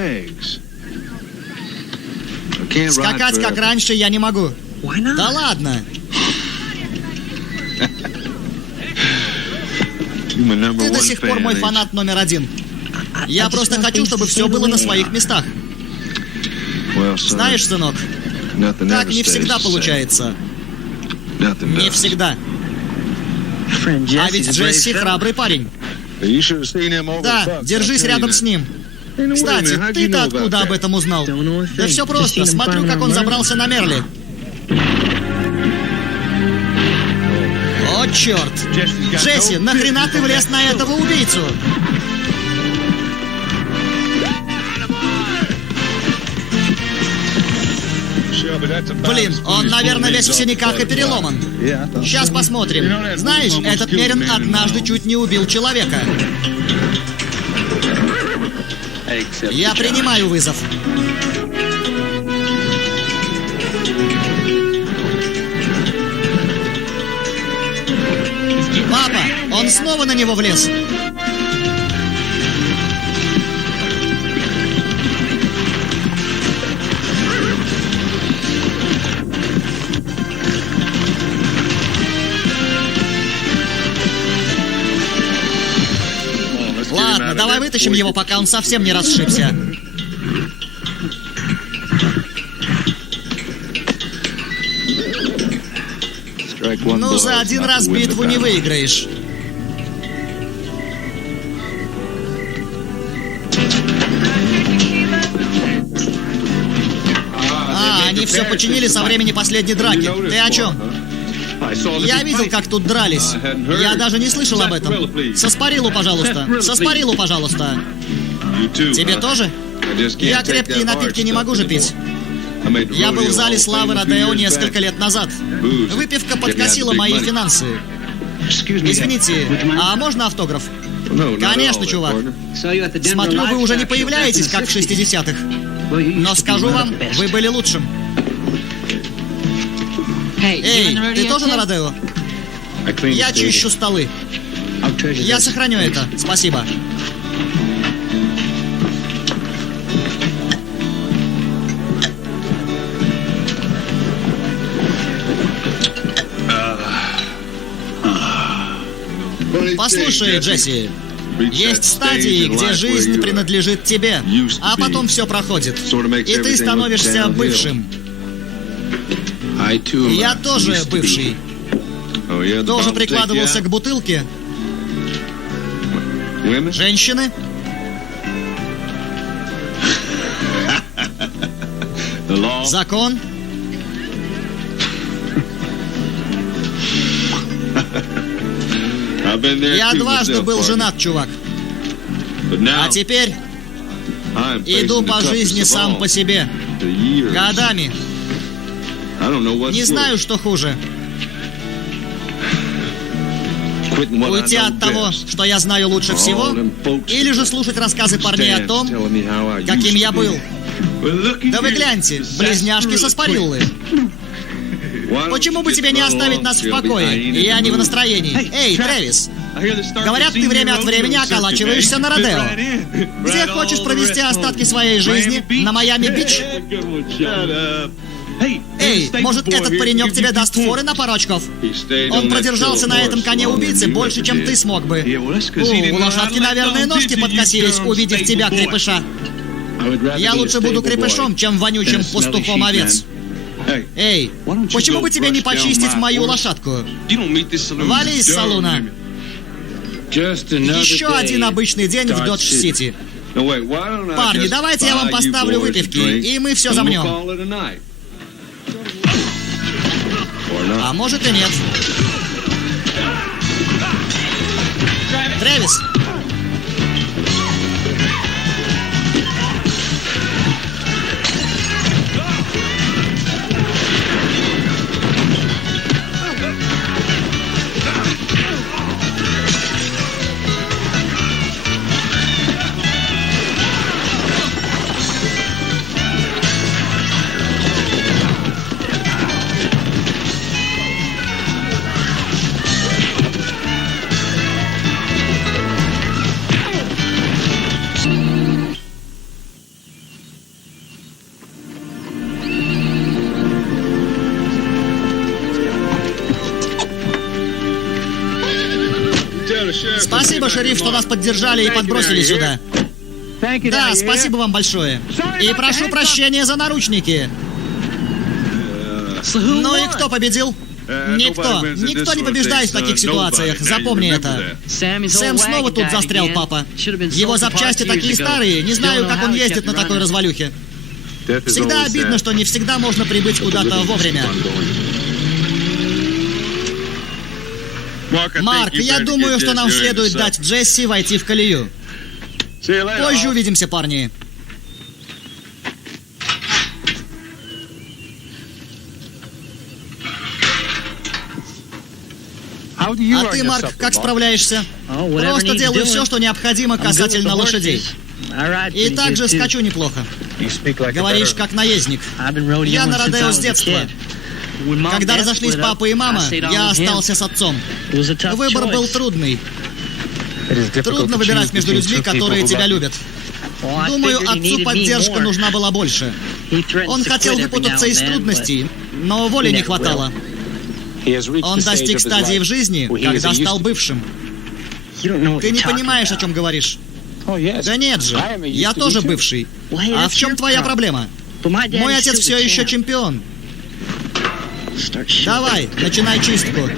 Скакать как раньше я не могу. Да ладно. Ты до сих пор мой фанат номер 1. Я просто хочу, чтобы все было на своих местах. Знаешь, сынок, так не всегда получается. Не всегда. А ведь Джесси храбрый парень. Да, держись рядом с ним. Кстати, ты-то откуда об этом узнал? Да все просто. Смотрю, как он забрался на Мерли. О, черт! Джесси, нахрена ты влез на этого убийцу? Блин, он, наверное, весь в синяках и переломан. Сейчас посмотрим. Знаешь, этот Мерин однажды чуть не убил человека. Я принимаю вызов. Папа, он снова на него влез. Ладно, давай вытащим его, пока он совсем не расшибся. Ну, за один раз битву не выиграешь. Они все починили со времени последней драки. Ты о чем? Я видел, как тут дрались. Я даже не слышал об этом. Саспарилу, пожалуйста. Саспарилу, пожалуйста. Тебе тоже? Я крепкие напитки не могу же пить. Я был в зале славы Родео несколько лет назад. Выпивка подкосила мои финансы. Извините, а можно автограф? Конечно, чувак. Смотрю, вы уже не появляетесь, как в 60-х. Но скажу вам, вы были лучшим. Эй, ты тоже на Родео? Я чищу столы. Я сохраню это. Спасибо. Послушай, Джесси, есть стадии, где жизнь принадлежит тебе, а потом все проходит, и ты становишься бывшим. Я тоже бывший. Тоже прикладывался к бутылке. Женщины? Закон? Я дважды был женат, чувак. А теперь иду по жизни сам по себе. Годами. Не знаю, что хуже. Уйти от того, что я знаю лучше всего, или же слушать рассказы парней о том, каким я был. Да вы гляньте, близняшки со Спариллы. Почему бы тебе не оставить нас в покое? Я не в настроении. Эй, Трэвис, говорят, ты время от времени околачиваешься на Родео. Где хочешь провести остатки своей жизни? На Майами-Бич? Эй, может, этот паренек тебе даст форы на пару очков? Он продержался на этом коне убийцы больше, чем ты смог бы. У лошадки, наверное, ножки подкосились, увидев тебя, крепыша. Я лучше буду крепышом, чем вонючим пастухом овец. Эй, почему бы тебе не почистить мою лошадку? Вали из салуна. Еще один обычный день в Додж-Сити. Парни, давайте я вам поставлю выпивки, и мы все замнем. А может и нет. Трэвис! Спасибо, шериф, что нас поддержали и подбросили сюда. Да, спасибо вам большое. И прошу прощения за наручники. Ну и кто победил? Никто. Никто не побеждает в таких ситуациях. Запомни это. Сэм снова тут застрял, папа. Его запчасти такие старые. Не знаю, как он ездит на такой развалюхе. Всегда обидно, что не всегда можно прибыть куда-то вовремя. Марк, я думаю, что нам следует дать Джесси войти в колею. Позже увидимся, парни. А ты, Марк, как справляешься? Просто делаю все, что необходимо касательно лошадей. И также скачу неплохо. Говоришь, как наездник. Я на Родео с детства. Когда разошлись папа и мама, я остался с отцом. Выбор был трудный. Трудно выбирать между людьми, которые тебя любят. Думаю, отцу поддержка нужна была больше. Он хотел выпутаться из трудностей, но воли не хватало. Он достиг стадии в жизни, когда стал бывшим. Ты не понимаешь, о чем говоришь. Да нет же, я тоже бывший. А в чем твоя проблема? Мой отец все еще чемпион. Давай, начинай чистку.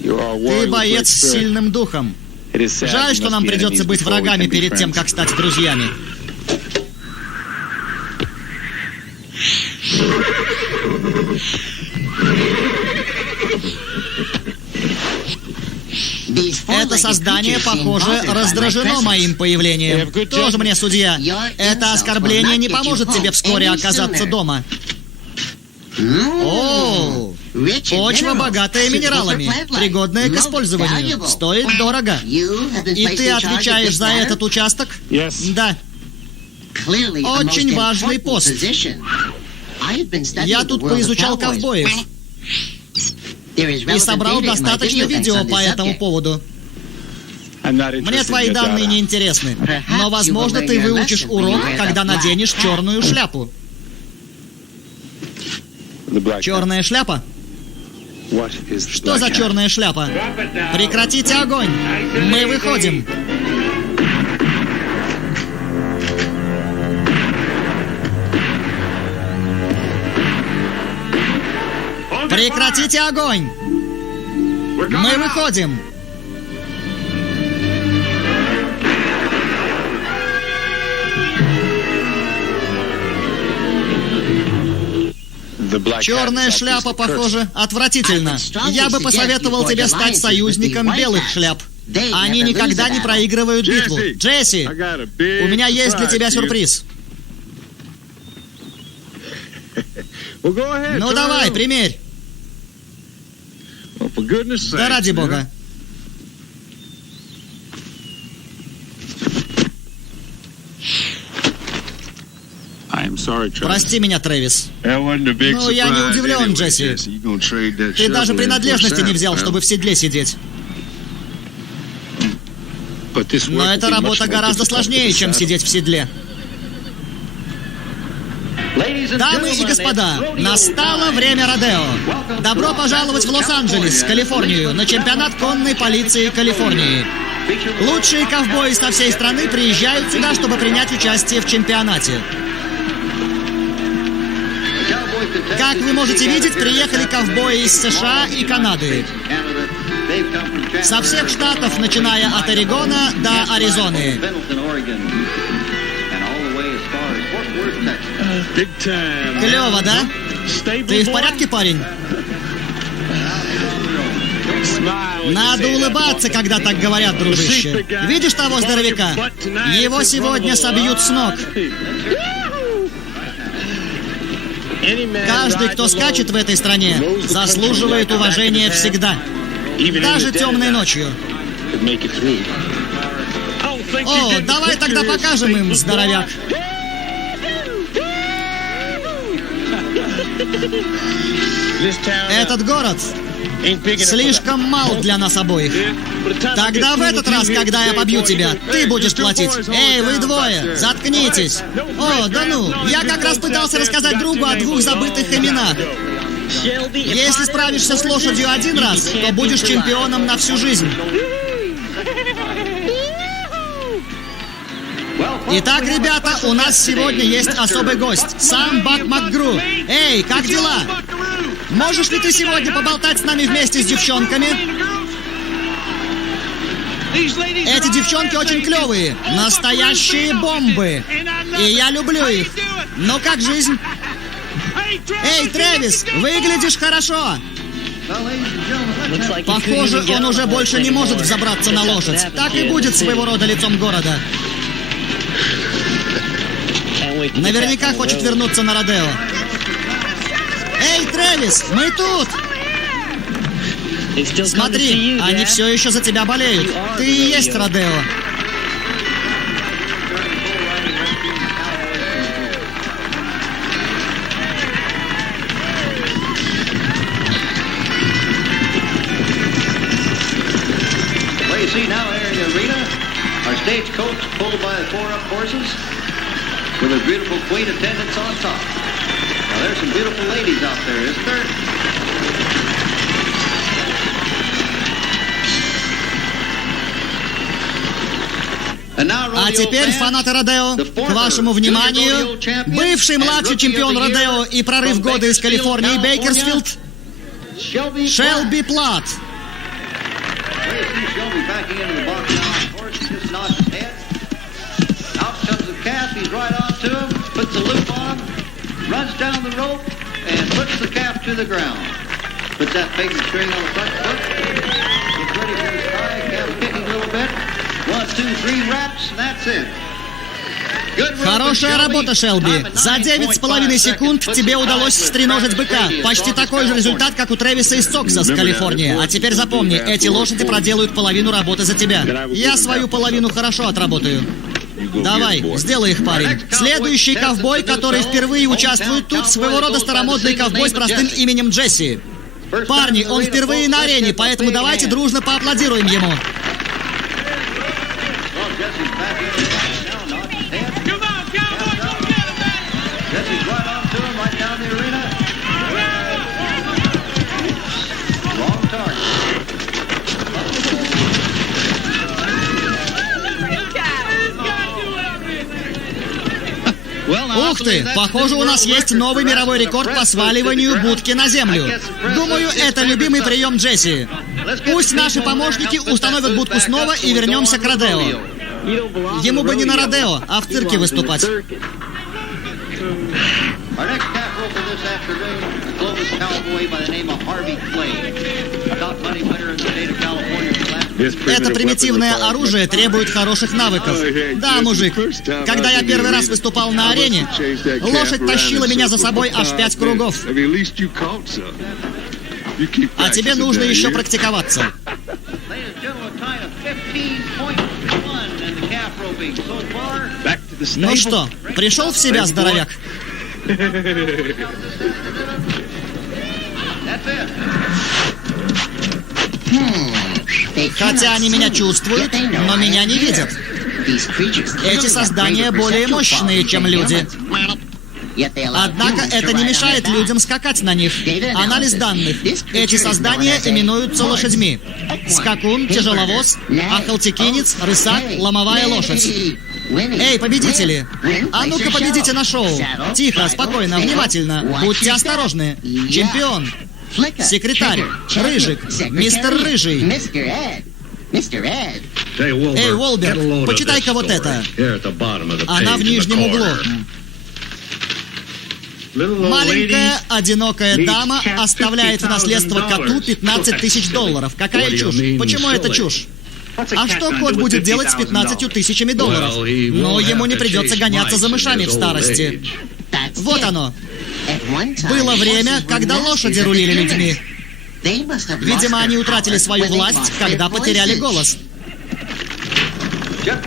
Ты боец с сильным духом. Жаль, что нам придется быть врагами перед тем, как стать друзьями. Это создание, похоже, раздражено моим появлением. Тоже мне судья. Это оскорбление не поможет тебе вскоре оказаться дома. О, почва, богатая минералами, пригодная к использованию, стоит дорого. И ты отвечаешь за этот участок? Да. Очень важный пост. Я тут поизучал ковбоев. И собрал достаточно видео по этому поводу. Мне твои данные не интересны, но, возможно, ты выучишь урок, когда наденешь черную шляпу. Черная шляпа? Что за черная шляпа? Прекратите огонь! Мы выходим! Прекратите огонь! Мы выходим! Черная шляпа, похоже, отвратительно. Я бы посоветовал тебе стать союзником белых шляп. Они никогда не проигрывают битву. Джесси, у меня есть для тебя сюрприз. Ну давай, примерь. Да ради бога. Прости меня, Трэвис. Ну, я не удивлен, Джесси. Ты даже принадлежности не взял, чтобы в седле сидеть. Но эта работа гораздо сложнее, чем сидеть в седле. Дамы и господа, настало время родео. Добро пожаловать в Лос-Анджелес, Калифорнию, на чемпионат конной полиции Калифорнии. Лучшие ковбои со всей страны приезжают сюда, чтобы принять участие в чемпионате. Как вы можете видеть, приехали ковбои из США и Канады. Со всех штатов, начиная от Орегона до Аризоны. Клево, да? Ты в порядке, парень? Надо улыбаться, когда так говорят, дружище. Видишь того здоровяка? Его сегодня собьют с ног. Каждый, кто скачет в этой стране, заслуживает уважения всегда. Даже темной ночью. О, давай тогда покажем им, здоровяк. Этот город слишком мал для нас обоих. Тогда в этот раз, когда я побью тебя, ты будешь платить. Эй, вы двое, заткнитесь. О, да ну, я как раз пытался рассказать другу о двух забытых именах. Если справишься с лошадью один раз, то будешь чемпионом на всю жизнь. Итак, ребята, у нас сегодня есть особый гость. Сам Бак МакГру. Эй, как дела? Можешь ли ты сегодня поболтать с нами вместе с девчонками? Эти девчонки очень клевые. Настоящие бомбы. И я люблю их. Но как жизнь? Эй, Трэвис, выглядишь хорошо. Похоже, он уже больше не может взобраться на лошадь. Так и будет своего рода лицом города. Наверняка хочет вернуться на родео. Эй, Трэвис, мы тут! Смотри, они все еще за тебя болеют. Ты и есть родео. Stagecoach pulled by 4 up horses with a beautiful queen attendants on top. Now there's some beautiful ladies out there, isn't there? А теперь, фанаты родео, к вашему вниманию, бывший младший чемпион родео и прорыв года из Калифорнии Бейкерсфилд, Шелби Плат. Out comes the calf, he's right onto him, puts the loop on him, runs down the rope, and puts the calf to the ground. Puts that peg string on the front foot, gets ready for his tie, calf kicking a little bit. 1, 2, 3 wraps, and that's it. Хорошая работа, Шелби. За 9,5 секунд тебе удалось встреножить быка. Почти такой же результат, как у Трэвиса из Сокса с Калифорнии. А теперь запомни, эти лошади проделают половину работы за тебя. Я свою половину хорошо отработаю. Давай, сделай их, парень. Следующий ковбой, который впервые участвует тут, своего рода старомодный ковбой с простым именем Джесси. Парни, он впервые на арене, поэтому давайте дружно поаплодируем ему. Ух ты, похоже, у нас есть новый мировой рекорд по сваливанию будки на землю. Думаю, это любимый прием Джесси. Пусть наши помощники установят будку снова и вернемся к Родео. Ему бы не на Родео, а в цирке выступать. Это примитивное оружие требует хороших навыков. Да, мужик, когда я первый раз выступал на арене, лошадь тащила меня за собой аж 5 кругов. А тебе нужно еще практиковаться. Ну что, пришел в себя, здоровяк? Хотя они меня чувствуют, но меня не видят. Эти создания более мощные, чем люди. Однако это не мешает людям скакать на них. Анализ данных. Эти создания именуются лошадьми. Скакун, тяжеловоз, ахалтекинец, рысак, ломовая лошадь. Эй, победители! А ну-ка победите на шоу! Тихо, спокойно, внимательно. Будьте осторожны. Чемпион. Секретарь. Рыжик. Мистер Рыжий. Эй, Уолберг, почитай-ка вот это. Она в нижнем углу. Маленькая, одинокая дама оставляет в наследство коту $15 тысяч. Какая чушь? Почему это чушь? А что кот будет делать с $15 тысячами? Но ему не придется гоняться за мышами в старости. Вот оно. Было время, когда лошади рулили людьми. Видимо, они утратили свою власть, когда потеряли голос.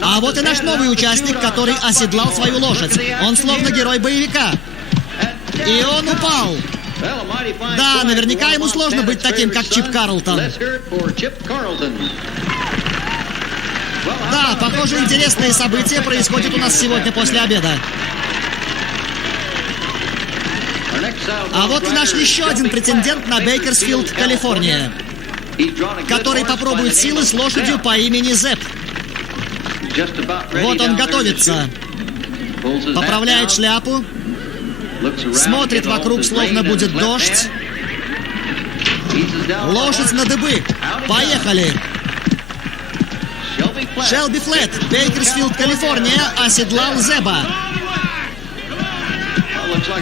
А вот и наш новый участник, который оседлал свою лошадь. Он словно герой боевика. И он упал. Да, наверняка ему сложно быть таким, как Чип Карлтон. Да, похоже, интересные события происходят у нас сегодня после обеда. А вот наш еще один претендент на Бейкерсфилд, Калифорния, который попробует силы с лошадью по имени Зепп. Вот он готовится. Поправляет шляпу. Смотрит вокруг, словно будет дождь. Лошадь на дыбы. Поехали. Шелби Флет, Бейкерсфилд, Калифорния, оседлал Зеба.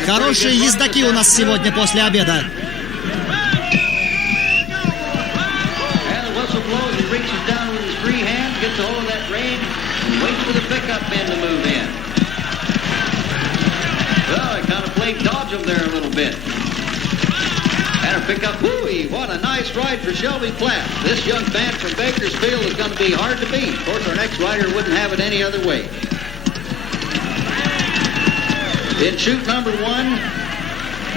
Хорошие ездаки у нас сегодня после обеда. Pickup, whoo-wee, what a nice ride for Shelby Platt. This young man from Bakersfield is going to be hard to beat. Of course, our next rider wouldn't have it any other way. In chute number 1,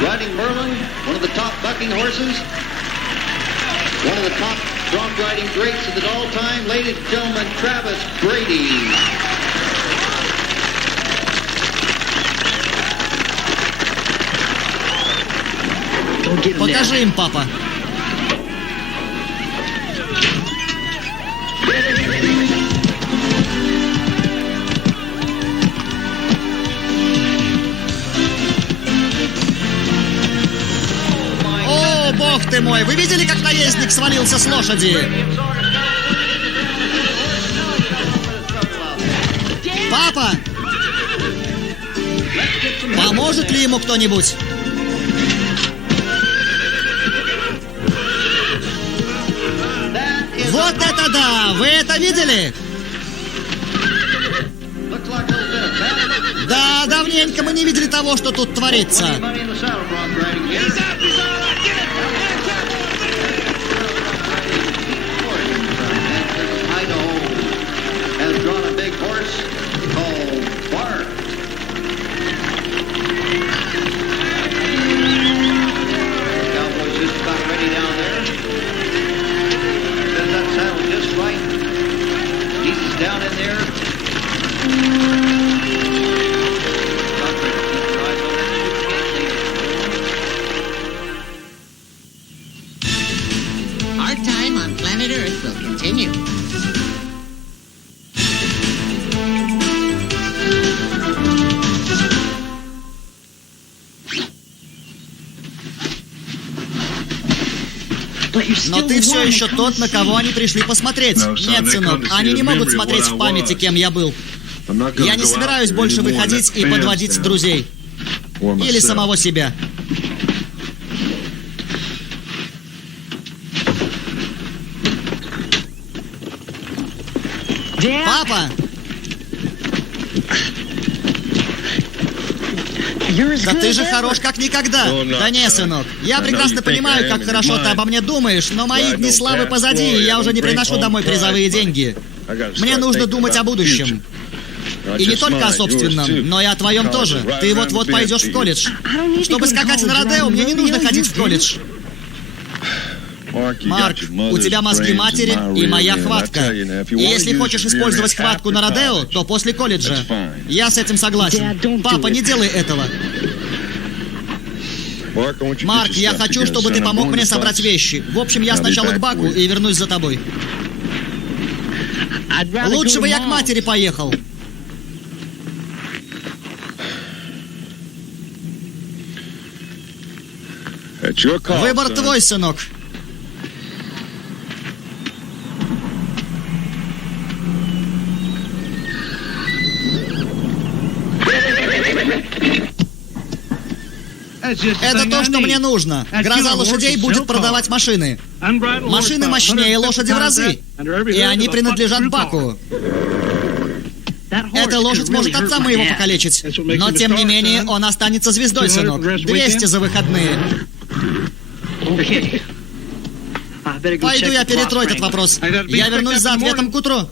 riding Merlin, one of the top bucking horses, one of the top bronc riding greats of the all time, ladies and gentlemen, Travis Brady. Покажи им, папа. О, бог ты мой! Вы видели, как наездник свалился с лошади? Папа! Поможет ли ему кто-нибудь? Вот это да! Вы это видели? Да, давненько мы не видели того, что тут творится. Down in there. Но ты все еще тот, на кого они пришли посмотреть. Нет, сынок, они не могут смотреть в памяти, кем я был. Я не собираюсь больше выходить и подводить друзей. Или самого себя. Папа! Да ты же хорош как никогда. Да не, сынок. Я прекрасно понимаю, как хорошо ты обо мне думаешь, но мои дни славы позади, и я уже не приношу домой призовые деньги. Мне нужно думать о будущем. И не только о собственном, но и о твоем тоже. Ты вот-вот пойдешь в колледж. Чтобы скакать на родео, мне не нужно ходить в колледж. Марк, у тебя мозги матери и моя хватка. И если хочешь использовать хватку на родео, то после колледжа. Я с этим согласен. Папа, не делай этого. Марк, я хочу, чтобы ты помог мне собрать вещи. В общем, я сначала к Баку и вернусь за тобой. Лучше бы я к матери поехал. Выбор твой, сынок. Это то, что мне нужно. Гроза лошадей будет продавать машины. Машины мощнее лошади в разы. И они принадлежат Баку. Эта лошадь может отца моего покалечить. Но, тем не менее, он останется звездой, сынок. 200 за выходные. Пойду я перетру этот вопрос. Я вернусь за ответом к утру.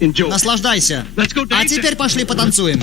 Наслаждайся. А теперь пошли потанцуем.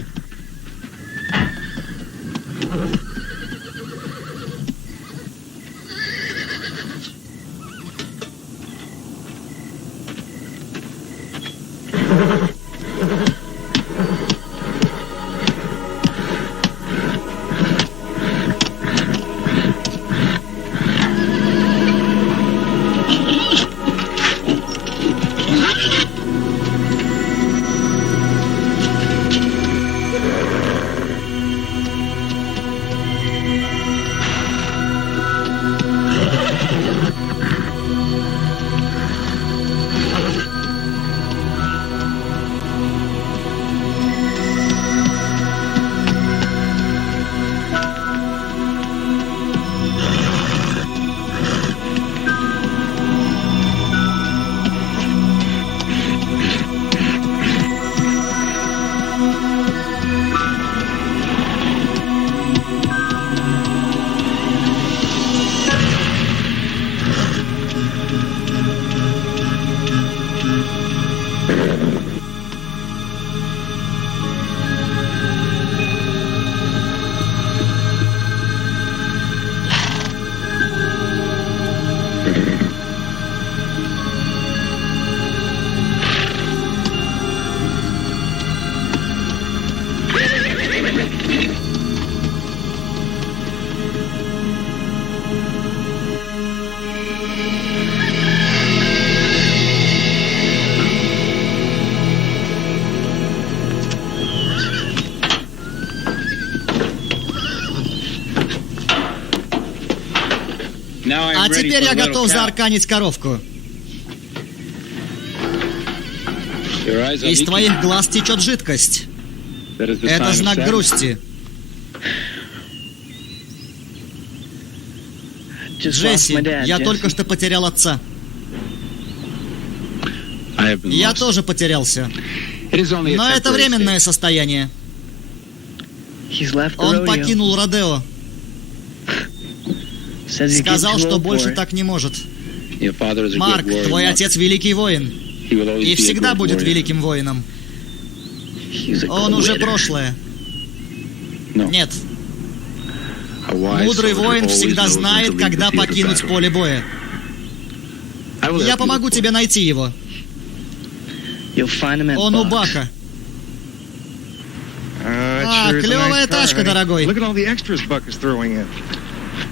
А теперь я готов заарканить коровку. Из твоих глаз течет жидкость. Это знак грусти. Джесси, я только что потерял отца. Я тоже потерялся. Но это временное состояние. Он покинул родео. Сказал, что больше так не может. Марк, твой отец великий воин. И всегда будет великим воином. Он уже прошлое. Нет. Мудрый воин всегда знает, когда покинуть поле боя. Я помогу тебе найти его. Он у Бака. А, клевая тачка, дорогой.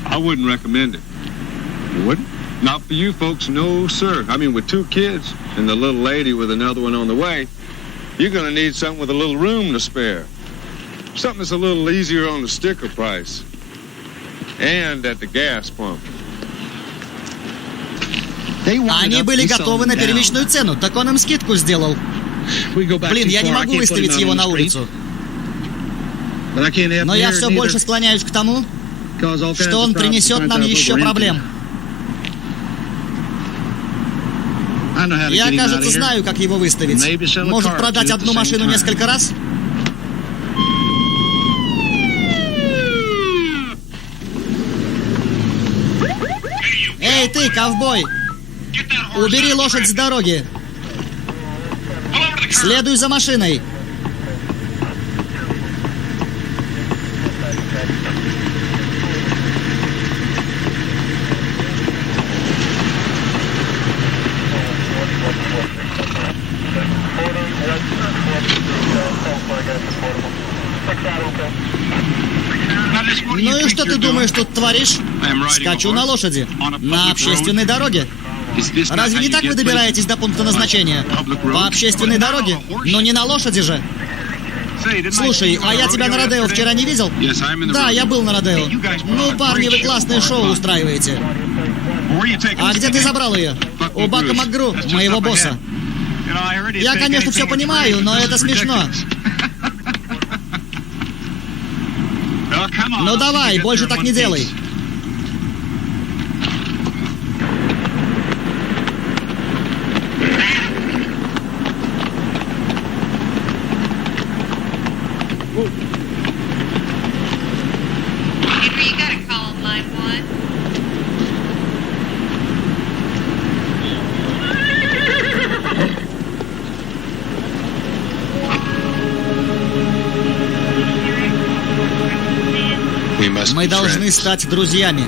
I wouldn't recommend it. You wouldn't? Not for you folks, no, sir. I mean, with 2 kids and the little lady with another one on the way, you're going to need something with a little room to spare. Something that's a little easier on the sticker price. And at the gas pump. Они были готовы на первичную цену, так он им скидку сделал. Блин, я не могу выставить его на улицу. Но я все больше склоняюсь к тому, что он принесет нам еще проблем. Я, кажется, знаю, как его выставить. Может, продать одну машину несколько раз? Эй, ты, ковбой! Убери лошадь с дороги! Следуй за машиной! Ну и что ты думаешь, тут творишь? Скачу на лошади. На общественной дороге. Разве не так вы добираетесь до пункта назначения? По общественной дороге? Но не на лошади же. Слушай, а я тебя на Родео вчера не видел? Да, я был на Родео. Ну, парни, вы классное шоу устраиваете. А где ты забрал ее? У Бака МакГру, моего босса. Я, конечно, все понимаю, но это смешно. Ну давай, больше так не делай. Мы должны стать друзьями.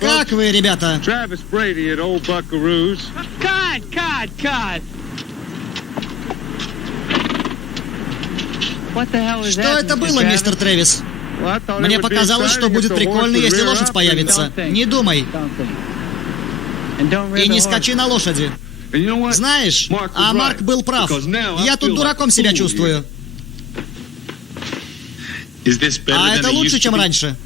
Как вы, ребята? Что это было, мистер Трэвис? Мне показалось, что будет прикольно, если лошадь появится. Не думай. И не скачи на лошади. Знаешь, а Марк был прав. Я тут дураком себя чувствую. А это лучше, чем раньше.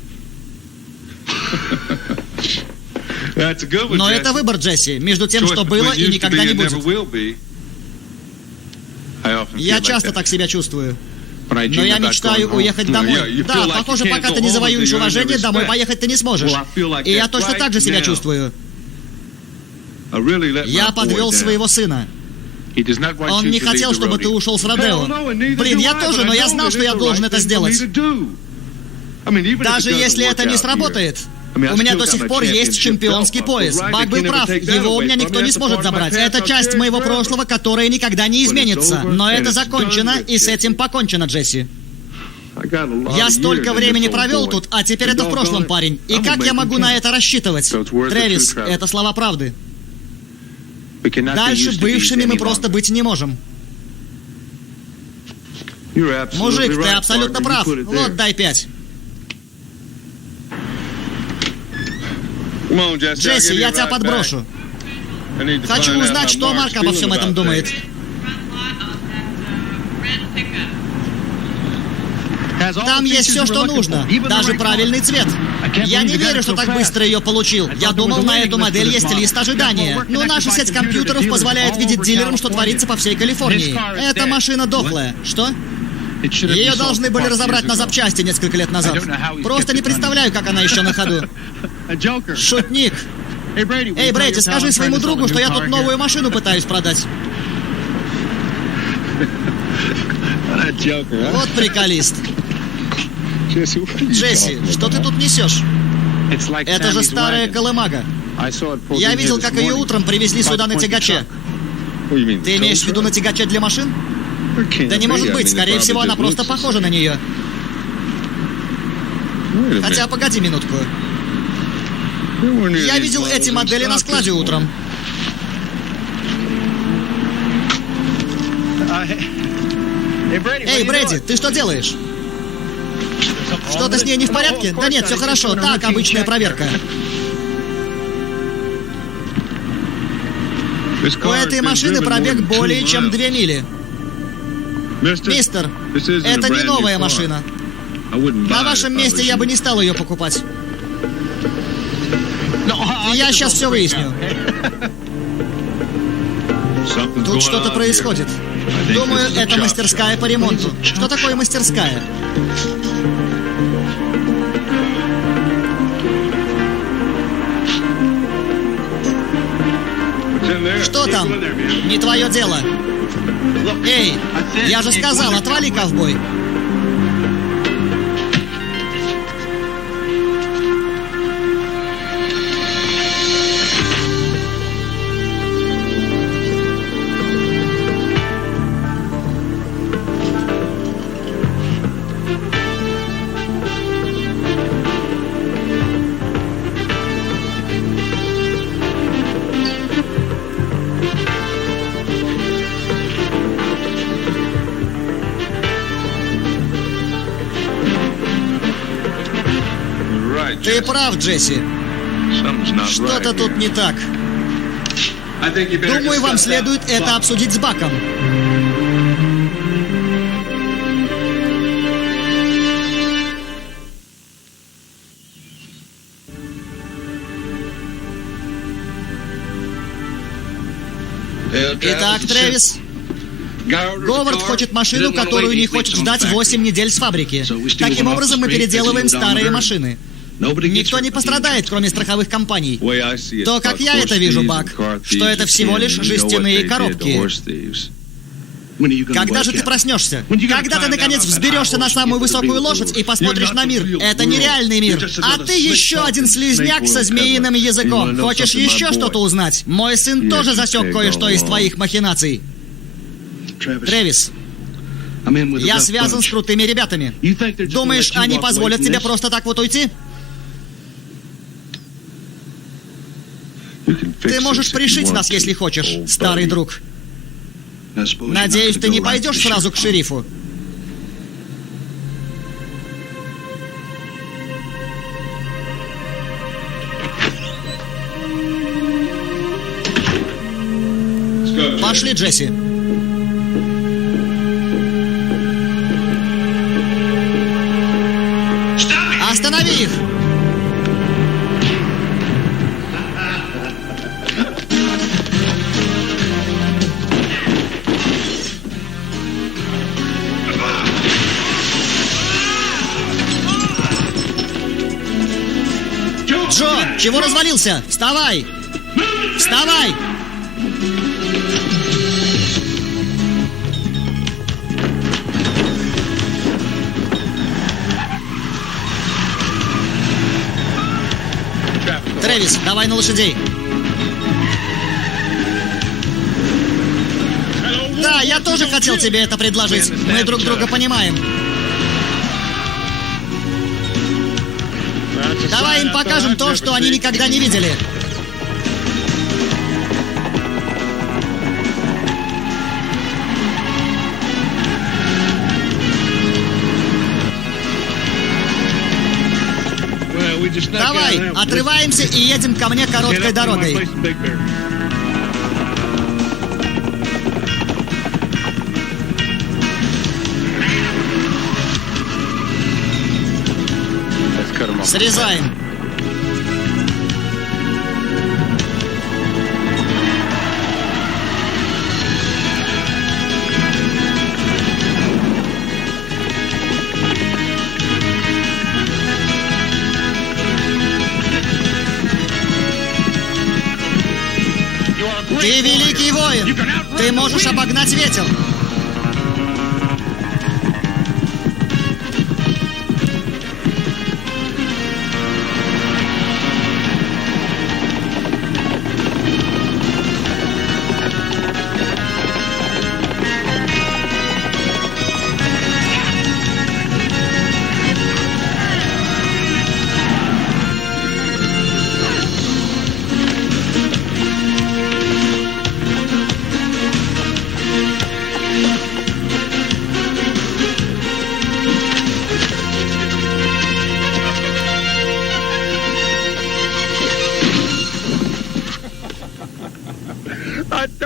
Но это выбор, Джесси, между тем, что было и никогда не будет. Я часто так себя чувствую. Но я мечтаю уехать домой. Да, похоже, пока ты не завоюешь уважение, домой поехать ты не сможешь. И я точно так же себя чувствую. Я подвел своего сына. Он не хотел, чтобы ты ушел с Родео. Блин, я тоже, но я знал, что я должен это сделать. Даже если это не сработает. У меня до сих пор есть чемпионский пояс. Бак был прав, его у меня никто не сможет забрать. Это часть моего прошлого, которая никогда не изменится. Но это закончено, и с этим покончено, Джесси. Я столько времени провел тут, а теперь это в прошлом, парень. И как я могу на это рассчитывать? Трэвис, это слова правды. Дальше бывшими мы просто быть не можем. Мужик, ты абсолютно прав. Вот, дай 5. Джесси, я тебя подброшу. Хочу узнать, что Марк обо всем этом думает. Там есть все, что нужно. Даже правильный цвет. Я не верю, что так быстро ее получил. Я думал, на эту модель есть лист ожидания. Но наша сеть компьютеров позволяет видеть дилерам, что творится по всей Калифорнии. Эта машина дохлая. Что? Ее должны были разобрать на запчасти несколько лет назад. Просто не представляю, как она еще на ходу. Шутник. Эй, Брейди, скажи своему другу, что я тут новую машину пытаюсь продать. Вот приколист. Джесси, что ты тут несешь? Это же старая колымага. Я видел, как ее утром привезли сюда на тягаче. Ты имеешь в виду на тягаче для машин? Да не может быть, скорее всего, она просто похожа на нее. Хотя, погоди минутку. Я видел эти модели на складе утром. Эй, Брэди, ты что делаешь? Что-то с ней не в порядке? Да нет, все хорошо. Так, обычная проверка. У этой машины пробег более чем 2 мили. Мистер, это не новая машина. На вашем месте я бы не стал ее покупать. Я сейчас все выясню. Тут что-то происходит. Думаю, это мастерская по ремонту. Что такое мастерская? Что там? Не твое дело. Эй, я же сказал, отвали, ковбой. Ты прав, Джесси. Что-то тут не так. Думаю, вам следует это обсудить с Баком. Итак, Трэвис, Говард хочет машину, которую не хочет ждать 8 недель с фабрики. Таким образом, мы переделываем старые машины. Никто не пострадает, кроме страховых компаний. То, как я это вижу, Бак, что это всего лишь жестяные коробки. Когда же ты проснешься? Когда ты, наконец, взберешься на самую высокую лошадь и посмотришь на мир? Это нереальный мир. А ты еще один слизняк со змеиным языком. Хочешь еще что-то узнать? Мой сын тоже засек кое-что из твоих махинаций. Трэвис, я связан с крутыми ребятами. Думаешь, они позволят тебе просто так вот уйти? Ты можешь пришить нас, если хочешь, старый друг. Надеюсь, ты не пойдешь сразу к шерифу. Пошли, Джесси. Останови их! Джо, чего развалился? Вставай! Вставай! Трэвис, давай на лошадей. Да, я тоже хотел тебе это предложить. Мы друг друга понимаем. Давай им покажем то, что они никогда не видели. Давай, отрываемся и едем ко мне короткой дорогой. Срезаем. Ты великий воин! Ты можешь обогнать ветер!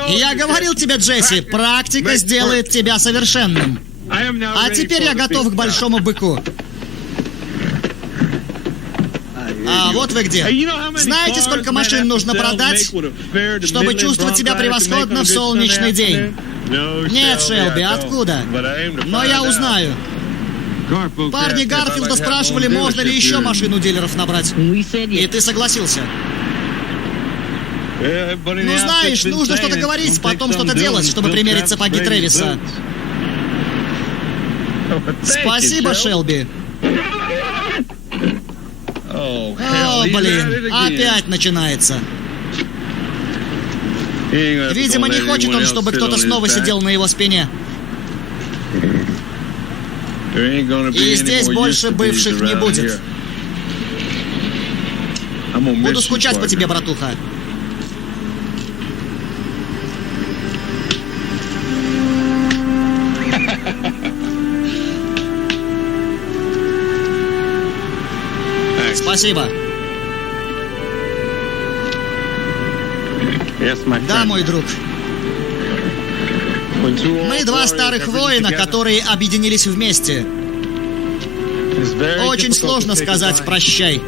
Я говорил тебе, Джесси, практика сделает тебя совершенным. А теперь я готов к большому быку. А вот вы где. Знаете, сколько машин нужно продать, чтобы чувствовать себя превосходно в солнечный день? Нет, Шелби, откуда? Но я узнаю. Парни Гарфилда спрашивали, можно ли еще машину дилеров набрать. И ты согласился. Ну, знаешь, нужно что-то говорить, потом что-то делать, чтобы примерить сапоги Трэвиса. Спасибо, Шелби. О, блин, опять начинается. Видимо, не хочет он, чтобы кто-то снова сидел на его спине. И здесь больше бывших не будет. Буду скучать по тебе, братуха. Спасибо. Да, мой друг. Мы два старых воина, которые объединились вместе. Очень сложно сказать «прощай».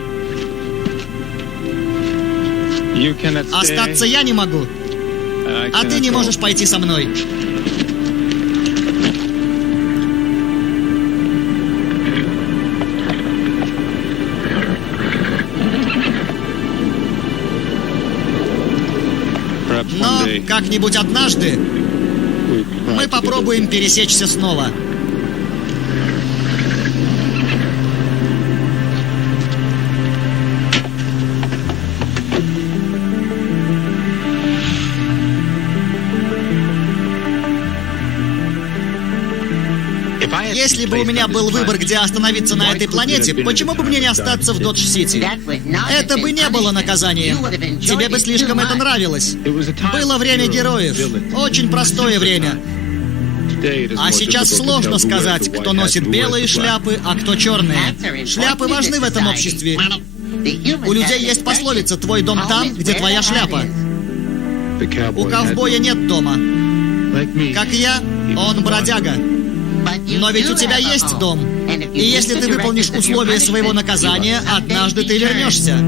Остаться я не могу, а ты не можешь пойти со мной. Но как-нибудь однажды мы попробуем пересечься снова. Если бы у меня был выбор, где остановиться на этой планете, почему бы мне не остаться в Додж-Сити? Это бы не было наказанием. Тебе бы слишком это нравилось. Было время героев. Очень простое время. А сейчас сложно сказать, кто носит белые шляпы, а кто черные. Шляпы важны в этом обществе. У людей есть пословица «Твой дом там, где твоя шляпа». У ковбоя нет дома. Как я, он бродяга. Но ведь у тебя есть дом. И если ты выполнишь условия своего наказания, однажды ты вернешься.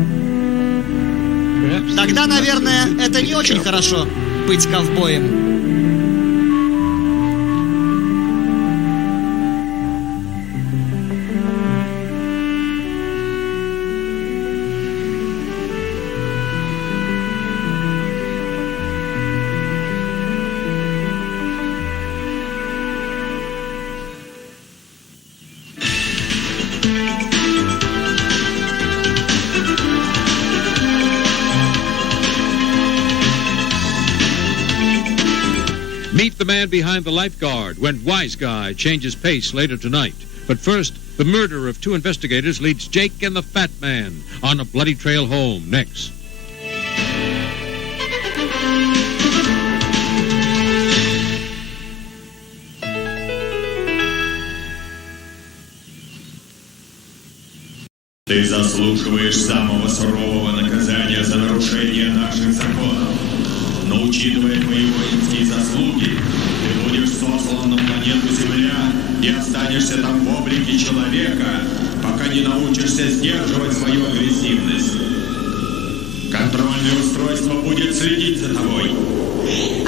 Тогда, наверное, это не очень хорошо быть ковбоем. Meet the man behind the lifeguard when Wise Guy changes pace later tonight. But first, the murder of two investigators leads Jake and the Fat Man on a bloody trail home next. Ты заслуживаешь самого сурового наказания за нарушение наших законов. Но учитывая твои воинские заслуги, ты будешь сослан на планету Земля и останешься там в облике человека, пока не научишься сдерживать свою агрессивность. Контрольное устройство будет следить за тобой.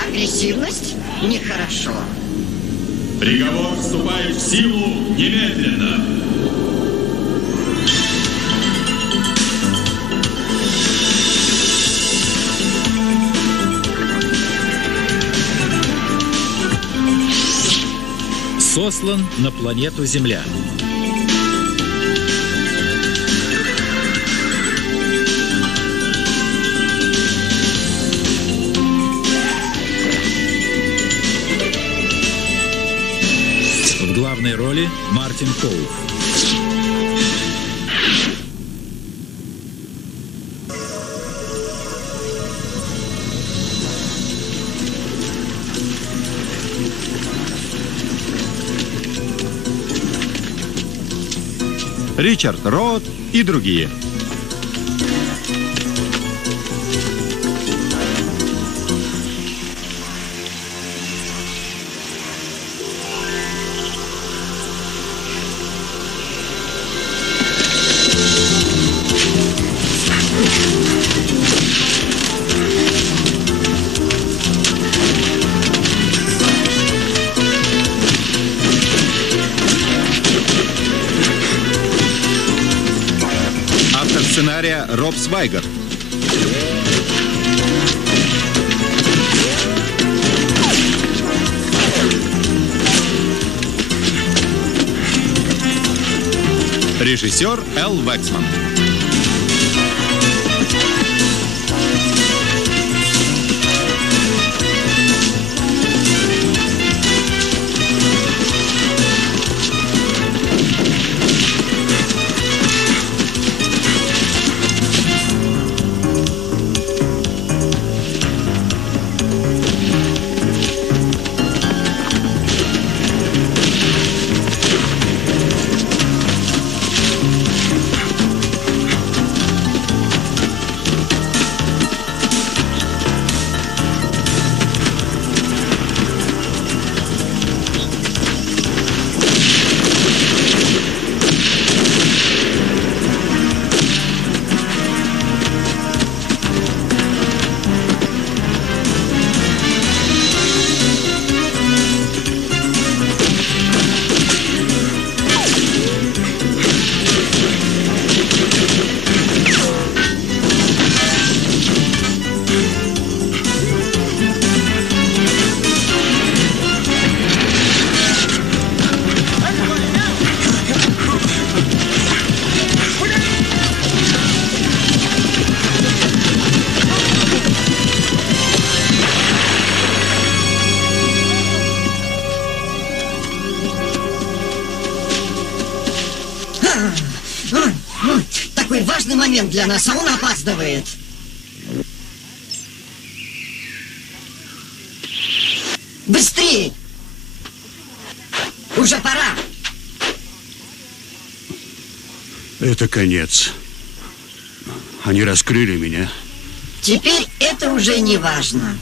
Агрессивность? Нехорошо. Приговор вступает в силу немедленно. Сослан на планету Земля. В главной роли Мартин Коуф. Ричард Рот и другие. Режиссерская Роб Свайгер. Режиссер Эл Вексман. Такой важный момент для нас, а он опаздывает. Быстрее! Уже пора! Это конец. Они раскрыли меня. Теперь это уже не важно.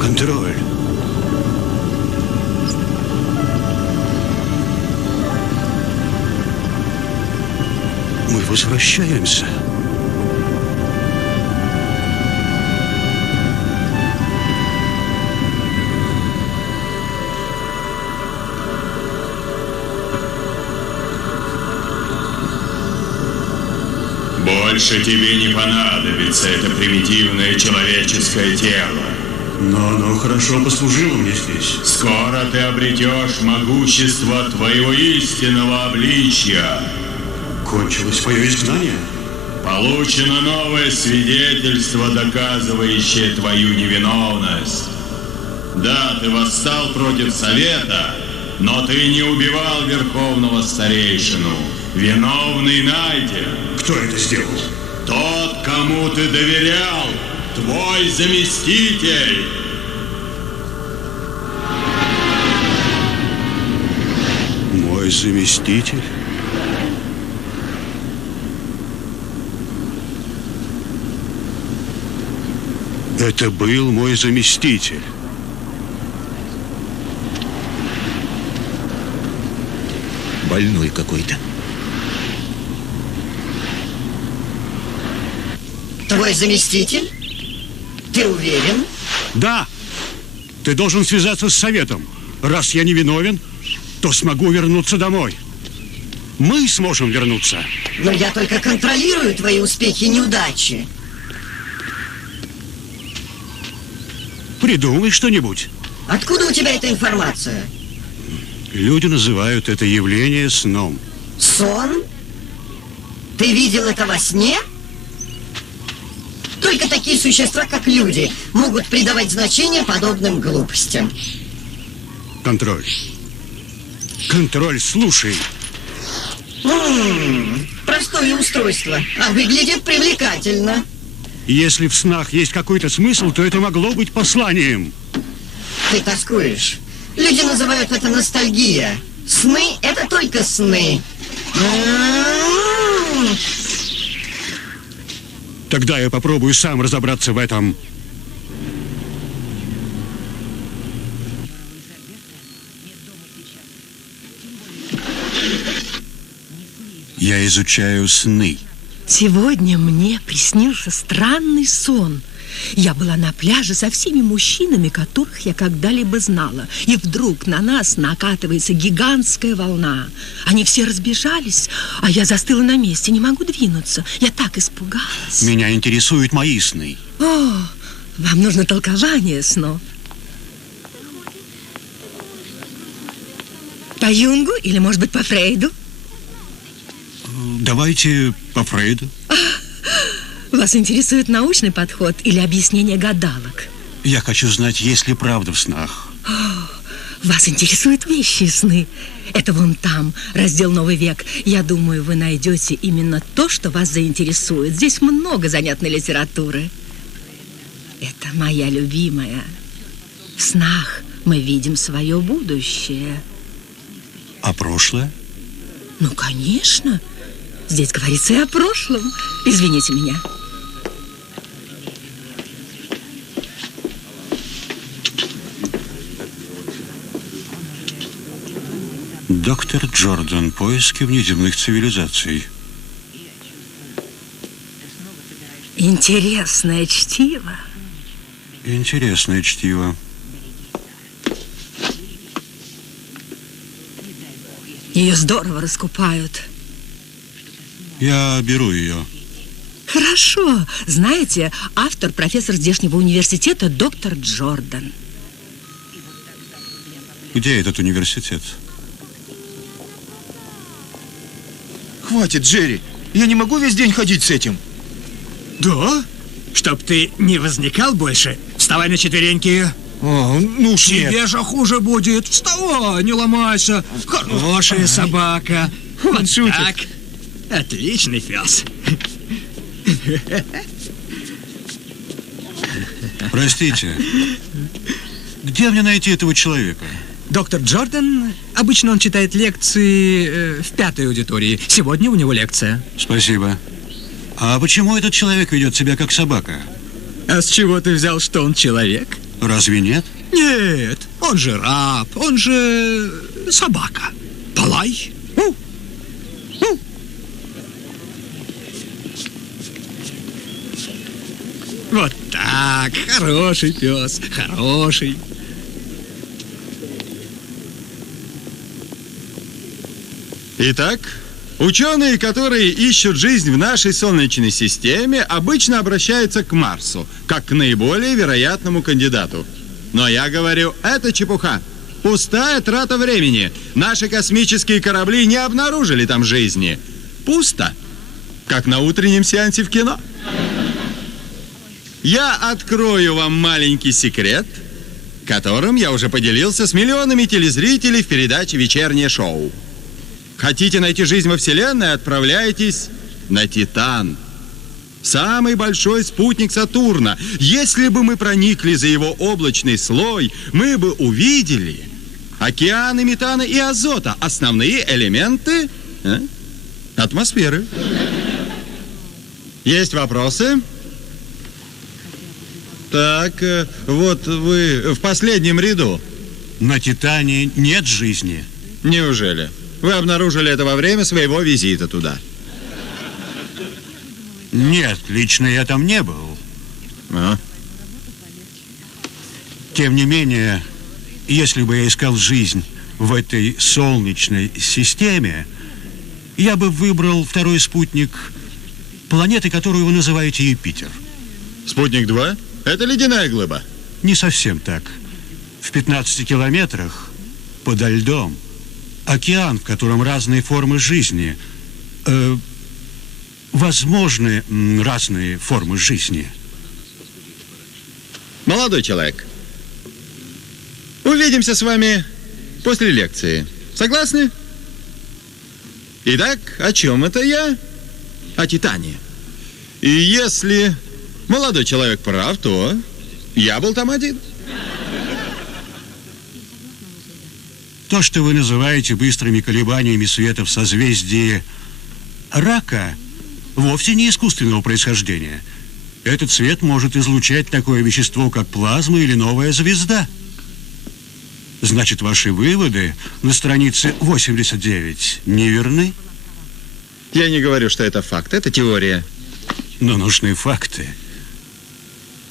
Контроль. Мы возвращаемся. Больше тебе не понадобится это примитивное человеческое тело. Но оно хорошо послужило мне здесь. Скоро ты обретешь могущество твоего истинного обличья. Кончилось мое изгнание? Получено новое свидетельство, доказывающее твою невиновность. Да, ты восстал против Совета, но ты не убивал Верховного Старейшину. Виновный найден. Кто это сделал? Тот, кому ты доверял. Твой заместитель. Мой заместитель? Это был мой заместитель. Больной какой-то. Твой заместитель? Ты уверен? Да. Ты должен связаться с Советом. Раз я не виновен, то смогу вернуться домой. Мы сможем вернуться. Но я только контролирую твои успехи и неудачи. Придумай что-нибудь. Откуда у тебя эта информация? Люди называют это явление сном. Сон? Ты видел это во сне? Только такие существа, как люди, могут придавать значение подобным глупостям. Контроль. Контроль, слушай. Простое устройство, а выглядит привлекательно. Если в снах есть какой-то смысл, то это могло быть посланием. Ты тоскуешь. Люди называют это ностальгия. Сны — это только сны. Тогда я попробую сам разобраться в этом. Я изучаю сны. Сегодня мне приснился странный сон. Я была на пляже со всеми мужчинами, которых я когда-либо знала. И вдруг на нас накатывается гигантская волна. Они все разбежались, а я застыла на месте, не могу двинуться. Я так испугалась. Меня интересуют мои сны. О, вам нужно толкование снов. По Юнгу или, может быть, по Фрейду? Давайте по Фрейду. Вас интересует научный подход или объяснение гадалок? Я хочу знать, есть ли правда в снах. Вас интересуют вещи и сны. Это вон там, раздел «Новый век». Я думаю, вы найдете именно то, что вас заинтересует. Здесь много занятной литературы. Это моя любимая. В снах мы видим свое будущее. А прошлое? Ну, конечно. Здесь говорится и о прошлом. Извините меня. Доктор Джордан. Поиски внеземных цивилизаций. Интересное чтиво. Интересное чтиво. Ее здорово раскупают. Я беру ее. Хорошо. Знаете, автор, профессор здешнего университета, доктор Джордан. Где этот университет? Хватит, Джерри. Я не могу весь день ходить с этим. Да? Чтоб ты не возникал больше, вставай на четвереньки. О, ну уж нет. Тебе же хуже будет. Вставай, не ломайся. Хорошая собака. Вот шутит. так. Отличный пес. Простите, где мне найти этого человека? Доктор Джордан, обычно он читает лекции в 5-й аудитории. Сегодня у него лекция. Спасибо. А почему этот человек ведет себя как собака? А с чего ты взял, что он человек? Разве нет? Нет, он же раб, он же собака. Полай. Вот так, хороший пес, хороший. Итак, ученые, которые ищут жизнь в нашей Солнечной системе, обычно обращаются к Марсу, как к наиболее вероятному кандидату. Но я говорю, это чепуха. Пустая трата времени. Наши космические корабли не обнаружили там жизни. Пусто. Как на утреннем сеансе в кино. Я открою вам маленький секрет, которым я уже поделился с миллионами телезрителей в передаче «Вечернее шоу». Хотите найти жизнь во Вселенной? Отправляйтесь на Титан. Самый большой спутник Сатурна. Если бы мы проникли за его облачный слой, мы бы увидели океаны метана и азота. Основные элементы атмосферы. Есть вопросы? Так, вот вы в последнем ряду. На Титане нет жизни. Неужели? Вы обнаружили это во время своего визита туда? Нет, лично я там не был. Тем не менее, если бы я искал жизнь в этой солнечной системе, я бы выбрал второй спутник планеты, которую вы называете Юпитер. Спутник 2? Это ледяная глыба? Не совсем так. В 15 километрах подо льдом океан, в котором разные формы жизни. Возможны разные формы жизни. Молодой человек, увидимся с вами после лекции. Согласны? Итак, о чем это я? О Титане. И если молодой человек прав, то я был там один. То, что вы называете быстрыми колебаниями света в созвездии Рака, вовсе не искусственного происхождения. Этот свет может излучать такое вещество, как плазма или новая звезда. Значит, ваши выводы на странице 89 неверны? Я не говорю, что это факт, это теория. Но нужны факты.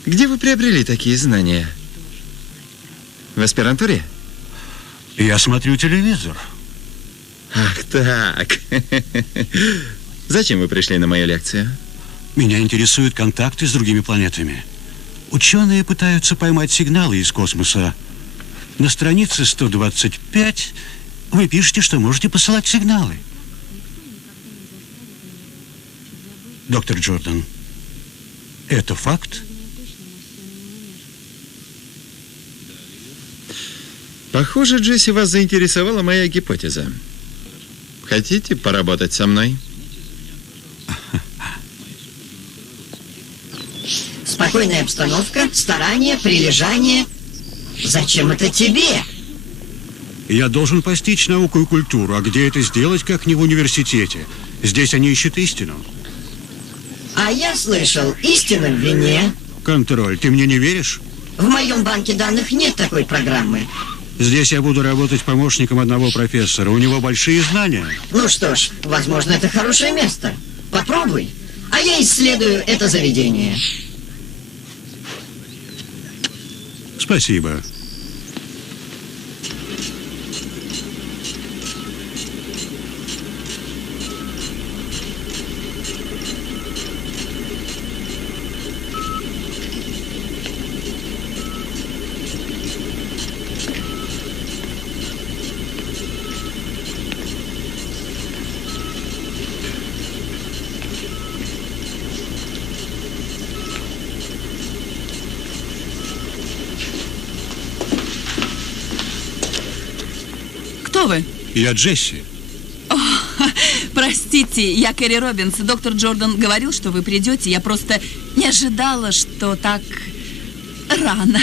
Где вы приобрели такие знания? В аспирантуре? Я смотрю телевизор. Ах так. Зачем вы пришли на мою лекцию? Меня интересуют контакты с другими планетами. Ученые пытаются поймать сигналы из космоса. На странице 125 вы пишете, что можете посылать сигналы. Доктор Джордан, это факт? Похоже, Джесси, вас заинтересовала моя гипотеза. Хотите поработать со мной? Спокойная обстановка, старание, прилежание. Зачем это тебе? Я должен постичь науку и культуру. А где это сделать, как не в университете? Здесь они ищут истину. А я слышал, истина в вине. Контроль. Ты мне не веришь? В моем банке данных нет такой программы. Здесь я буду работать помощником одного профессора. У него большие знания. Ну что ж, возможно, это хорошее место. Попробуй. А я исследую это заведение. Спасибо. Кто вы? Я Джесси. О, простите, я Кэрри Робинс. Доктор Джордан говорил, что вы придете. Я просто не ожидала, что так рано.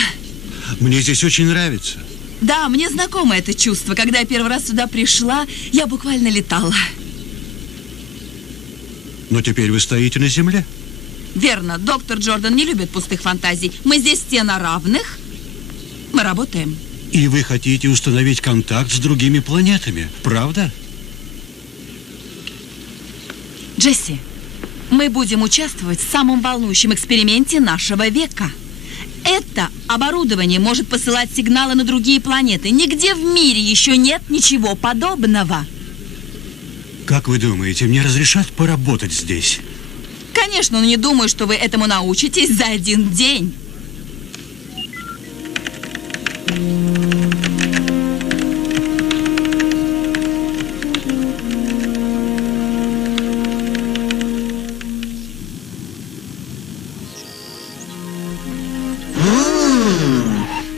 Мне здесь очень нравится. Да, мне знакомо это чувство. Когда я первый раз сюда пришла, я буквально летала. Но теперь вы стоите на земле. Верно, доктор Джордан не любит пустых фантазий. Мы здесь все на равных. Мы работаем. И вы хотите установить контакт с другими планетами, правда? Джесси, мы будем участвовать в самом волнующем эксперименте нашего века. Это оборудование может посылать сигналы на другие планеты. Нигде в мире еще нет ничего подобного. Как вы думаете, мне разрешат поработать здесь? Конечно, но не думаю, что вы этому научитесь за один день.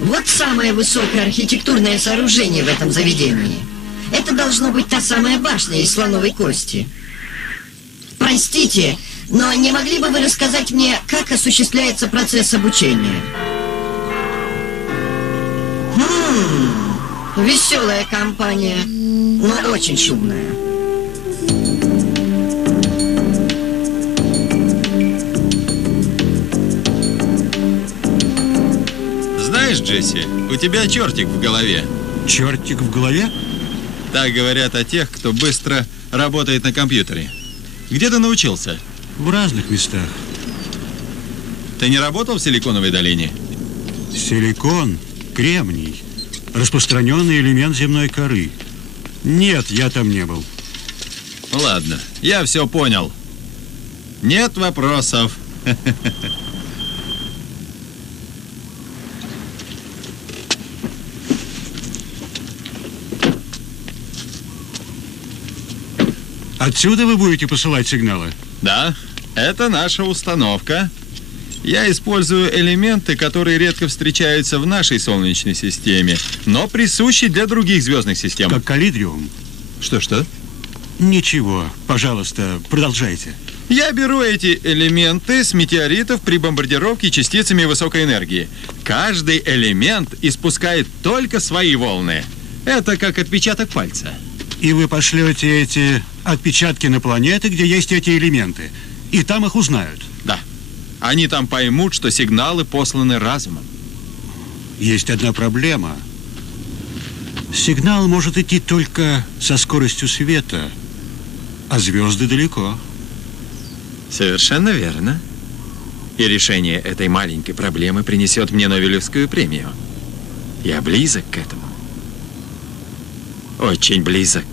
Вот самое высокое архитектурное сооружение в этом заведении. Это должно быть та самая башня из слоновой кости. Простите, но не могли бы вы рассказать мне, как осуществляется процесс обучения? Веселая компания, но очень шумная. Знаешь, Джесси, у тебя чертик в голове. Чертик в голове? Так говорят о тех, кто быстро работает на компьютере. Где ты научился? В разных местах. Ты не работал в Силиконовой долине? Силикон, кремний, распространенный элемент земной коры. Нет, я там не был. Ладно, я все понял. Нет вопросов. Отсюда вы будете посылать сигналы? Да, это наша установка. Я использую элементы, которые редко встречаются в нашей Солнечной системе, но присущи для других звездных систем. Как коллидриум? Что-что? Ничего, пожалуйста, продолжайте. Я беру эти элементы с метеоритов при бомбардировке частицами высокой энергии. Каждый элемент испускает только свои волны. Это как отпечаток пальца. И вы пошлете эти отпечатки на планеты, где есть эти элементы, и там их узнают? Да. Они там поймут, что сигналы посланы разумом. Есть одна проблема. Сигнал может идти только со скоростью света, а звезды далеко. Совершенно верно. И решение этой маленькой проблемы принесет мне Нобелевскую премию. Я близок к этому. Очень близок.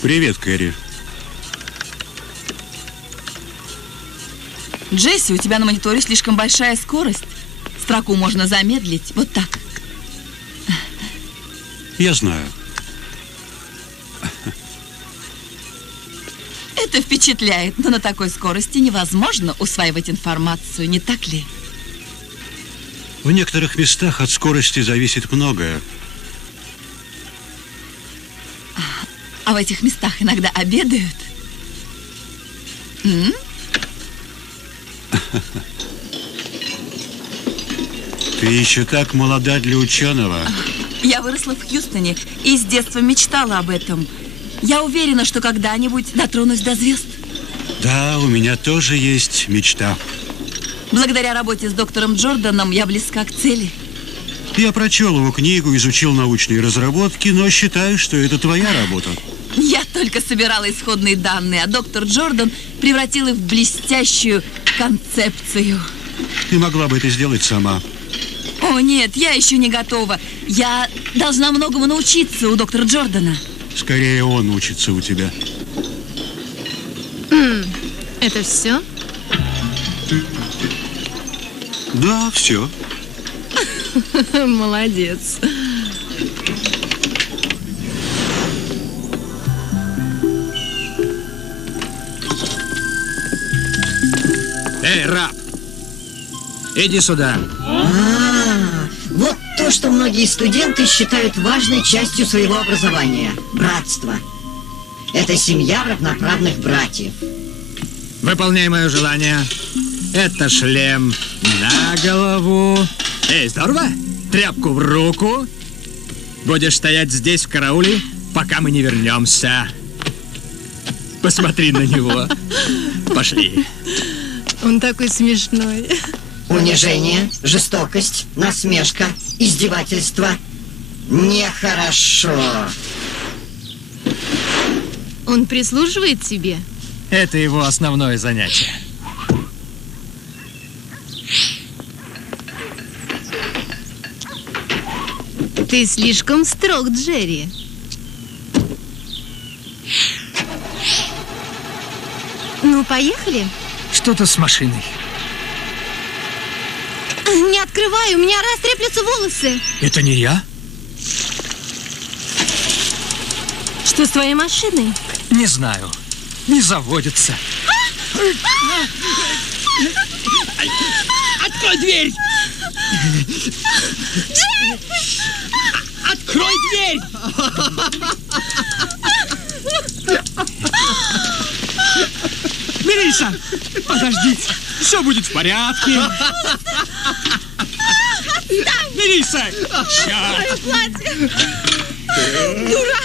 Привет, Кэрри. Джесси, у тебя на мониторе слишком большая скорость. Строку можно замедлить. Вот так. Я знаю. Это впечатляет, но на такой скорости невозможно усваивать информацию, не так ли? В некоторых местах от скорости зависит многое. А в этих местах иногда обедают? Ты еще так молода для ученого. Я выросла в Хьюстоне и с детства мечтала об этом. Я уверена, что когда-нибудь дотронусь до звезд. Да, у меня тоже есть мечта. Благодаря работе с доктором Джорданом я близка к цели. Я прочел его книгу, изучил научные разработки, но считаю, что это твоя работа. Я только собирала исходные данные, а доктор Джордан превратил их в блестящую концепцию. Ты могла бы это сделать сама. О, нет, я еще не готова. Я должна многому научиться у доктора Джордана. Скорее он учится у тебя. Это все? Да, все. Молодец. Эй, раб! Иди сюда. Вот то, что многие студенты считают важной частью своего образования. Братство. Это семья равноправных братьев. Выполняй мое желание. Это шлем на голову. Эй, здорово? Тряпку в руку. Будешь стоять здесь в карауле, пока мы не вернемся. Посмотри на него. Пошли. Он такой смешной. Унижение, жестокость, насмешка, издевательство. Нехорошо. Он прислуживает тебе? Это его основное занятие. Ты слишком строг, Джерри. Ну, поехали? Что-то с машиной. Не открывай, у меня растреплются волосы. Это не я? Что с твоей машиной? Не знаю. Не заводится. Открой дверь! Открой дверь! Мелисса, подожди. Все будет в порядке. Мелисса! Черт! Дурак!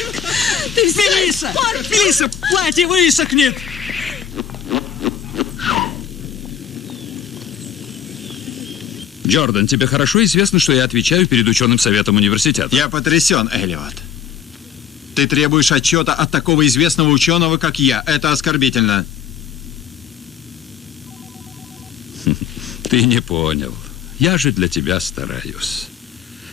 Ты все Мелисса! Мелисса, платье высохнет! Джордан, тебе хорошо известно, что я отвечаю перед ученым советом университета. Я потрясен, Эллиот. Ты требуешь отчета от такого известного ученого, как я. Это оскорбительно. Ты не понял. Я же для тебя стараюсь.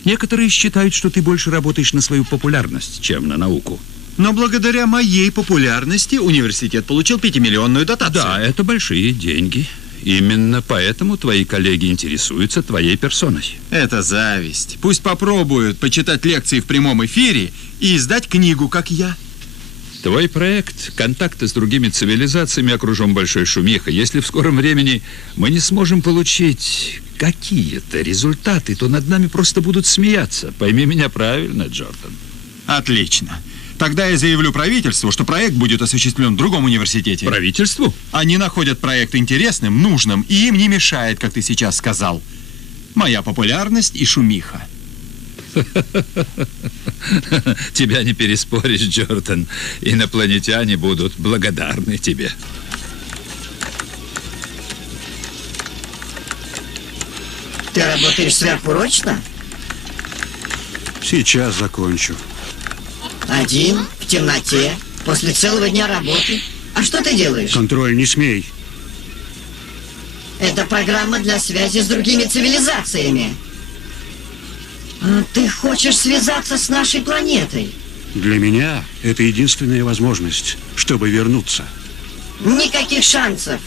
Некоторые считают, что ты больше работаешь на свою популярность, чем на науку. Но благодаря моей популярности университет получил 5-миллионную дотацию. Да, это большие деньги. Именно поэтому твои коллеги интересуются твоей персоной. Это зависть. Пусть попробуют почитать лекции в прямом эфире и издать книгу, как я. Твой проект «Контакты с другими цивилизациями» окружен большой шумихой. Если в скором времени мы не сможем получить какие-то результаты, то над нами просто будут смеяться. Пойми меня правильно, Джордан. Отлично. Тогда я заявлю правительству, что проект будет осуществлен в другом университете. Правительству? Они находят проект интересным, нужным, и им не мешает, как ты сейчас сказал, моя популярность и шумиха. Тебя не переспоришь, Джордан. Инопланетяне будут благодарны тебе. Ты работаешь сверхурочно? Сейчас закончу. Один, в темноте, после целого дня работы. А что ты делаешь? Контроль, не смей. Это программа для связи с другими цивилизациями. Ты хочешь связаться с нашей планетой? Для меня это единственная возможность, чтобы вернуться. Никаких шансов.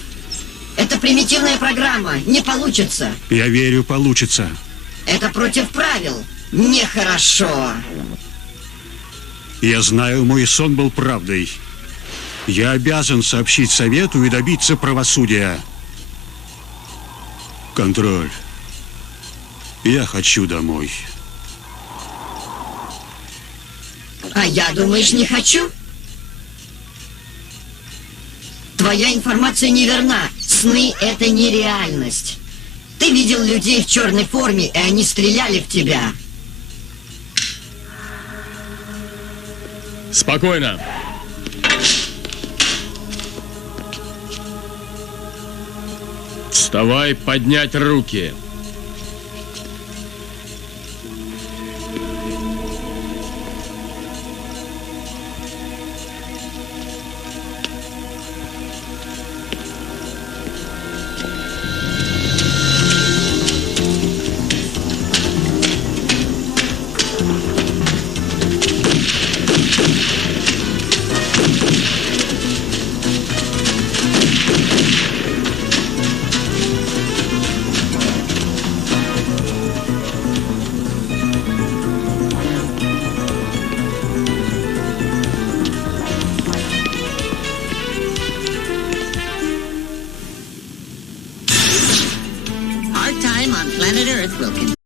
Это примитивная программа. Не получится. Я верю, получится. Это против правил. Нехорошо. Я знаю, мой сон был правдой. Я обязан сообщить Совету и добиться правосудия. Контроль. Я хочу домой. А я, думаешь, не хочу? Твоя информация неверна. Сны — это нереальность. Ты видел людей в черной форме, и они стреляли в тебя. Спокойно. Вставай, поднять руки. Our time on planet Earth will continue.